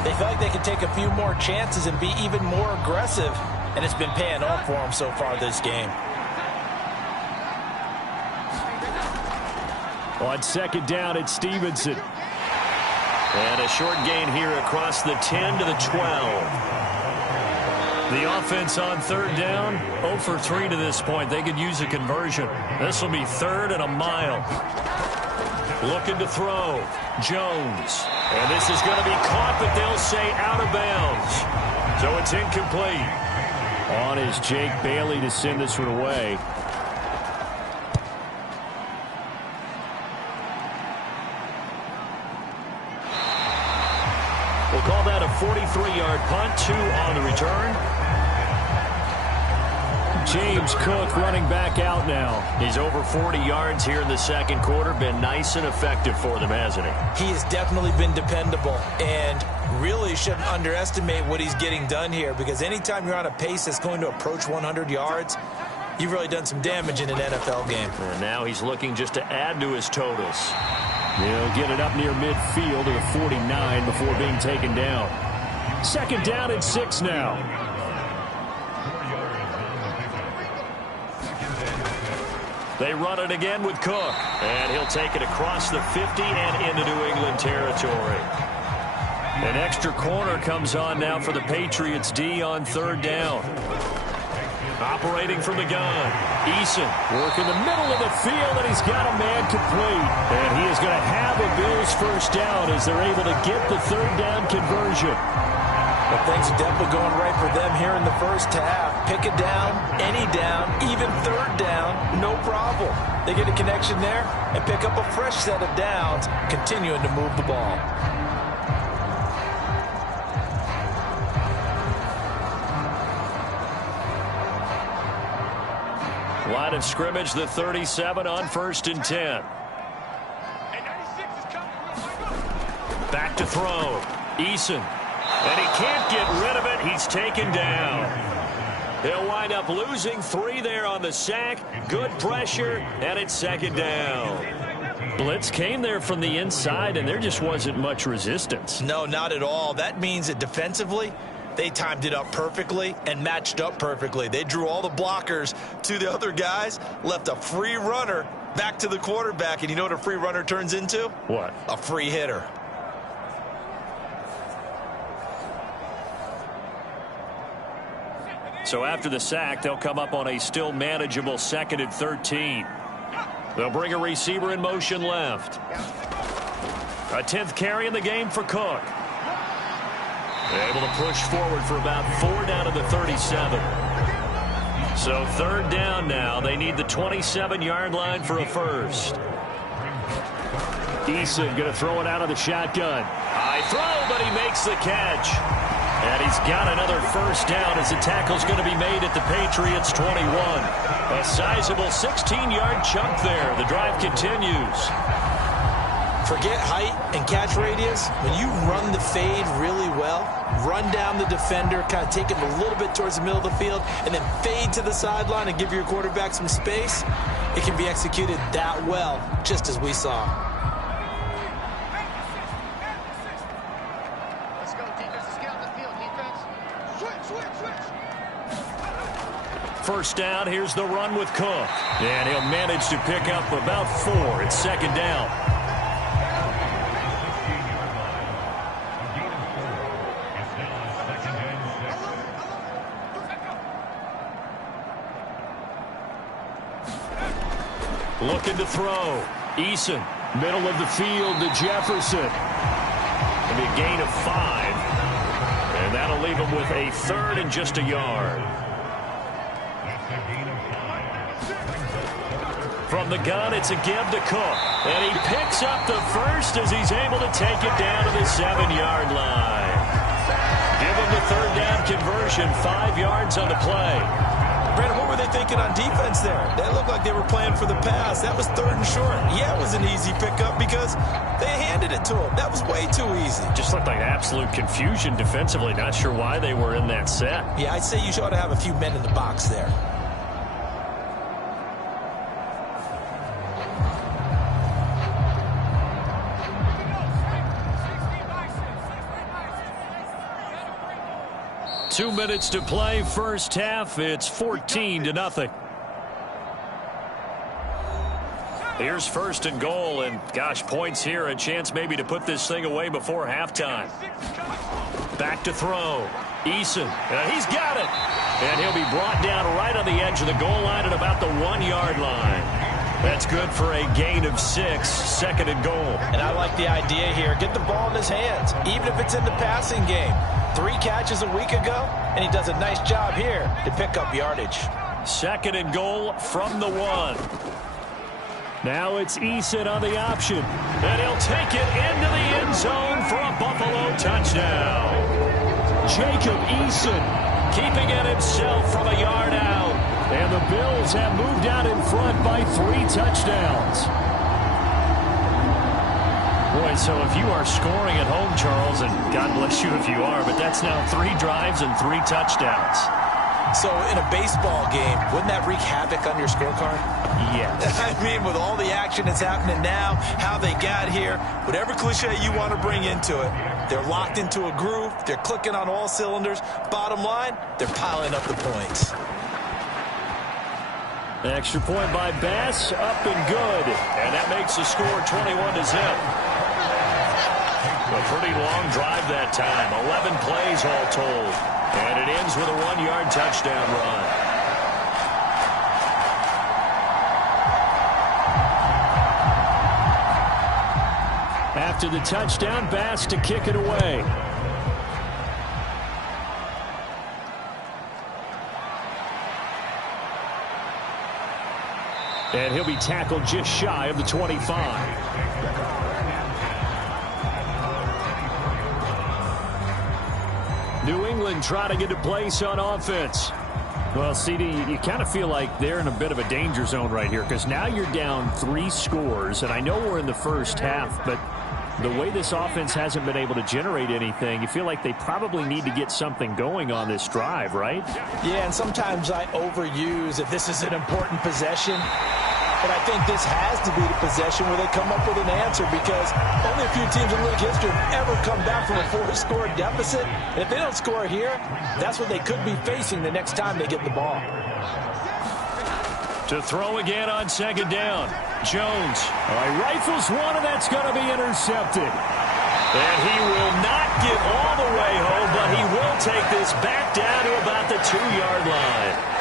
they feel like they can take a few more chances and be even more aggressive, and it's been paying off for them so far this game. On second down, it's Stevenson. And a short gain here across the 10 to the 12. The offense on third down, 0 for 3 to this point. They could use a conversion. This will be 3rd and a mile. Looking to throw. Jones. And this is going to be caught, but they'll say out of bounds. So it's incomplete. On is Jake Bailey to send this one away. We'll call that a 43-yard punt, 2 on the return. James Cook running back out now. He's over 40 yards here in the second quarter. Been nice and effective for them, hasn't he? He has definitely been dependable and really shouldn't underestimate what he's getting done here, because anytime you're on a pace that's going to approach 100 yards, you've really done some damage in an NFL game. And now he's looking just to add to his totals. He'll get it up near midfield to the 49 before being taken down. Second down and 6 now. They run it again with Cook, and he'll take it across the 50 and into New England territory. An extra corner comes on now for the Patriots D on third down. Operating from the gun, Eason working the middle of the field, and he's got a man complete. And he is going to have a Bills first down as they're able to get the third down conversion. But things are definitely going right for them here in the first half. Pick a down, any down, even third down, no problem. They get a connection there and pick up a fresh set of downs, continuing to move the ball. Line of scrimmage, the 37 on 1st and 10. Back to throw. Eason. And he can't get rid of it. He's taken down. He'll wind up losing 3 there on the sack. Good pressure, and it's second down. Blitz came there from the inside, and there just wasn't much resistance. No, not at all. That means that defensively, they timed it up perfectly and matched up perfectly. They drew all the blockers to the other guys, left a free runner back to the quarterback. And you know what a free runner turns into? What? A free hitter. So after the sack, they'll come up on a still manageable 2nd and 13. They'll bring a receiver in motion left. A 10th carry in the game for Cook. Able to push forward for about 4 down to the 37. So third down now. They need the 27-yard line for a first. Eason going to throw it out of the shotgun. High throw, but he makes the catch. And he's got another first down as the tackle's going to be made at the Patriots' 21. A sizable 16-yard chunk there. The drive continues. Forget height and catch radius. When you run the fade really well, run down the defender, kind of take him a little bit towards the middle of the field, and then fade to the sideline and give your quarterback some space, it can be executed that well, just as we saw. First down, here's the run with Cook. And he'll manage to pick up about 4. It's second down. Looking to throw. Eason, middle of the field to Jefferson. It'll be a gain of 5. And that'll leave him with a 3rd and just a yard. From the gun, it's a give to Cook. And he picks up the first as he's able to take it down to the 7-yard line. Give him the third down conversion, 5 yards on the play. Brandon, what were they thinking on defense there? They looked like they were playing for the pass. That was 3rd and short. Yeah, it was an easy pickup because they handed it to him. That was way too easy. Just looked like absolute confusion defensively. Not sure why they were in that set. Yeah, I'd say you ought to have a few men in the box there. Two minutes to play, first half. It's 14-0. Here's 1st and goal, and gosh, points here. A chance maybe to put this thing away before halftime. Back to throw. Eason, he's got it. And he'll be brought down right on the edge of the goal line at about the 1-yard line. That's good for a gain of 6, 2nd and goal. And I like the idea here. Get the ball in his hands, even if it's in the passing game. 3 catches a week ago, and he does a nice job here to pick up yardage. 2nd and goal from the 1. Now it's Eason on the option. And he'll take it into the end zone for a Buffalo touchdown. Jacob Eason keeping it himself from a yard out. And the Bills have moved out in front by 3 touchdowns. Boy, so if you are scoring at home, Charles, and God bless you if you are, but that's now 3 drives and 3 touchdowns. So in a baseball game, wouldn't that wreak havoc on your scorecard? Yes. I mean, with all the action that's happening now, how they got here, whatever cliche you want to bring into it, they're locked into a groove, they're clicking on all cylinders. Bottom line, they're piling up the points. The extra point by Bass, up and good. And that makes the score 21-0. A pretty long drive that time. 11 plays all told. And it ends with a 1-yard touchdown run. After the touchdown, Bass to kick it away. And he'll be tackled just shy of the 25. New England trying to get a place on offense. Well, CD, you kind of feel like they're in a bit of a danger zone right here because now you're down 3 scores, and I know we're in the first half, but the way this offense hasn't been able to generate anything, you feel like they probably need to get something going on this drive, right? Yeah, and sometimes I overuse if this is an important possession. But I think this has to be the possession where they come up with an answer because only a few teams in league history have ever come back from a 4-score deficit. And if they don't score here, that's what they could be facing the next time they get the ball. To throw again on second down. Jones. All right, rifles one, and that's going to be intercepted. And he will not get all the way home, but he will take this back down to about the 2-yard line.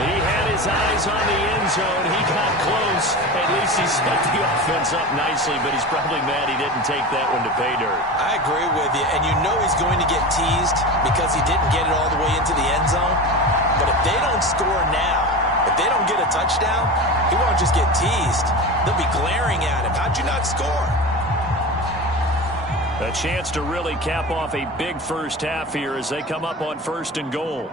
He had his eyes on the end zone. He got close. At least he set the offense up nicely, but he's probably mad he didn't take that one to pay dirt. I agree with you, and you know he's going to get teased because he didn't get it all the way into the end zone. But if they don't score now, if they don't get a touchdown, he won't just get teased. They'll be glaring at him. How'd you not score? A chance to really cap off a big first half here as they come up on 1st and goal.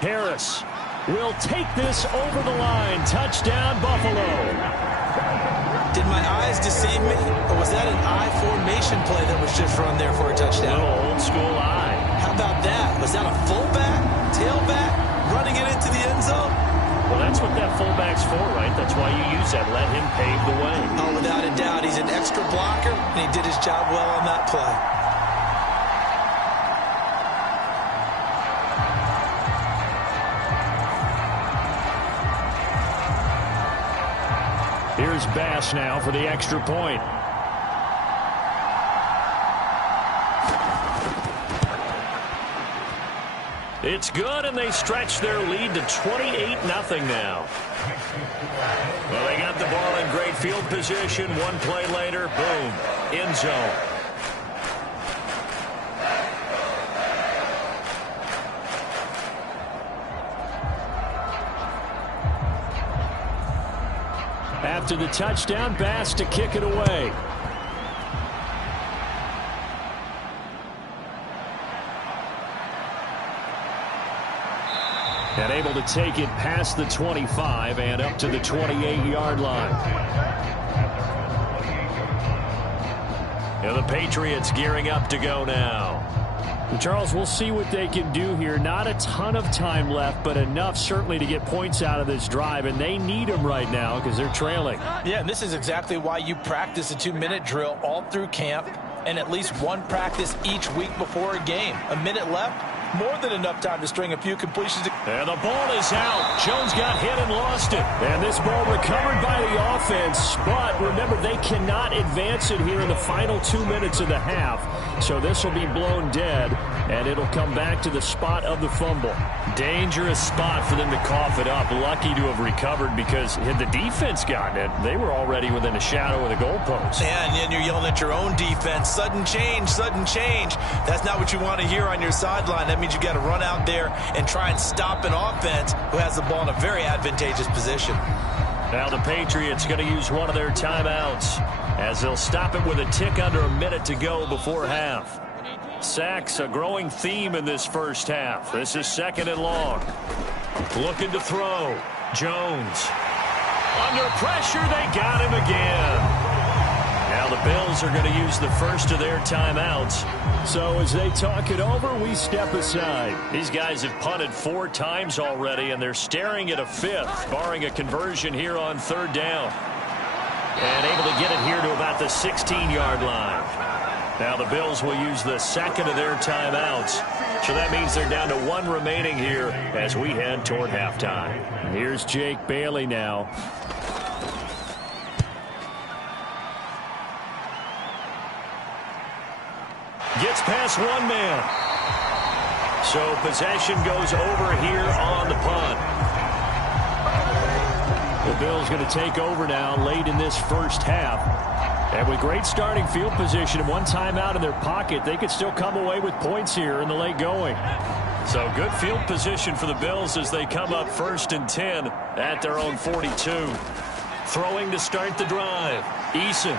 Harris will take this over the line. Touchdown, Buffalo. Did my eyes deceive me, or was that an I formation play that was just run there for a touchdown? Little old school eye. How about that? Was that a fullback, tailback, running it into the end zone? Well, that's what that fullback's for, right? That's why you use that. Let him pave the way. Oh, without a doubt. He's an extra blocker, and he did his job well on that play. Here's Bass now for the extra point. It's good, and they stretch their lead to 28-0 now. Well, they got the ball in great field position. One play later, boom, end zone. After the touchdown, Bass to kick it away. And able to take it past the 25 and up to the 28-yard line. And the Patriots gearing up to go now. Charles, we'll see what they can do here. Not a ton of time left, but enough certainly to get points out of this drive, and they need them right now because they're trailing. Yeah, and this is exactly why you practice a 2-minute drill all through camp and at least one practice each week before a game. A minute left, more than enough time to string a few completions. And the ball is out. Jones got hit and lost it. And this ball recovered by the offense. But remember, they cannot advance it here in the final 2 minutes of the half. So this will be blown dead, and it'll come back to the spot of the fumble. Dangerous spot for them to cough it up. Lucky to have recovered because had the defense gotten it, they were already within a shadow of the goalpost. Yeah, and then you're yelling at your own defense. Sudden change, sudden change. That's not what you want to hear on your sideline. That means you got to run out there and try and stop an offense who has the ball in a very advantageous position. Now the Patriots going to use one of their timeouts as they'll stop it with a tick under a minute to go before half. Sacks, a growing theme in this first half. This is 2nd and long. Looking to throw. Jones. Under pressure, they got him again. Now the Bills are going to use the first of their timeouts. So as they talk it over, we step aside. These guys have punted 4 times already, and they're staring at a 5th, barring a conversion here on 3rd down. And able to get it here to about the 16-yard line. Now the Bills will use the 2nd of their timeouts. So that means they're down to 1 remaining here as we head toward halftime. Here's Jake Bailey now. Gets past 1 man. So possession goes over here on the punt. The Bills going to take over now late in this first half. And with great starting field position and 1 timeout in their pocket, they could still come away with points here in the late going. So good field position for the Bills as they come up 1st and 10 at their own 42. Throwing to start the drive. Eason.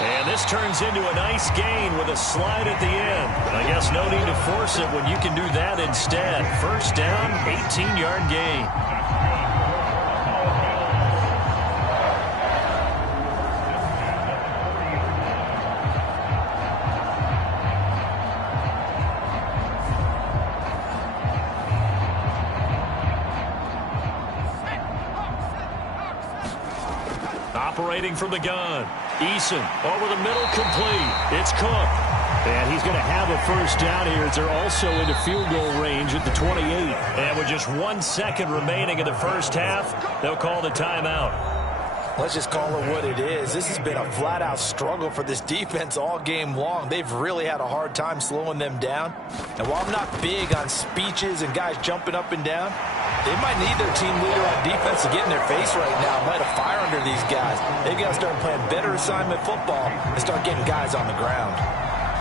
And this turns into a nice gain with a slide at the end. I guess no need to force it when you can do that instead. 1st down, 18-yard gain. Operating from the gun. Eason over the middle, complete. It's Cook. And he's going to have a 1st down here as they're also into field goal range at the 28. And with just 1 second remaining in the first half, they'll call the timeout. Let's just call it what it is. This has been a flat-out struggle for this defense all game long. They've really had a hard time slowing them down. And while I'm not big on speeches and guys jumping up and down, they might need their team leader on defense to get in their face right now, light a fire under these guys. They've got to start playing better assignment football and start getting guys on the ground.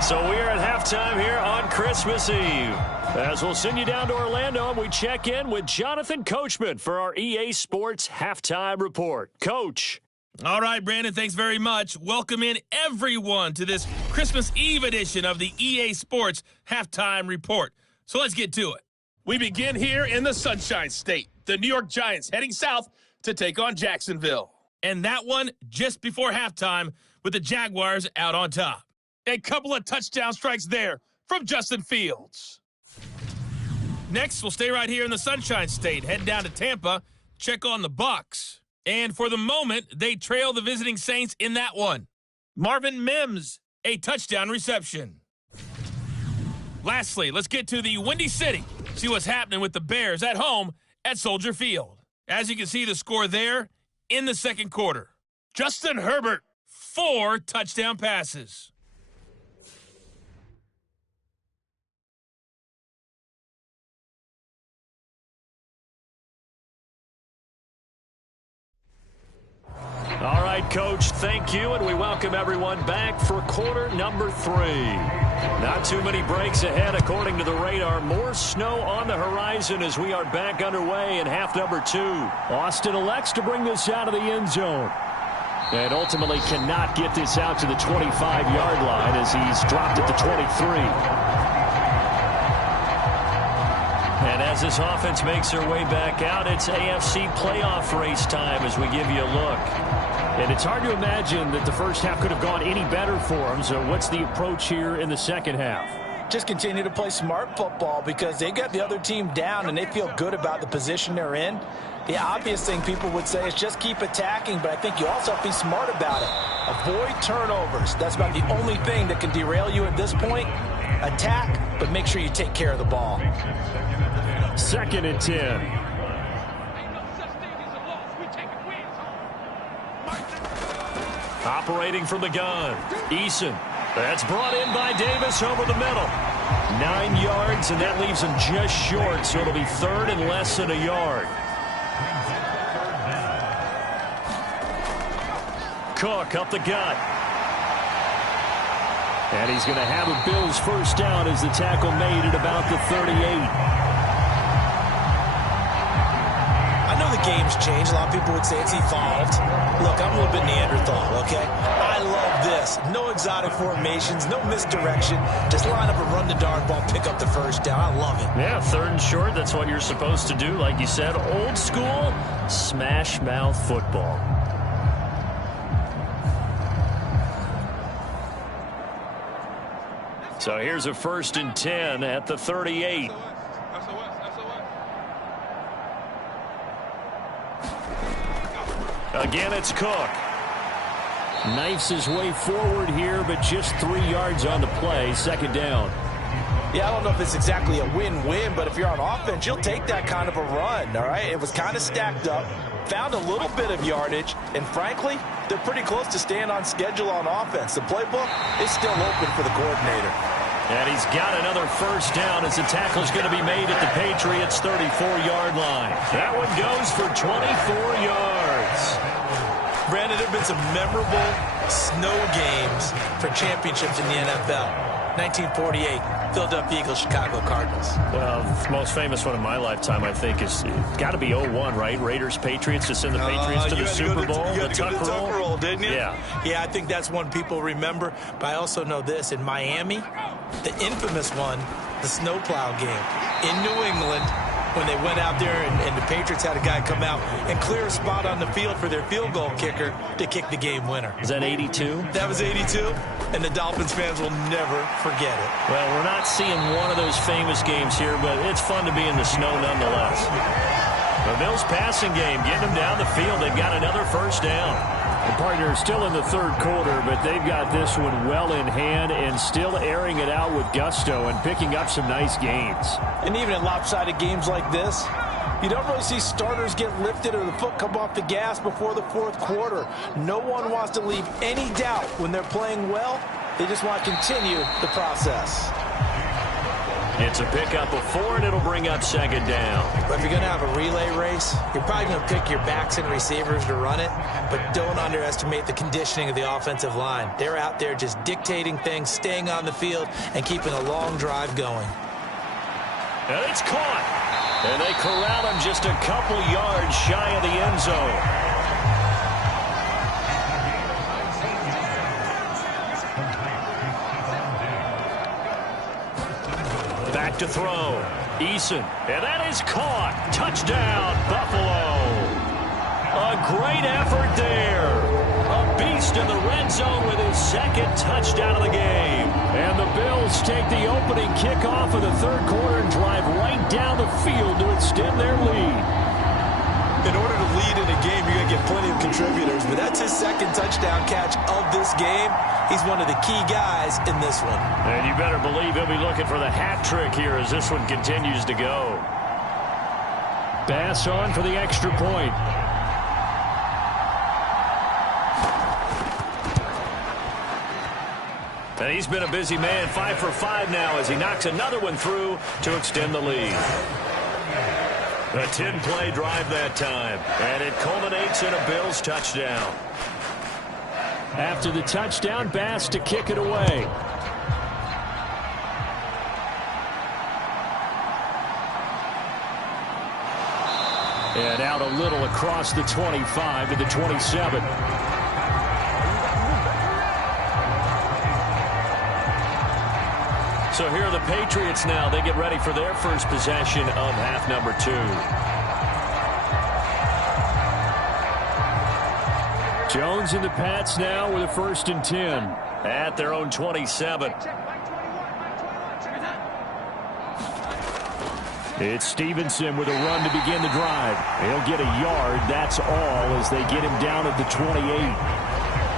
So we are at halftime here on Christmas Eve. As we'll send you down to Orlando, and we check in with Jonathan Coachman for our EA Sports Halftime Report. Coach. All right, Brandon, thanks very much. Welcome in everyone to this Christmas Eve edition of the EA Sports Halftime Report. So let's get to it. We begin here in the Sunshine State. The New York Giants heading south to take on Jacksonville. And that one just before halftime with the Jaguars out on top. A couple of touchdown strikes there from Justin Fields. Next, we'll stay right here in the Sunshine State. Head down to Tampa, check on the Bucs. And for the moment, they trail the visiting Saints in that one. Marvin Mims, a touchdown reception. Lastly, let's get to the Windy City. See what's happening with the Bears at home at Soldier Field. As you can see the score there in the 2nd quarter. Justin Herbert, 4 touchdown passes. All right, Coach, thank you, and we welcome everyone back for quarter number 3. Not too many breaks ahead, according to the radar. More snow on the horizon as we are back underway in half number 2. Austin elects to bring this out of the end zone. And ultimately cannot get this out to the 25-yard line as he's dropped at the 23. And as this offense makes their way back out, it's AFC playoff race time as we give you a look. And it's hard to imagine that the first half could have gone any better for them. So what's the approach here in the second half? Just continue to play smart football because they got the other team down and they feel good about the position they're in. The obvious thing people would say is just keep attacking, but I think you also have to be smart about it. Avoid turnovers. That's about the only thing that can derail you at this point. Attack, but make sure you take care of the ball. 2nd and 10. Operating from the gun. Eason. That's brought in by Davis over the middle. 9 yards, and that leaves him just short, so it'll be 3rd and less than a yard. Cook up the gut. And he's going to have a Bills 1st down as the tackle made at about the 38. I know the game's changed. A lot of people would say it's evolved. Look, I'm a little bit Neanderthal, okay? I love this. No exotic formations, no misdirection. Just line up and run the darn ball, pick up the first down. I love it. Yeah, 3rd and short, that's what you're supposed to do. Like you said, old school, smash mouth football. So here's a 1st and 10 at the 38. Again, it's Cook. Knifes his way forward here, but just 3 yards on the play. 2nd down. Yeah, I don't know if it's exactly a win-win, but if you're on offense, you'll take that kind of a run, all right? It was kind of stacked up, found a little bit of yardage, and frankly, they're pretty close to staying on schedule on offense. The playbook is still open for the coordinator. And he's got another 1st down as the tackle's going to be made at the Patriots' 34-yard line. That one goes for 24 yards. Brandon, there have been some memorable snow games for championships in the NFL. 1948, Philadelphia Eagles, Chicago Cardinals. Well, the most famous one in my lifetime, I think, is got to be 01, right? Raiders, Patriots, to send the Patriots to the Super Bowl. You had to go to the Tuck roll, didn't you? Yeah. Yeah, I think that's one people remember. But I also know this. In Miami, the infamous one, the snowplow game. In New England, when they went out there and the Patriots had a guy come out and clear a spot on the field for their field goal kicker to kick the game winner. Is that 82? That was 82, and the Dolphins fans will never forget it. Well, we're not seeing one of those famous games here, but it's fun to be in the snow nonetheless. The Bills passing game, getting them down the field. They've got another 1st down. The partner is still in the 3rd quarter, but they've got this one well in hand and still airing it out with gusto and picking up some nice gains. And even in lopsided games like this, you don't really see starters get lifted or the foot come off the gas before the 4th quarter. No one wants to leave any doubt when they're playing well. They just want to continue the process. It's a pickup of 4, and it'll bring up 2nd down. But if you're going to have a relay race, you're probably going to pick your backs and receivers to run it, but don't underestimate the conditioning of the offensive line. They're out there just dictating things, staying on the field, and keeping a long drive going. And it's caught. And they corral him just a couple yards shy of the end zone. Back to throw. Eason. And that is caught. Touchdown, Buffalo. A great effort there. A beast in the red zone with his 2nd touchdown of the game. And the Bills take the opening kickoff of the 3rd quarter and drive right down the field to extend their lead. In order to lead in a game, you're going to get plenty of contributors, but that's his 2nd touchdown catch of this game. He's one of the key guys in this one. And you better believe he'll be looking for the hat trick here as this one continues to go. Bass on for the extra point. And he's been a busy man, 5 for 5 now as he knocks another one through to extend the lead. A 10-play drive that time, and it culminates in a Bills touchdown. After the touchdown, Bass to kick it away. And out a little across the 25 to the 27. So here are the Patriots now. They get ready for their first possession of half number 2. Jones and the Pats now with a 1st and 10. At their own 27. It's Stevenson with a run to begin the drive. He'll get a yard, that's all, as they get him down at the 28.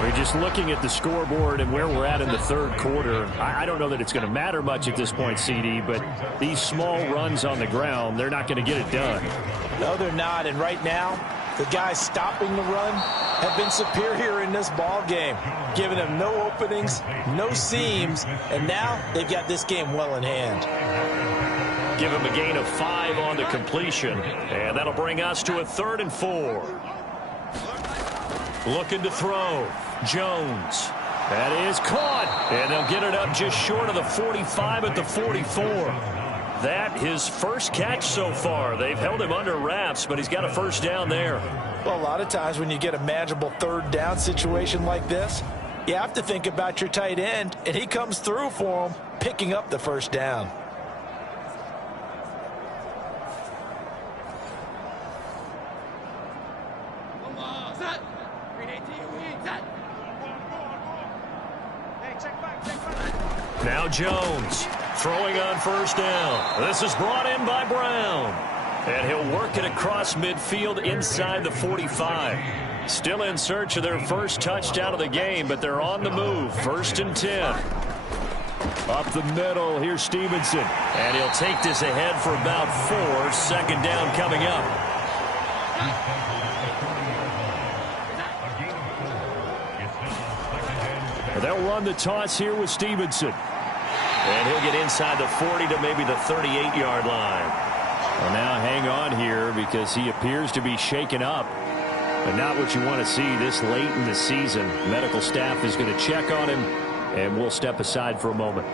We're just looking at the scoreboard and where we're at in the 3rd quarter. I don't know that it's going to matter much at this point, CD, but these small runs on the ground, they're not going to get it done. No, they're not. And right now, the guys stopping the run have been superior in this ball game, giving them no openings, no seams, and now they've got this game well in hand. Give him a gain of 5 on the completion, and that'll bring us to a 3rd and 4. Looking to throw. Jones. That is caught. And they'll get it up just short of the 45 at the 44. That his first catch so far. They've held him under wraps, but he's got a 1st down there. Well, a lot of times when you get a manageable 3rd down situation like this, You have to think about your tight end, and he comes through for him, picking up the first down. Now Jones throwing on first down. This is brought in by Brown. And he'll work it across midfield inside the 45. Still in search of their first touchdown of the game, but they're on the move. 1st and 10. Up the middle, here's Stevenson. And he'll take this ahead for about 4. 2nd down coming up. They'll run the toss here with Stevenson. And he'll get inside the 40 to maybe the 38-yard line. Well, now hang on here because he appears to be shaken up. But not what you want to see this late in the season. Medical staff is going to check on him, and we'll step aside for a moment.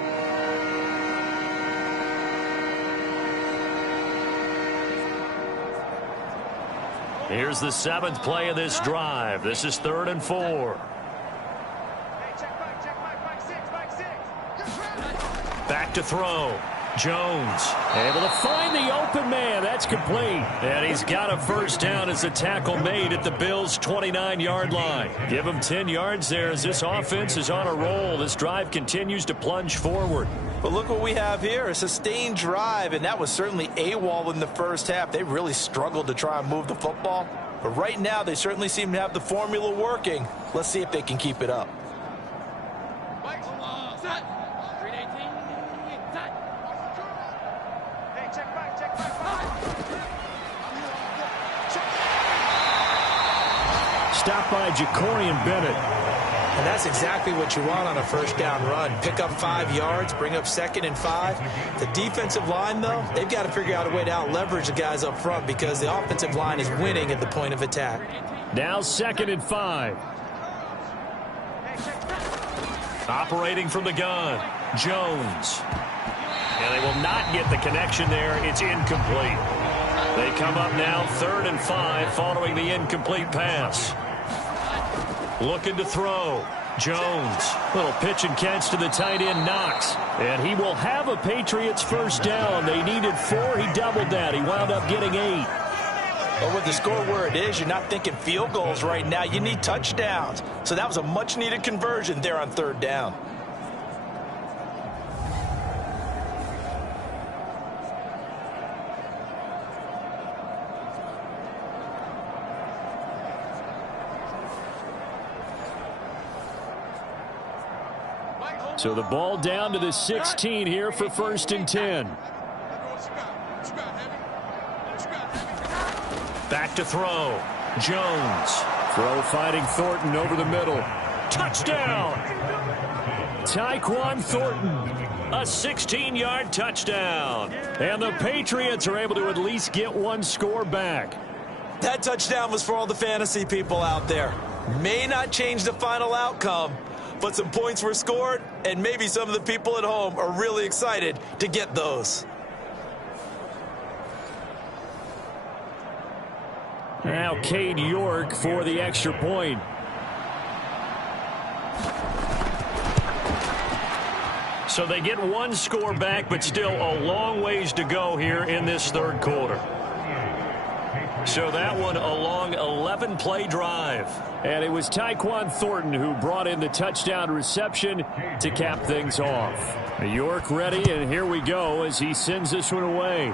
Here's the 7th play of this drive. This is 3rd and 4. Back to throw. Jones able to find the open man. That's complete. And he's got a first down as the tackle made at the Bills' 29-yard line. Give him 10 yards there as this offense is on a roll. This drive continues to plunge forward. But look what we have here, a sustained drive, and that was certainly AWOL in the first half. They really struggled to try and move the football. But right now, they certainly seem to have the formula working. Let's see if they can keep it up. Stopped by Jacorian Bennett. And that's exactly what you want on a first down run. Pick up 5 yards, bring up 2nd and 5. The defensive line, though, they've got to figure out a way to out-leverage the guys up front because the offensive line is winning at the point of attack. Now 2nd and 5. Operating from the gun, Jones. And they will not get the connection there. It's incomplete. They come up now 3rd and 5 following the incomplete pass. Looking to throw. Jones. Little pitch and catch to the tight end, Knox. And he will have a Patriots first down. They needed 4. He doubled that. He wound up getting 8. But with the score where it is, you're not thinking field goals right now. You need touchdowns. So that was a much-needed conversion there on 3rd down. So the ball down to the 16 here for 1st and 10. Back to throw. Jones. Throw fighting Thornton over the middle. Touchdown! Tyquan Thornton. A 16-yard touchdown. And the Patriots are able to at least get 1 score back. That touchdown was for all the fantasy people out there. May not change the final outcome, but some points were scored, and maybe some of the people at home are really excited to get those. Now Cade York for the extra point. So they get 1 score back, but still a long ways to go here in this 3rd quarter. So that one a long 11-play drive. And it was Tyquan Thornton who brought in the touchdown reception to cap things off. York ready, and here we go as he sends this one away.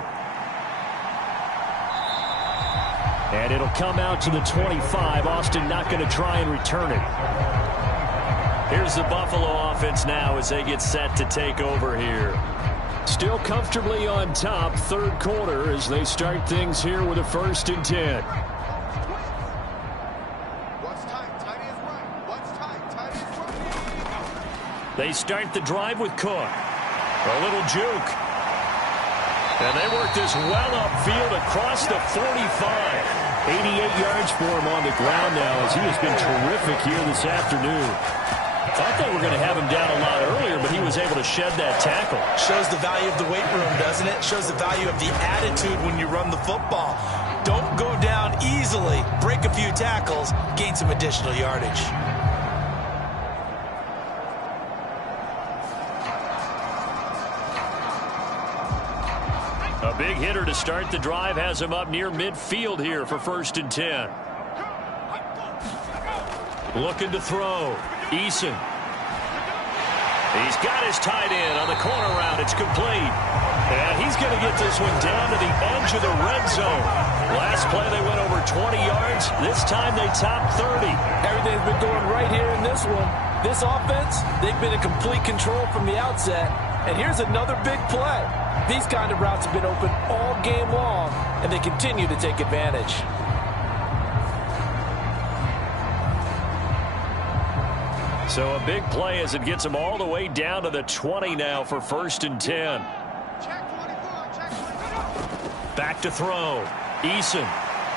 And it'll come out to the 25. Austin not going to try and return it. Here's the Buffalo offense now as they get set to take over here. Still comfortably on top, 3rd quarter as they start things here with a 1st and 10. They start the drive with Cook. A little juke. And they work this well upfield across the 45. 88 yards for him on the ground now as he has been terrific here this afternoon. Thought they were going to have him down a lot earlier, but he was able to shed that tackle. Shows the value of the weight room, doesn't it? Shows the value of the attitude when you run the football. Don't go down easily. Break a few tackles. Gain some additional yardage. A big hitter to start the drive has him up near midfield here for 1st and 10. Looking to throw. Eason. He's got his tight end on the corner route. It's complete. And he's going to get this one down to the edge of the red zone. Last play they went over 20 yards. This time they topped 30. Everything's been going right here in this one. This offense, they've been in complete control from the outset. And here's another big play. These kind of routes have been open all game long, and they continue to take advantage. So a big play as it gets them all the way down to the 20 now for 1st and 10. Back to throw. Eason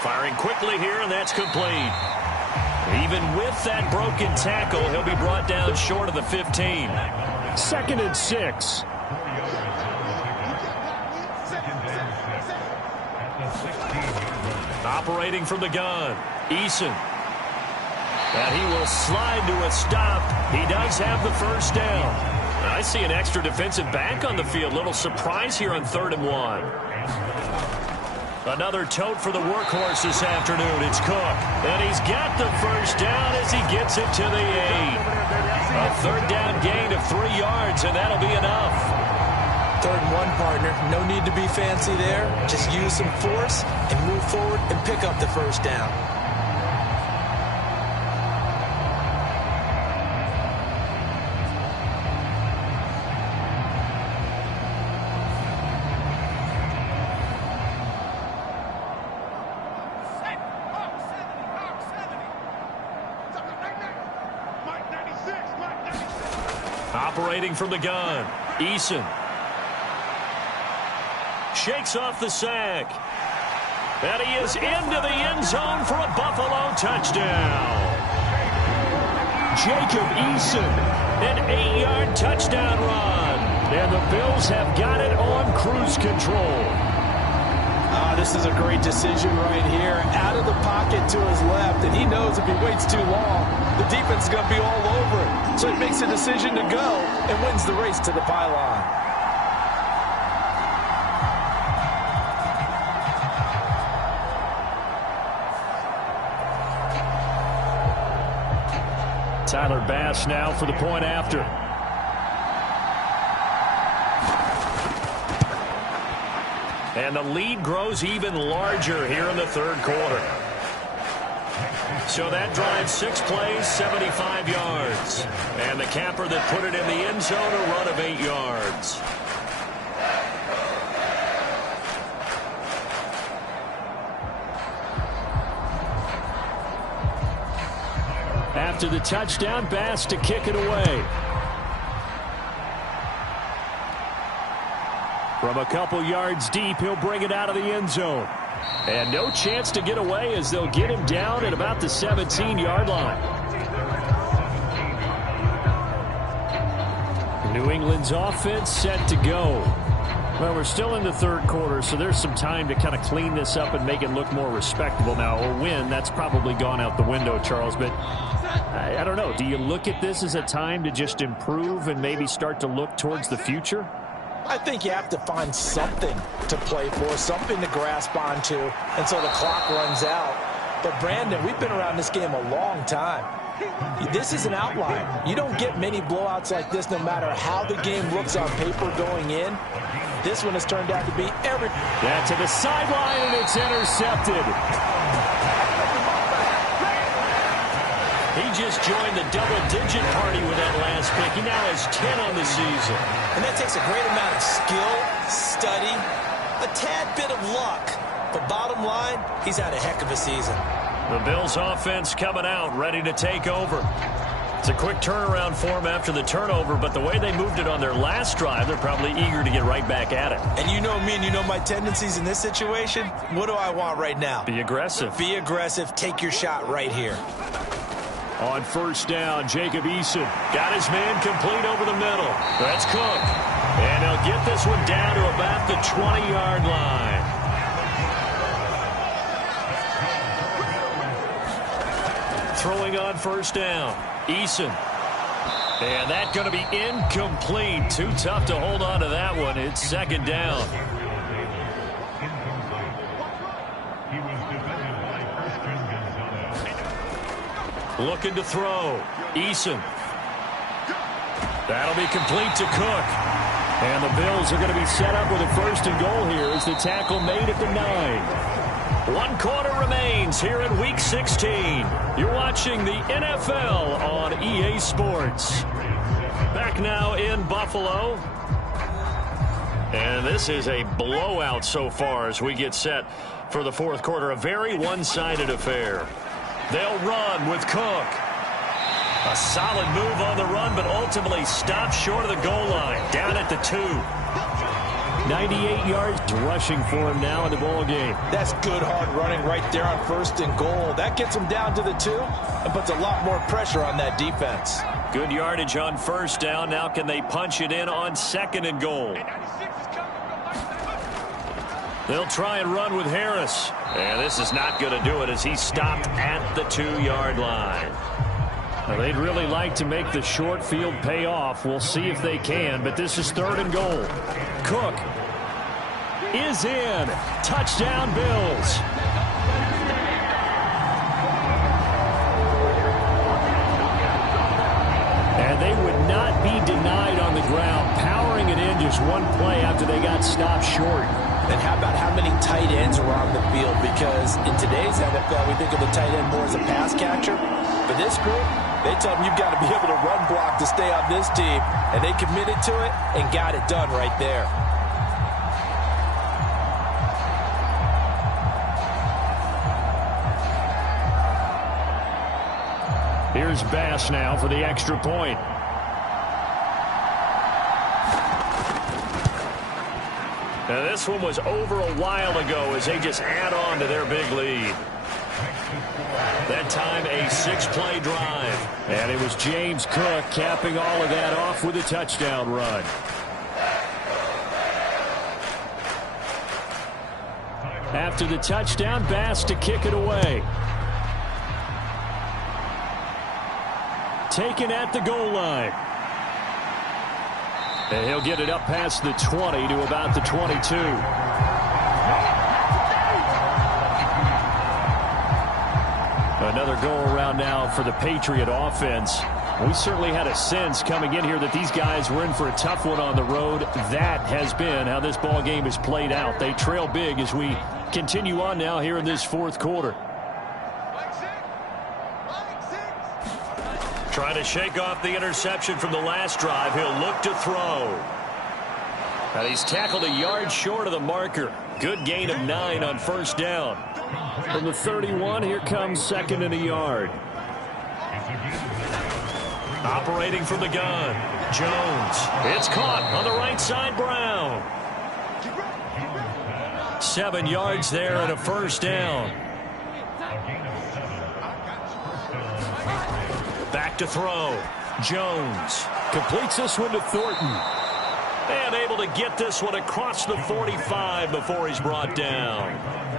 firing quickly here, and that's complete. Even with that broken tackle, he'll be brought down short of the 15. 2nd and 6. Operating from the gun. Eason. And he will slide to a stop. He does have the 1st down. I see an extra defensive back on the field. Little surprise here on 3rd and 1. Another tote for the workhorse this afternoon. It's Cook. And he's got the 1st down as he gets it to the 8. A 3rd down gain of 3 yards, and that'll be enough. 3rd and 1, partner. No need to be fancy there. Just use some force and move forward and pick up the 1st down. Operating from the gun. Eason. Shakes off the sack. And he is into the end zone for a Buffalo touchdown. Jacob Eason, an 8-yard touchdown run. And the Bills have got it on cruise control. This is a great decision right here. Out of the pocket to his left, and he knows if he waits too long, the defense is going to be all over it. So he makes a decision to go and wins the race to the pylon. Tyler Bass now for the point after. And the lead grows even larger here in the 3rd quarter. So that drive, 6 plays, 75 yards. And the capper that put it in the end zone, a run of 8 yards. After the touchdown, Bass to kick it away. From a couple yards deep, he'll bring it out of the end zone. And no chance to get away as they'll get him down at about the 17-yard line. New England's offense set to go. Well, we're still in the 3rd quarter, so there's some time to kind of clean this up and make it look more respectable. Now, a win, that's probably gone out the window, Charles, but I don't know. Do you look at this as a time to just improve and maybe start to look towards the future? I think you have to find something to play for, something to grasp onto until the clock runs out. But, Brandon, we've been around this game a long time. This is an outlier. You don't get many blowouts like this no matter how the game looks on paper going in. This one has turned out to be every... That to the sideline, and it's intercepted. He just joined the double-digit party with that last pick. He now has 10 on the season. And that takes a great amount of skill, study, a tad bit of luck. But bottom line, he's had a heck of a season. The Bills offense coming out, ready to take over. It's a quick turnaround for them after the turnover, but the way they moved it on their last drive, they're probably eager to get right back at it. And you know me and you know my tendencies in this situation. What do I want right now? Be aggressive. Be aggressive. Take your shot right here. On 1st down, Jacob Eason got his man complete over the middle. That's Cook. And he'll get this one down to about the 20-yard line. Throwing on 1st down, Eason. And that's going to be incomplete. Too tough to hold on to that one. It's 2nd down. Looking to throw. Eason. That'll be complete to Cook. And the Bills are going to be set up with a 1st and goal here as the tackle made at the 9. 1 quarter remains here in Week 16. You're watching the NFL on EA Sports. Back now in Buffalo. And this is a blowout so far as we get set for the 4th quarter. A very one-sided affair. They'll run with Cook. A solid move on the run, but ultimately stopped short of the goal line. Down at the 2. 98 yards rushing for him now in the ball game. That's good hard running right there on 1st and goal. That gets him down to the 2 and puts a lot more pressure on that defense. Good yardage on 1st down. Now can they punch it in on 2nd and goal? They'll try and run with Harris. And this is not going to do it as he stopped at the 2-yard line. Now, they'd really like to make the short field pay off. We'll see if they can, but this is 3rd and goal. Cook is in. Touchdown, Bills. And they would not be denied on the ground, powering it in just one play after they got stopped short. And how about how many tight ends were on the field? Because in today's NFL, we think of the tight end more as a pass catcher. For this group, they tell them you've got to be able to run block to stay on this team. And they committed to it and got it done right there. Here's Bass now for the extra point. Now this one was over a while ago as they just add on to their big lead. That time a 6-play drive. And it was James Cook capping all of that off with a touchdown run. After the touchdown, Bass to kick it away. Taken at the goal line. And he'll get it up past the 20 to about the 22. Another go-around now for the Patriot offense. We certainly had a sense coming in here that these guys were in for a tough one on the road. That has been how this ball game has played out. They trail big as we continue on now here in this 4th quarter. Trying to shake off the interception from the last drive. He'll look to throw. And he's tackled a yard short of the marker. Good gain of 9 on 1st down. From the 31, here comes 2nd and a yard. Operating from the gun, Jones. It's caught on the right side, Brown. 7 yards there and a 1st down. Back to throw. Jones completes this one to Thornton. And able to get this one across the 45 before he's brought down.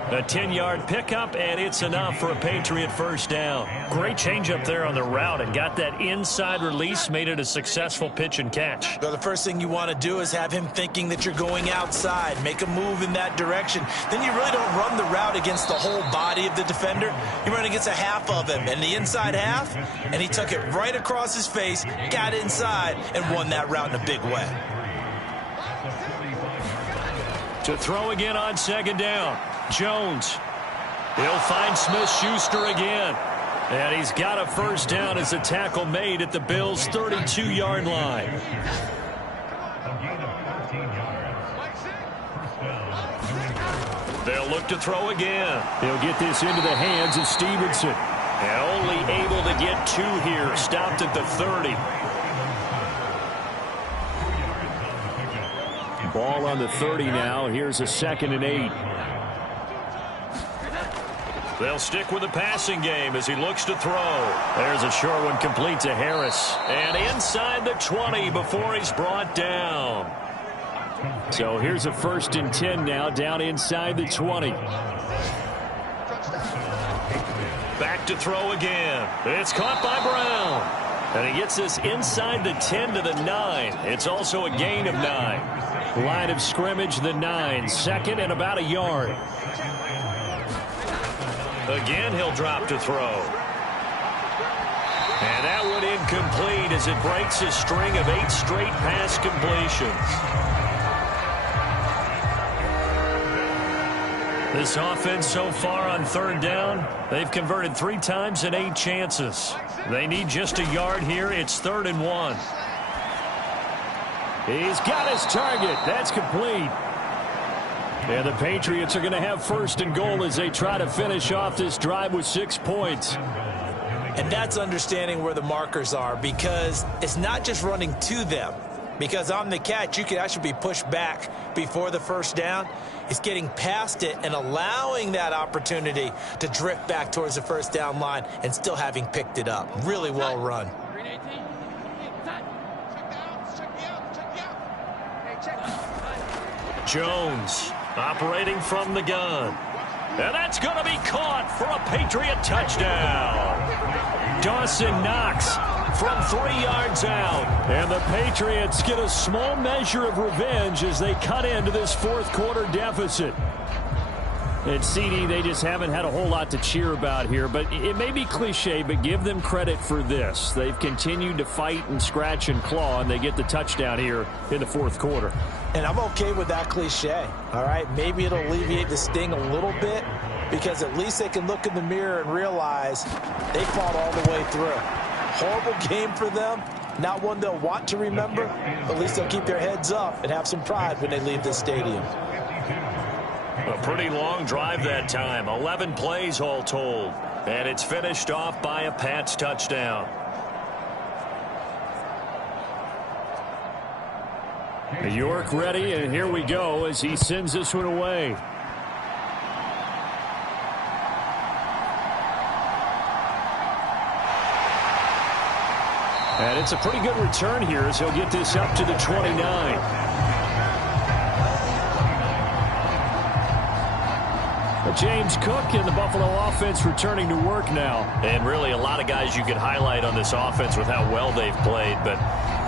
A 10-yard pickup, and it's enough for a Patriot 1st down. Great changeup there on the route and got that inside release, made it a successful pitch and catch. So the first thing you want to do is have him thinking that you're going outside, make a move in that direction. Then you really don't run the route against the whole body of the defender. You run against a half of him, and the inside half, and he took it right across his face, got inside, and won that route in a big way. To throw again on 2nd down. Jones. He'll find Smith-Schuster again. And he's got a 1st down as a tackle made at the Bills' 32-yard line. They'll look to throw again. He'll get this into the hands of Stevenson. And only able to get 2 here. Stopped at the 30. Ball on the 30 now. Here's a 2nd and 8. They'll stick with the passing game as he looks to throw. There's a short one complete to Harris. And inside the 20 before he's brought down. So here's a 1st and 10 now down inside the 20. Back to throw again. It's caught by Brown. And he gets this inside the 10 to the 9. It's also a gain of 9. Line of scrimmage, the 9. 2nd and about a yard. Again, he'll drop to throw. And that one incomplete as it breaks a string of 8 straight pass completions. This offense so far on third down, they've converted 3 times in 8 chances. They need just a yard here. It's 3rd and 1. He's got his target. That's complete. And the Patriots are going to have 1st and goal as they try to finish off this drive with 6 points. And that's understanding where the markers are, because it's not just running to them. Because on the catch, you can actually be pushed back before the 1st down. It's getting past it and allowing that opportunity to drift back towards the 1st down line and still having picked it up. Really well run. Jones operating from the gun. And that's going to be caught for a Patriot touchdown. Dawson Knox from 3 yards out. And the Patriots get a small measure of revenge as they cut into this 4th quarter deficit. And CD, they just haven't had a whole lot to cheer about here. But it may be cliche, but give them credit for this. They've continued to fight and scratch and claw, and they get the touchdown here in the 4th quarter. And I'm okay with that cliche, all right? Maybe it'll alleviate the sting a little bit, because at least they can look in the mirror and realize they fought all the way through. Horrible game for them, not one they'll want to remember, but at least they'll keep their heads up and have some pride when they leave this stadium. A pretty long drive that time, 11 plays all told, and it's finished off by a Pats touchdown. York ready, and here we go as he sends this one away. And it's a pretty good return here as he'll get this up to the 29. James Cook and the Buffalo offense returning to work now. And really a lot of guys you could highlight on this offense with how well they've played, but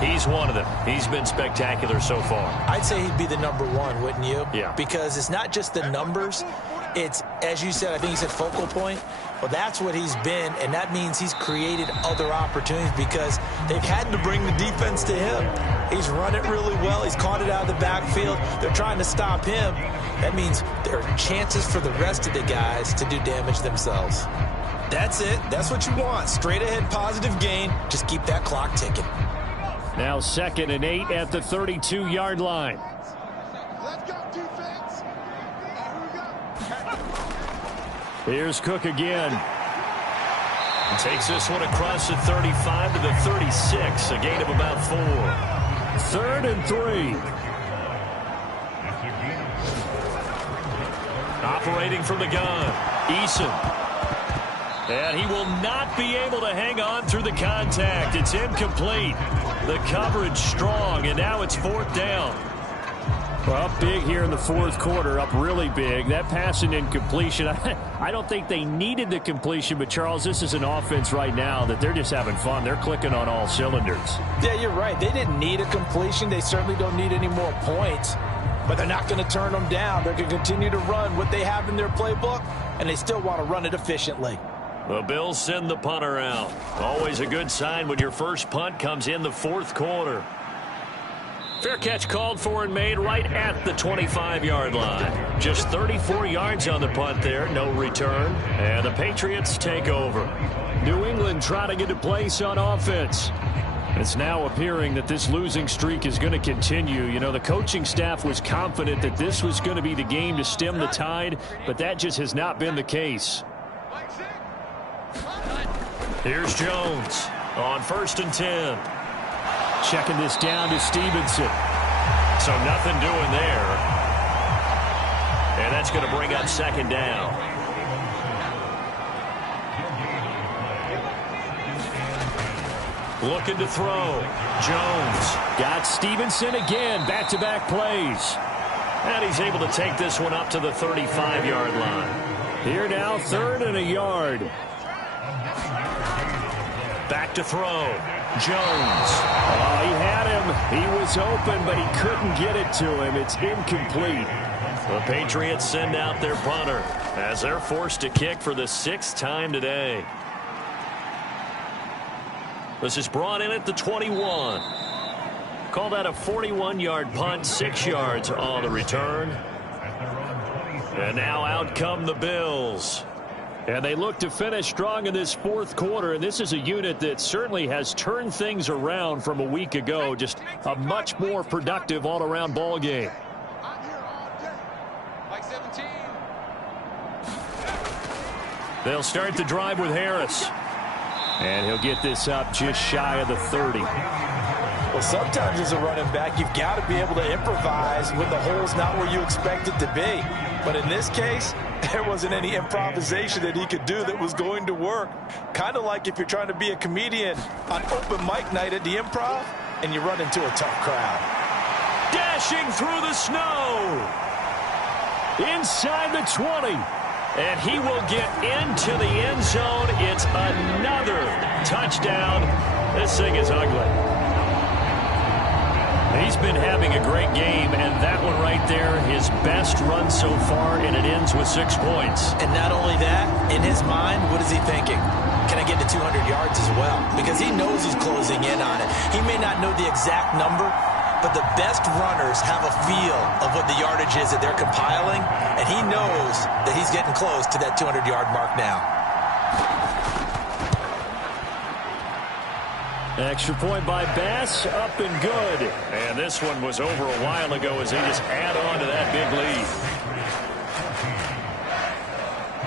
he's one of them. He's been spectacular so far. I'd say he'd be the #1, wouldn't you? Yeah. Because it's not just the numbers. It's, as you said, I think he said focal point. Well, that's what he's been, and that means he's created other opportunities because they've had to bring the defense to him. He's run it really well. He's caught it out of the backfield. They're trying to stop him. That means there are chances for the rest of the guys to do damage themselves. That's it. That's what you want. Straight ahead positive gain. Just keep that clock ticking. Now 2nd and 8 at the 32-yard line. Let's go, defense. Here's Cook again. And takes this one across the 35 to the 36, a gain of about 4. 3rd and 3. Operating from the gun, Eason. And he will not be able to hang on through the contact. It's incomplete. The coverage strong, and now it's 4th down. Well, up big here in the 4th quarter, up really big. That pass and incompletion, I don't think they needed the completion, but, Charles, this is an offense right now that they're just having fun. They're clicking on all cylinders. Yeah, you're right. They didn't need a completion. They certainly don't need any more points, but they're not going to turn them down. They're going to continue to run what they have in their playbook, and they still want to run it efficiently. The Bills send the punter out. Always a good sign when your first punt comes in the 4th quarter. Fair catch called for and made right at the 25-yard line. Just 34 yards on the punt there, no return. And the Patriots take over. New England trying to get a place on offense. It's now appearing that this losing streak is going to continue. You know, the coaching staff was confident that this was going to be the game to stem the tide, but that just has not been the case. Here's Jones on 1st and 10. Checking this down to Stevenson. So nothing doing there. And that's going to bring up 2nd down. Looking to throw. Jones. Got Stevenson again. Back-to-back plays. And he's able to take this one up to the 35-yard line. Here now, 3rd and a yard. Back to throw. Jones. Oh, he had him. He was open, but he couldn't get it to him. It's incomplete. The Patriots send out their punter as they're forced to kick for the 6th time today. This is brought in at the 21. Call that a 41-yard punt, 6 yards on the return. And now out come the Bills. And they look to finish strong in this fourth quarter, and this is a unit that certainly has turned things around from a week ago. Just a much more productive all-around ball game. They'll start the drive with Harris. And he'll get this up just shy of the 30. Well, sometimes as a running back, you've got to be able to improvise when the hole's not where you expect it to be. But in this case, there wasn't any improvisation that he could do that was going to work. Kind of like if you're trying to be a comedian on open mic night at the Improv and you run into a tough crowd. Dashing through the snow. Inside the 20. And he will get into the end zone. It's another touchdown. This thing is ugly. He's been having a great game, and that one right there, his best run so far, and it ends with 6 points. And not only that, in his mind, what is he thinking? Can I get to 200 yards as well? Because he knows he's closing in on it. He may not know the exact number, but the best runners have a feel of what the yardage is that they're compiling, and he knows that he's getting close to that 200-yard mark now. Extra point by Bass, up and good. And this one was over a while ago as they just add on to that big lead.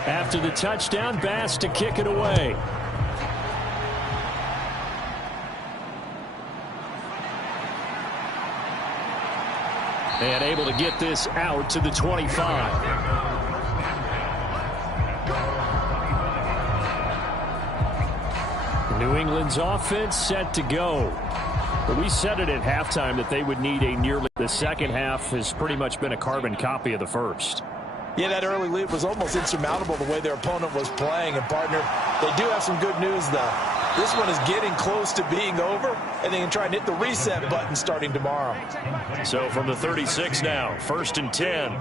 After the touchdown, Bass to kick it away. And able to get this out to the 25. New England's offense set to go. But we said it at halftime that they would need a nearly... The second half has pretty much been a carbon copy of the first. Yeah, that early lead was almost insurmountable the way their opponent was playing. And, partner, they do have some good news, though. This one is getting close to being over, and they can try and hit the reset button starting tomorrow. So from the 36 now, 1st and 10.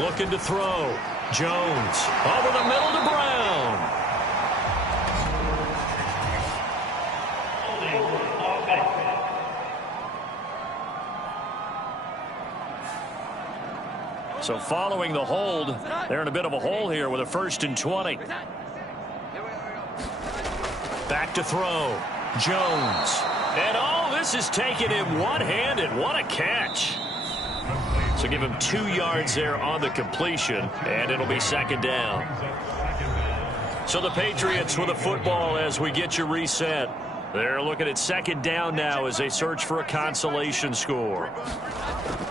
Looking to throw. Jones over the middle to Brown. So following the hold, they're in a bit of a hole here with a 1st and 20. Back to throw. Jones. And this is taken in one-handed. What a catch. So give him 2 yards there on the completion, and it'll be 2nd down. So the Patriots with a football as we get you reset. They're looking at 2nd down now as they search for a consolation score.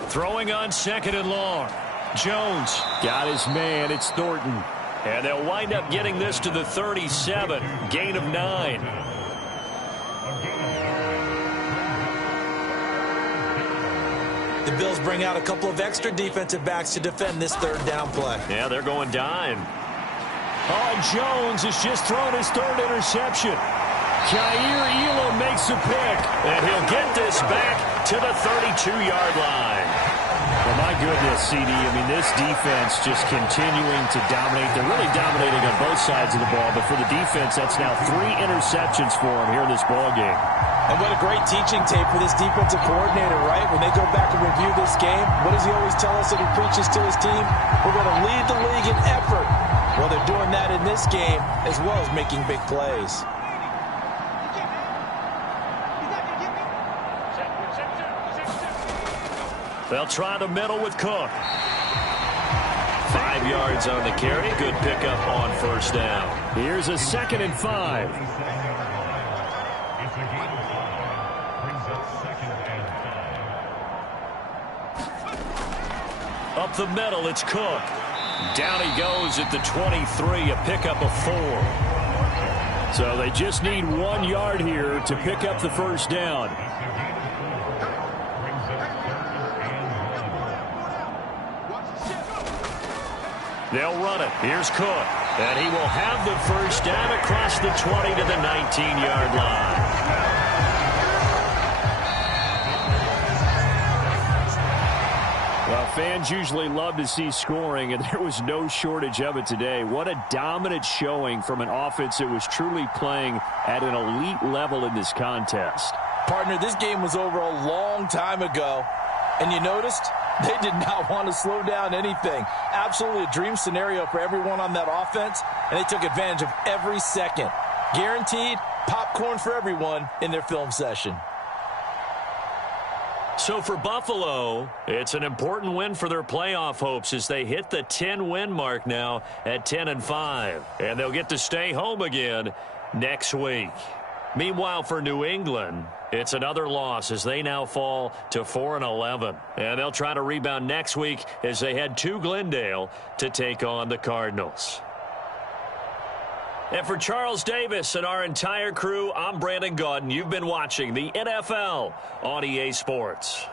Throwing on 2nd and long. Jones got his man. It's Thornton. And they'll wind up getting this to the 37. Gain of 9. The Bills bring out a couple of extra defensive backs to defend this 3rd down play. Yeah, they're going dime. Jones has just thrown his 3rd interception. Jair Elam makes a pick. And he'll get this back to the 32-yard line. Well, my goodness, CD, I mean, this defense just continuing to dominate. They're really dominating on both sides of the ball, but for the defense, that's now 3 interceptions for them here in this ball game. And what a great teaching tape for this defensive coordinator, right? When they go back and review this game, what does he always tell us that he preaches to his team? We're going to lead the league in effort. Well, they're doing that in this game as well as making big plays. They'll try the middle with Cook. 5 yards on the carry. Good pickup on 1st down. Here's a 2nd and 5. Up the middle, it's Cook. Down he goes at the 23, a pickup of 4. So they just need 1 yard here to pick up the 1st down. They'll run it. Here's Cook. And he will have the 1st down across the 20 to the 19-yard line. Well, fans Fans usually love to see scoring, and there was no shortage of it today. What a dominant showing from an offense that was truly playing at an elite level in this contest. Partner, this game was over a long time ago, and you noticed they did not want to slow down anything. Absolutely a dream scenario for everyone on that offense, and they took advantage of every second. Guaranteed popcorn for everyone in their film session. So for Buffalo, it's an important win for their playoff hopes as they hit the 10-win mark now at 10-5. And they'll get to stay home again next week. Meanwhile, for New England, it's another loss as they now fall to 4-11. And they'll try to rebound next week as they head to Glendale to take on the Cardinals. And for Charles Davis and our entire crew, I'm Brandon Gaudin. You've been watching the NFL on EA Sports.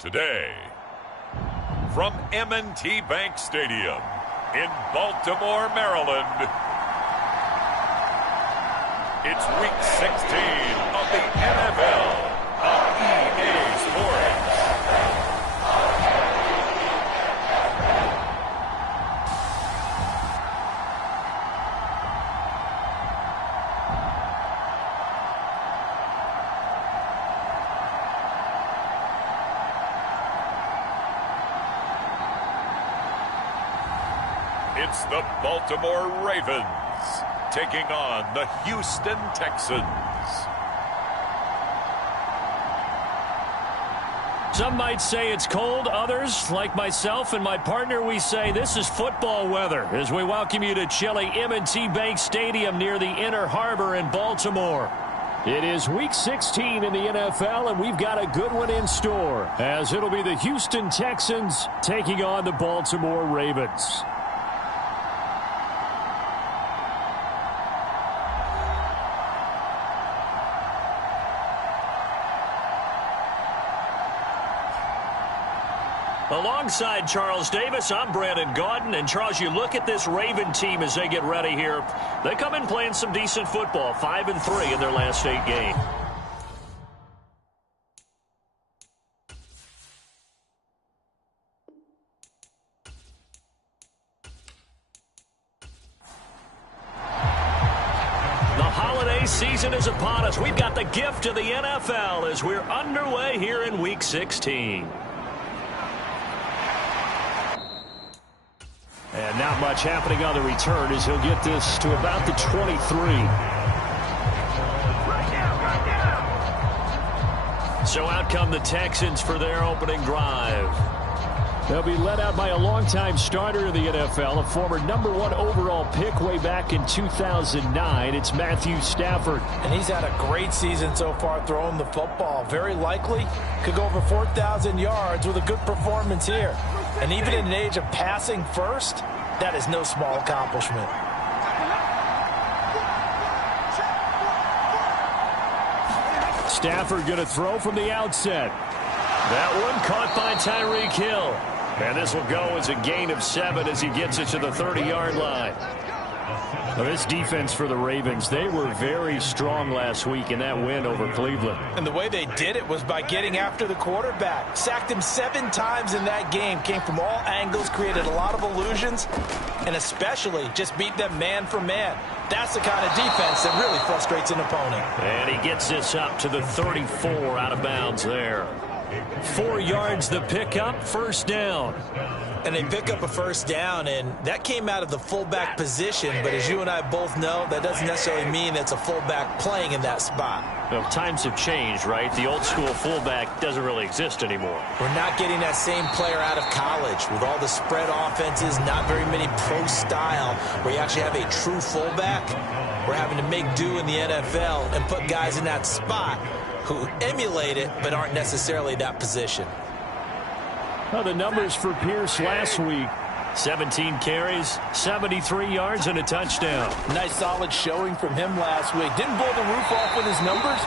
Today, from M&T Bank Stadium in Baltimore, Maryland, it's Week 16 of the NFL on EA Sports. It's the Baltimore Ravens taking on the Houston Texans. Some might say it's cold. Others, like myself and my partner, we say this is football weather as we welcome you to chilly M&T Bank Stadium near the Inner Harbor in Baltimore. It is Week 16 in the NFL, and we've got a good one in store, as it'll be the Houston Texans taking on the Baltimore Ravens. Alongside Charles Davis, I'm Brandon Gaudin. And, Charles, you look at this Raven team as they get ready here. They come in playing some decent football, 5-3 in their last 8 games. The holiday season is upon us. We've got the gift of the NFL as we're underway here in Week 16. And not much happening on the return as he'll get this to about the 23. So out come the Texans for their opening drive. They'll be led out by a longtime starter in the NFL, a former #1 overall pick way back in 2009. It's Matthew Stafford. And he's had a great season so far throwing the football. Very likely could go over 4,000 yards with a good performance here. And even in an age of passing first, that is no small accomplishment. Stafford going to throw from the outset. That one caught by Tyreek Hill. And this will go as a gain of 7 as he gets it to the 30-yard line. Now, this defense for the Ravens, they were very strong last week in that win over Cleveland. And the way they did it was by getting after the quarterback. Sacked him 7 times in that game. Came from all angles, created a lot of illusions, and especially just beat them man for man. That's the kind of defense that really frustrates an opponent. And he gets this up to the 34 out of bounds there. 4 yards the pickup, first down. And they pick up a first down, and that came out of the fullback position. But as you and I both know, that doesn't necessarily mean it's a fullback playing in that spot. Well, times have changed, right? The old school fullback doesn't really exist anymore. We're not getting that same player out of college with all the spread offenses, not very many pro style where you actually have a true fullback. We're having to make do in the NFL and put guys in that spot who emulate it but aren't necessarily that position. Well, the numbers for Pierce last week: 17 carries, 73 yards, and a touchdown. Nice solid showing from him last week. Didn't blow the roof off with his numbers,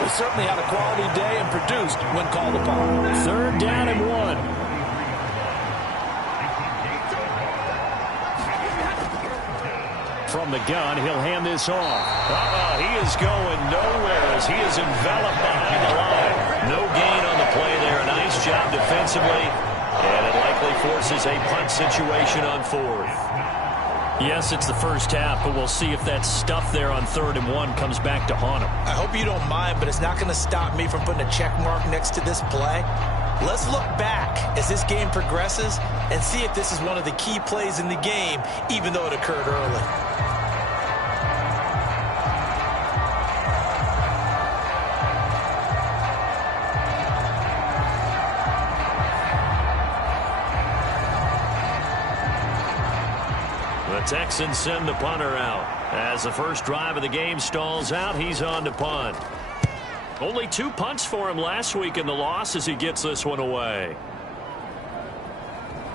but certainly had a quality day and produced when called upon. 3rd down and 1. From the gun, he'll hand this off. He is going nowhere as he is enveloped behind the line. No gain on the play there. A nice job defensively. And it likely forces a punt situation on 4th. Yes, it's the first half, but we'll see if that stuff there on 3rd and 1 comes back to haunt him. I hope you don't mind, but it's not going to stop me from putting a check mark next to this play. Let's look back as this game progresses and see if this is one of the key plays in the game, even though it occurred early. Texans send the punter out. As the first drive of the game stalls out, he's on to punt. Only 2 punts for him last week in the loss as he gets this one away.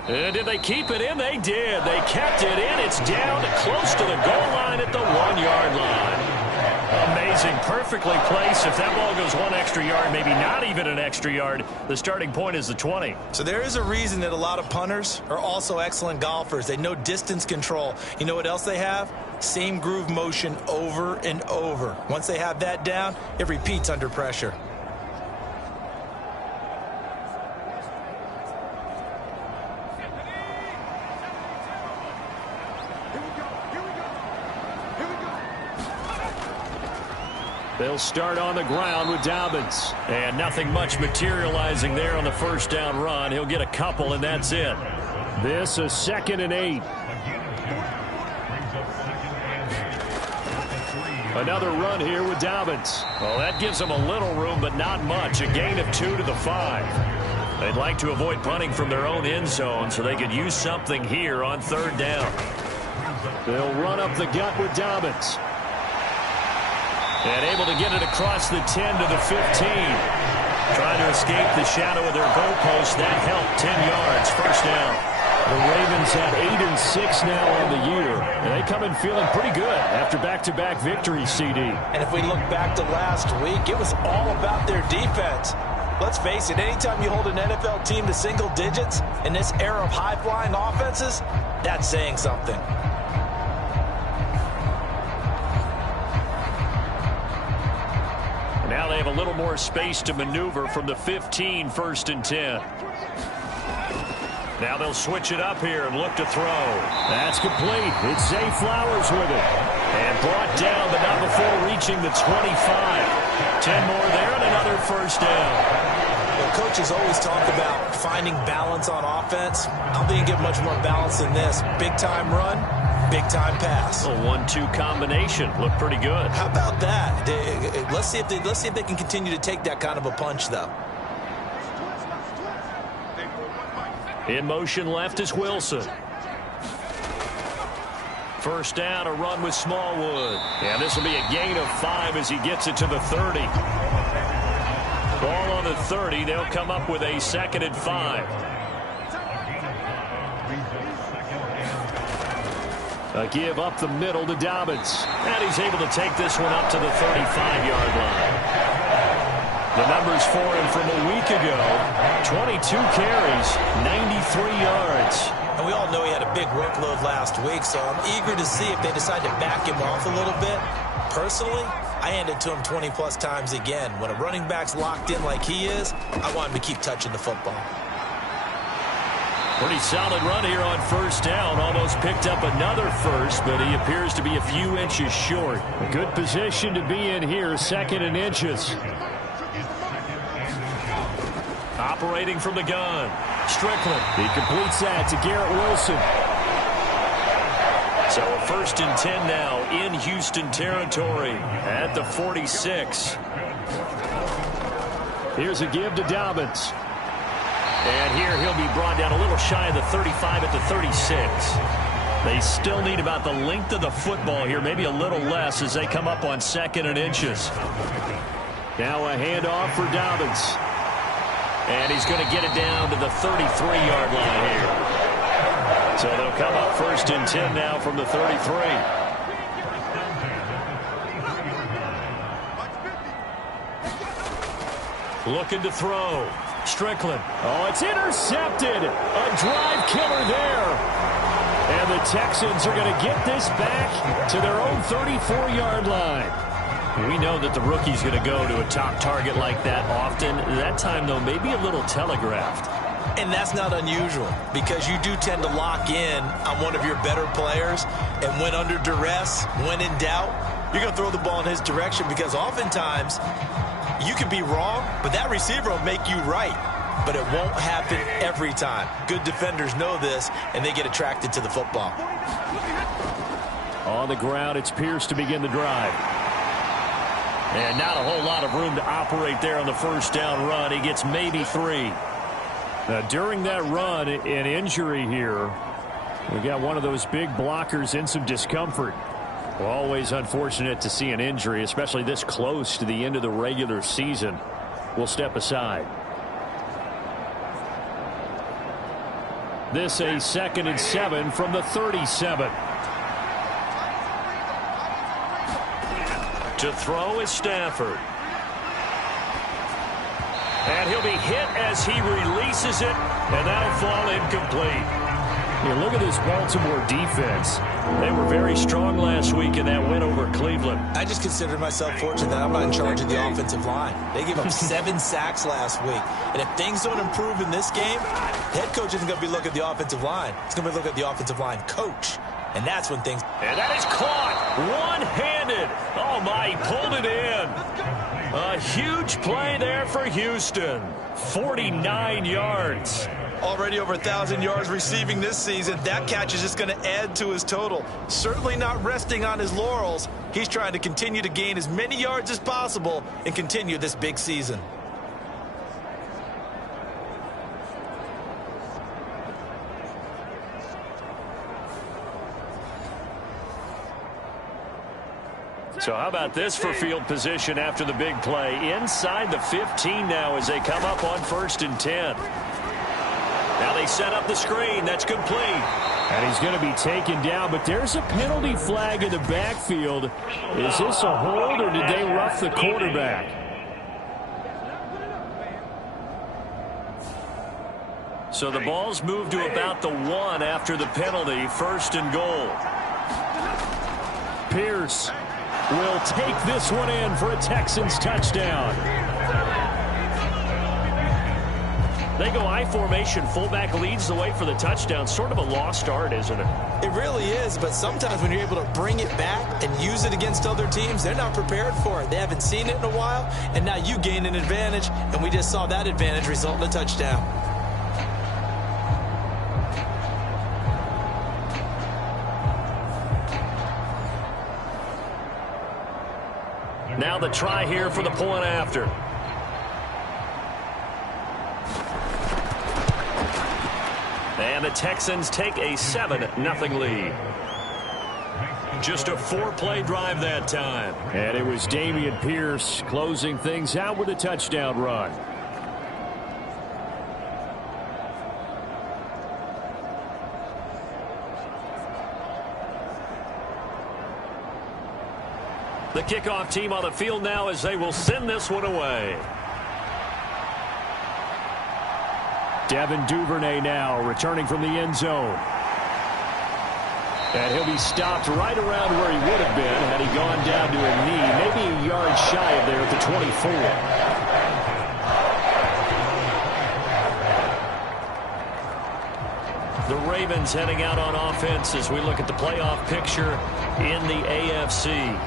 And did they keep it in? They did. They kept it in. It's down close to the goal line at the 1-yard line. phrasing, perfectly placed. If that ball goes one extra yard, maybe not even an extra yard, the starting point is the 20. So there is a reason that a lot of punters are also excellent golfers. They know distance control. You know what else they have? Same groove motion over and over. Once they have that down, it repeats under pressure. They'll start on the ground with Dobbins. And nothing much materializing there on the first down run. He'll get a couple, and that's it. This is 2nd and 8. Another run here with Dobbins. Well, that gives them a little room, but not much. A gain of 2 to the 5. They'd like to avoid punting from their own end zone so they could use something here on 3rd down. They'll run up the gut with Dobbins. And able to get it across the 10 to the 15. Trying to escape the shadow of their goalpost. That helped. 10 yards. First down. The Ravens have 8 and 6 now on the year. And they come in feeling pretty good after back-to-back victories, CD. And if we look back to last week, it was all about their defense. Let's face it, anytime you hold an NFL team to single digits in this era of high-flying offenses, that's saying something. Now they have a little more space to maneuver from the 15, 1st and 10. Now they'll switch it up here and look to throw. That's complete. It's Zay Flowers with it. And brought down, but not before reaching the 25. 10 more there and another first down. Well, coaches always talk about finding balance on offense. I don't think you get much more balance than this. Big-time run, big-time pass. A 1-2 combination. Looked pretty good. How about that? Let's see if they can continue to take that kind of a punch, though. In motion left is Wilson. First down, a run with Smallwood. And this will be a gain of 5 as he gets it to the 30. Ball on the 30. They'll come up with a 2nd and 5. A give up the middle to Dobbins. And he's able to take this one up to the 35-yard line. The numbers for him from a week ago, 22 carries, 93 yards. And we all know he had a big workload last week, so I'm eager to see if they decide to back him off a little bit. Personally, I hand it to him 20-plus times again. When a running back's locked in like he is, I want him to keep touching the football. Pretty solid run here on first down. Almost picked up another first, but he appears to be a few inches short. A good position to be in here, 2nd and inches. Operating from the gun. Strickland. He completes that to Garrett Wilson. So a 1st and 10 now in Houston territory at the 46. Here's a give to Dobbins. And here he'll be brought down a little shy of the 35 at the 36. They still need about the length of the football here, maybe a little less as they come up on 2nd and inches. Now a handoff for Dobbins. And he's going to get it down to the 33-yard line here. So they'll come up 1st and 10 now from the 33. Looking to throw. Strickland. Oh, it's intercepted. A drive killer there. And the Texans are going to get this back to their own 34-yard line. We know that the rookie's going to go to a top target like that often. That time, though, maybe a little telegraphed. And that's not unusual because you do tend to lock in on one of your better players. And when under duress, when in doubt, you're going to throw the ball in his direction because oftentimes you can be wrong, but that receiver will make you right. But it won't happen every time. Good defenders know this, and they get attracted to the football. On the ground, it's Pierce to begin the drive. And not a whole lot of room to operate there on the first down run. He gets maybe 3. During that run, an injury here. We got one of those big blockers in some discomfort. Well, always unfortunate to see an injury, especially this close to the end of the regular season. We'll step aside. This a 2nd and 7 from the 37. To throw is Stafford. And he'll be hit as he releases it, and that'll fall incomplete. Yeah, look at this Baltimore defense. They were very strong last week in that win over Cleveland. I just consider myself fortunate that I'm not in charge of the offensive line. They gave up 7 sacks last week. And if things don't improve in this game, the head coach isn't going to be looking at the offensive line. He's going to be looking at the offensive line coach. And that's when things... And that is caught one-handed. Oh, my, he pulled it in. A huge play there for Houston. 49 yards. Already over 1,000 yards receiving this season. That catch is just going to add to his total. Certainly not resting on his laurels. He's trying to continue to gain as many yards as possible and continue this big season. So how about this for field position after the big play? Inside the 15 now as they come up on 1st and 10. Now they set up the screen. That's complete. And he's going to be taken down, but there's a penalty flag in the backfield. Is this a hold, or did they rough the quarterback? So the ball's moved to about the 1 after the penalty. 1st and goal. Pierce will take this one in for a Texans touchdown. They go I formation. Fullback leads the way for the touchdown. Sort of a lost art, isn't it? It really is, but sometimes when you're able to bring it back and use it against other teams, they're not prepared for it. They haven't seen it in a while, and now you gain an advantage, and we just saw that advantage result in a touchdown. Now the try here for the point after. And the Texans take a 7-0 lead. Just a 4-play drive that time. And it was Dameon Pierce closing things out with a touchdown run. The kickoff team on the field now as they will send this one away. Devin Duvernay now returning from the end zone. And he'll be stopped right around where he would have been had he gone down to a knee, maybe a yard shy of there at the 24. The Ravens heading out on offense as we look at the playoff picture in the AFC.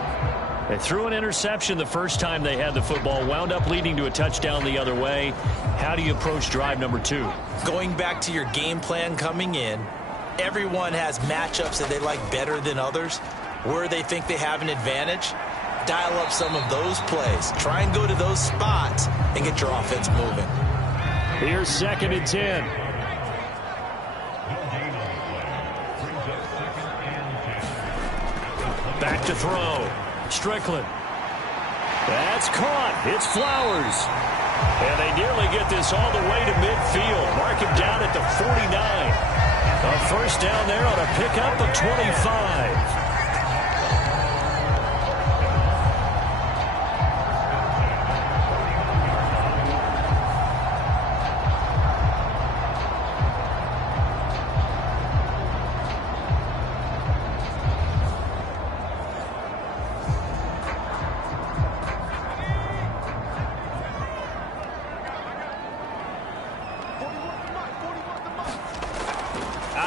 They threw an interception the first time they had the football, wound up leading to a touchdown the other way. How do you approach drive number 2? Going back to your game plan coming in, everyone has matchups that they like better than others. Where they think they have an advantage, dial up some of those plays. Try and go to those spots and get your offense moving. Here's 2nd and 10. Back to throw. Strickland. That's caught. It's Flowers. And they nearly get this all the way to midfield. Mark him down at the 49. A first down there on a pickup of 25.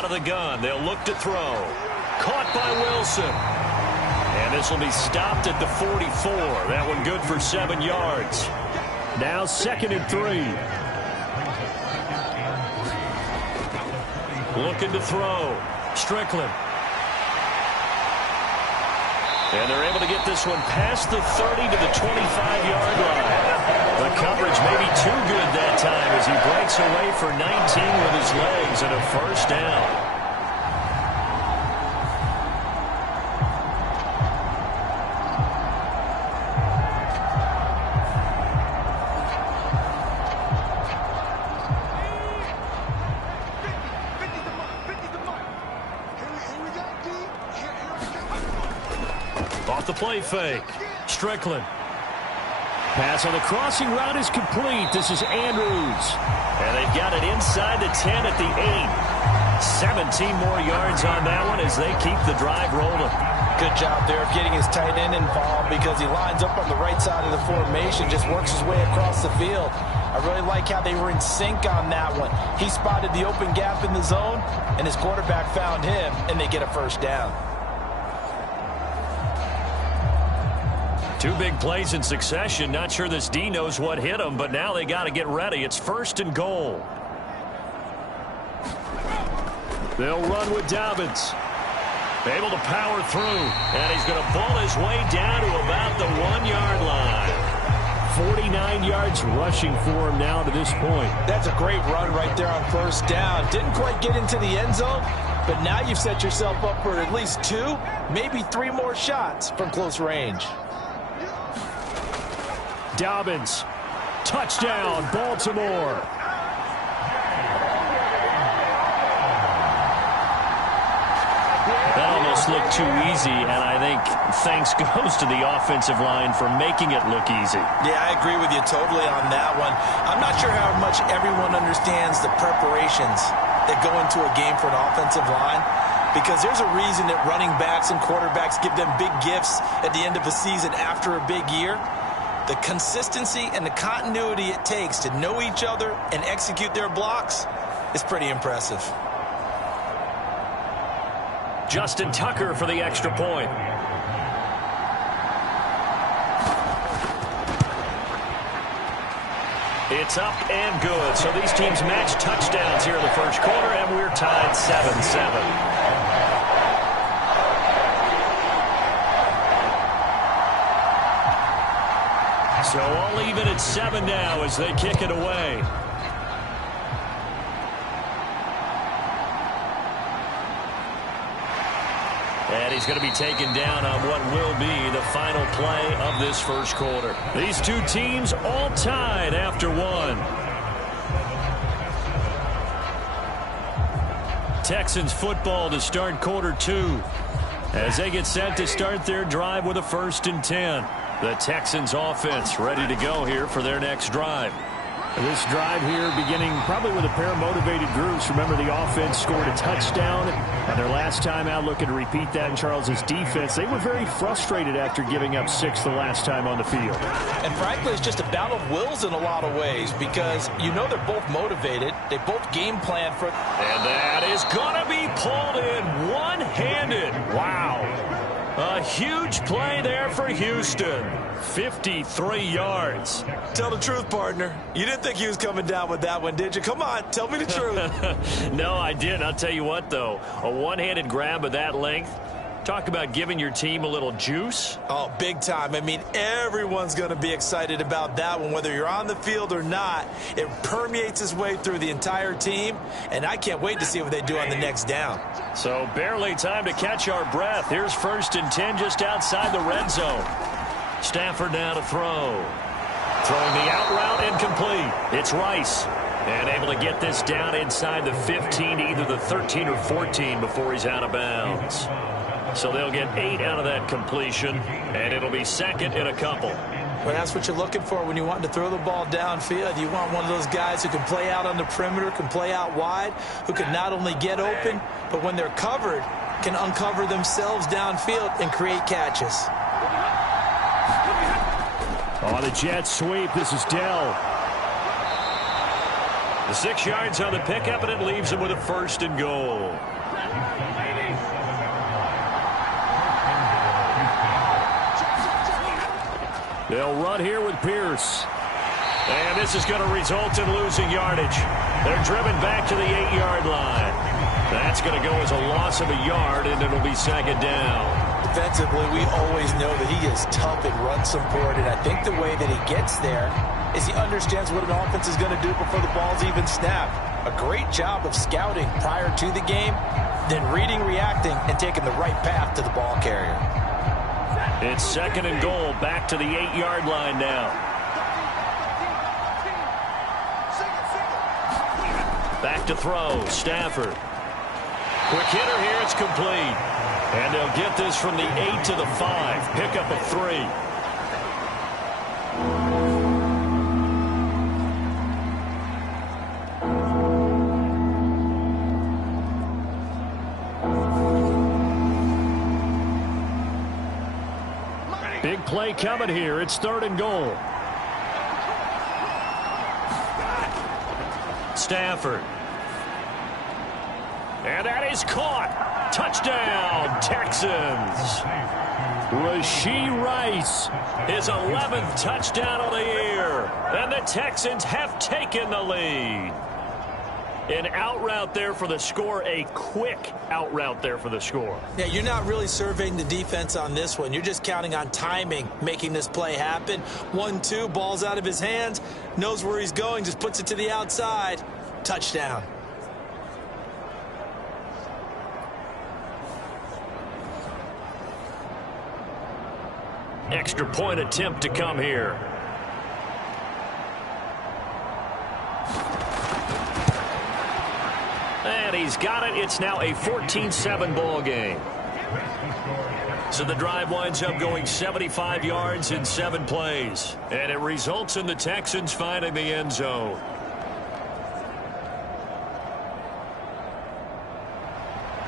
The gun. They'll look to throw. Caught by Wilson. And this will be stopped at the 44. That one good for 7 yards. Now 2nd and 3. Looking to throw. Strickland. And they're able to get this one past the 30 to the 25-yard line. The coverage may be too good that time as he breaks away for 19 with his legs and a first down. Off the play fake. Strickland. Pass on the crossing route is complete. This is Andrews. And they've got it inside the 10 at the 8. 17 more yards on that one as they keep the drive rolling. Good job there of getting his tight end involved because he lines up on the right side of the formation, just works his way across the field. I really like how they were in sync on that one. He spotted the open gap in the zone, and his quarterback found him, and they get a first down. 2 big plays in succession. Not sure this D knows what hit him, but now they got to get ready. It's 1st and goal. They'll run with Dobbins. Able to power through, and he's going to pull his way down to about the 1-yard line. 49 yards rushing for him now to this point. That's a great run right there on first down. Didn't quite get into the end zone, but now you've set yourself up for at least 2, maybe 3 more shots from close range. Dobbins. Touchdown, Baltimore. That almost looked too easy, and I think thanks goes to the offensive line for making it look easy. Yeah, I agree with you totally on that one. I'm not sure how much everyone understands the preparations that go into a game for an offensive line, because there's a reason that running backs and quarterbacks give them big gifts at the end of a season after a big year. The consistency and the continuity it takes to know each other and execute their blocks is pretty impressive. Justin Tucker for the extra point. It's up and good. So these teams match touchdowns here in the first quarter, and we're tied 7-7. So all even at 7 now as they kick it away. And he's going to be taken down on what will be the final play of this first quarter. These 2 teams all tied after 1. Texans football to start quarter 2 as they get set to start their drive with a 1st and 10. The Texans offense ready to go here for their next drive. This drive here beginning probably with a pair of motivated groups. Remember, the offense scored a touchdown on their last time out, looking to repeat that in Charles's defense. They were very frustrated after giving up 6 the last time on the field. And frankly, it's just a battle of wills in a lot of ways because you know they're both motivated. They both game plan for... And that is going to be pulled in one-handed. Wow. A huge play there for Houston. 53 yards. Tell the truth, partner. You didn't think he was coming down with that one, did you? Come on, tell me the truth. No, I didn't. I'll tell you what, though. A one-handed grab of that length. Talk about giving your team a little juice. Oh, big time. I mean, everyone's going to be excited about that one, whether you're on the field or not. It permeates its way through the entire team, and I can't wait to see what they do on the next down. So barely time to catch our breath. Here's 1st and 10 just outside the red zone. Stafford now to throw. Throwing the out route incomplete. It's Rice. And able to get this down inside the 15, either the 13 or 14 before he's out of bounds. So they'll get 8 out of that completion, and it'll be 2nd and a couple. Well, that's what you're looking for when you want to throw the ball downfield. You want one of those guys who can play out on the perimeter, can play out wide, who can not only get open, but when they're covered, can uncover themselves downfield and create catches. On the jet sweep, this is Dell. The 6 yards on the pickup, and it leaves him with a 1st and goal. They'll run here with Pierce. And this is going to result in losing yardage. They're driven back to the 8-yard line. That's going to go as a loss of a yard, and it'll be 2nd down. Defensively, we always know that he is tough and run support, and I think the way that he gets there is he understands what an offense is going to do before the ball's even snapped. A great job of scouting prior to the game, then reading, reacting, and taking the right path to the ball carrier. It's 2nd and goal, back to the 8-yard line now. Back to throw, Stafford. Quick hitter here, it's complete. And they'll get this from the 8 to the 5, pickup of 3. Big play coming here. It's 3rd and goal. Stafford. And that is caught. Touchdown, Texans. Rashee Rice, his 11th touchdown of the year. And the Texans have taken the lead. An out route there for the score, a quick out route there for the score. Yeah, you're not really surveying the defense on this one. You're just counting on timing, making this play happen. 1-2, ball's out of his hands, knows where he's going, just puts it to the outside. Touchdown. Extra point attempt to come here. And he's got it. It's now a 14-7 ball game. So the drive winds up going 75 yards in 7 plays. And it results in the Texans finding the end zone.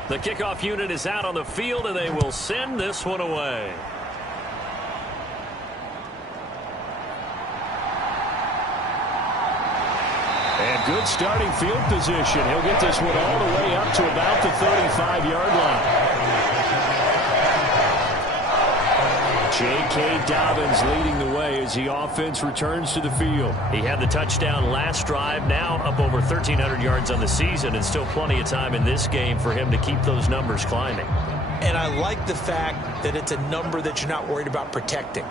The kickoff unit is out on the field, and they will send this one away. And good starting field position. He'll get this one all the way up to about the 35-yard line. J.K. Dobbins leading the way as the offense returns to the field. He had the touchdown last drive, now up over 1,300 yards on the season, and still plenty of time in this game for him to keep those numbers climbing. And I like the fact that it's a number that you're not worried about protecting.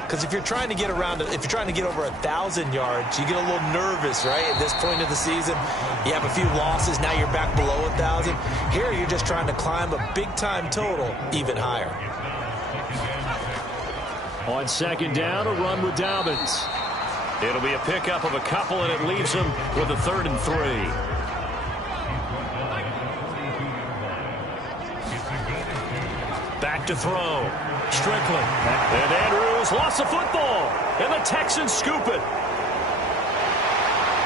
Because if you're trying to get around, if you're trying to get over 1,000 yards, you get a little nervous, right? At this point of the season, you have a few losses. Now you're back below 1,000. Here, you're just trying to climb a big-time total even higher. On 2nd down, a run with Dobbins. It'll be a pickup of a couple, and it leaves him with a 3rd and 3. Back to throw. Strickland. And Andrews lost the football. And the Texans scoop it.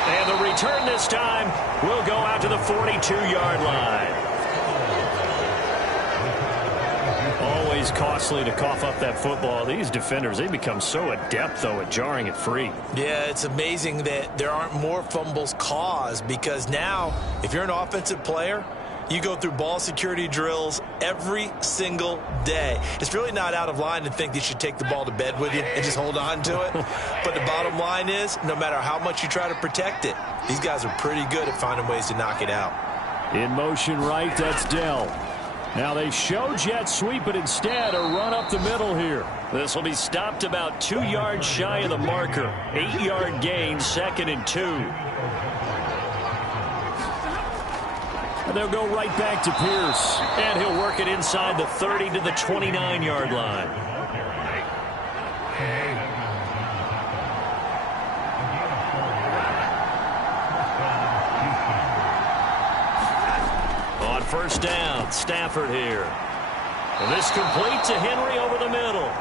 And the return this time will go out to the 42-yard line. Always costly to cough up that football. These defenders, they become so adept, though, at jarring it free. Yeah, it's amazing that there aren't more fumbles caused, because now, if you're an offensive player, you go through ball security drills every single day. It's really not out of line to think you should take the ball to bed with you and just hold on to it. But the bottom line is, no matter how much you try to protect it, these guys are pretty good at finding ways to knock it out. In motion right, that's Dell. Now they show jet sweep, but instead a run up the middle here. This will be stopped about 2 yards shy of the marker. 8-yard gain, 2nd and 2. And they'll go right back to Pierce. And he'll work it inside the 30 to the 29-yard line. On 1st down, Stafford here. And this complete to Henry over the middle.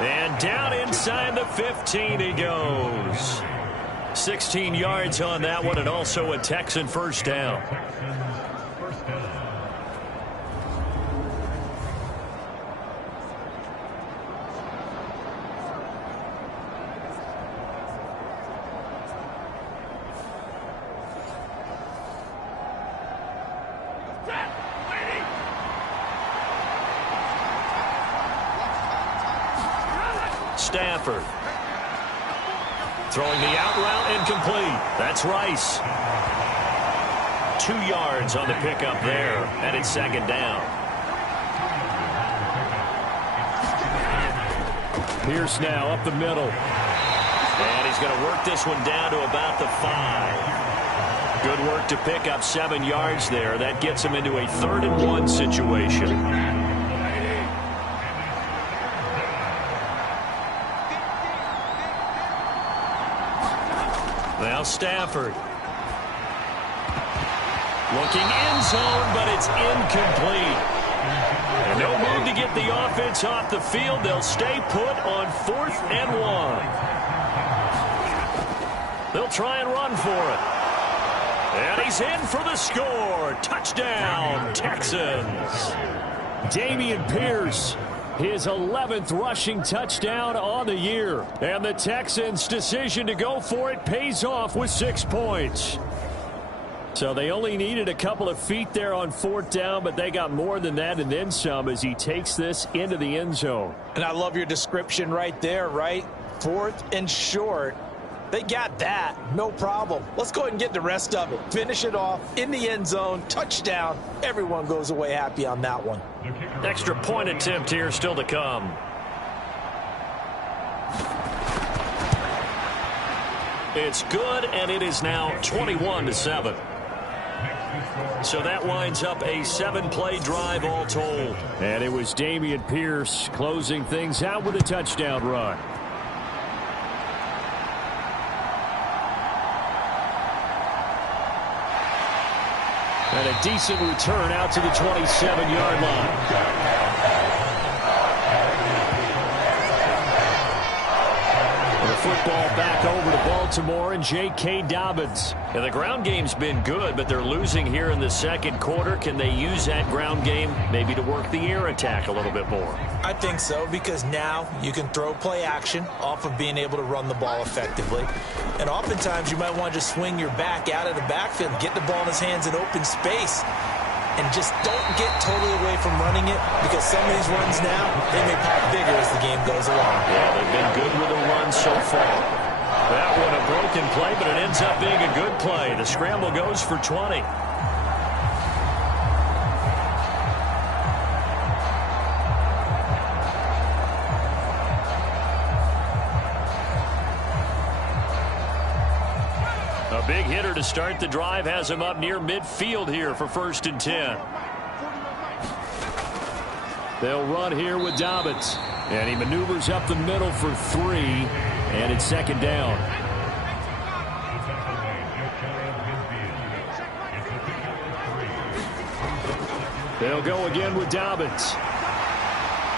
And down inside the 15 he goes. 16 yards on that one, and also a Texan 1st down. Stafford. Throwing the out route incomplete. That's Rice. 2 yards on the pickup there, and it's 2nd down. Pierce now up the middle. And he's going to work this one down to about the 5. Good work to pick up 7 yards there. That gets him into a 3rd and 1 situation. Now Stafford. Looking end zone, but it's incomplete. And no move to get the offense off the field. They'll stay put on 4th and 1. They'll try and run for it. And he's in for the score. Touchdown, Texans. Dameon Pierce his 11th rushing touchdown on the year. And the Texans' decision to go for it pays off with 6 points. So they only needed a couple of feet there on 4th down, but they got more than that and then some as he takes this into the end zone. And I love your description right there, right? 4th and short. They got that. No problem. Let's go ahead and get the rest of it. Finish it off in the end zone. Touchdown. Everyone goes away happy on that one. Extra point attempt here still to come. It's good, and it is now 21-7. So that winds up a 7-play drive all told. And it was Dameon Pierce closing things out with a touchdown run. And a decent return out to the 27-yard line. Football back over to Baltimore and J.K. Dobbins. And the ground game's been good, but they're losing here in the second quarter. Can they use that ground game maybe to work the air attack a little bit more? I think so, because now you can throw play action off of being able to run the ball effectively. And oftentimes you might want to just swing your back out of the backfield, get the ball in his hands in open space, and just don't get totally away from running it, because some of these runs now, they may pop bigger as the game goes along. Yeah, they've been good with the run so far. That one a broken play, but it ends up being a good play. The scramble goes for 20. A big hitter to start the drive has him up near midfield here for 1st and 10. They'll run here with Dobbins. And he maneuvers up the middle for 3. And it's 2nd down. They'll go again with Dobbins.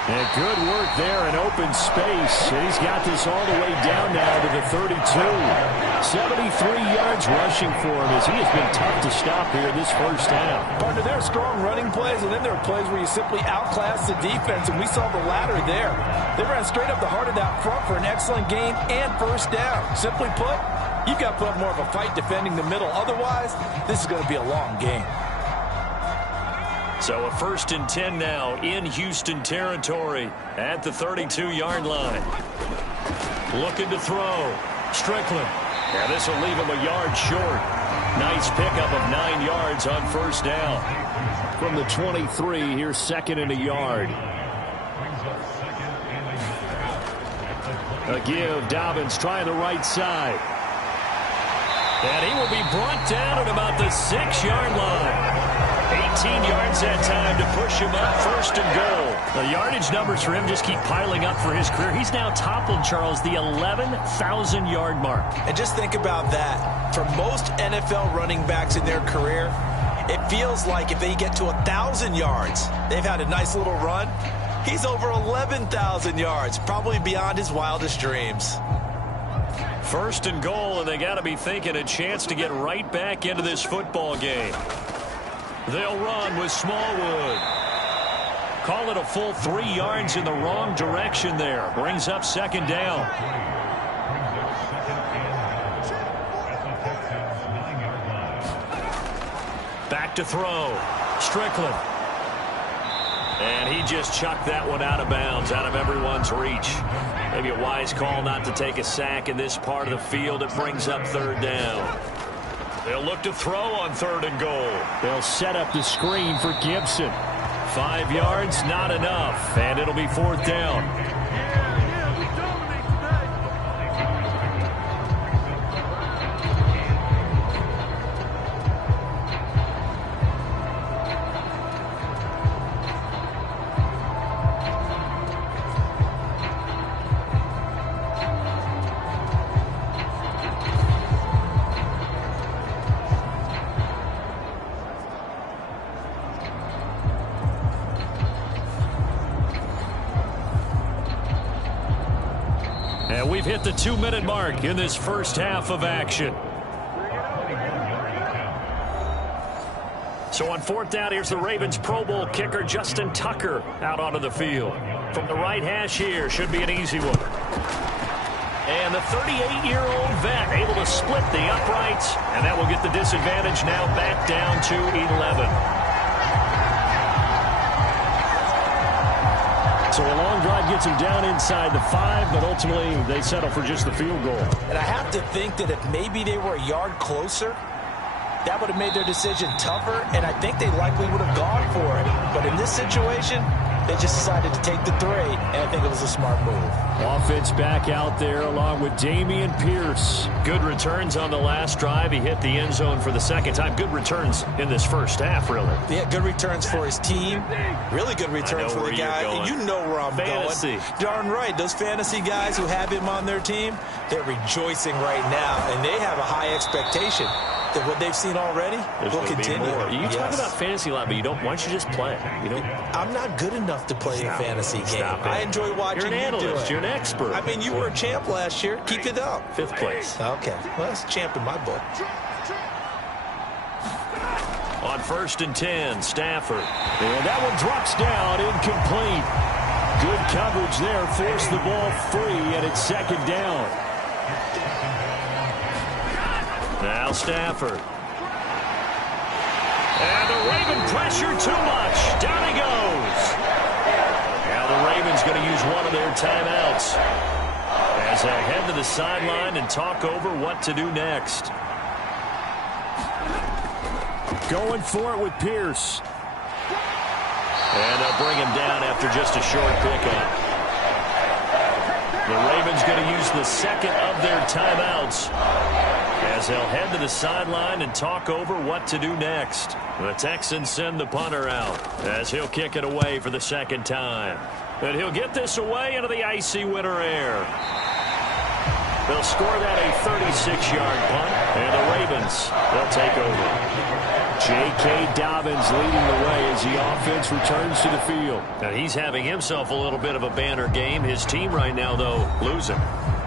And good work there in open space. And he's got this all the way down now to the 32. 73 yards rushing for him as he has been tough to stop here this first half. Partner, there are strong running plays, and then there are plays where you simply outclass the defense, and we saw the latter there. They ran straight up the heart of that front for an excellent gain and 1st down. Simply put, you've got to put up more of a fight defending the middle. Otherwise, this is going to be a long game. So a 1st and 10 now in Houston territory at the 32-yard line. Looking to throw. Strickland. Yeah, this will leave him a yard short. Nice pickup of 9 yards on 1st down. From the 23, here's 2nd and a yard. A give. Dobbins trying the right side. And he will be brought down at about the 6-yard line. 18 yards that time to push him up 1st and goal. The yardage numbers for him just keep piling up for his career. He's now toppled, Charles, the 11,000-yard mark. And just think about that. For most NFL running backs in their career, it feels like if they get to 1,000 yards, they've had a nice little run. He's over 11,000 yards, probably beyond his wildest dreams. 1st and goal, and they got to be thinking a chance to get right back into this football game. They'll run with Smallwood. Call it a full 3 yards in the wrong direction there. Brings up 2nd down. Back to throw. Strickland. And he just chucked that one out of bounds, out of everyone's reach. Maybe a wise call not to take a sack in this part of the field. It brings up 3rd down. They'll look to throw on 3rd and goal. They'll set up the screen for Gibson. 5 yards, not enough. And it'll be 4th down. And we've hit the 2-minute mark in this first half of action. So on 4th down, here's the Ravens Pro Bowl kicker Justin Tucker out onto the field. From the right hash here, should be an easy one. And the 38-year-old vet able to split the uprights, and that will get the disadvantage now back down to 11. So a long drive gets them down inside the 5, but ultimately they settle for just the field goal. And I have to think that if maybe they were a yard closer, that would have made their decision tougher, and I think they likely would have gone for it. But in this situation, they just decided to take the 3, and I think it was a smart move. Offense back out there along with Dameon Pierce. Good returns on the last drive. He hit the end zone for the second time. Good returns in this first half, really. Yeah, good returns for his team. Really good returns for the guy. And you know where I'm going. Darn right. Those fantasy guys who have him on their team, they're rejoicing right now, and they have a high expectation that what they've seen already will continue. You talk about fantasy a lot, but you don't. Why don't you just play? You don't. I'm not good enough to play a fantasy game. I enjoy watching you do it. You're an expert. I mean, you were a champ last year. Keep it up. 5th place. Okay. Well, that's a champ in my book. On 1st and 10, Stafford. And that one drops down, incomplete. Good coverage there. Forced the ball free, and it's 2nd down. Now Stafford. And the Raven pressure too much. Down he goes. Now the Ravens going to use one of their timeouts as they head to the sideline and talk over what to do next. Going for it with Pierce. And they'll bring him down after just a short pickup. The Ravens going to use the second of their timeouts as they'll head to the sideline and talk over what to do next. The Texans send the punter out as he'll kick it away for the second time. And he'll get this away into the icy winter air. They'll score that a 36-yard punt, and the Ravens, they'll take over. J.K. Dobbins leading the way as the offense returns to the field. Now he's having himself a little bit of a banner game. His team right now, though, losing.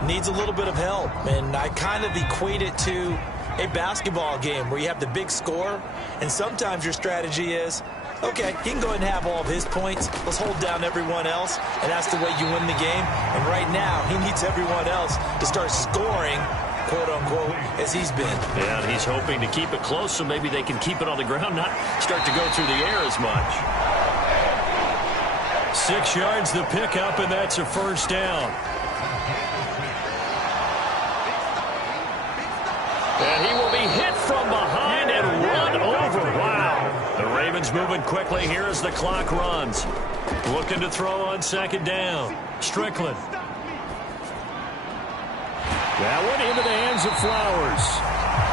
Needs a little bit of help, and I kind of equate it to a basketball game where you have the big score, and sometimes your strategy is, okay, he can go ahead and have all of his points. Let's hold down everyone else, and that's the way you win the game. And right now, he needs everyone else to start scoring, quote-unquote, as he's been. Yeah, and he's hoping to keep it close so maybe they can keep it on the ground, not start to go through the air as much. 6 yards the pickup, and that's a 1st down. And he will be hit from behind and run over. Wow. The Ravens moving quickly here as the clock runs. Looking to throw on 2nd down. Strickland. That one into the hands of Flowers.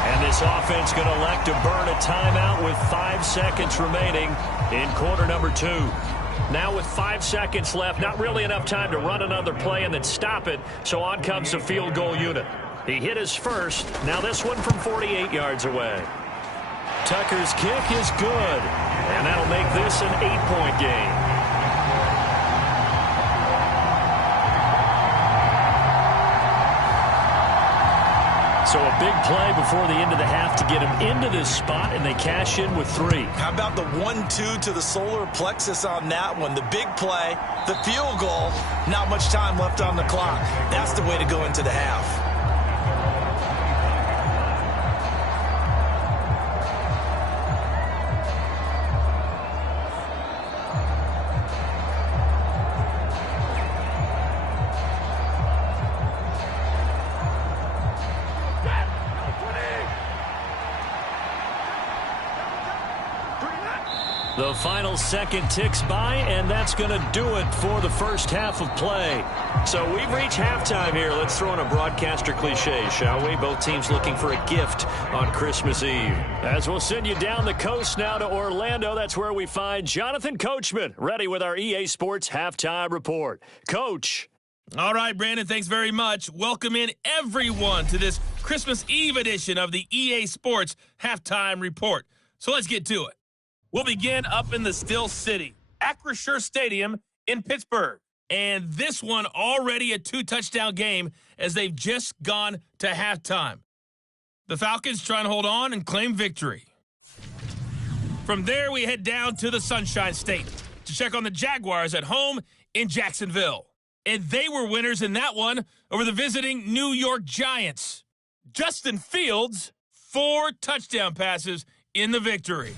And this offense going to elect to burn a timeout with 5 seconds remaining in quarter number 2. Now with 5 seconds left, not really enough time to run another play and then stop it. So on comes the field goal unit. He hit his first. Now this one from 48 yards away. Tucker's kick is good. And that'll make this an 8-point game. So a big play before the end of the half to get him into this spot, and they cash in with 3. How about the 1-2 to the solar plexus on that one? The big play, the field goal, not much time left on the clock. That's the way to go into the half. The final second ticks by, and that's going to do it for the first half of play. So we've reached halftime here. Let's throw in a broadcaster cliche, shall we? Both teams looking for a gift on Christmas Eve. As we'll send you down the coast now to Orlando, that's where we find Jonathan Coachman, ready with our EA Sports Halftime Report. Coach. All right, Brandon, thanks very much. Welcome in everyone to this Christmas Eve edition of the EA Sports Halftime Report. So let's get to it. We'll begin up in the Still City, Acrisure Stadium in Pittsburgh. And this one already a 2-touchdown game as they've just gone to halftime. The Falcons trying to hold on and claim victory. From there, we head down to the Sunshine State to check on the Jaguars at home in Jacksonville. And they were winners in that one over the visiting New York Giants. Justin Fields, 4 touchdown passes in the victory.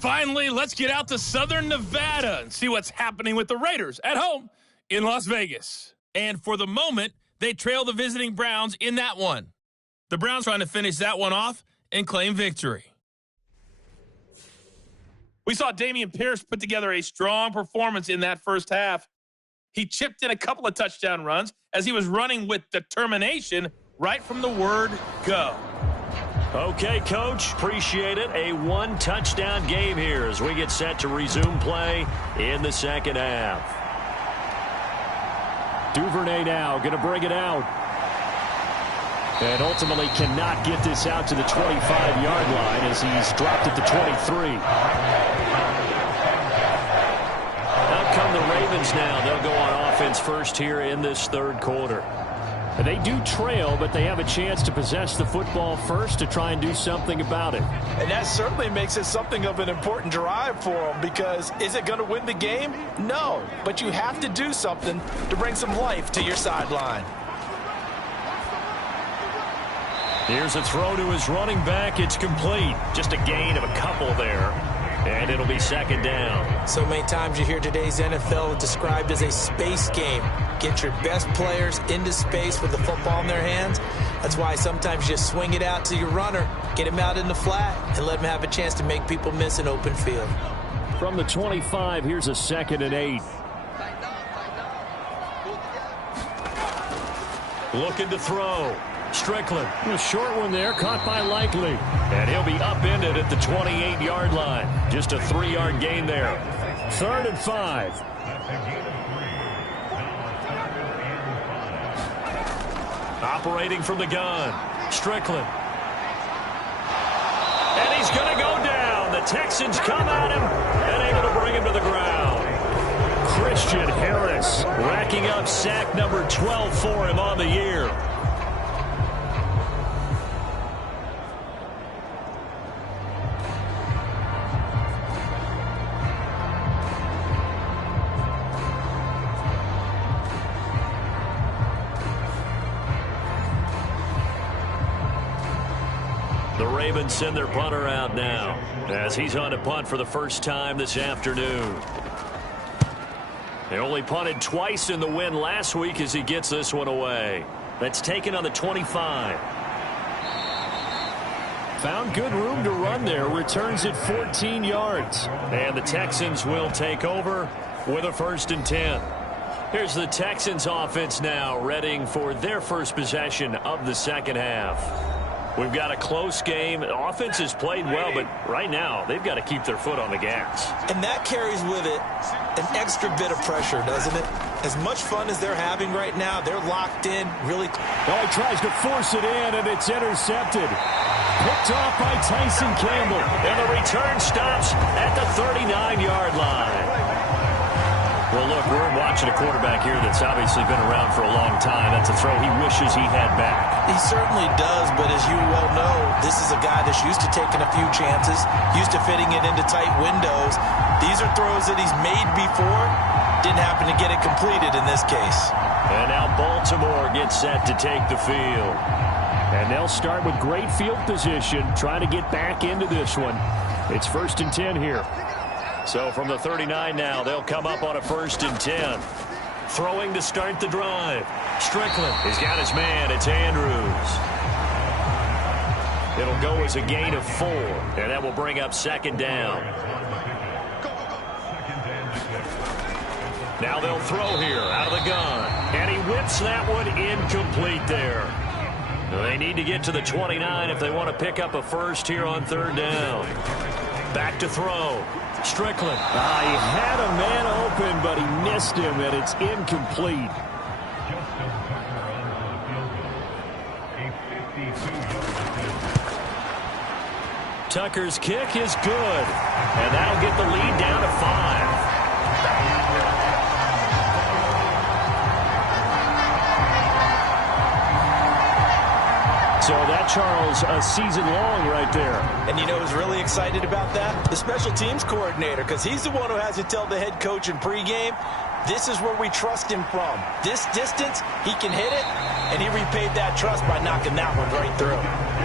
Finally, let's get out to Southern Nevada and see what's happening with the Raiders at home in Las Vegas. And for the moment, they trail the visiting Browns in that one. The Browns trying to finish that one off and claim victory. We saw Dameon Pierce put together a strong performance in that first half. He chipped in a couple of touchdown runs as he was running with determination right from the word go. Okay, Coach, appreciate it. A 1-touchdown game here as we get set to resume play in the second half. Duvernay now going to bring it out. And ultimately cannot get this out to the 25-yard line as he's dropped at the 23. Out come the Ravens now. They'll go on offense first here in this third quarter. They do trail, but they have a chance to possess the football first to try and do something about it. And that certainly makes it something of an important drive for them, because is it going to win the game? No, but you have to do something to bring some life to your sideline. Here's a throw to his running back. It's complete. Just a gain of a couple there. And it'll be second down. So many times you hear today's NFL described as a space game. Get your best players into space with the football in their hands. That's why sometimes you just swing it out to your runner, get him out in the flat, and let him have a chance to make people miss an open field. From the 25, here's a 2nd and 8. Looking to throw. Strickland. A short one there, caught by Likely. And he'll be upended at the 28-yard line. Just a 3-yard gain there. 3rd and 5. Operating from the gun. Strickland. And he's going to go down. The Texans come at him and able to bring him to the ground. Christian Harris racking up sack number 12 for him on the year. The Ravens send their punter out now as he's on to punt for the first time this afternoon. They only punted twice in the win last week as he gets this one away. That's taken on the 25. Found good room to run there. Returns at 14 yards. And the Texans will take over with a 1st and 10. Here's the Texans offense now, readying for their first possession of the second half. We've got a close game. The offense has played well, but right now they've got to keep their foot on the gas. And that carries with it an extra bit of pressure, doesn't it? As much fun as they're having right now, they're locked in, really. Oh, he tries to force it in, and it's intercepted. Picked off by Tyson Campbell. And the return stops at the 39-yard line. Well, look, we're watching a quarterback here that's obviously been around for a long time. That's a throw he wishes he had back. He certainly does, but as you well know, this is a guy that's used to taking a few chances, used to fitting it into tight windows. These are throws that he's made before. Didn't happen to get it completed in this case. And now Baltimore gets set to take the field. And they'll start with great field position, trying to get back into this one. It's 1st and 10 here. So from the 39 now, they'll come up on a 1st and 10. Throwing to start the drive. Strickland. He's got his man. It's Andrews. It'll go as a gain of 4. And that will bring up 2nd down. Now they'll throw here out of the gun. And he whips that one incomplete there. They need to get to the 29 if they want to pick up a first here on 3rd down. Back to throw. Strickland. He had a man open, but he missed him, and it's incomplete. Tucker's kick is good, and that'll get the lead down to 5. So that, Charles, a season long right there. And you know who's really excited about that? The special teams coordinator, because he's the one who has to tell the head coach in pregame, This is where we trust him from. This distance, he can hit it, and he repaid that trust by knocking that one right through.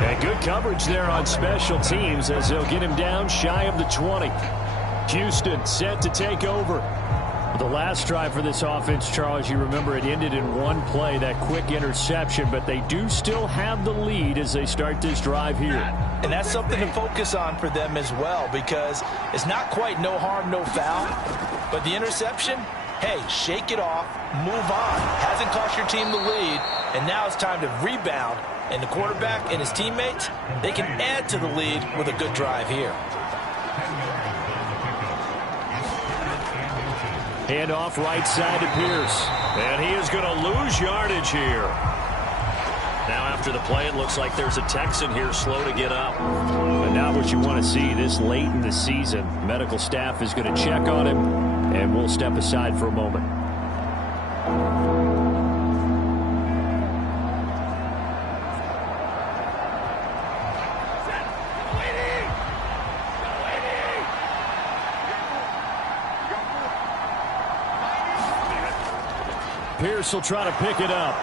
And good coverage there on special teams as they'll get him down shy of the 20. Houston set to take over. The last drive for this offense, Charles, you remember it ended in one play, that quick interception, but they do still have the lead as they start this drive here. And that's something to focus on for them as well, because it's not quite no harm, no foul, but the interception, hey, shake it off, move on. Hasn't cost your team the lead, and now it's time to rebound. And the quarterback and his teammates, they can add to the lead with a good drive here. Hand off right side to Pierce. And he is going to lose yardage here. Now after the play, it looks like there's a Texan here slow to get up. But not what you want to see this late in the season. Medical staff is going to check on him, and we'll step aside for a moment. Pierce will try to pick it up.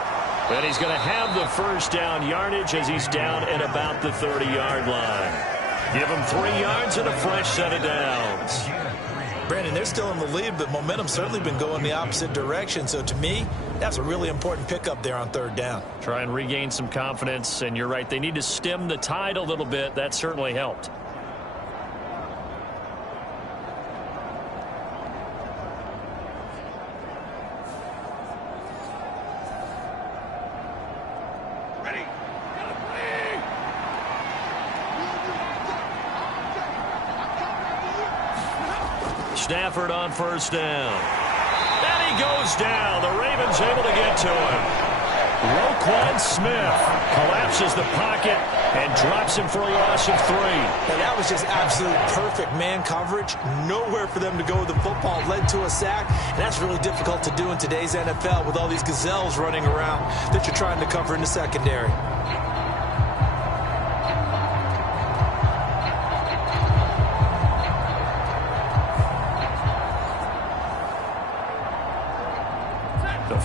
And he's going to have the first down yardage as he's down at about the 30-yard line. Give him 3 yards and a fresh set of downs. Brandon, they're still in the lead, but momentum's certainly been going the opposite direction. So to me, that's a really important pickup there on third down. Try and regain some confidence, and you're right. They need to stem the tide a little bit. That certainly helped. Stafford on first down. And he goes down. The Ravens able to get to him. Roquan Smith collapses the pocket and drops him for a loss of 3. And that was just absolute perfect man coverage. Nowhere for them to go with the football. Led to a sack. And that's really difficult to do in today's NFL with all these gazelles running around that you're trying to cover in the secondary.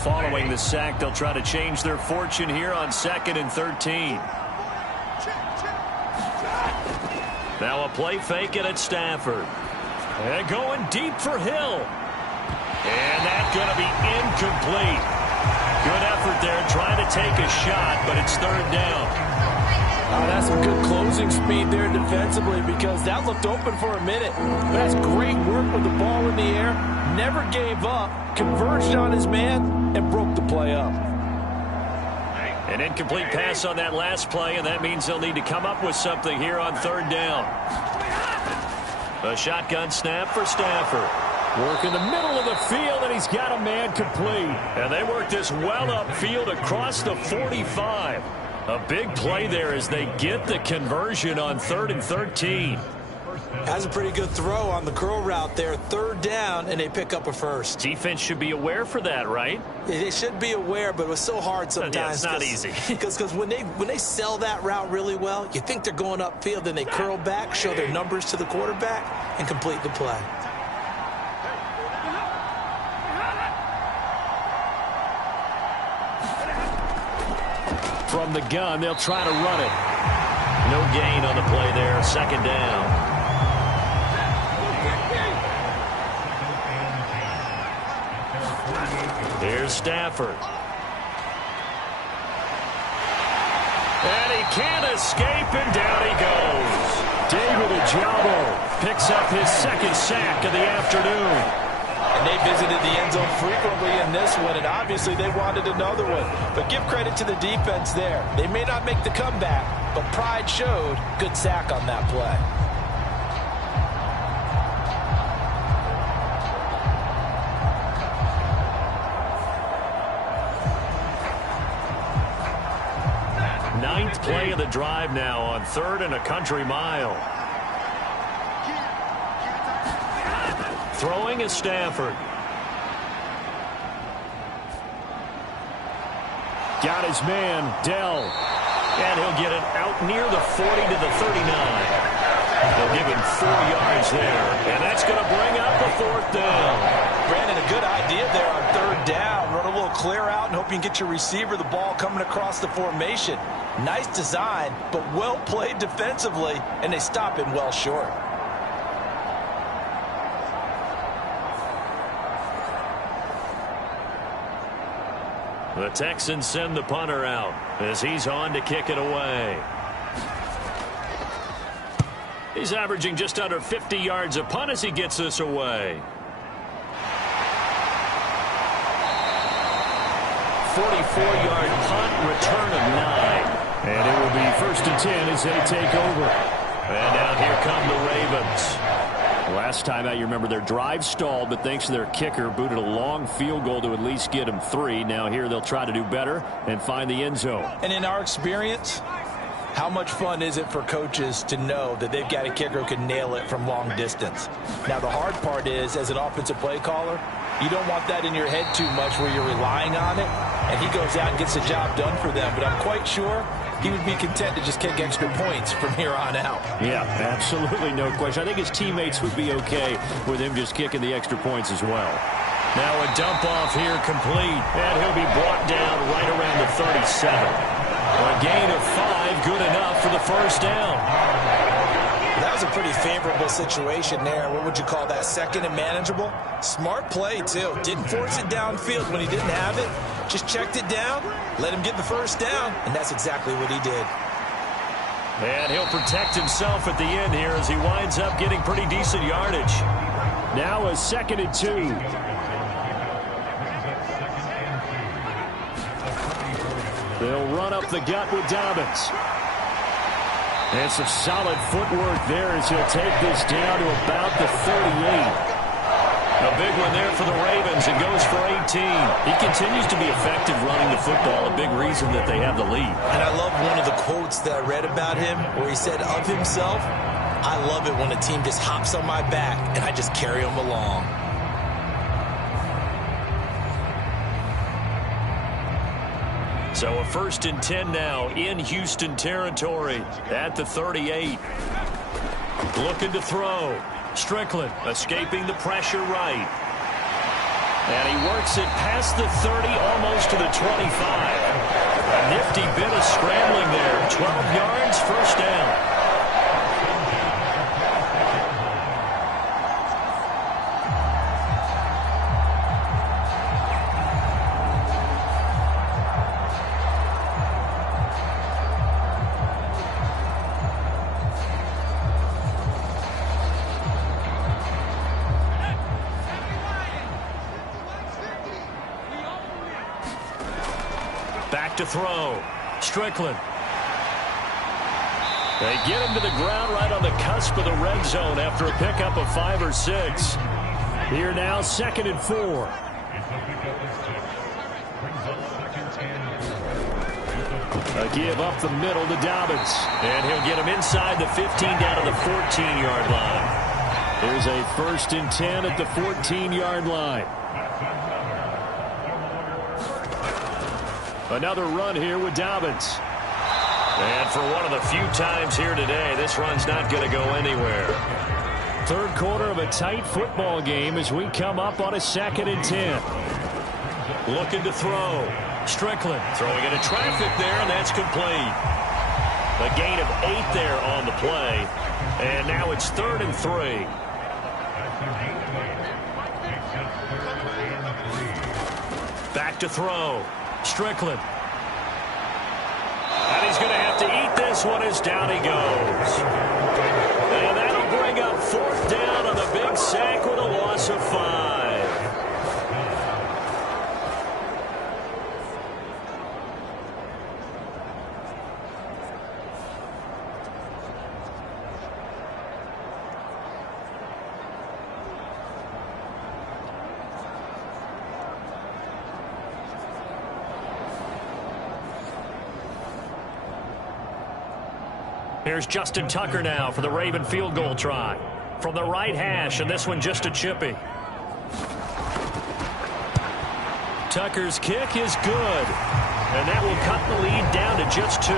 Following the sack, they'll try to change their fortune here on 2nd and 13. Now a play fake it at Stafford. And going deep for Hill. And that's going to be incomplete. Good effort there trying to take a shot, but it's third down. That's some good closing speed there defensively, because that looked open for a minute. But that's great work with the ball in the air. Never gave up, converged on his man, and broke the play up. An incomplete pass on that last play, and that means they'll need to come up with something here on third down. A shotgun snap for Stafford. Work in the middle of the field, and he's got a man complete. And they work this well upfield across the 45. A big play there as they get the conversion on 3rd and 13. That's a pretty good throw on the curl route there. Third down, and they pick up a first. Defense should be aware for that, right? They should be aware, but it was so hard sometimes. Yeah, it's not easy. Because when they sell that route really well, you think they're going upfield, then they curl back, show their numbers to the quarterback, and complete the play. From the gun, they'll try to run it. No gain on the play there. Second down. Here's Stafford. And he can't escape, and down he goes. David Ojabo picks up his 2nd sack of the afternoon. And they visited the end zone frequently in this one, and obviously they wanted another one. But give credit to the defense there. They may not make the comeback, but pride showed. Good sack on that play. Ninth play of the drive now on 3rd and a country mile. Throwing is Stafford. Got his man, Dell. And he'll get it out near the 40 to the 39. They'll give him 4 yards there, and that's going to bring up the 4th down. Brandon, a good idea there on 3rd down. Run a little clear out and hope you can get your receiver the ball coming across the formation. Nice design, but well played defensively, and they stop him well short. The Texans send the punter out as he's on to kick it away. He's averaging just under 50 yards a punt as he gets this away. 44-yard punt, return of 9. And it will be 1st and 10 as they take over. And now here come the Ravens. Last time out, you remember their drive stalled, but thanks to their kicker, booted a long field goal to at least get them 3. Now here they'll try to do better and find the end zone. And in our experience, how much fun is it for coaches to know that they've got a kicker who can nail it from long distance? Now, the hard part is, as an offensive play caller, you don't want that in your head too much where you're relying on it, and he goes out and gets the job done for them. But I'm quite sure he would be content to just kick extra points from here on out. Yeah, absolutely no question. I think his teammates would be okay with him just kicking the extra points as well. Now a dump off here complete, and he'll be brought down right around the 37. A gain of 5, good enough for the 1st down. That was a pretty favorable situation there. What would you call that? 2nd and manageable? Smart play, too. Didn't force it downfield when he didn't have it. Just checked it down, let him get the 1st down, and that's exactly what he did. And he'll protect himself at the end here as he winds up getting pretty decent yardage. Now a 2nd and 2. They'll run up the gut with Dobbins. And some solid footwork there as he'll take this down to about the 38. A big one there for the Ravens. It goes for 18. He continues to be effective running the football, a big reason that they have the lead. And I love one of the quotes that I read about him where he said of himself, "I love it when a team just hops on my back and I just carry them along." So a 1st and 10 now in Houston territory at the 38. Looking to throw. Strickland escaping the pressure right. And he works it past the 30, almost to the 25. A nifty bit of scrambling there. 12 yards, 1st down. To throw. Strickland. They get him to the ground right on the cusp of the red zone after a pickup of 5 or 6. Here now, 2nd and 4. A give up the middle to Dobbins. And he'll get him inside the 15 down to the 14-yard line. Here's a 1st and 10 at the 14-yard line. Another run here with Dobbins. And for one of the few times here today, this run's not going to go anywhere. 3rd quarter of a tight football game as we come up on a 2nd and 10. Looking to throw. Strickland throwing into traffic there, and that's complete. A gain of 8 there on the play. And now it's 3rd and 3. Back to throw. Strickland. And he's going to have to eat this one as down he goes. And that'll bring up 4th down on the big sack with a loss of 5. Here's Justin Tucker now for the Raven field goal try. From the right hash, and this one just a chippy. Tucker's kick is good. And that will cut the lead down to just 2.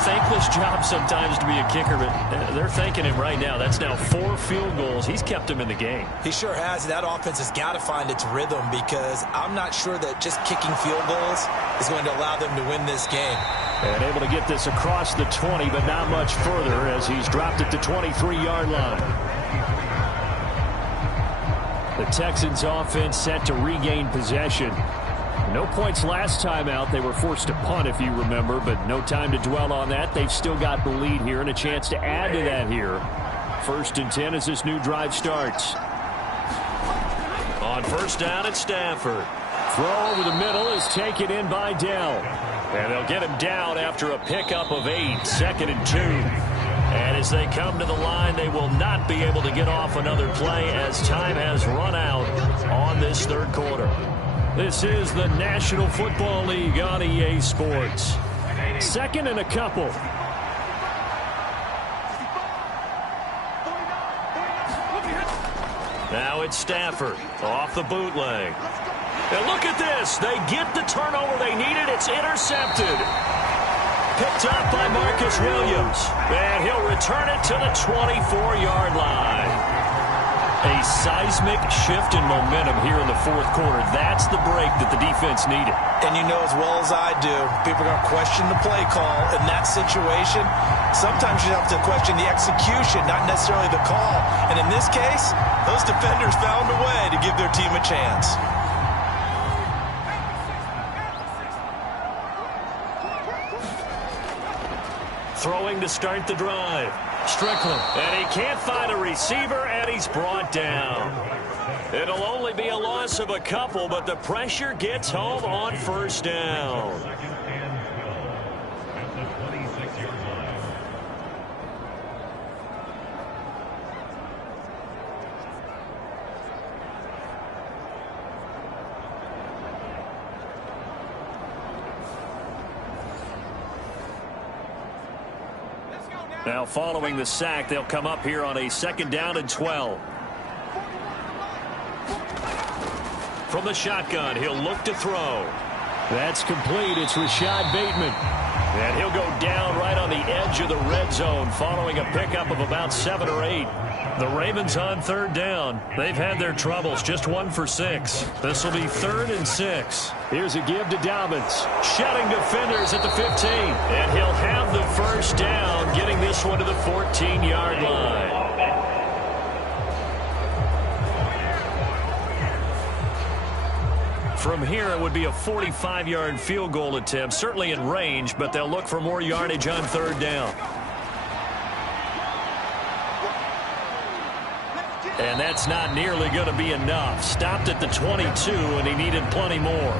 thankless job sometimes to be a kicker, but they're thanking him right now. That's now 4 field goals. He's kept him in the game. He sure has. That offense has got to find its rhythm because I'm not sure that just kicking field goals is going to allow them to win this game. And able to get this across the 20, but not much further as he's dropped it to 23-yard line. The Texans offense set to regain possession. No points last time out. They were forced to punt, if you remember, but no time to dwell on that. They've still got the lead here and a chance to add to that here. 1st and 10 as this new drive starts. On 1st down, it's Stafford. Throw over the middle is taken in by Dell. And they'll get him down after a pickup of 8, 2nd and 2. And as they come to the line, they will not be able to get off another play as time has run out on this 3rd quarter. This is the National Football League on EA Sports. 2nd and a couple. Now it's Stafford off the bootleg. And look at this. They get the turnover they needed. It's intercepted. Picked up by Marcus Williams. And he'll return it to the 24-yard line. A seismic shift in momentum here in the 4th quarter. That's the break that the defense needed. And you know as well as I do, people are going to question the play call in that situation. Sometimes you have to question the execution, not necessarily the call. And in this case, those defenders found a way to give their team a chance. Throwing to start the drive. Strickland. And he can't find a receiver, and he's brought down. It'll only be a loss of a couple, but the pressure gets home on 1st down. Now following the sack, they'll come up here on a 2nd down and 12. From the shotgun, he'll look to throw. That's complete. It's Rashad Bateman. And he'll go down right on the edge of the red zone following a pickup of about 7 or 8. The Ravens on 3rd down. They've had their troubles, just 1 for 6. This will be 3rd and 6. Here's a give to Dobbins. Shedding defenders at the 15. And he'll have the 1st down, getting this one to the 14-yard line. From here, it would be a 45-yard field goal attempt, certainly in range, but they'll look for more yardage on 3rd down. And that's not nearly going to be enough. Stopped at the 22, and he needed plenty more.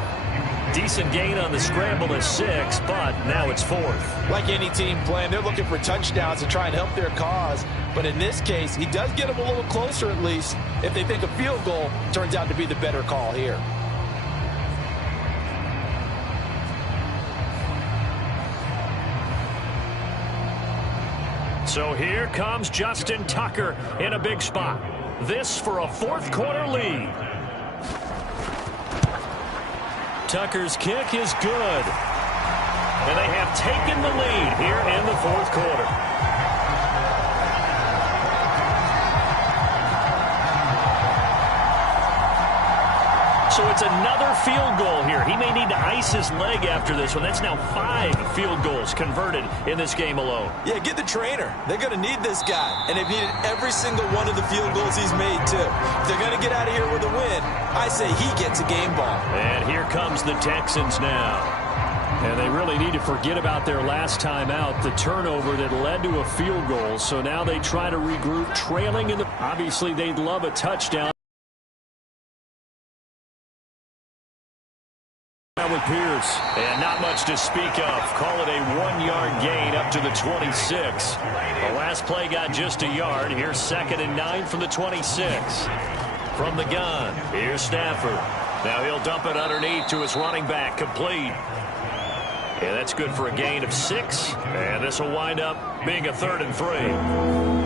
Decent gain on the scramble is 6, but now it's 4th. Like any team playing, they're looking for touchdowns to try and help their cause. But in this case, he does get them a little closer at least if they think a field goal turns out to be the better call here. So here comes Justin Tucker in a big spot. This for a 4th quarter lead. Tucker's kick is good. And they have taken the lead here in the 4th quarter. So it's another field goal here. He may need to ice his leg after this one. That's now 5 field goals converted in this game alone. Yeah, get the trainer. They're going to need this guy. And they've needed every single one of the field goals he's made, too. If they're going to get out of here with a win, I say he gets a game ball. And here comes the Texans now. And they really need to forget about their last time out, the turnover that led to a field goal. So now they try to regroup, trailing in the... Obviously, they'd love a touchdown. With Pierce. And not much to speak of. Call it a 1-yard gain up to the 26. The last play got just a yard. Here's 2nd and 9 from the 26. From the gun, here's Stafford. Now he'll dump it underneath to his running back, complete. And that's good for a gain of 6. And this will wind up being a 3rd and 3.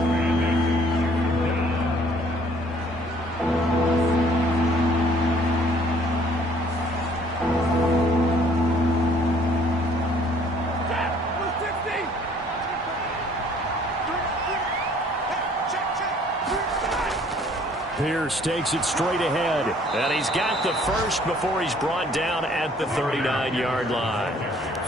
Pierce takes it straight ahead. And he's got the first before he's brought down at the 39-yard line.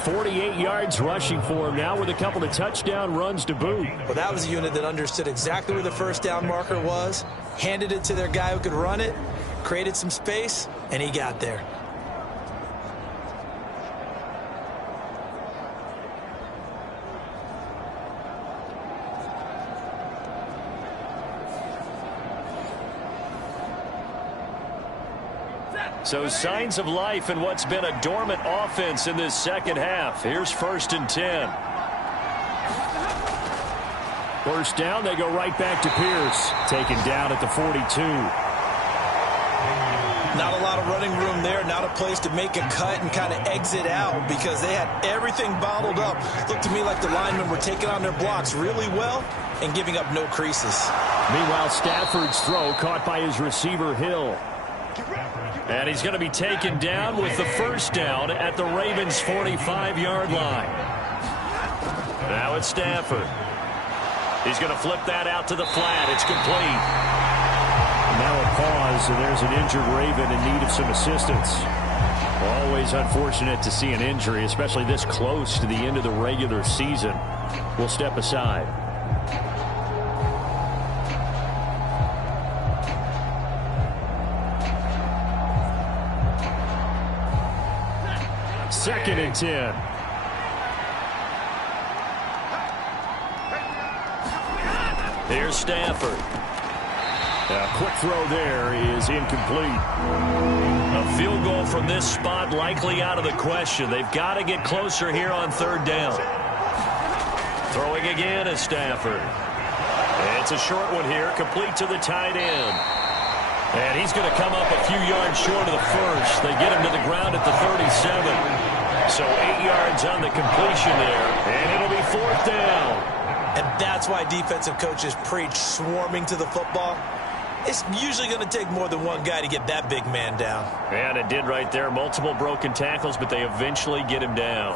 48 yards rushing for him now with a couple of touchdown runs to boot. Well, that was a unit that understood exactly where the first down marker was, handed it to their guy who could run it, created some space, and he got there. So signs of life in what's been a dormant offense in this second half. Here's 1st and 10. First down, they go right back to Pierce. Taken down at the 42. Not a lot of running room there, not a place to make a cut and kind of exit out because they had everything bottled up. Looked to me like the linemen were taking on their blocks really well and giving up no creases. Meanwhile, Stafford's throw caught by his receiver, Hill. And he's going to be taken down with the first down at the Ravens' 45-yard line. Now it's Stafford. He's going to flip that out to the flat. It's complete. Now a pause, and there's an injured Raven in need of some assistance. Always unfortunate to see an injury, especially this close to the end of the regular season. We'll step aside. Second and 10. Here's Stafford. A quick throw there is incomplete. A field goal from this spot likely out of the question. They've got to get closer here on 3rd down. Throwing again is Stafford. It's a short one here, complete to the tight end. And he's going to come up a few yards short of the first. They get him to the ground at the 37. So 8 yards on the completion there, and it'll be 4th down. And that's why defensive coaches preach swarming to the football. It's usually going to take more than one guy to get that big man down. And it did right there. Multiple broken tackles, but they eventually get him down.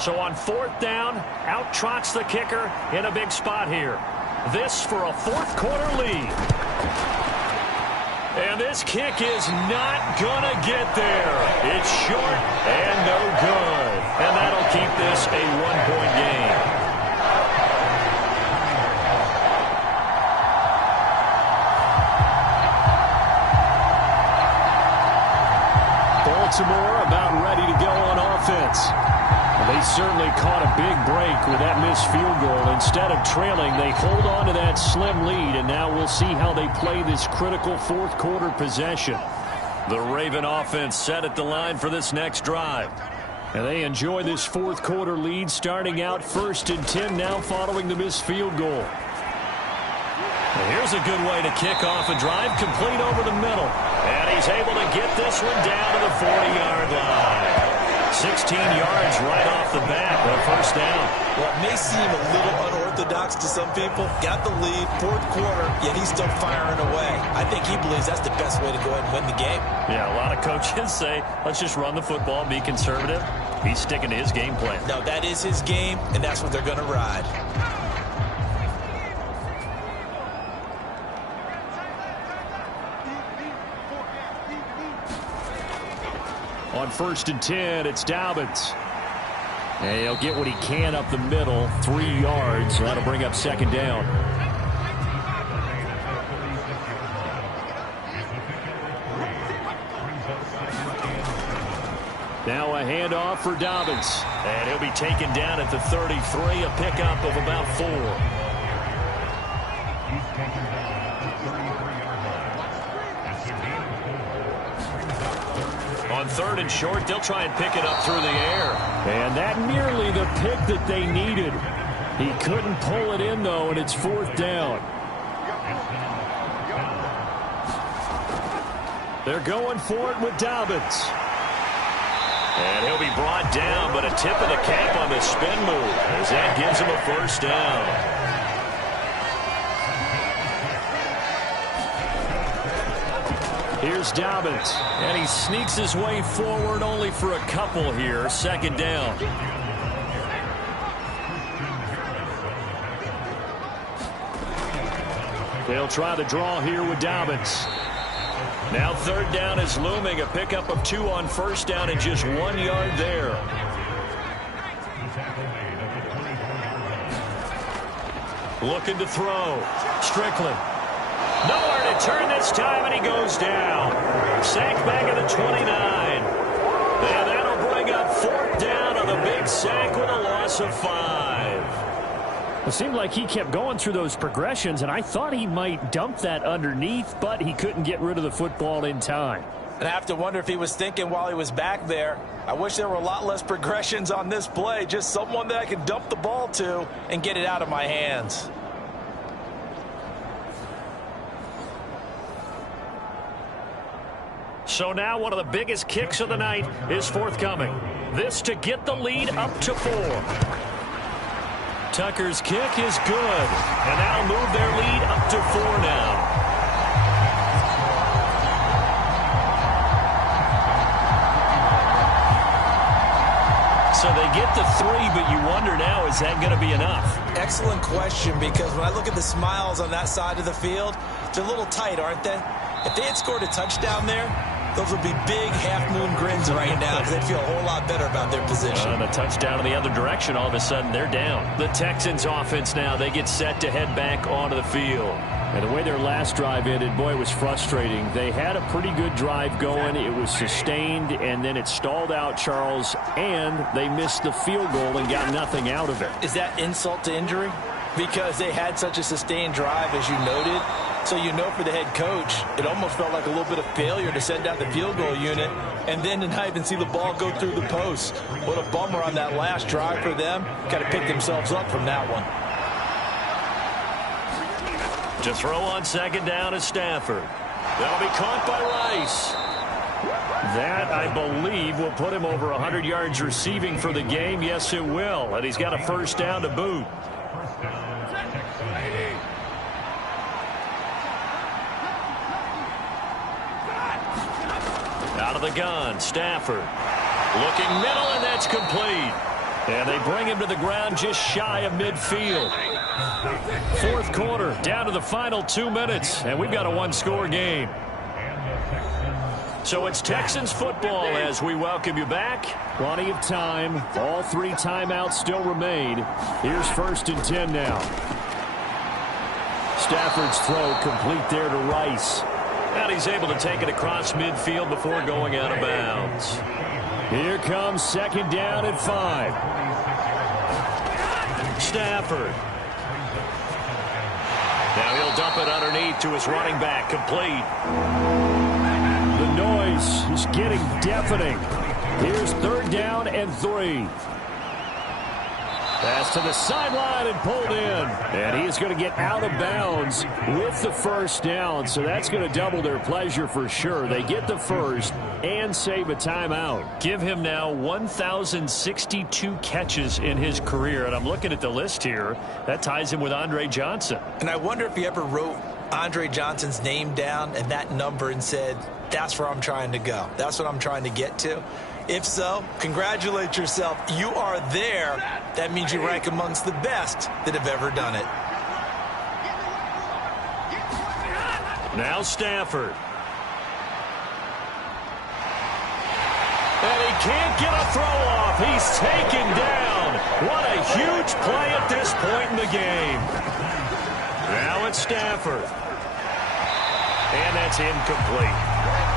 So on 4th down, out trots the kicker in a big spot here. This for a 4th quarter lead. And this kick is not going to get there. It's short and no good. And that'll keep this a 1-point game. Baltimore about ready to go on offense. They certainly caught a big break with that missed field goal. Instead of trailing, they hold on to that slim lead, and now we'll see how they play this critical 4th quarter possession. The Raven offense set at the line for this next drive. And they enjoy this 4th quarter lead, starting out 1st and 10 now following the missed field goal. Well, here's a good way to kick off a drive, complete over the middle. And he's able to get this one down to the 40-yard line. 16 yards right off the bat for a first down. Well, it may seem a little unorthodox to some people. Got the lead, 4th quarter, yet he's still firing away. I think he believes that's the best way to go ahead and win the game. Yeah, a lot of coaches say, let's just run the football, be conservative. He's sticking to his game plan. No, that is his game, and that's what they're going to ride. On 1st and 10, it's Dobbins. And he'll get what he can up the middle, 3 yards. That'll bring up 2nd down. Now a handoff for Dobbins. And he'll be taken down at the 33, a pickup of about 4. On 3rd and short, they'll try and pick it up through the air. And that nearly the pick that they needed. He couldn't pull it in, though, and it's 4th down. They're going for it with Dobbins. And he'll be brought down, but a tip of the cap on the spin move as that gives him a first down. Here's Dobbins. And he sneaks his way forward only for a couple here. 2nd down. They'll try the draw here with Dobbins. Now third down is looming. A pickup of 2 on first down and just 1 yard there. Looking to throw. Strickland. Nowhere to turn this time, and he goes down. Sacked back at the 29. And that'll bring up fourth down on the big sack with a loss of 5. It seemed like he kept going through those progressions, and I thought he might dump that underneath, but he couldn't get rid of the football in time. And I have to wonder if he was thinking while he was back there, I wish there were a lot less progressions on this play, just someone that I could dump the ball to and get it out of my hands. So now one of the biggest kicks of the night is forthcoming. This to get the lead up to 4. Tucker's kick is good, and that'll move their lead up to 4 now. So they get the 3, but you wonder now, is that going to be enough? Excellent question, because when I look at the smiles on that side of the field, they're a little tight, aren't they? If they had scored a touchdown there, those would be big half-moon grins right now because they'd feel a whole lot better about their position. And a touchdown in the other direction, all of a sudden they're down. The Texans offense now, they get set to head back onto the field. And the way their last drive ended, boy, it was frustrating. They had a pretty good drive going. It was sustained, and then it stalled out, Charles, and they missed the field goal and got nothing out of it. Is that insult to injury? Because they had such a sustained drive, as you noted. So you know for the head coach, it almost felt like a little bit of failure to send out the field goal unit and then to not even see the ball go through the post. What a bummer on that last drive for them. Kind of picked themselves up from that one. To throw on second down is Stafford. That'll be caught by Rice. That, I believe, will put him over 100 yards receiving for the game. Yes, it will. And he's got a first down to boot. Out of the gun, Stafford. Looking middle, and that's complete. And they bring him to the ground just shy of midfield. Fourth quarter, down to the final 2 minutes, and we've got a one-score game. So it's Texans football as we welcome you back. Plenty of time. All 3 timeouts still remain. Here's 1st and 10 now. Stafford's throw complete there to Rice. And he's able to take it across midfield before going out of bounds. Here comes second down at 5. Stafford. Now he'll dump it underneath to his running back, complete. The noise is getting deafening. Here's third down and 3. Pass to the sideline and pulled in. And he is going to get out of bounds with the first down. So that's going to double their pleasure for sure. They get the first and save a timeout. Give him now 1,062 catches in his career. And I'm looking at the list here. That ties him with Andre Johnson. And I wonder if he ever wrote Andre Johnson's name down and that number and said, that's where I'm trying to go. That's what I'm trying to get to. If so, congratulate yourself. You are there. That means you rank amongst the best that have ever done it. Now Stafford. And he can't get a throw off. He's taken down. What a huge play at this point in the game. Now it's Stafford. And that's incomplete.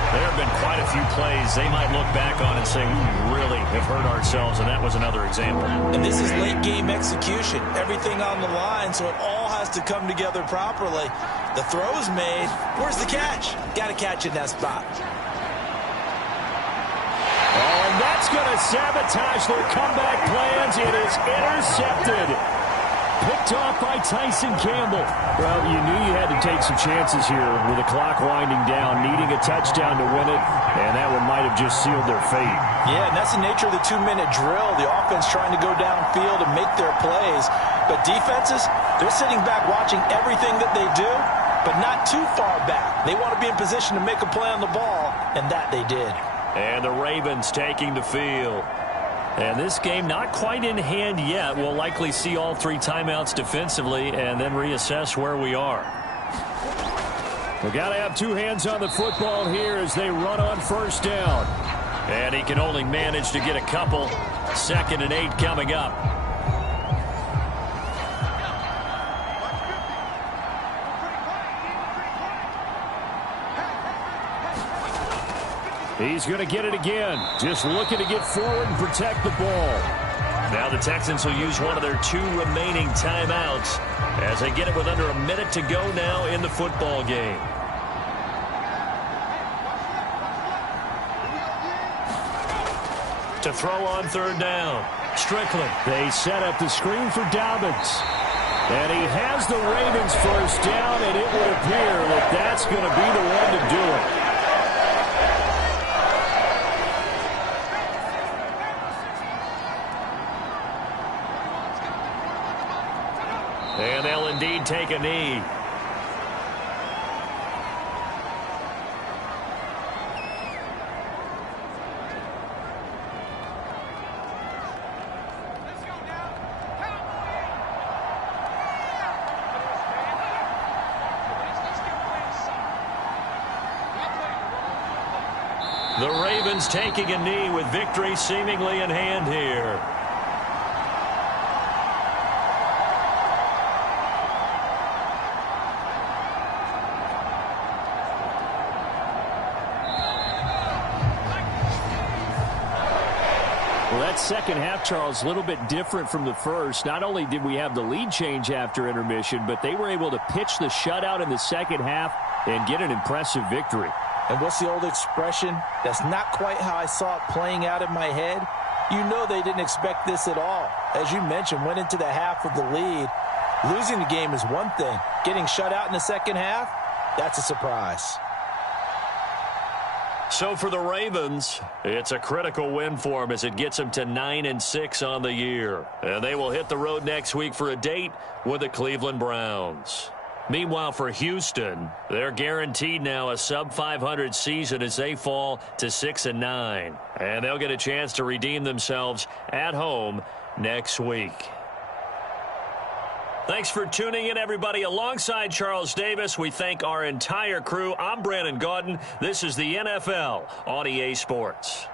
There have been quite a few plays they might look back on and say, we really have hurt ourselves, and that was another example. And this is late game execution. Everything on the line, so it all has to come together properly. The throw is made. Where's the catch? Got to catch in that spot. Oh, and that's going to sabotage their comeback plans. It is intercepted. Picked off by Tyson Campbell. Well, you knew you had to take some chances here with the clock winding down, needing a touchdown to win it, and that one might have just sealed their fate. Yeah, and that's the nature of the 2-minute drill. The offense trying to go downfield and make their plays. But defenses, they're sitting back watching everything that they do, but not too far back. They want to be in position to make a play on the ball, and that they did. And the Ravens taking the field. And this game not quite in hand yet. We'll likely see all 3 timeouts defensively and then reassess where we are. We got to have two hands on the football here as they run on first down. And he can only manage to get a couple. 2nd and 8 coming up. He's going to get it again. Just looking to get forward and protect the ball. Now the Texans will use one of their 2 remaining timeouts as they get it with under a minute to go now in the football game. To throw on 3rd down. Strickland. They set up the screen for Dobbins. And he has the Ravens first down, and it would appear that that's going to be the one to do it. And they'll indeed take a knee. The Ravens taking a knee with victory seemingly in hand here. Well, that second half, Charles, a little bit different from the first. Not only did we have the lead change after intermission, but they were able to pitch the shutout in the second half and get an impressive victory. And what's the old expression? That's not quite how I saw it playing out in my head. You know they didn't expect this at all. As you mentioned, went into the half with the lead. Losing the game is one thing. Getting shut out in the second half, that's a surprise. So for the Ravens, it's a critical win for them as it gets them to 9-6 on the year. And they will hit the road next week for a date with the Cleveland Browns. Meanwhile, for Houston, they're guaranteed now a sub-500 season as they fall to 6-9. And they'll get a chance to redeem themselves at home next week. Thanks for tuning in, everybody. Alongside Charles Davis, we thank our entire crew. I'm Brandon Gaudin. This is the NFL on EA Sports.